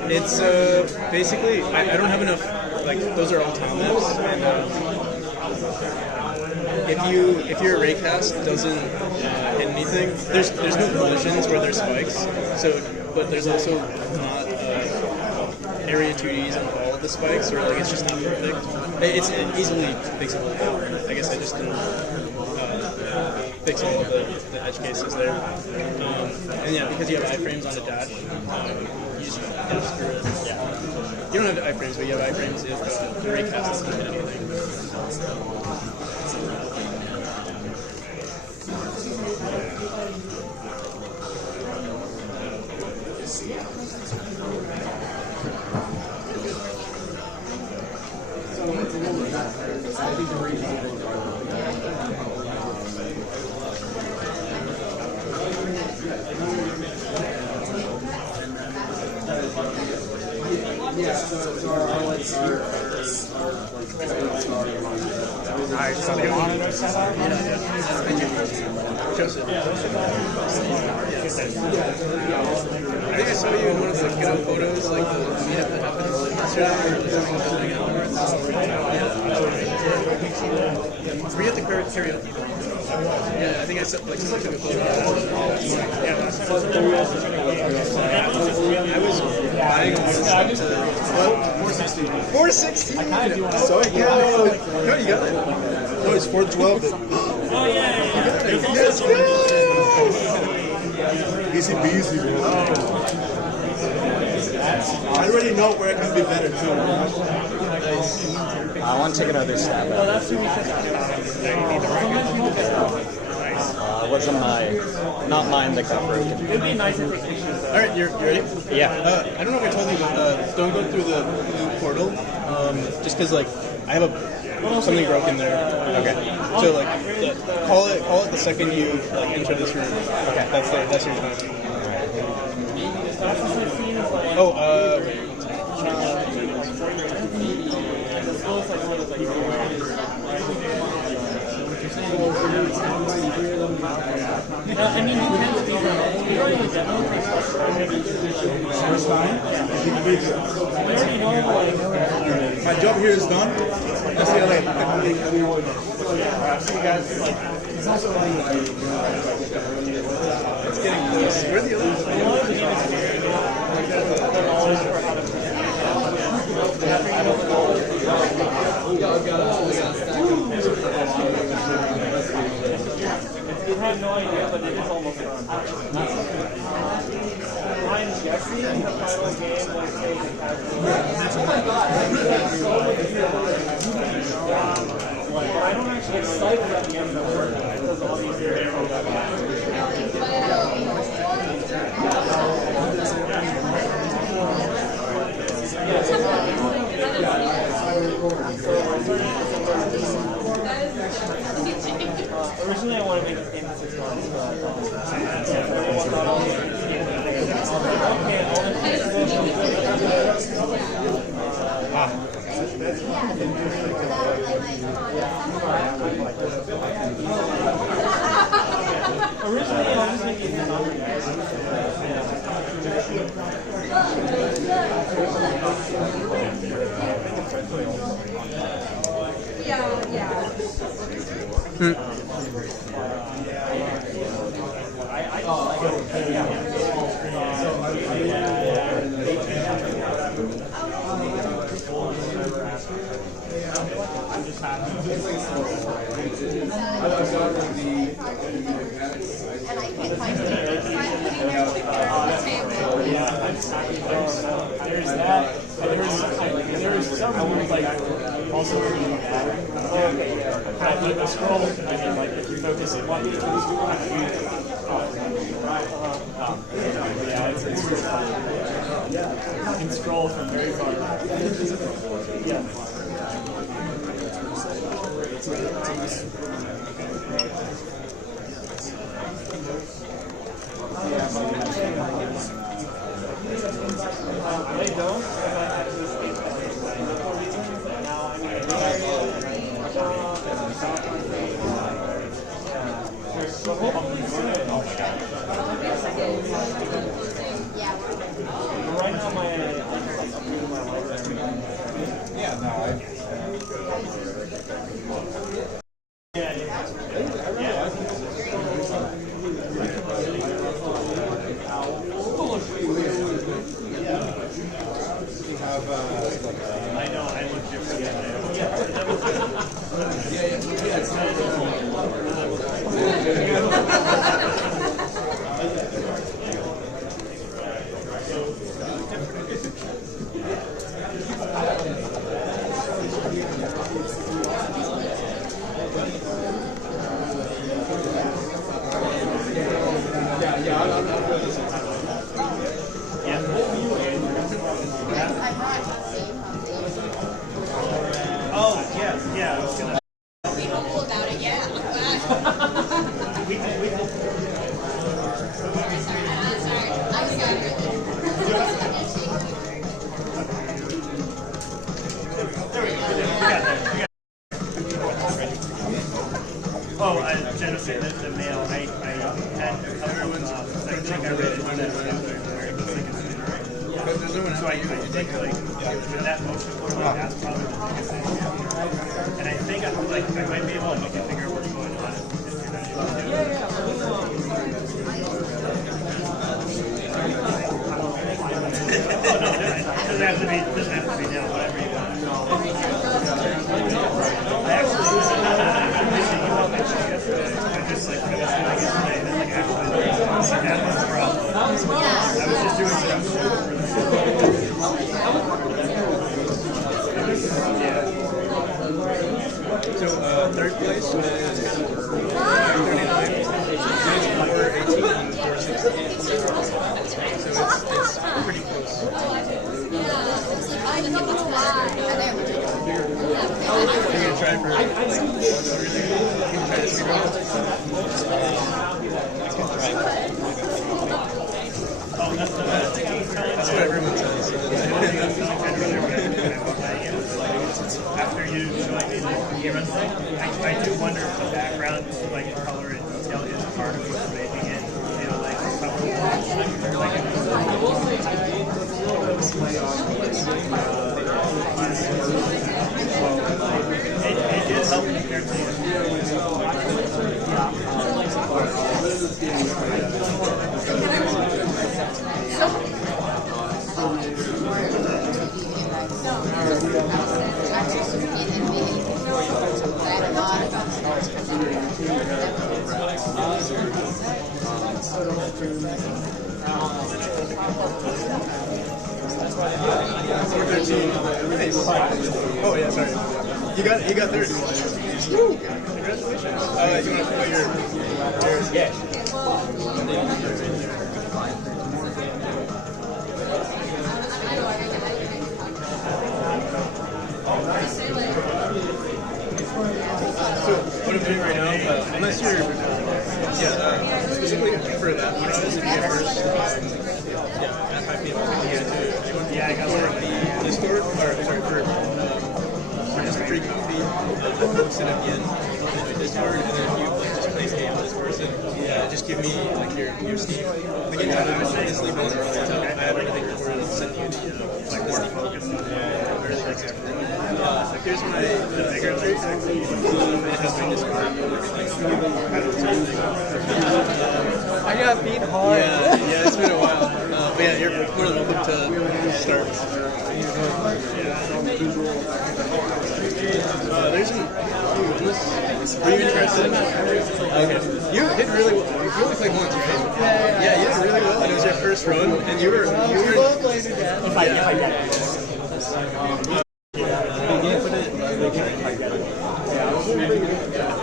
It's basically... I don't have enough... Like, those are all town maps. And if your raycast doesn't hit anything, there's no collisions where there's spikes. So, but there's also not area 2Ds on all of the spikes, or like it's just not perfect. It's easily fixable. I guess I just didn't fix all of the edge cases there. And yeah, because you have iframes on the dash, you just screw it. Yeah. You don't have iframes, but you have iframes if the raycast doesn't hit anything. Nice. So the monitor setup? Joseph. I think I saw you in one of the Godot photos, like the meetup that happened yesterday. Were you at the karaoke? Yeah, I think I said like took a photo. Yeah, last time I was buying a 460. 460. So yeah, no, you got it. No, it's 412. Oh yeah. Yes, Easy peasy, bro. I already know where it can be better too. I want to take another stab at it. Wasn't not mine that got broken. It'd be nicer for Alright, you ready? Yeah. I don't know if I told you, but don't go through the blue portal. Just because like I have something broken there. Okay. So like call it the second you like enter this room. Okay. That's your time. Oh, I mean, you can speak on it. You already have demo. We already know, like... My job here is done. Let's see you later. See you guys. it's getting close. Where are the others? You had no idea, but it is almost done. I'm guessing the final game will say the but I don't actually get excited at the end of the work because all these arrows got originally I wanted to make this game in 6 months, but There's that, and there's some like also with the scroll. I mean, like if you focus on one, you can scroll from very far. Yeah. Third place is 39, 418, and 416. So it's pretty close. You're gonna try for this that's what everyone says. After you showing me the game run thing, I do wonder if the background, like color and detail, is part of what's making it feel like it did help compared Oh yeah, sorry. You got third. Woo! Congratulations. You want to put your yeah. So what I'm doing right now, unless you're specifically for that, when I was in first, the games I'm actually building early, so I have everything before I send you the like like here's my the bigger tree. It has my Discord. I got beat hard. Yeah, it's been a while. But yeah, you're more than welcome to start. There's an. Were you interested? Okay. You did really well. You only played once, right? Yeah, you did really well, and it was your first run, and you were. If I get it.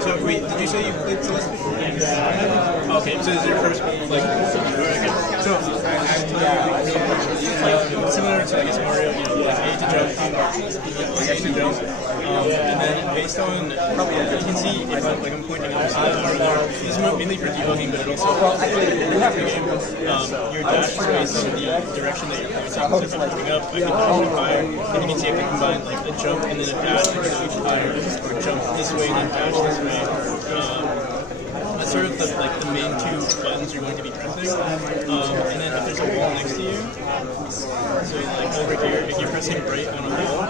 So wait, did you say you played Celeste before? Okay, so this is your first so similar to I guess Mario, you know, like A to jump, like X to jump, and then based on probably you can see if I'm pointing out this is mainly for debugging, but it also your dash is based on the direction that you're pointing. So if I'm moving up, I can jump higher, and you can see I can combine like a jump and then a dash to go higher, or jump this way and then dash this way. That's sort of the main two buttons you're going to be pressing. And then if there's a wall next to you, so like over here, if you're pressing right on a wall,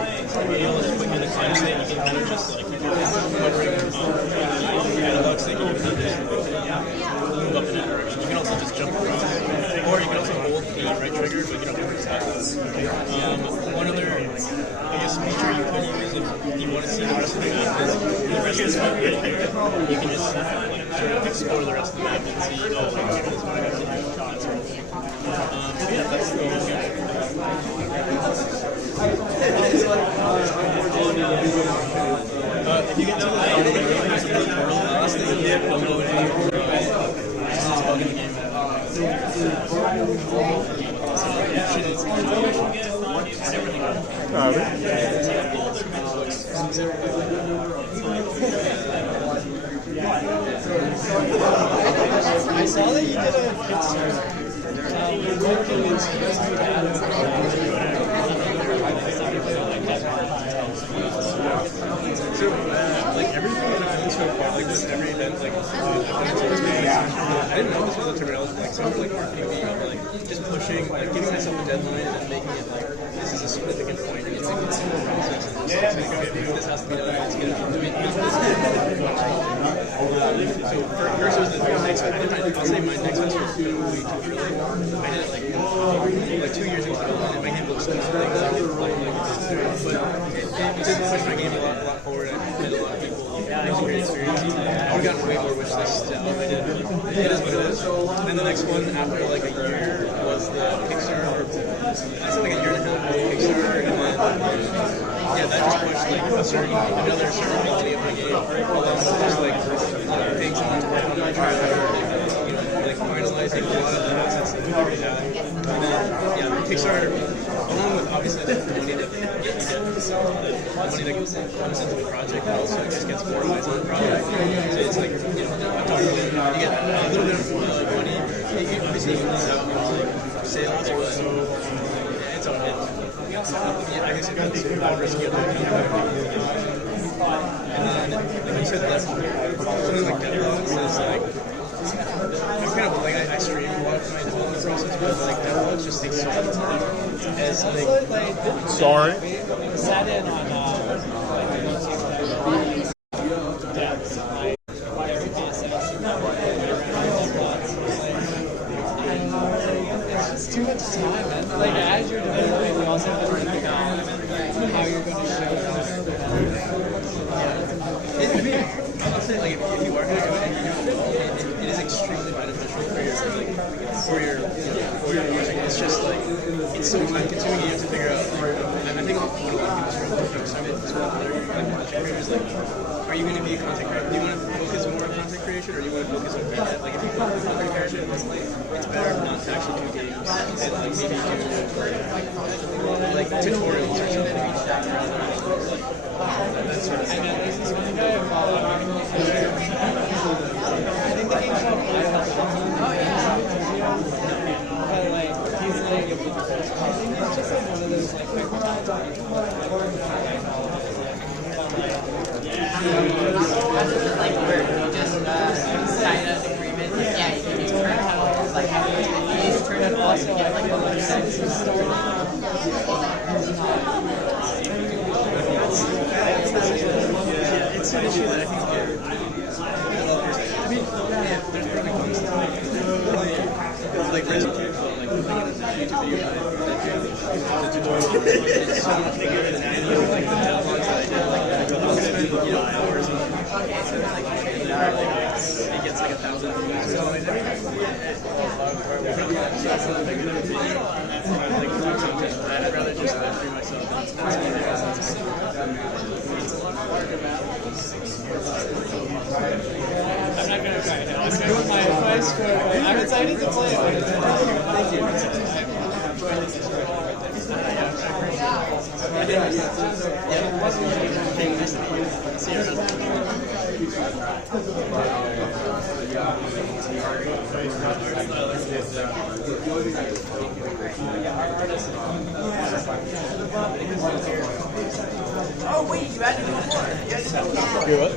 it'll just put you in the climb state. You can kind of just like hovering analog stick, you can just move up in that direction. You can also just jump around, or you can also hold the right trigger, but you don't have to stop. One other, I guess, feature you could use if you want to see the rest of the map is the rest of the map right here. You can just sort of explore the rest of the map and see, oh, okay, this is what I have to do. That sort of thing. Yeah, that's the only thing. If you get to the last thing, yeah, I'll go in and it's bugging the game. I saw that you did a Kickstarter. So, like everything that I've done so far, like this every event, like I've done so much I didn't know this was a terminology, like some like marketing me of like just pushing, like giving myself a deadline and then making it like this is a significant point and it's like it's a process and it's like okay, this has to be done, it's gonna be so first was the next I'll say my next festival was way too early. I did it like 2 years ago and my game looks so but it did push my game a lot forward. I met a lot of people. It was a great experience. I would have gotten way more wish lists out. It is what it is. And the next one after like a year was the Kickstarter. I said like a year and a half Kickstarter, and then yeah, that just pushed like another certain quality of my game. Just like paying someone to work on my trailer, like finalizing a lot of the assets that we already had. And then yeah, Kickstarter, along with obviously the money that you get from selling, the money that comes into the project, but also just gets more eyes on the project. So it's like, you get a little bit of money. Obviously, you lose out on like sales, but it's all good. I guess it got super risky. And then, like you said, something like deadlines is like, I'm kind of like I stream a lot of my development process, but like deadlines just take so much time. As like, sorry. Sat in on it's just too much time, man. Like as you're developing, you also have to think about how you're going to show it. I'll say like if you are going to do it and you do it well, it is extremely beneficial for your project. It's just like it's so time consuming. You have to figure out. And I think what a lot of people struggle with as well. They're like project creators. Like, are you going to be a content creator? Do you want to focus more on content creation, or do you want to focus on content? Like if you focus on content creation, it's better not to actually do games and like maybe do like tutorials or something rather than that sort of thing. I think the game shop but like he's like I think it's just like one of those like like we're just sign an agreement. Yeah, you can turn like It's an issue that I think there's pros and cons to it. Like, for example, like looking at the YouTube video, the tutorial is so much bigger than I know, like the dialogues that I did, like I spent, hours on it. So it's like, it gets like 1,000 views or something like that. So it's not bigger than a video. I'd rather just free myself. I'm not gonna cry. I'm doing my score. I'm excited to play it. Thank you. See you Oh wait, you had to do more. You're what?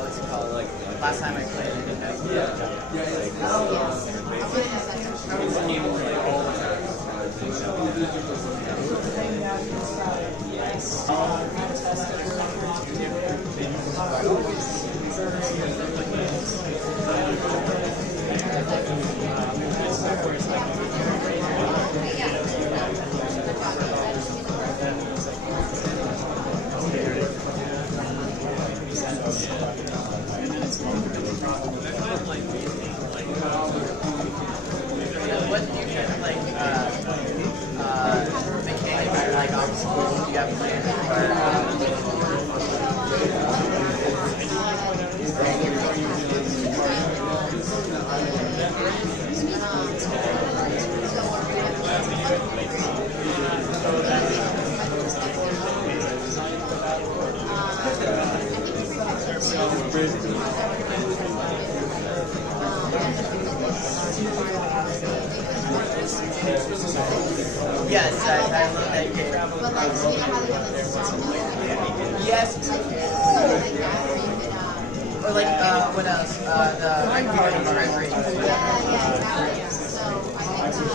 What's it called? Like last time I played, I think what do you get, like, mechanics or like obstacles you have planned? Yes, I love that game. But like, so you know how they have like yes. Or like, what else? The party memory. Yeah. So I just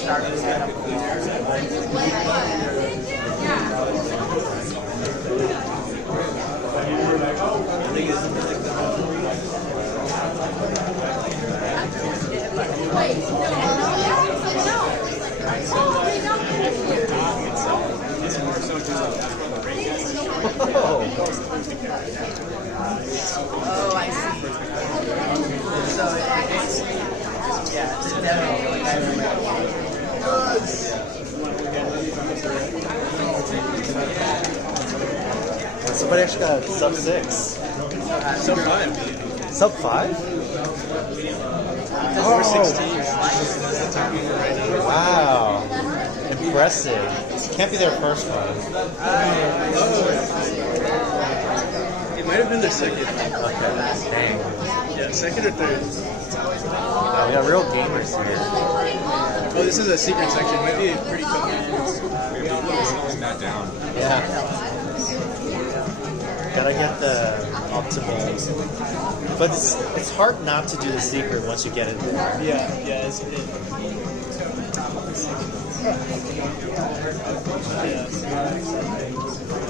start to set up Oh, I see. So it's it's a demo. Somebody actually got sub 6. Sub 5. Sub 5? We're 16. Wow. Impressive. Can't be their first one. It might have been their second. Okay. Yeah, second or third. Oh, we got real gamers here. Oh, this is a secret section. It might be pretty tough. That down. Yeah. Gotta get the optimal. But it's hard not to do the secret once you get it there. Yeah,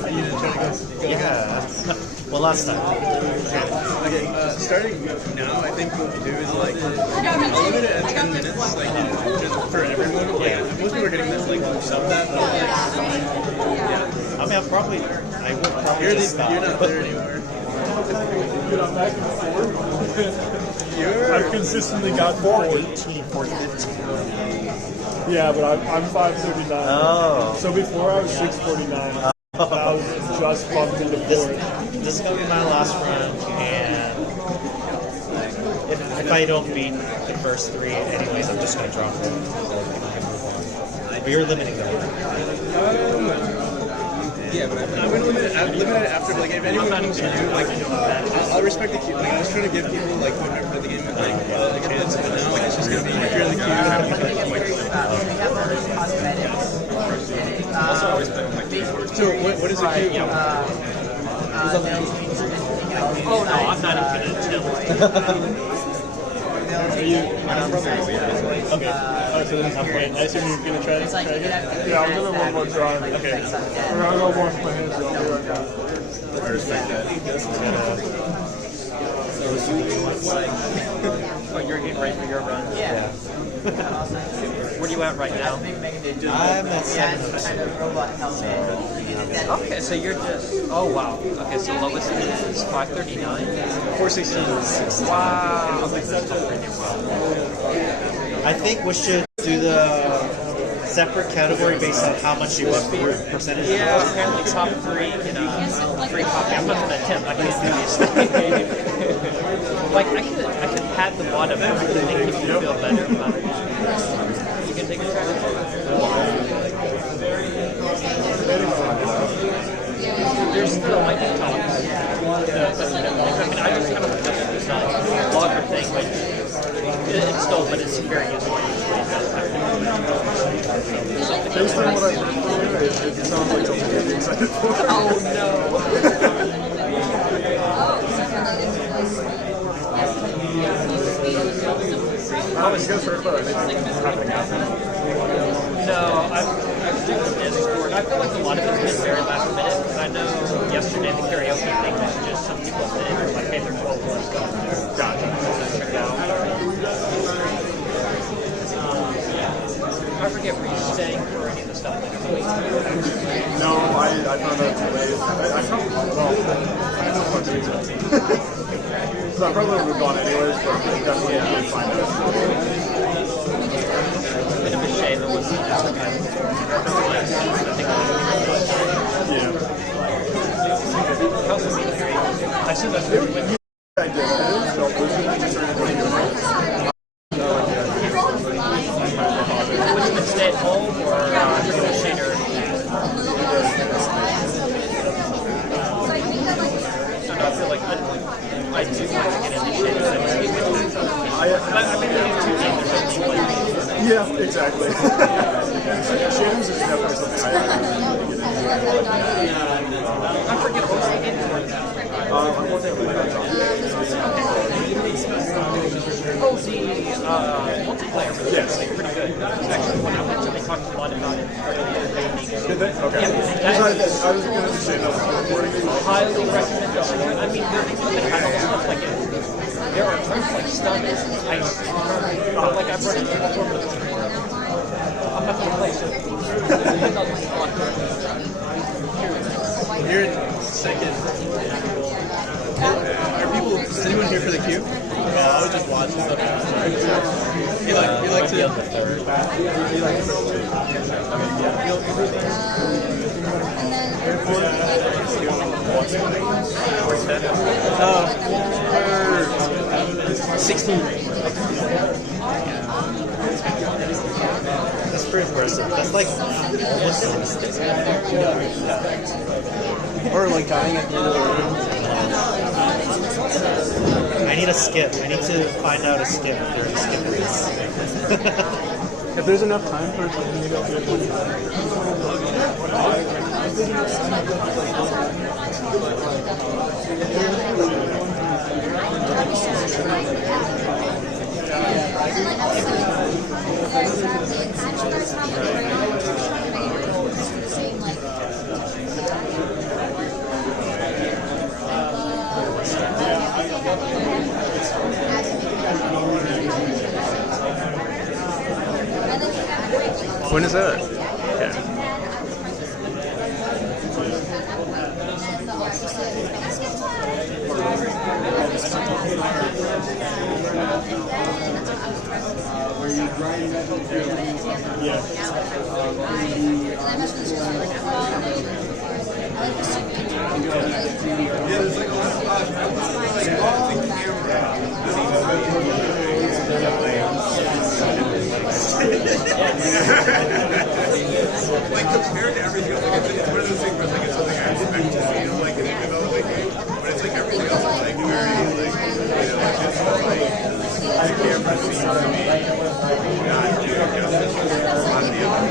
Are you gonna try to go? Yeah. Well, last time. Okay. Starting now, I think what we do is like I'll limit it at 10 minutes, like just for everyone. Like most people are getting this like sub that, but I mean, I would probably you're just stop. not there anymore. I've consistently got 418, 415. Yeah, but I'm 539. Oh. So before I was 649. I was just bumped into 4. This is going to be my last run, and if I don't beat the first 3 anyways, I'm just going to drop it. But you're limiting them. Yeah, but I'm going to limit it after, like, if anyone comes to you, like, I'll respect the queue. Like, I was trying to give people, like, who never played the game, like, a chance, but now, like, it's just going to be, if you're in the queue, so, what is the queue? Oh no, I'm not even gonna tell. Are you? Okay. Oh, so then I assume you're gonna try again? Yeah, I'm gonna one more try. Okay. I'm gonna go wash my hands real quick. I respect that. Oh, you're getting ready for your run? Yeah. Where are you at right now? I'm at 702. Okay, so you're just... Oh, wow. Okay, so lowest is 539? 416. Wow. I think we should do the separate category based on how much you improved percentage. Yeah, apparently top 3 get a free copy. I'm not going to attempt. I can't do these things. Like, I could pat the bottom and make people feel better, but... You can take a track. There's the lightning talks. I mean, I just kind of it's not a blogger thing, but it's still, but it's very useful. Based on what I heard from you, it sounds like something you'd be excited for. Oh no. How have you guys heard about anything happening after? No, I'm doing Discord. I feel like a lot of it's been very last minute because I know yesterday the karaoke thing was just some people said, like, hey, they're 12 plus, go. Gotcha. Check it out. I forget where you're staying for any of the stuff next week. No, I found out too late. I probably, well, I don't know what I'm doing today. So I probably would have gone anyways, but definitely did find out. Bit of a shame it wasn't advertised. Yeah. How's the meeting? I said that's I did. It was no, it was just started doing it. Which would stay at home or shader? I feel like I do want to get into shader. I mean, these 2 games are so cheap. Yeah, exactly. Shaders is definitely something I really get into. I forget what the game is. I'm more than Oh, the multiplayer was actually pretty good. Actually, when I went to, they talked a lot about it. Did they? Okay. Yeah, I was going to say that was recording. Highly recommend it. I mean, they're included in stuff like it. There are terms like stun, ice, like I've run into before, but I'm not going to play, so You're in second. Are people? Is anyone here for the queue? Yeah, I would just watch stuff. You like to? We're 16. That's pretty impressive. That's like almost instant. Or like dying at the end of the room. I need a skip. I need to find out a skip. If there's a skip in this. If there's enough time for it, maybe I'll do it one When is that? Yeah. Like compared to everything else, like it's one of those things where like it's something I expect to see like in a development game, but it's like everything else is like very like you know like it's like the camera seems to me not doing justice to a lot of the other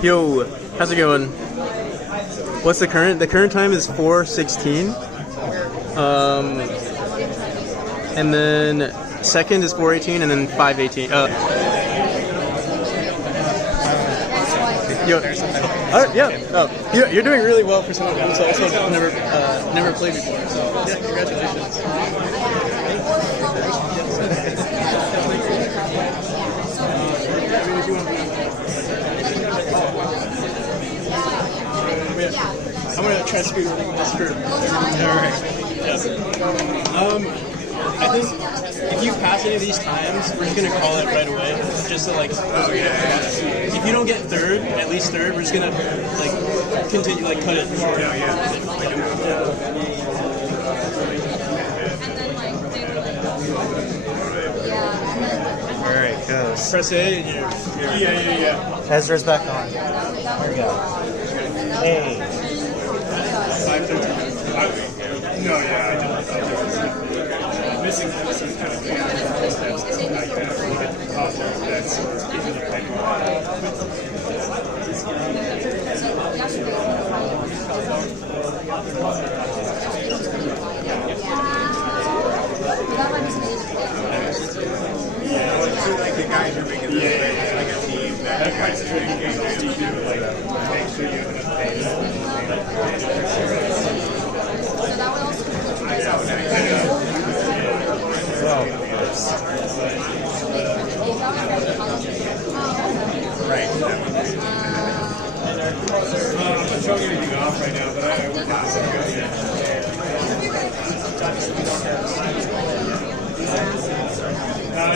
Yo, how's it going? What's the current? The current time is 4:16. And then second is 4:18, and then 5:18. Yo, yeah. Oh, you're doing really well for someone who's also never played before. So yeah, congratulations. I'm gonna try speedrunning this for. Alright. I think if you pass any of these times, we're just gonna call it right away. Just so like, if you don't get third, at least third, we're just gonna like continue, like cut it short. Alright, goes. Press A. Yeah. Ezra's back on. There we go. Hey. No, yeah, I don't. Missing some kind of thing. That's even the kind like the guys are making this like a team that you guys are making games to like make sure you have enough pace. Right. I'm not showing anything off right now, but I would not say go yet.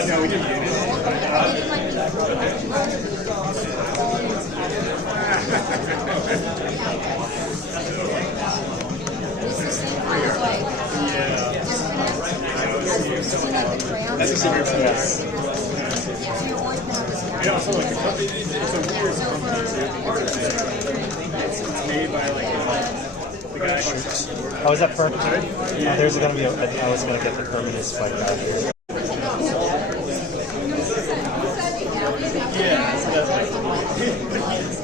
No, we didn't get it. That's a secret place. Yeah, so like it's a weird company too. It's made by like the guy. Oh, is that permanent? Oh, there's gonna be I was gonna get the permanent spike out here. Yeah, so that's like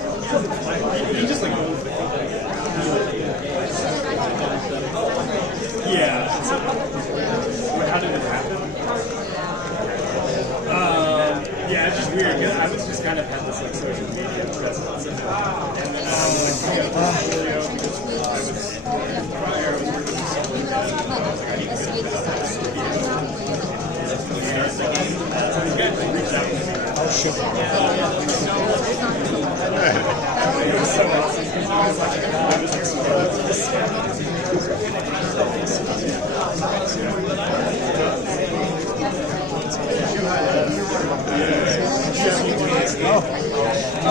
Oh shit.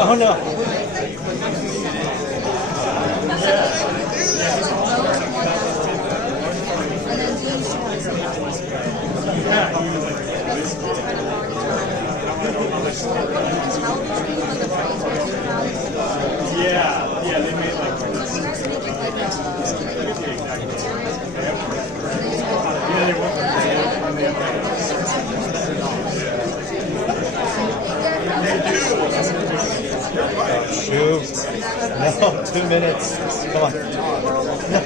Oh no. Yeah, they made like. Shoot. No, 2 minutes. Come on. No.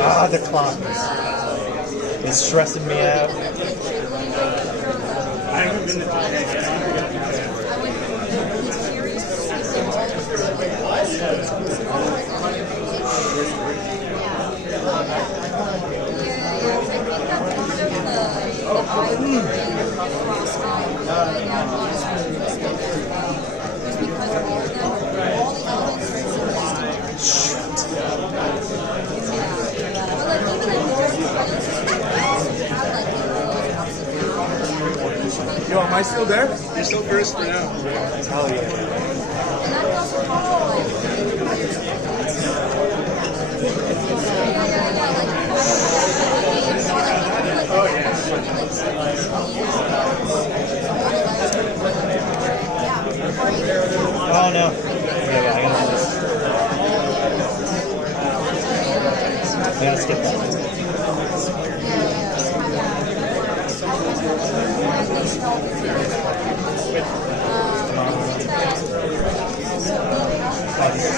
Ah, the clock. It's stressing me out. Yo, am I still there? You're still first for now. Hell yeah. Oh no. Yeah, I gotta do this. I gotta skip that. Oh, this is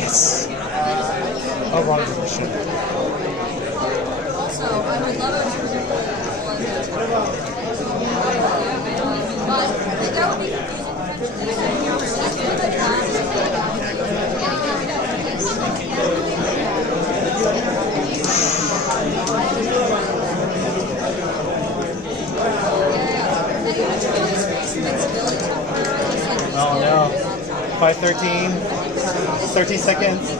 Yes. Oh, wrong position. Also, I would love it to but that would be Oh no. 5:13. 30 seconds.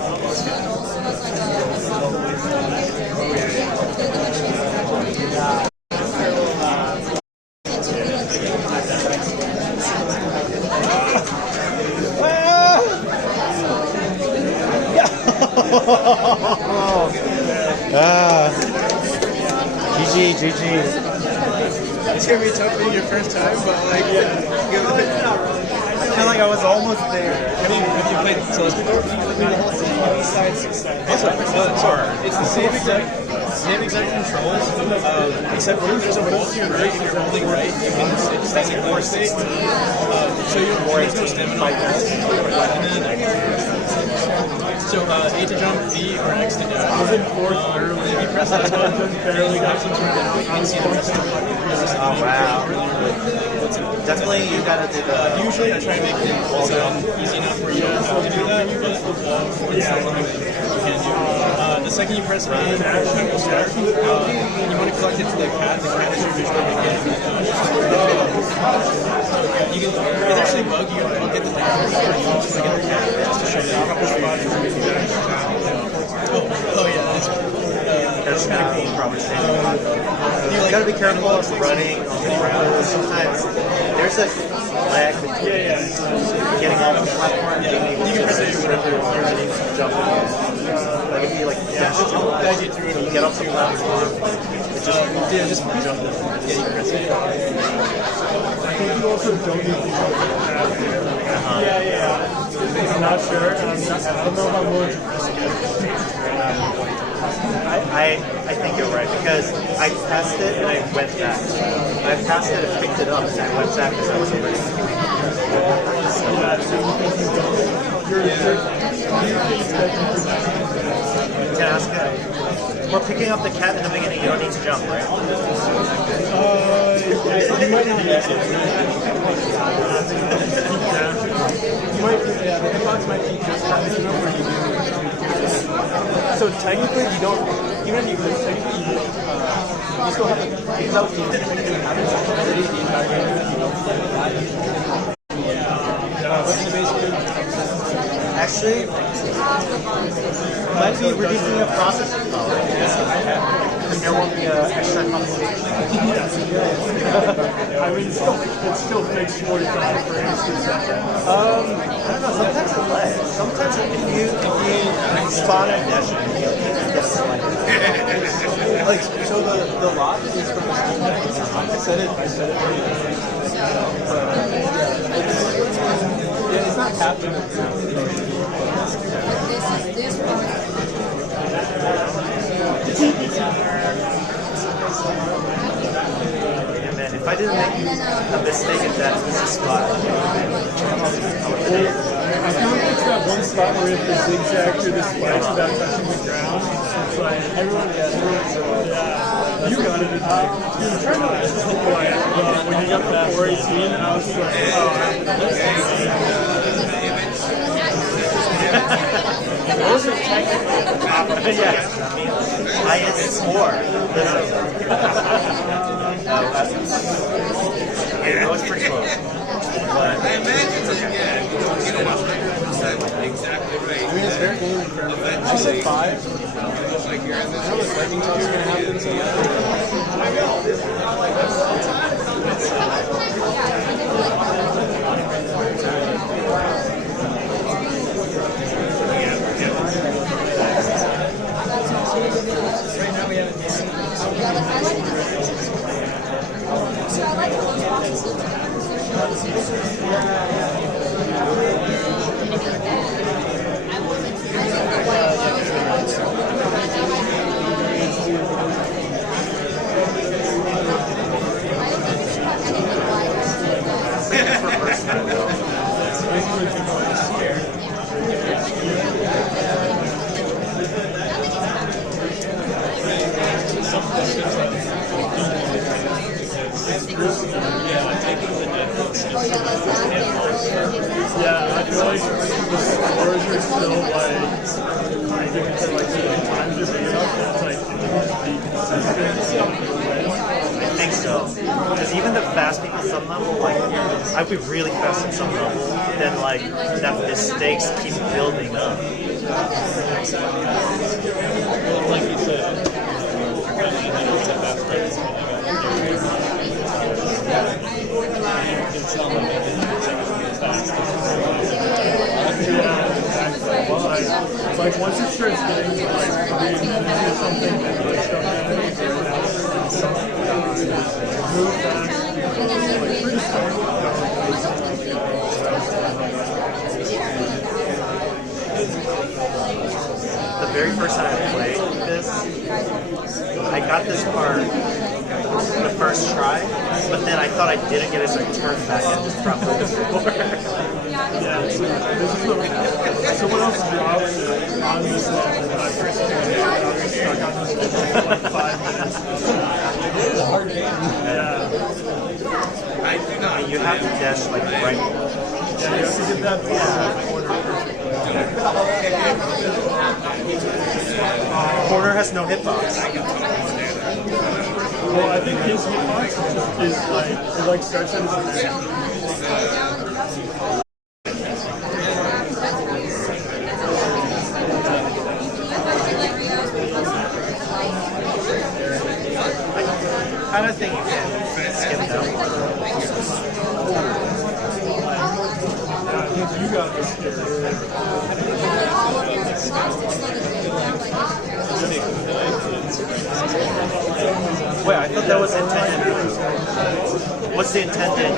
GG. It's gonna be tough being your first time, but like, I feel like I was almost there. Have you played Celeste before? Awesome. It's the same exact controls, except when there's a wall to your right, if you're holding right, you can stay in forward state. So you're more into stamina. And then, so A to jump, B or X to dash. I was in fourth early. If you press that button, barely got some sort of you can see the rest of the Oh wow. Definitely you gotta do the... Usually I try to make it easy enough for you to do that, but it's something that you can do. The second you press A, it will start. And you want to collect it to the cat is your visual beginning. It's actually bug, you can get the dash just to get the cat, just to show you a couple spots. Oh yeah, that's kind of cool, probably. You gotta be careful of running on the ground. Sometimes there's a lag between getting off the platform and being able to jump in. Like if you like dash too much, you get off the platform, it Yeah, just jump it. I think you also don't need to Yeah. I'm not sure. I don't know if I'm willing to risk it. I think you're right because I passed it and I went back. I passed it and picked it up and I went back because I wasn't ready. Can I ask we're picking up the cat in the beginning, you don't need to jump, right? You might not need to. You might, the hitbox might be just that enough where you do. So technically, you don't, even if you lose, technically, you still have to, because that was the entire game, what's the base game? Actually, might be reducing your processing power. And there won't be an extra compensation. I mean, it's still fixed 45 frames per second. I don't know, sometimes it lags. Sometimes if you spawn a dash, like, so the lock is from the Steam Deck. I said it pretty it's not captured. This one. Yeah, man, if I didn't make a mistake at that spot, I feel like it's that one spot where if the zigzag through the spikes without touching the ground, it's like everyone you got it. Dude, I'm trying to like, when you got that 418, I was like, those are technically the top of the yes. I mean, highest score, literally. That was pretty close. But, Exactly right. I mean, it's fair game. I said 5. I know this lightning toss is going to happen, so yeah, I feel like the scores are still like, I think it's like the times are big enough that it's like be consistent. I think so. Because even the fast people some level, like, I'd be really fast at some level, then like, that mistakes keep building up. Well, like you said, it's like once it starts getting to like being something that like stuff happens move back, like pretty The very first time I played this, I got this part the first try, but then I thought I didn't get it, so I turned back and just dropped it before. Yeah, this is someone else dropped on this level when I first came in. I was stuck on this level for like 5 minutes. It is a hard game. Yeah. I do not. You have to dash like right. Yeah, you have to get that corner perfect. Corner has no hitbox. Well, I think his hitbox is like, it like starts at his neck. I kind of think you can skip that one. You got this what's the intended?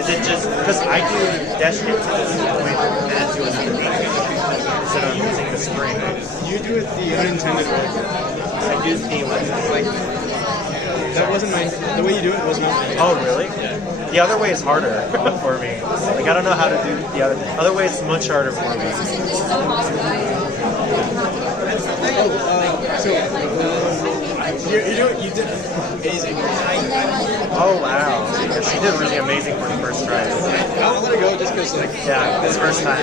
Is it just because I do dash hit to this point and then do another beat instead of using the spring? You do it the unintended way. I do the like. That wasn't my. The way you do it was not my. Oh really? Yeah. The other way is harder for me. Like I don't know how to do the other way is much harder for me. You did amazing. Oh wow! She did really amazing for the first try. I'll let it go just because, like, yeah, this first time.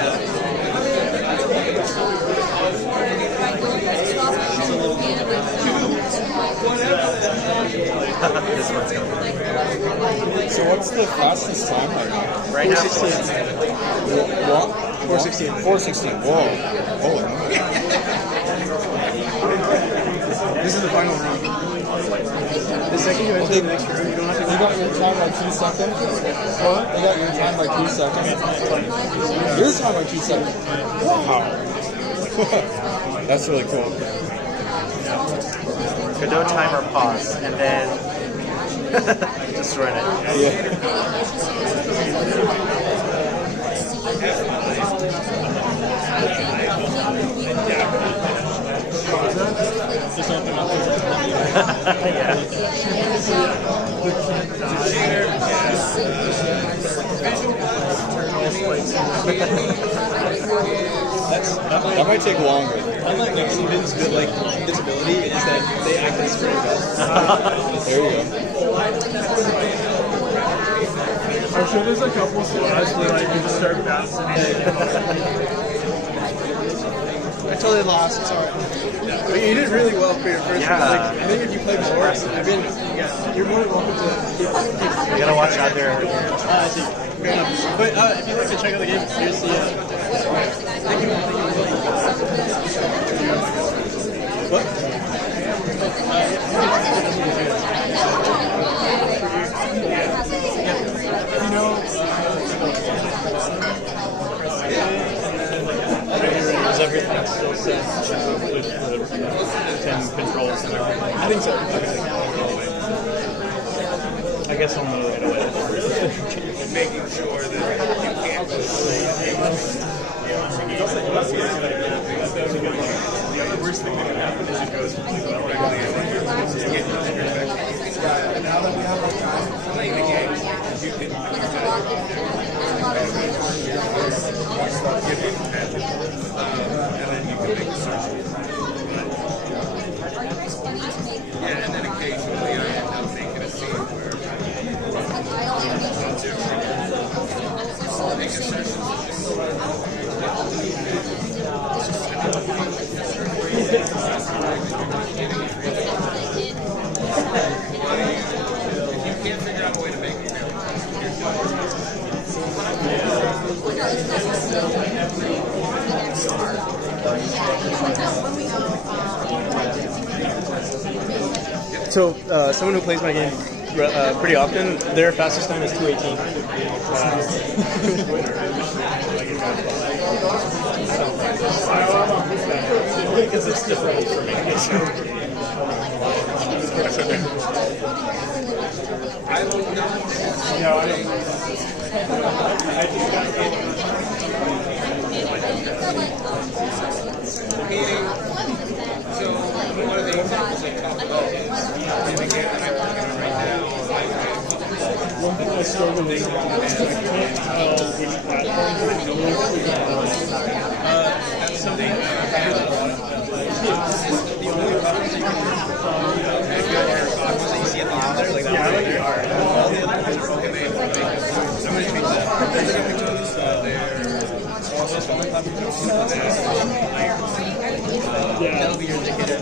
This one's going. So what's the fastest time right now? 416. What? 416. 416. Whoa. Holy moly. This is the final round. The second you enter the next room, you don't have to. You got your time by 2 seconds? What? You got your time by 2 seconds? Your time by 2 seconds? Wow. That's really cool. Godot timer pause, and then just run it. Just open up. That might take longer. Unlike like Steven's good like disability is that they act as very well. There you go. I'm sure there's a couple spots where like you just start bouncing. I totally lost. It's alright. But you did really well for your first. Yeah. Like, I think if you play more, you're more than welcome to keep. You gotta watch out there. I see. Fair enough. But if you'd like to check out the game, here's the. Thank you. What? You know. Is everything still set with the 10 controls and everything? I think so. I guess I'll know right away. Making sure that you can't The worst thing that can happen is it goes And now that we have more time playing the game, you can start giving attention, and then you can make a search. Yeah, and then occasionally I end up making a scene where make a session. If you can't figure out a way to make it real, So, someone who plays my game pretty often, their fastest time is 2:18. Because it's difficult for me. I don't know. So one of the examples I talked about is, and again, I'm working on right now. one thing I struggle with is I can't tell which platforms are That's something I have a lot of. The only problems that you can if you have your boxes that you see at the bottom there, like that. Yeah, I like the art. All the other ones are okay made. Somebody makes that. They're also smaller platforms. That'll be your indicator.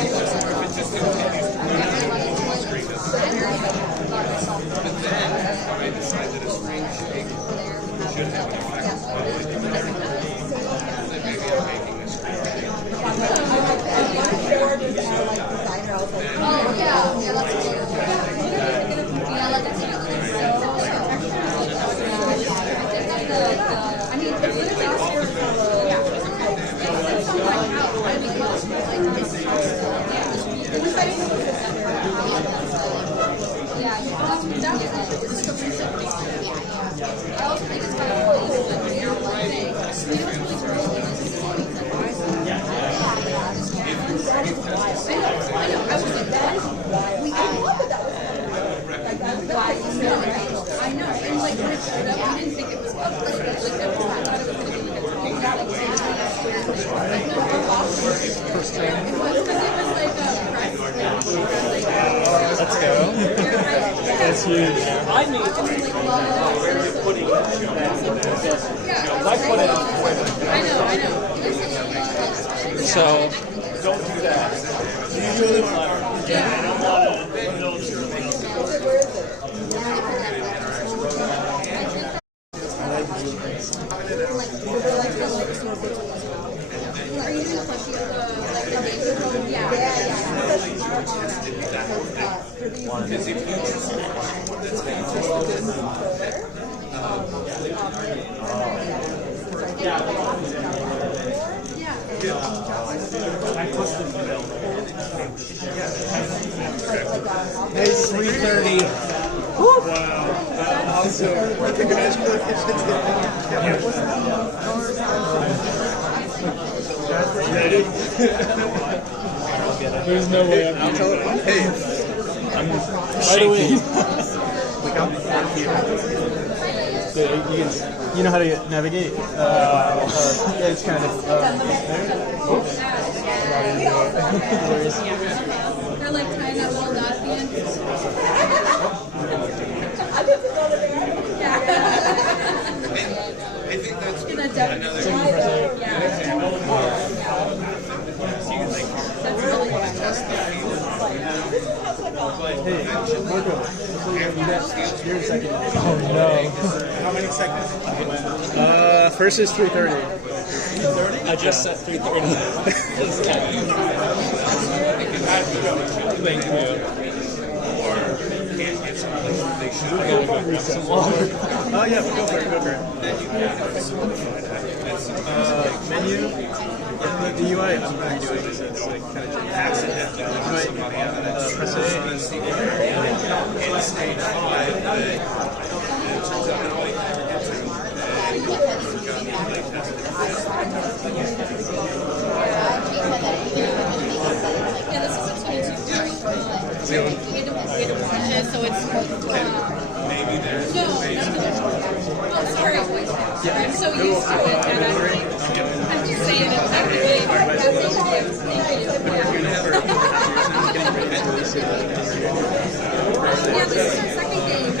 If it just continues Let's go. That's huge. So Don't do that. You really want to. Hey, 3:30. Wow. Awesome. Congratulations. There's no way I'm tell him, hey, I'm right away. You know how to navigate? Yeah, it's kind of. They're like tying that little dot at the end. I think that's Another That's really good. Hey, Marco. You're in second. Oh no. How many seconds? First is 3:30. 3:30? I just said 3:30. Thank you. Oh yeah, go for it. Menu. The UI, I'm not doing this. It's like kind of press A Yeah, this is a 22. So it's maybe there's no. Oh, sorry. I'm so used to it that I'm just saying it technically. Yeah, this is our second game.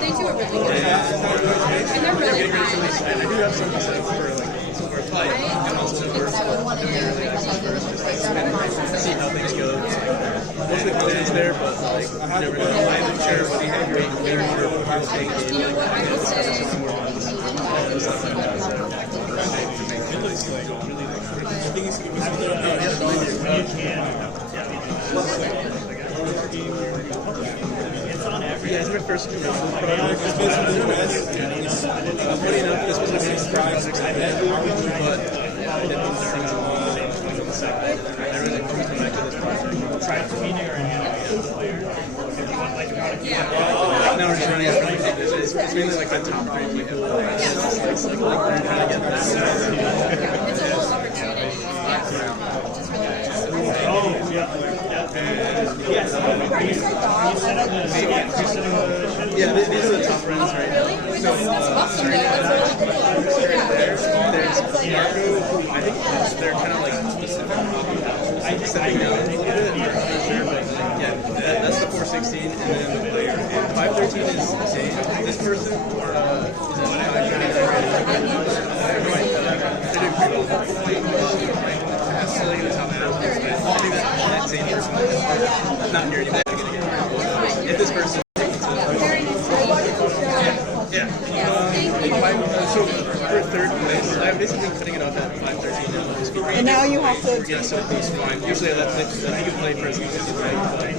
They do a really good job. And they're really high. I do have some stuff for like some of our play and also for see how things go. Most of the content's there, but like never know. I'm not sure what behavior you know what I would say. Yeah, it's my first commercial project. Funny enough, this was a big project I had, but I didn't think of I really want to come back to this project. Try to be near and Now we're just running after like it's mainly like the top 3 people. It's like we're trying to get that. It's a whole opportunity. Yeah, these are the top runs right now. So That's awesome. That's really cool. there's Marco, who I think they're kind of like specific. I just stepping down a little bit. I'm not sure, but yeah, that's the 416, and then 513 is Zane. This person is at 539. Same person. Not here anymore. If this person. Yeah. So for third place, I'm basically putting it off at 513 now. And now you have to. Yeah, so it's fine. Usually I can play first because it's right.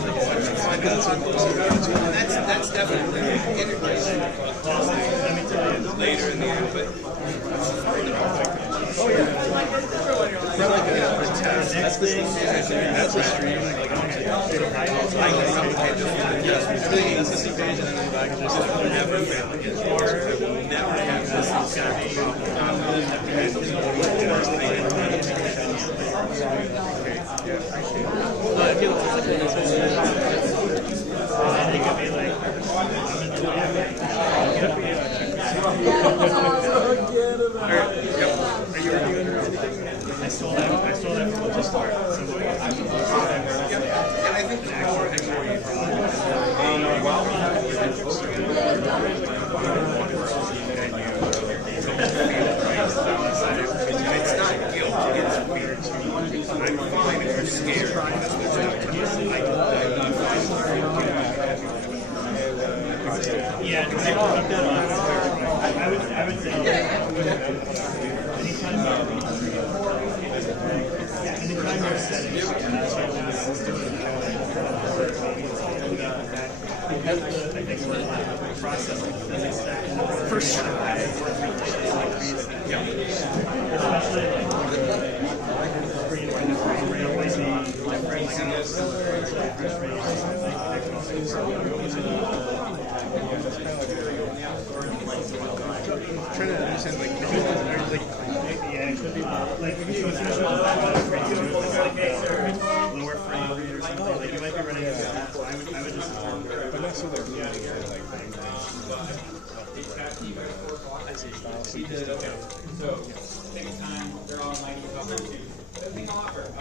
Because it's closer. That's definitely integrated later in the game, but. Oh yeah. Not like a test. That's the that's a stream. Like everything. That's the C page, and then in the back just never fail again. Never have this. I stole that from the start. It's not guilt, it's fear. I'm fine if you're scared. I'm not fine. Yeah, I would say anytime you're setting I think we're processing first try. Trying to understand, like, yeah, it could be like if you lower frame or something, like you might be running into that. So I would just but that's what they're So, take time, they're all 90 bucks. Let me offer. We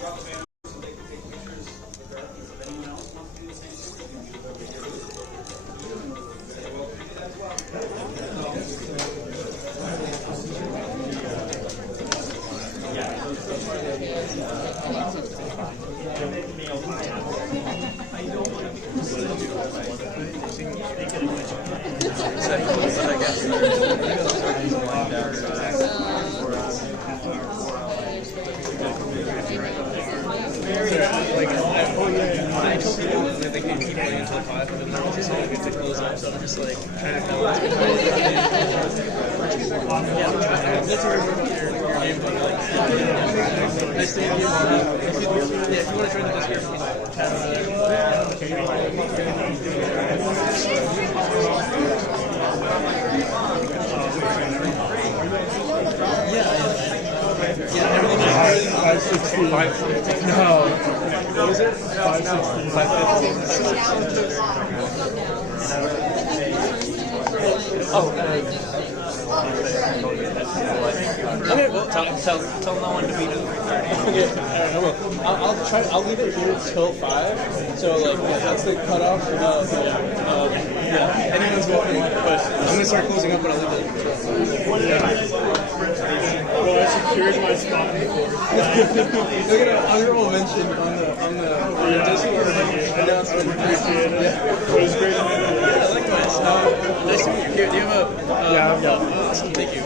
got the banners so they can take pictures with their piece. If anyone else wants to do the same thing, we can do it over here. Say well to that as well. I told people that they can keep playing until 5, but then they're also saying it's to close up, so I'm just like trying to balance it. That's where your game thing, like, I stay in if you want to join the Discord, Yeah, 516. No. What is it? 516. 515. Oh, okay, well, tell no one to beat it. Okay, alright, I will. I'll try. I'll leave it here till 5. So like that's the cutoff. Yeah, anyone's welcome. But I'm gonna start closing up, but I'll leave it. Well, I secured my spot. Look at an honorable mention on the Discord announcement. It was great. Yeah, likewise. Nice to meet you. Do you have a? Yeah, I've got. Awesome. Thank you.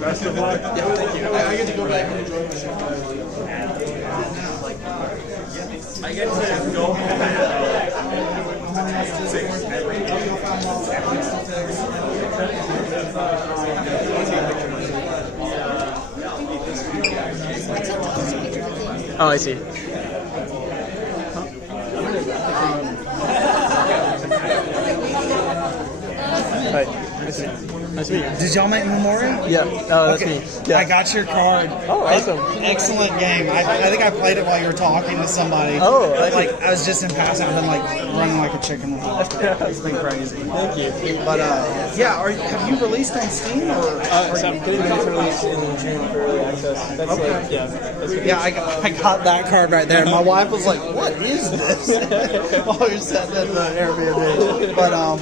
Best of luck. Yeah, thank you. I get to go back and enjoy myself. I get to go Oh, I see. Hi. Nice to meet you. Did y'all make Memorial? Yeah, that's okay. me. Yeah. I got your card. Oh, awesome. Excellent game. I think I played it while you were talking to somebody. Oh, I was just in passing. I've been like running like a chicken. It's been crazy. Thank you. But have you released on Steam or? So I'm getting ready to release in June for early access. That's okay. I got that card right there. My wife was like, "What is this?" While you're sitting at the Airbnb. But I'm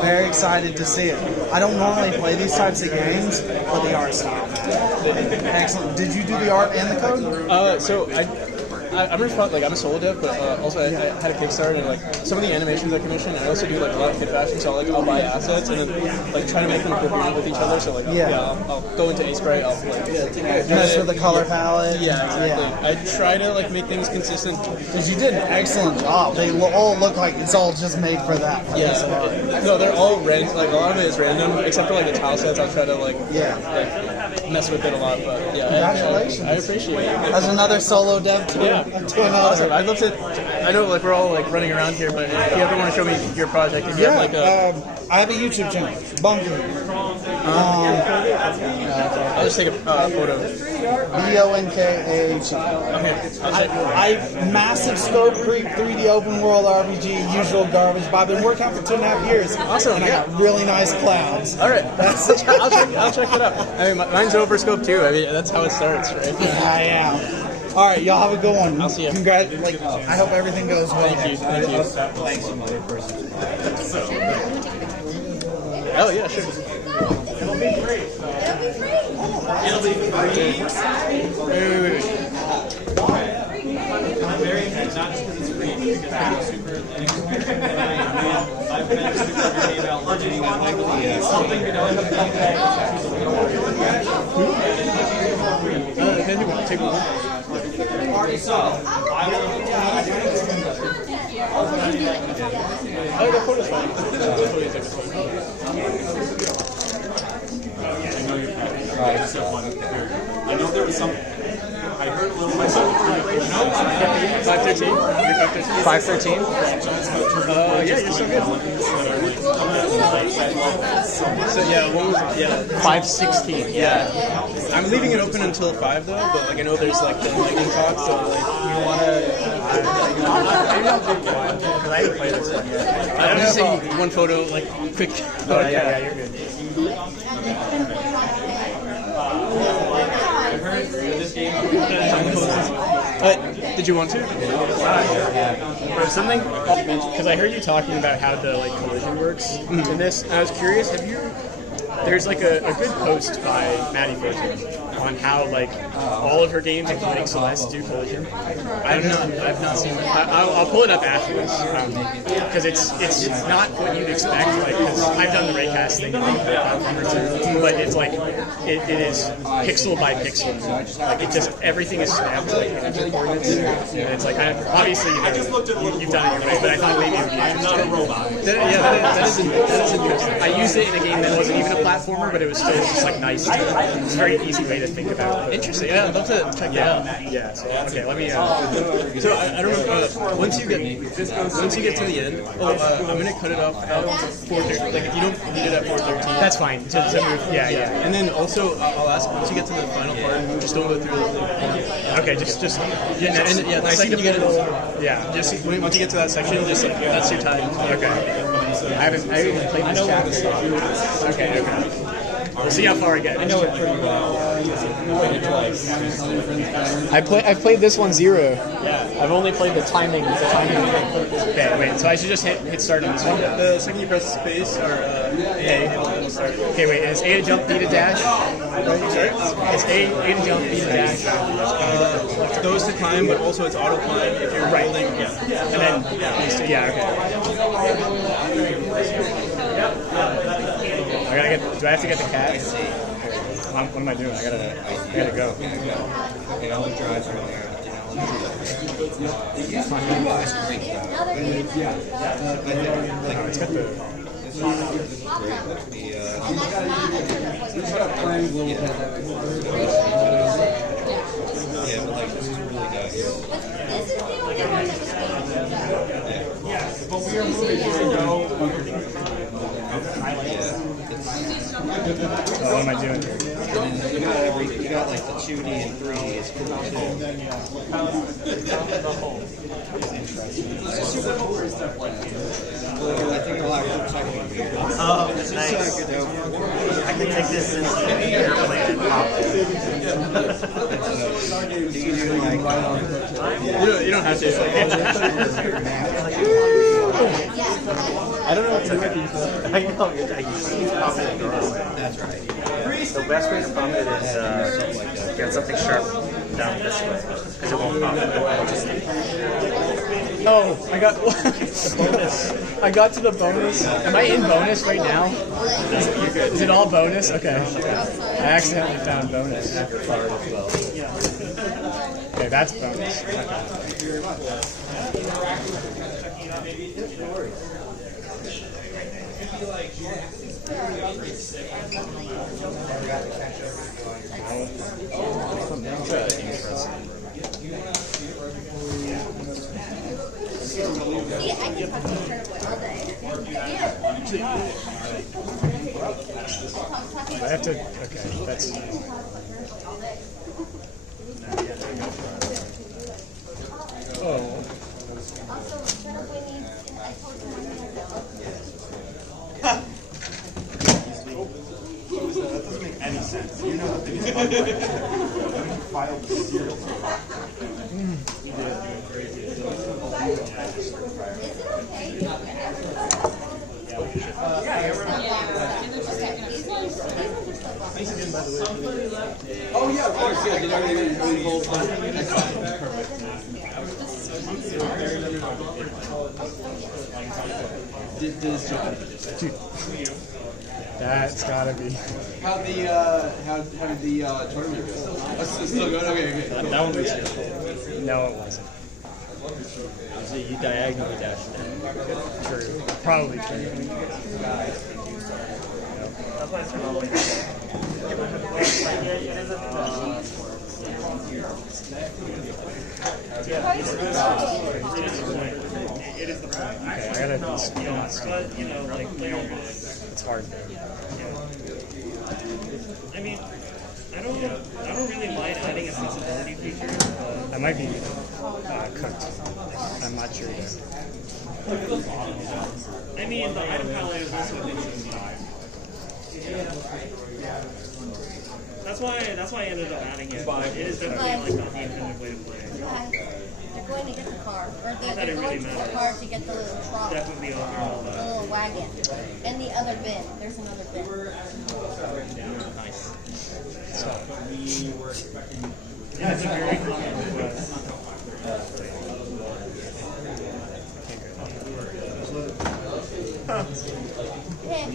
very excited to see it. I don't normally play these types of games, but the art style, man. Excellent. Did you do the art and the code? So I'm I'm a solo dev, but also I had a Kickstarter, and like some of the animations I commission, I also do like a lot of kit fashion, so I'll buy assets and then like try to make them appropriate with each other. So like I'll go into Aspray, I'll like mess with the color palette. Yeah, exactly. I try to like make things consistent. Because you did an excellent job. They all look like it's all just made for that. No, they're all random. Like a lot of it is random, except for like the tile sets. I'll try to like mess with it a lot. But yeah, congratulations. I appreciate it. As another solo dev too. Yeah. Awesome. I'd love to I know like we're all like running around here, but if you ever want to show me your project, if you have like a, I have a YouTube channel, Bunker. I'll just take a photo. BONKA. Okay. I massive scope creep 3D open world RPG, usual garbage. But I've been working on it for 2.5 years. Awesome. And I got really nice clouds. All right. I'll check that out. I mean, mine's overscope too. I mean, that's how it starts, right? Yeah. All right, y'all have a good one. I'll see you. Like, I hope everything goes well. Thank you. Thank you. Thanks. Oh yeah, sure. It'll be free. It'll be free. Wait. I'm very not just because it's free, because I'm super. I've been super happy about learning something you know. Take one. So, I will. Oh, the photo's fine. I know there was some. I heard a little myself. 513? 513? Yeah, you're so good. So yeah, what was it? Yeah. 516, yeah. I'm leaving it open until 5 though, but like I know there's like the lightning talk, so like you wanna. Maybe I'll do one because I haven't played this one yet. I'm just saying one photo, like quick. Oh yeah, you're good. Did you want to? There's something because I heard you talking about how the like collision works in this. And I was curious. Have you? There's like a good post by Maddie Fortune on how like all of her games, including Celeste, do collision. I've not seen that. I'll pull it up afterwards because it's not what you'd expect. Like, cause I've done the raycast thing, but it's like it is pixel by pixel. Like it just everything is snapped to like vector coordinates, and it's like obviously you've done it your way, but I thought maybe it would be interesting. I'm not a robot. That is interesting. I used it in a game that wasn't even a platformer, but it was still just like nice. It's a very easy way to think about it. Interesting. Yeah, I'd love to check that out. Yeah. So, okay, let me. So I don't know. Once you get to the end, I'm gonna cut it off at 4:30. Like if you don't need it at 4:13, that's fine. Yeah. And then also I'll ask once you get to the final part, just don't go through the. Okay, just the second you get it. Yeah. Just once you get to that section, just like that's your time. Okay. I haven't played this chapter. Okay. We'll see how far I get. I know it pretty well. Played it twice. I've played this one 0. Yeah. I've only played the timing thing. Okay, wait. So I should just hit start on this one. The second you press space or A, it'll start. Okay, wait. Is A to jump, B to dash? Sorry? Is A to jump, B to dash? Those to climb, but also it's auto climb if you're holding. Yeah. And then okay. Do I have to get the cat? What am I doing? I gotta go. Okay, I'll drive from there. It's got the. Yeah, but like this is really nice. But we are moving to go. What am I doing here? You got like the 2D and 3D is cool too. I think I'll have to Oh, nice. I can take this in the airplane and pop it. You don't have to. I don't know what to do. I know you pop it and draw. That's right. The best way to pop it is get something sharp down this way, because it won't pop. Oh, I got the bonus. I got to the bonus. Am I in bonus right now? Is it all bonus? Okay. I accidentally found bonus. Okay, that's bonus. I have to. Okay, that's. Oh. That doesn't make any sense. You know what the filed the serial Oh yeah, of course. Yeah, did everything really hold fun? That's gotta be. How did the tournament go? It's still going. Okay. That one was good. No, it wasn't. So you diagonally dashed in. True. Probably true. It is the point. Okay, I gotta. But, you know, like, It's hard. I mean, I don't really mind adding a sensibility feature. That might be cooked. I'm not sure yet. I mean, the item palette is also a bit That's why I ended up adding it. But it is definitely like not the intended way to play it. They're going to get the car, or they're That it going really to the matters. car to get the little trolley, Definitely overall the little wagon, and the other bin. There's another bin. Nice. So. Yeah, it's a very common request.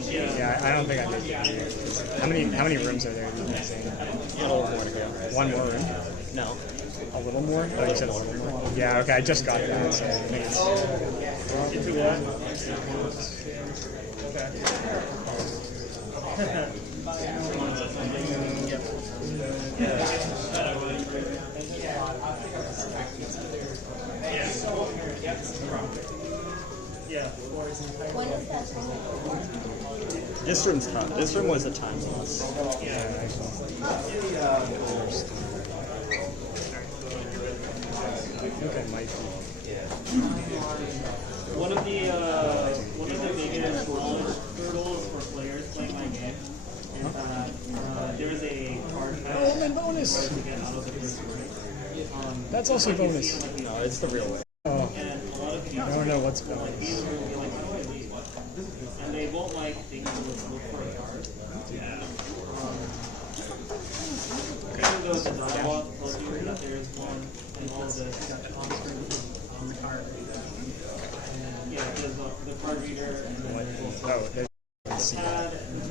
Yeah, I don't think I made it. How many rooms are there? A little more to go. One more room? No. A little more? Oh, you said a little more? Yeah, okay, I just got that, so I think it's... Into what? Yeah. When is that? This room's tough. This room was a time loss. One of the biggest hurdles for players playing my game is that there's a card pack. Oh, and bonus! To get out of the first room. That's also bonus. No, it's the real way. Oh. I don't know what's bonus. And they won't like things to look for a card. Even though the dialogue tells you that there is one and all of this on the card. And yeah, there's the card reader and then there's also the pad and the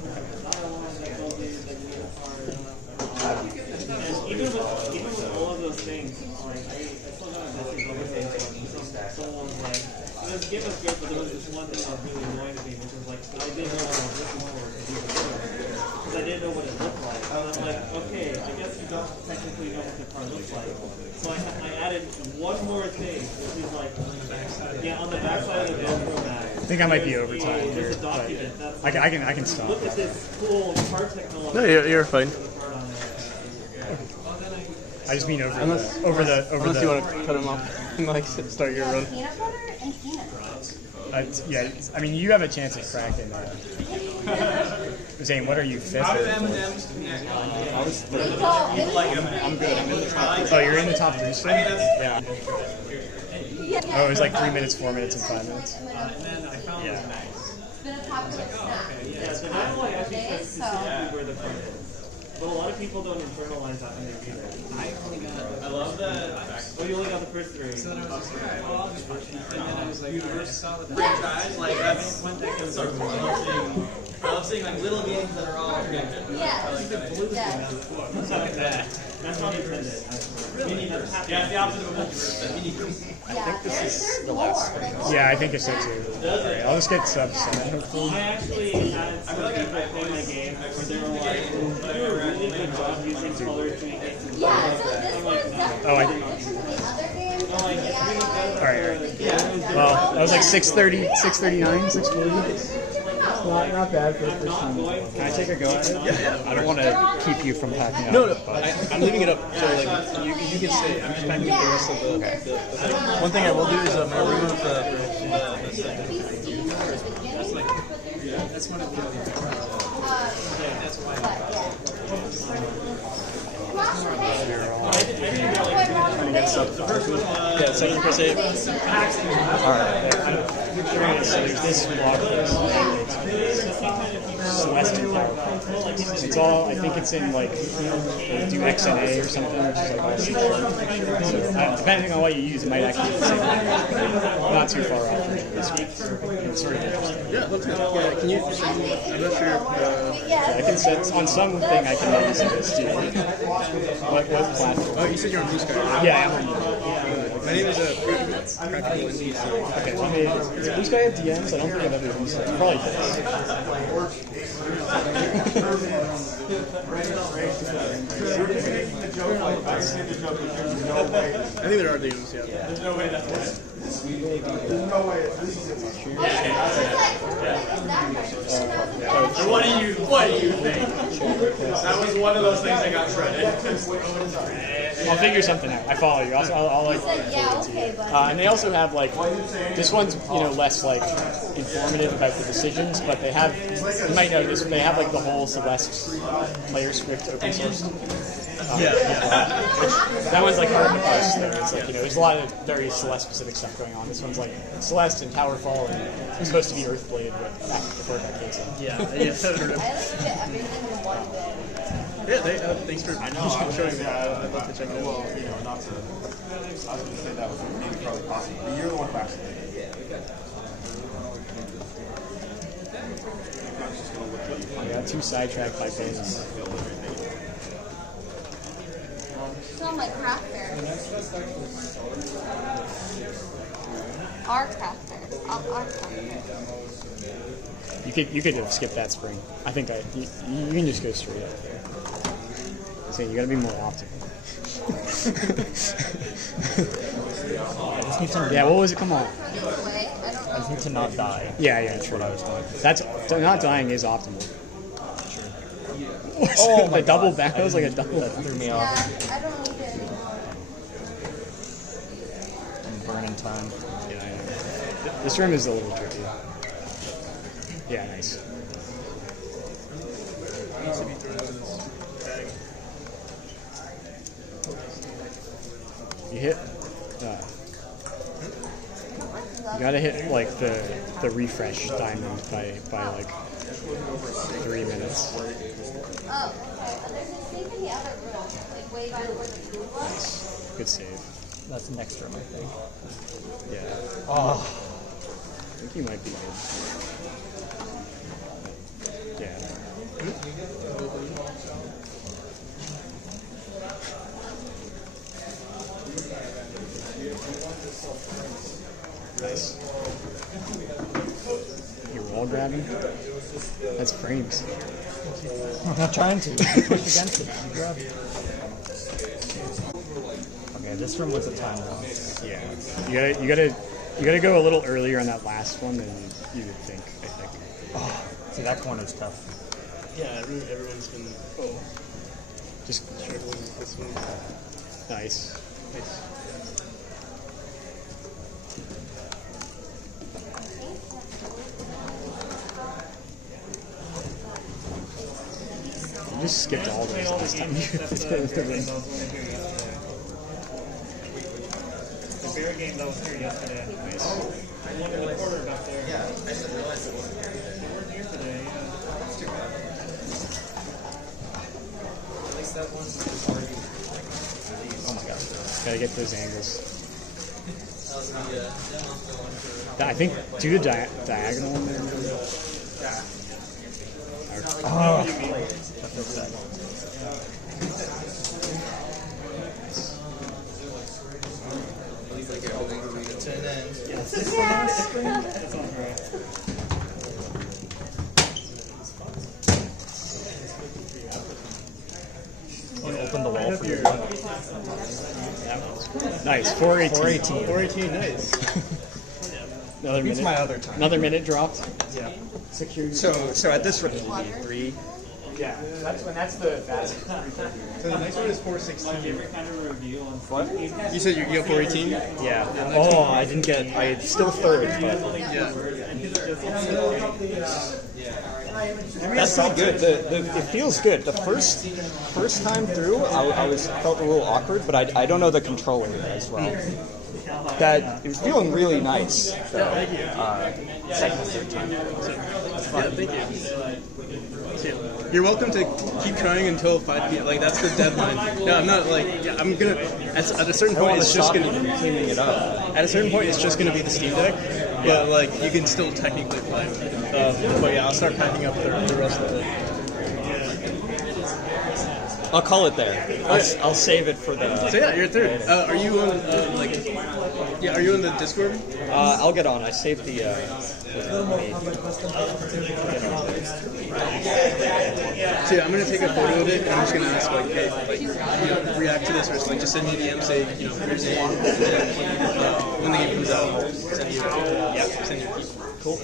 dialogue that tells you that you need a card. And even with all of those things, like I still got a message over there. Someone was like, this game was good, but there was this one thing that was really annoying to me, which was like, I didn't know what I was looking for to do the card. Because I didn't know what it looked like. And I'm like, okay, I guess you don't technically know what the card looks like. So I added one more thing, which is like, yeah, on the backside of the Velcro mat. I think I might be over time here. There's a document that's I can stop. look at this cool card technology. No, you're fine. I just mean over unless the you want to cut him off and like start your run. Peanut butter and peanut butter. Yeah, I mean you have a chance at cracking Zane, what are you, fifth? How do M&M's connect? I was third. I'm good. I'm in the top 3. Oh, you're in the top 3 still? Yeah. Oh, it was like 3 minutes, 4 minutes, and 5 minutes. And then I found Yeah. It's been a popular snack. Yeah, so now I actually Nowadays, says specifically where the card is. But a lot of people don't internalize that when they read it. I love that. Oh, you only got the first 3. So then I was like, alright, well, I'll just watch it. And then I was like, I saw the franchise. Like, that's one thing that's so cool. I love seeing like little games that are all connected. Yeah. I like that. Look at that. That's not intended. Really? Yeah, it's the opposite of a multiverse. I think this is the last space. Yeah, I think it's so too. Alright, I'll just get sub 7 hopefully. I actually had some people play my game where they were like, you do a really good job using color tweaking. Yeah, so this one's definitely Oh, I different than the other games. Oh, like, it's really better. Alright. Yeah. Well, That was like 6:30, 6:39, 6:40. Not bad for the first time. Can I take a go at it? Yeah. I don't want to keep you from packing up. No, I'm leaving it up. So like you can stay. I'm just packing up the rest of the thing. One thing I will do is I'm gonna remove the That's one of yeah, second press 8. Alright. So there's this block Celestial Power. It's all, I think it's in like, they do XNA or something, which is like all so, depending on what you use, it might actually be the same thing. Not too far off from this week. It's sort of interesting. Yeah, looks good. Yeah, can you, I'm not sure. Yeah, I can set, on something I can maybe set this to. What platform? Oh, you said you're on Blue Sky, right? Yeah, I'm on My name is Practical Indeed. Okay, let me, does Blue Sky have DMs? I don't think I've ever used it. Probably does. I think there are DMs, yeah. There's no way that works. There's no way. What do you think? That was one of those things that got shredded. I'll figure something out. I follow you. I'll like forward it to you. And they also have like this one's less like informative about the decisions, but they have, you might notice, they have like the whole Celeste player script open source. That one's like hard to parse though. It's like, there's a lot of very Celeste specific stuff going on. This one's like Celeste and Towerfall, and it's supposed to be Earthblade before that case. Yeah, Yeah, thanks for showing me. I'd love to check it out. Well, not to. I was going to say that was maybe probably possible, but you're the one who actually did it. I got too sidetracked by bonus. Smell like crafter. Our crafter. Our crafter. You could have skipped that spring. I think you can just go straight up there. So you gotta be more optimal. Yeah, what was it? Come on. I just need to not die. Yeah, true. That's not dying is optimal. Oh my the double back. That was like a double. That threw me off. I don't need it. I'm burning time. Yeah, this room is a little tricky. Yeah, nice. You hit. You gotta hit like the refresh diamond by like 3 minutes. Oh, okay. There's a safe in the other room, like way by where the food was. Good save. That's the next room, I think. Yeah. Oh. I think you might be good. Yeah. Nice. You're wall grabbing? That's frames. I'm not trying to. Push against it. You grab it. Okay, this room was a time loss. Yeah. You gotta go a little earlier on that last one than you would think, I think. Oh, see, that corner's tough. Yeah, everyone's been just struggling with this one. Nice. You just skipped all those last time you did the ring. The bear game that was here yesterday. Nice. I looked at the quarter back there. Yeah, I didn't realize it wasn't here today. They weren't here today. That's too bad. At least that one was already. Oh my god. Gotta get those angles. I think do the diagonal in there. Yeah. Oh, that feels bad. It's on right. Open the wall for you. Nice. 418. 418, nice. Another Beats minute. my other time. Another minute dropped. Yeah. Security. So at this rate, 3. Yeah, that's the fastest. So the next one is 416. What? You said you got 418? Yeah. Oh, I didn't get. It's still third, but Yeah. that's pretty good. It feels good. The first time through, I felt a little awkward, but I don't know the controller as well. That it was feeling really nice. So, second and third time. Yeah, thank you. You're welcome to keep trying until 5 p.m. Like that's the deadline. No, I'm not like I'm gonna. At a certain point, it's just gonna. Cleaning it up. At a certain point, it's just gonna be the Steam Deck, but like you can still technically play. But yeah, I'll start packing up the rest of it. I'll call it there. I'll save it for the. So yeah, you're third. Are you on Yeah, are you on the Discord? I'll get on. I saved the. So yeah, I'm gonna take a photo of it and I'm just gonna ask react to this, or just, just send me a DM, say here's the game, and then when the game comes out, I'll send you send you a piece. Cool.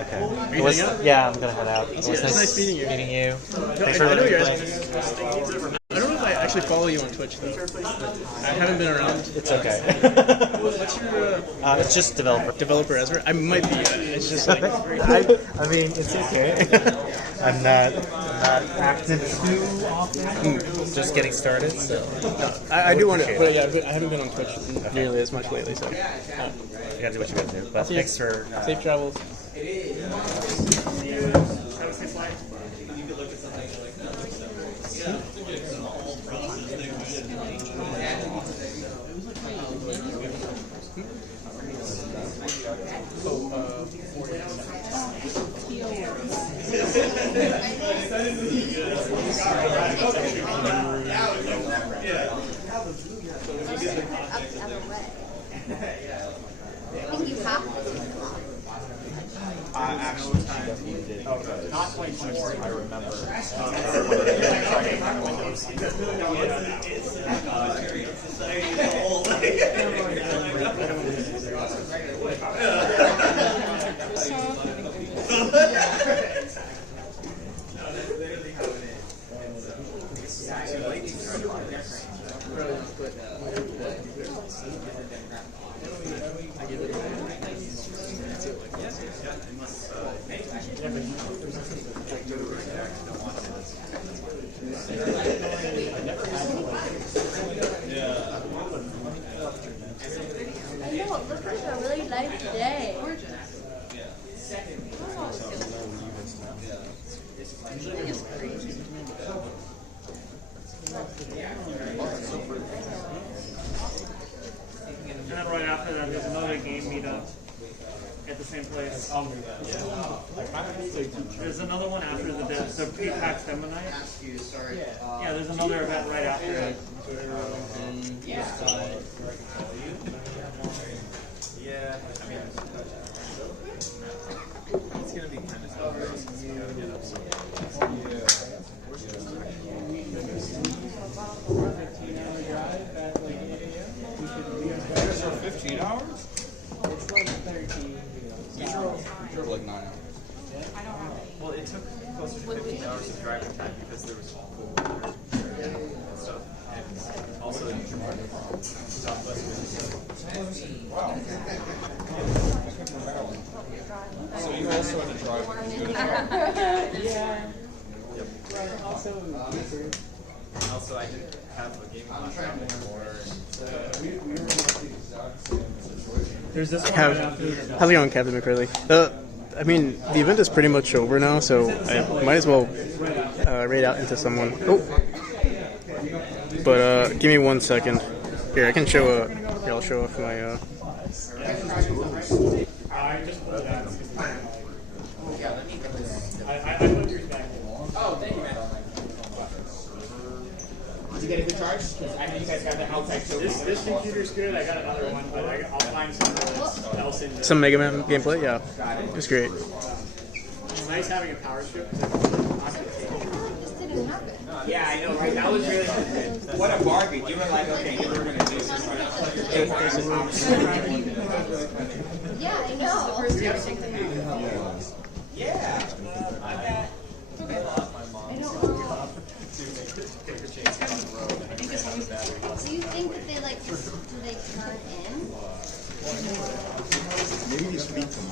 Okay. Are you heading out? Yeah, I'm gonna head out. It's nice meeting you. Meeting you. Thanks I for know you're playing. I don't know if I actually follow you on Twitch though. I haven't been around. It's okay. What's your? It's just developer. Developer Ezra. I might be. It's just like. I mean, it's okay. I'm not active too often. Just getting started. So. I do want to, but yeah, I haven't been on Twitch nearly as much lately. So. You gotta do what you gotta do. But thanks for safe travels. Not 2024, I remember. I know, it looks like a really nice day. And then right after that, there's another game meetup at the same place. There's another one after the pre-PAX demo night. Yeah, there's another event right after it. Yeah, I mean, it's gonna be kind of tough. Gotta get up somewhere. Yours are 15 hours? It's like 13. These are like 9 hours. Well, it took closer to 15 hours of driving time because there was cold weather and stuff. And also, Southwest was Wow. So you also had to drive when you go to drive? Yeah. Yep. Also, I didn't have a game contract anymore. There's this one How's it going, Captain McCurley? I mean, the event is pretty much over now, so I might as well raid out into someone. Oh, but give me 1 second. Here, I can show. Here, I'll show off my. Oh, thank you, man. Did you get a good charge? Because I know you guys got the outside show. This computer's good. I got another one, but I'll find something else in there. Some Mega Man gameplay, yeah, it's great. It's nice having a power strip. Yeah, I know, right? That was really what a bargain. You were like, okay, you were going to do this. Yeah, I know. First year thing. Yeah. I bet. I don't know. Do you think that they like do they turn in? Maybe you speak to them.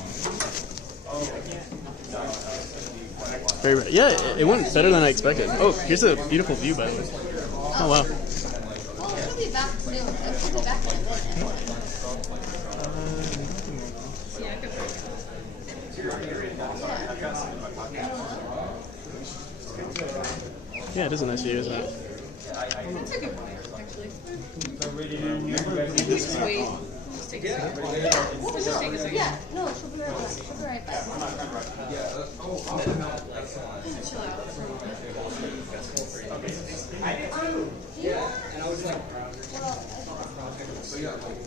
Very right. Yeah, it went better than I expected. Oh, here's a beautiful view, by the way. Oh, wow. Well, it'll be back. It'll be back in a minute. Yeah, it is a nice view, isn't it? That's a good point, actually. Just wait. Just take a second. Just take a second. Yeah, no, she'll be right back. Chill out. I did too. Yeah. And I was like,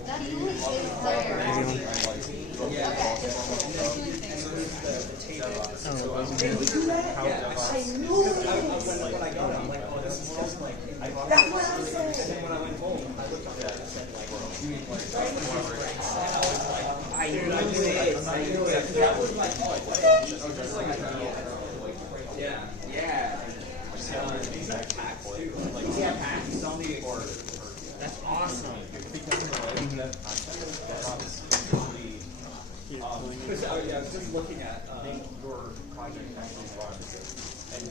That usually is there. That's what I was saying when I went home. I looked at that and said, like, I knew it. I knew it. That was like, yeah, yeah. Yeah, packs only or that's awesome. I was just looking at your project and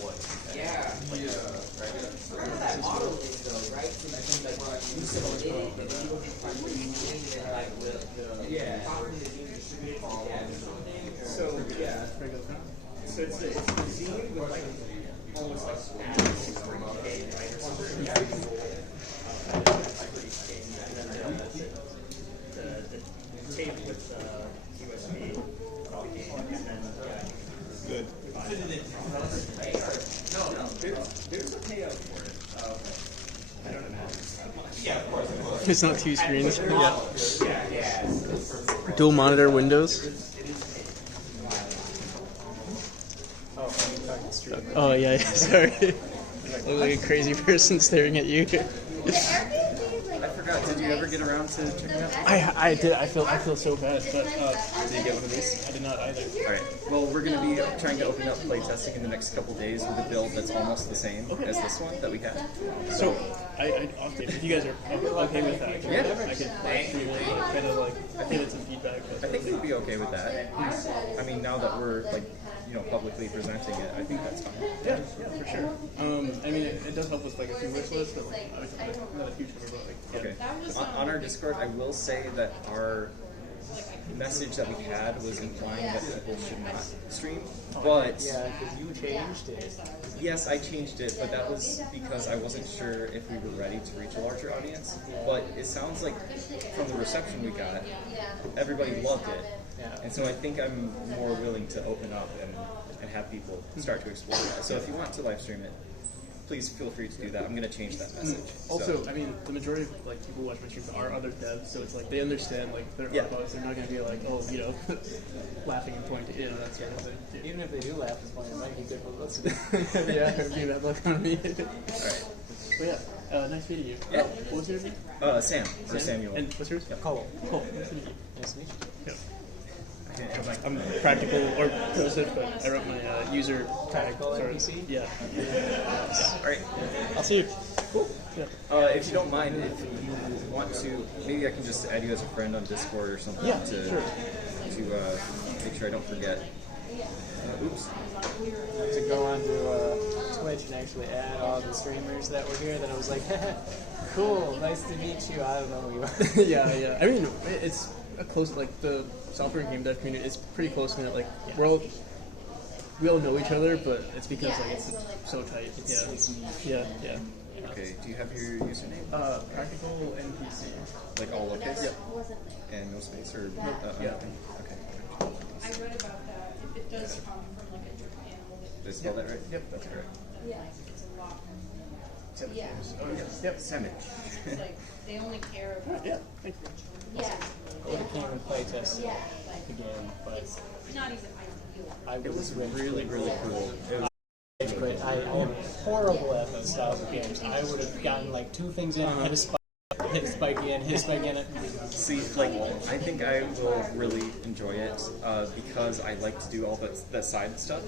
what? Yeah. Remember that model is though, right? So like you submit it, and then you go get and like the property that you distribute all. So yeah. So it's the zine with like almost like ads for UK, right? Or something. The tape with USB. Good. No, there's a payout for it. I don't know. Yeah, of course. It's not two screens. Yeah. Dual monitor windows. Oh yeah, sorry. I look like a crazy person staring at you. I forgot. Did you ever get around to checking out? I did. I feel so bad, but did you get one of these? I did not either. All right. Well, we're going to be trying to open up playtesting in the next couple days with a build that's almost the same as this one that we had. So, okay, if you guys are okay with that, I could live stream it, kind of like give it some feedback. I think we'd be okay with that. I mean, now that we're like, publicly presenting it, I think that's fine. Yeah, for sure. I mean, it does help with like a few wish lists, but like, I'm not a huge one, but like, yeah. Okay. On our Discord, I will say that our message that we had was implying that people should not stream, but yeah, because you changed it. Yes, I changed it, but that was because I wasn't sure if we were ready to reach a larger audience. But it sounds like from the reception we got, everybody loved it, and so I think I'm more willing to open up and have people start to explore that. So if you want to live stream it, please feel free to do that. I'm going to change that message. Also, I mean, the majority of like people who watch my streams are other devs, so it's like they understand like their bugs. They're not going to be like, oh, laughing and pointing, that sort of thing. Even if they do laugh, it's funny. It might be good for listening. Yeah, or be that look on me. All right. But yeah, nice meeting you. Yeah. What was your name? Sam. Or Samuel. And what's yours? Cole. Cole. Nice to meet you. Nice to meet you. Yep. I'm practical or Joseph, but I wrote my user practical NPC. Yeah. All right. I'll see you. Cool. Yeah. If you don't mind, if you want to, maybe I can just add you as a friend on Discord or something. Yeah, to sure. To make sure I don't forget. Oops. To go on to Twitch and actually add all the streamers that were here. Then I was like, cool, nice to meet you. I don't know who you are. Yeah. I mean, it's a close, like the software and game dev community is pretty close knit. Like we all know each other, but it's because like it's so tight. Yeah. Okay. Do you have your username? Practical NPC. Like all lowercase? Yep. And no space or yeah. Okay. I read about that. If it does come from like a different animal. Did I spell that right? Yep, that's correct. Yeah, it's a lot. Yeah. Oh, yes. Yep. Send it. It's like they only care about. Yeah. Thank you. Yeah. I would have came and playtested again, but it's not even ideal. It was really cool. But I am horrible at those style of games. I would have gotten like 2 things in and had a spot. hit spiky in, hit spiky in it. See, like, I think I will really enjoy it because I like to do all that side stuff.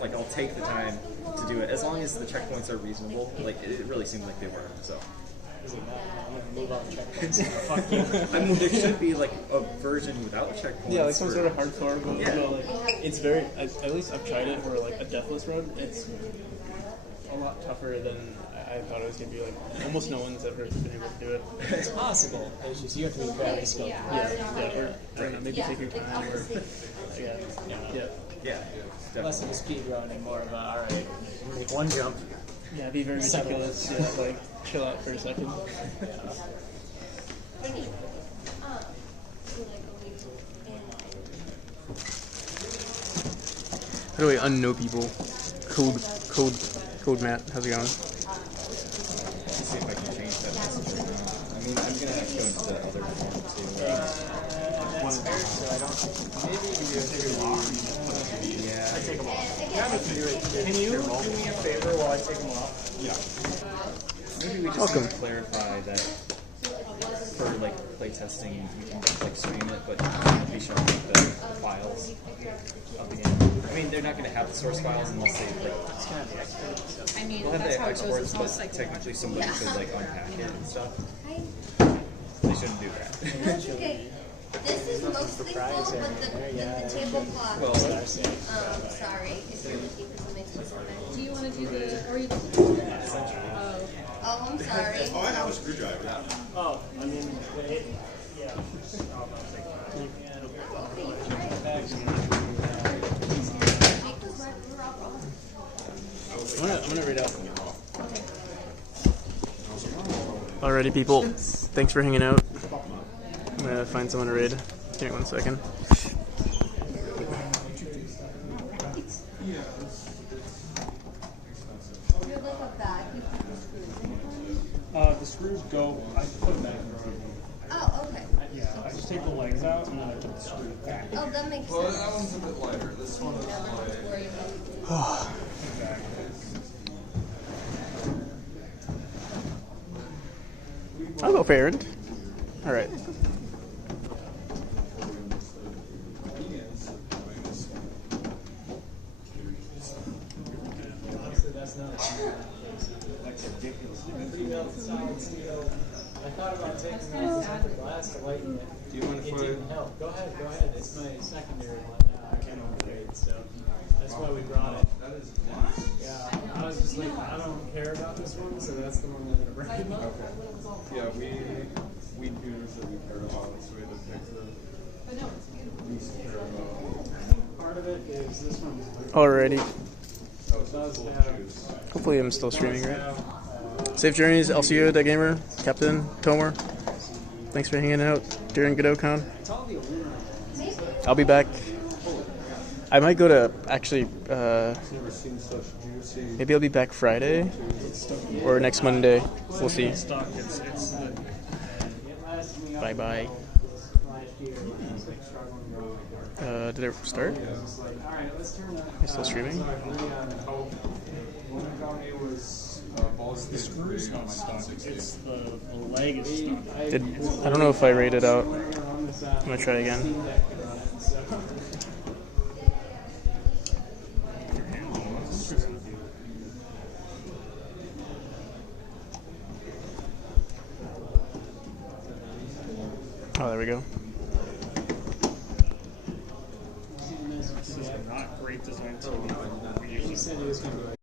Like, I'll take the time to do it as long as the checkpoints are reasonable. Like, it really seemed like they were. So. Move on checkpoints. Fuck you. I mean, there should be like a version without checkpoints. Yeah, like some sort of hardcore. But, yeah. You know, like, it's very. At least I've tried it for like a deathless run. It's a lot tougher than I thought it was gonna be. Like almost no one's ever been able to do it. It's possible. It's just you have to be very skilled. Yeah. Or, I don't know. Maybe take your time. Or yeah. Less of a speed run and more of a alright. Make one jump. Yeah, be very meticulous. Yeah, like chill out for a second. How do I unknow people? Code Matt, how's it going? Let's see if I can change that message. I mean, I'm gonna have to go into the other form too. Yeah. I take them off. Can you do me a favor while I take them off? Yeah. Maybe we just Welcome. need to clarify that for like playtesting, we can like stream it, but be showing like the files of the game. I mean, they're not going to have the source files unless they like. It's kind of the exports. I mean, We'll have that's the how it goes. exports, It's but most like technically somebody could like unpack it and stuff. They shouldn't do that. Okay. This is mostly full, but the tablecloth. Well, Sorry, if you're looking for something specific. Do you want to do the, or you? Oh, I'm sorry. Oh, I have a screwdriver. Oh, I mean, yeah. I'm gonna read out. Alrighty, people. Thanks for hanging out. I'm gonna find someone to raid. Give me 1 second. The screws go. I put them back in the room. Oh, okay. Yeah, I just take the legs out and then I put the screws back. Oh, that makes Well, sense. that one's a bit lighter. This one is like. I'll go parent. Alright. I thought about taking off the tempered glass to lighten it. Do you want to It put didn't help. Go ahead, go ahead. It's my secondary one. I can't upgrade, so that's why we brought it. That is Yeah, I was just like, I don't care about this one, so that's the one we're gonna bring. okay. Yeah, we do that we've heard about this way to fix the least care about. Part of it is this one. Alrighty. It does have. Hopefully I'm still streaming, right? Safe journeys, LCO, Dead Gamer, Captain, Tomer. Thanks for hanging out during GodotCon. I'll be back. I might go to, actually, maybe I'll be back Friday or next Monday. We'll see. Bye-bye. Did it start? Am I still streaming? The screw's not stuck. It's the leg is stuck. I don't know if I rated out. I'm gonna try again. Oh, there we go. This is not great design. He said he was going to be like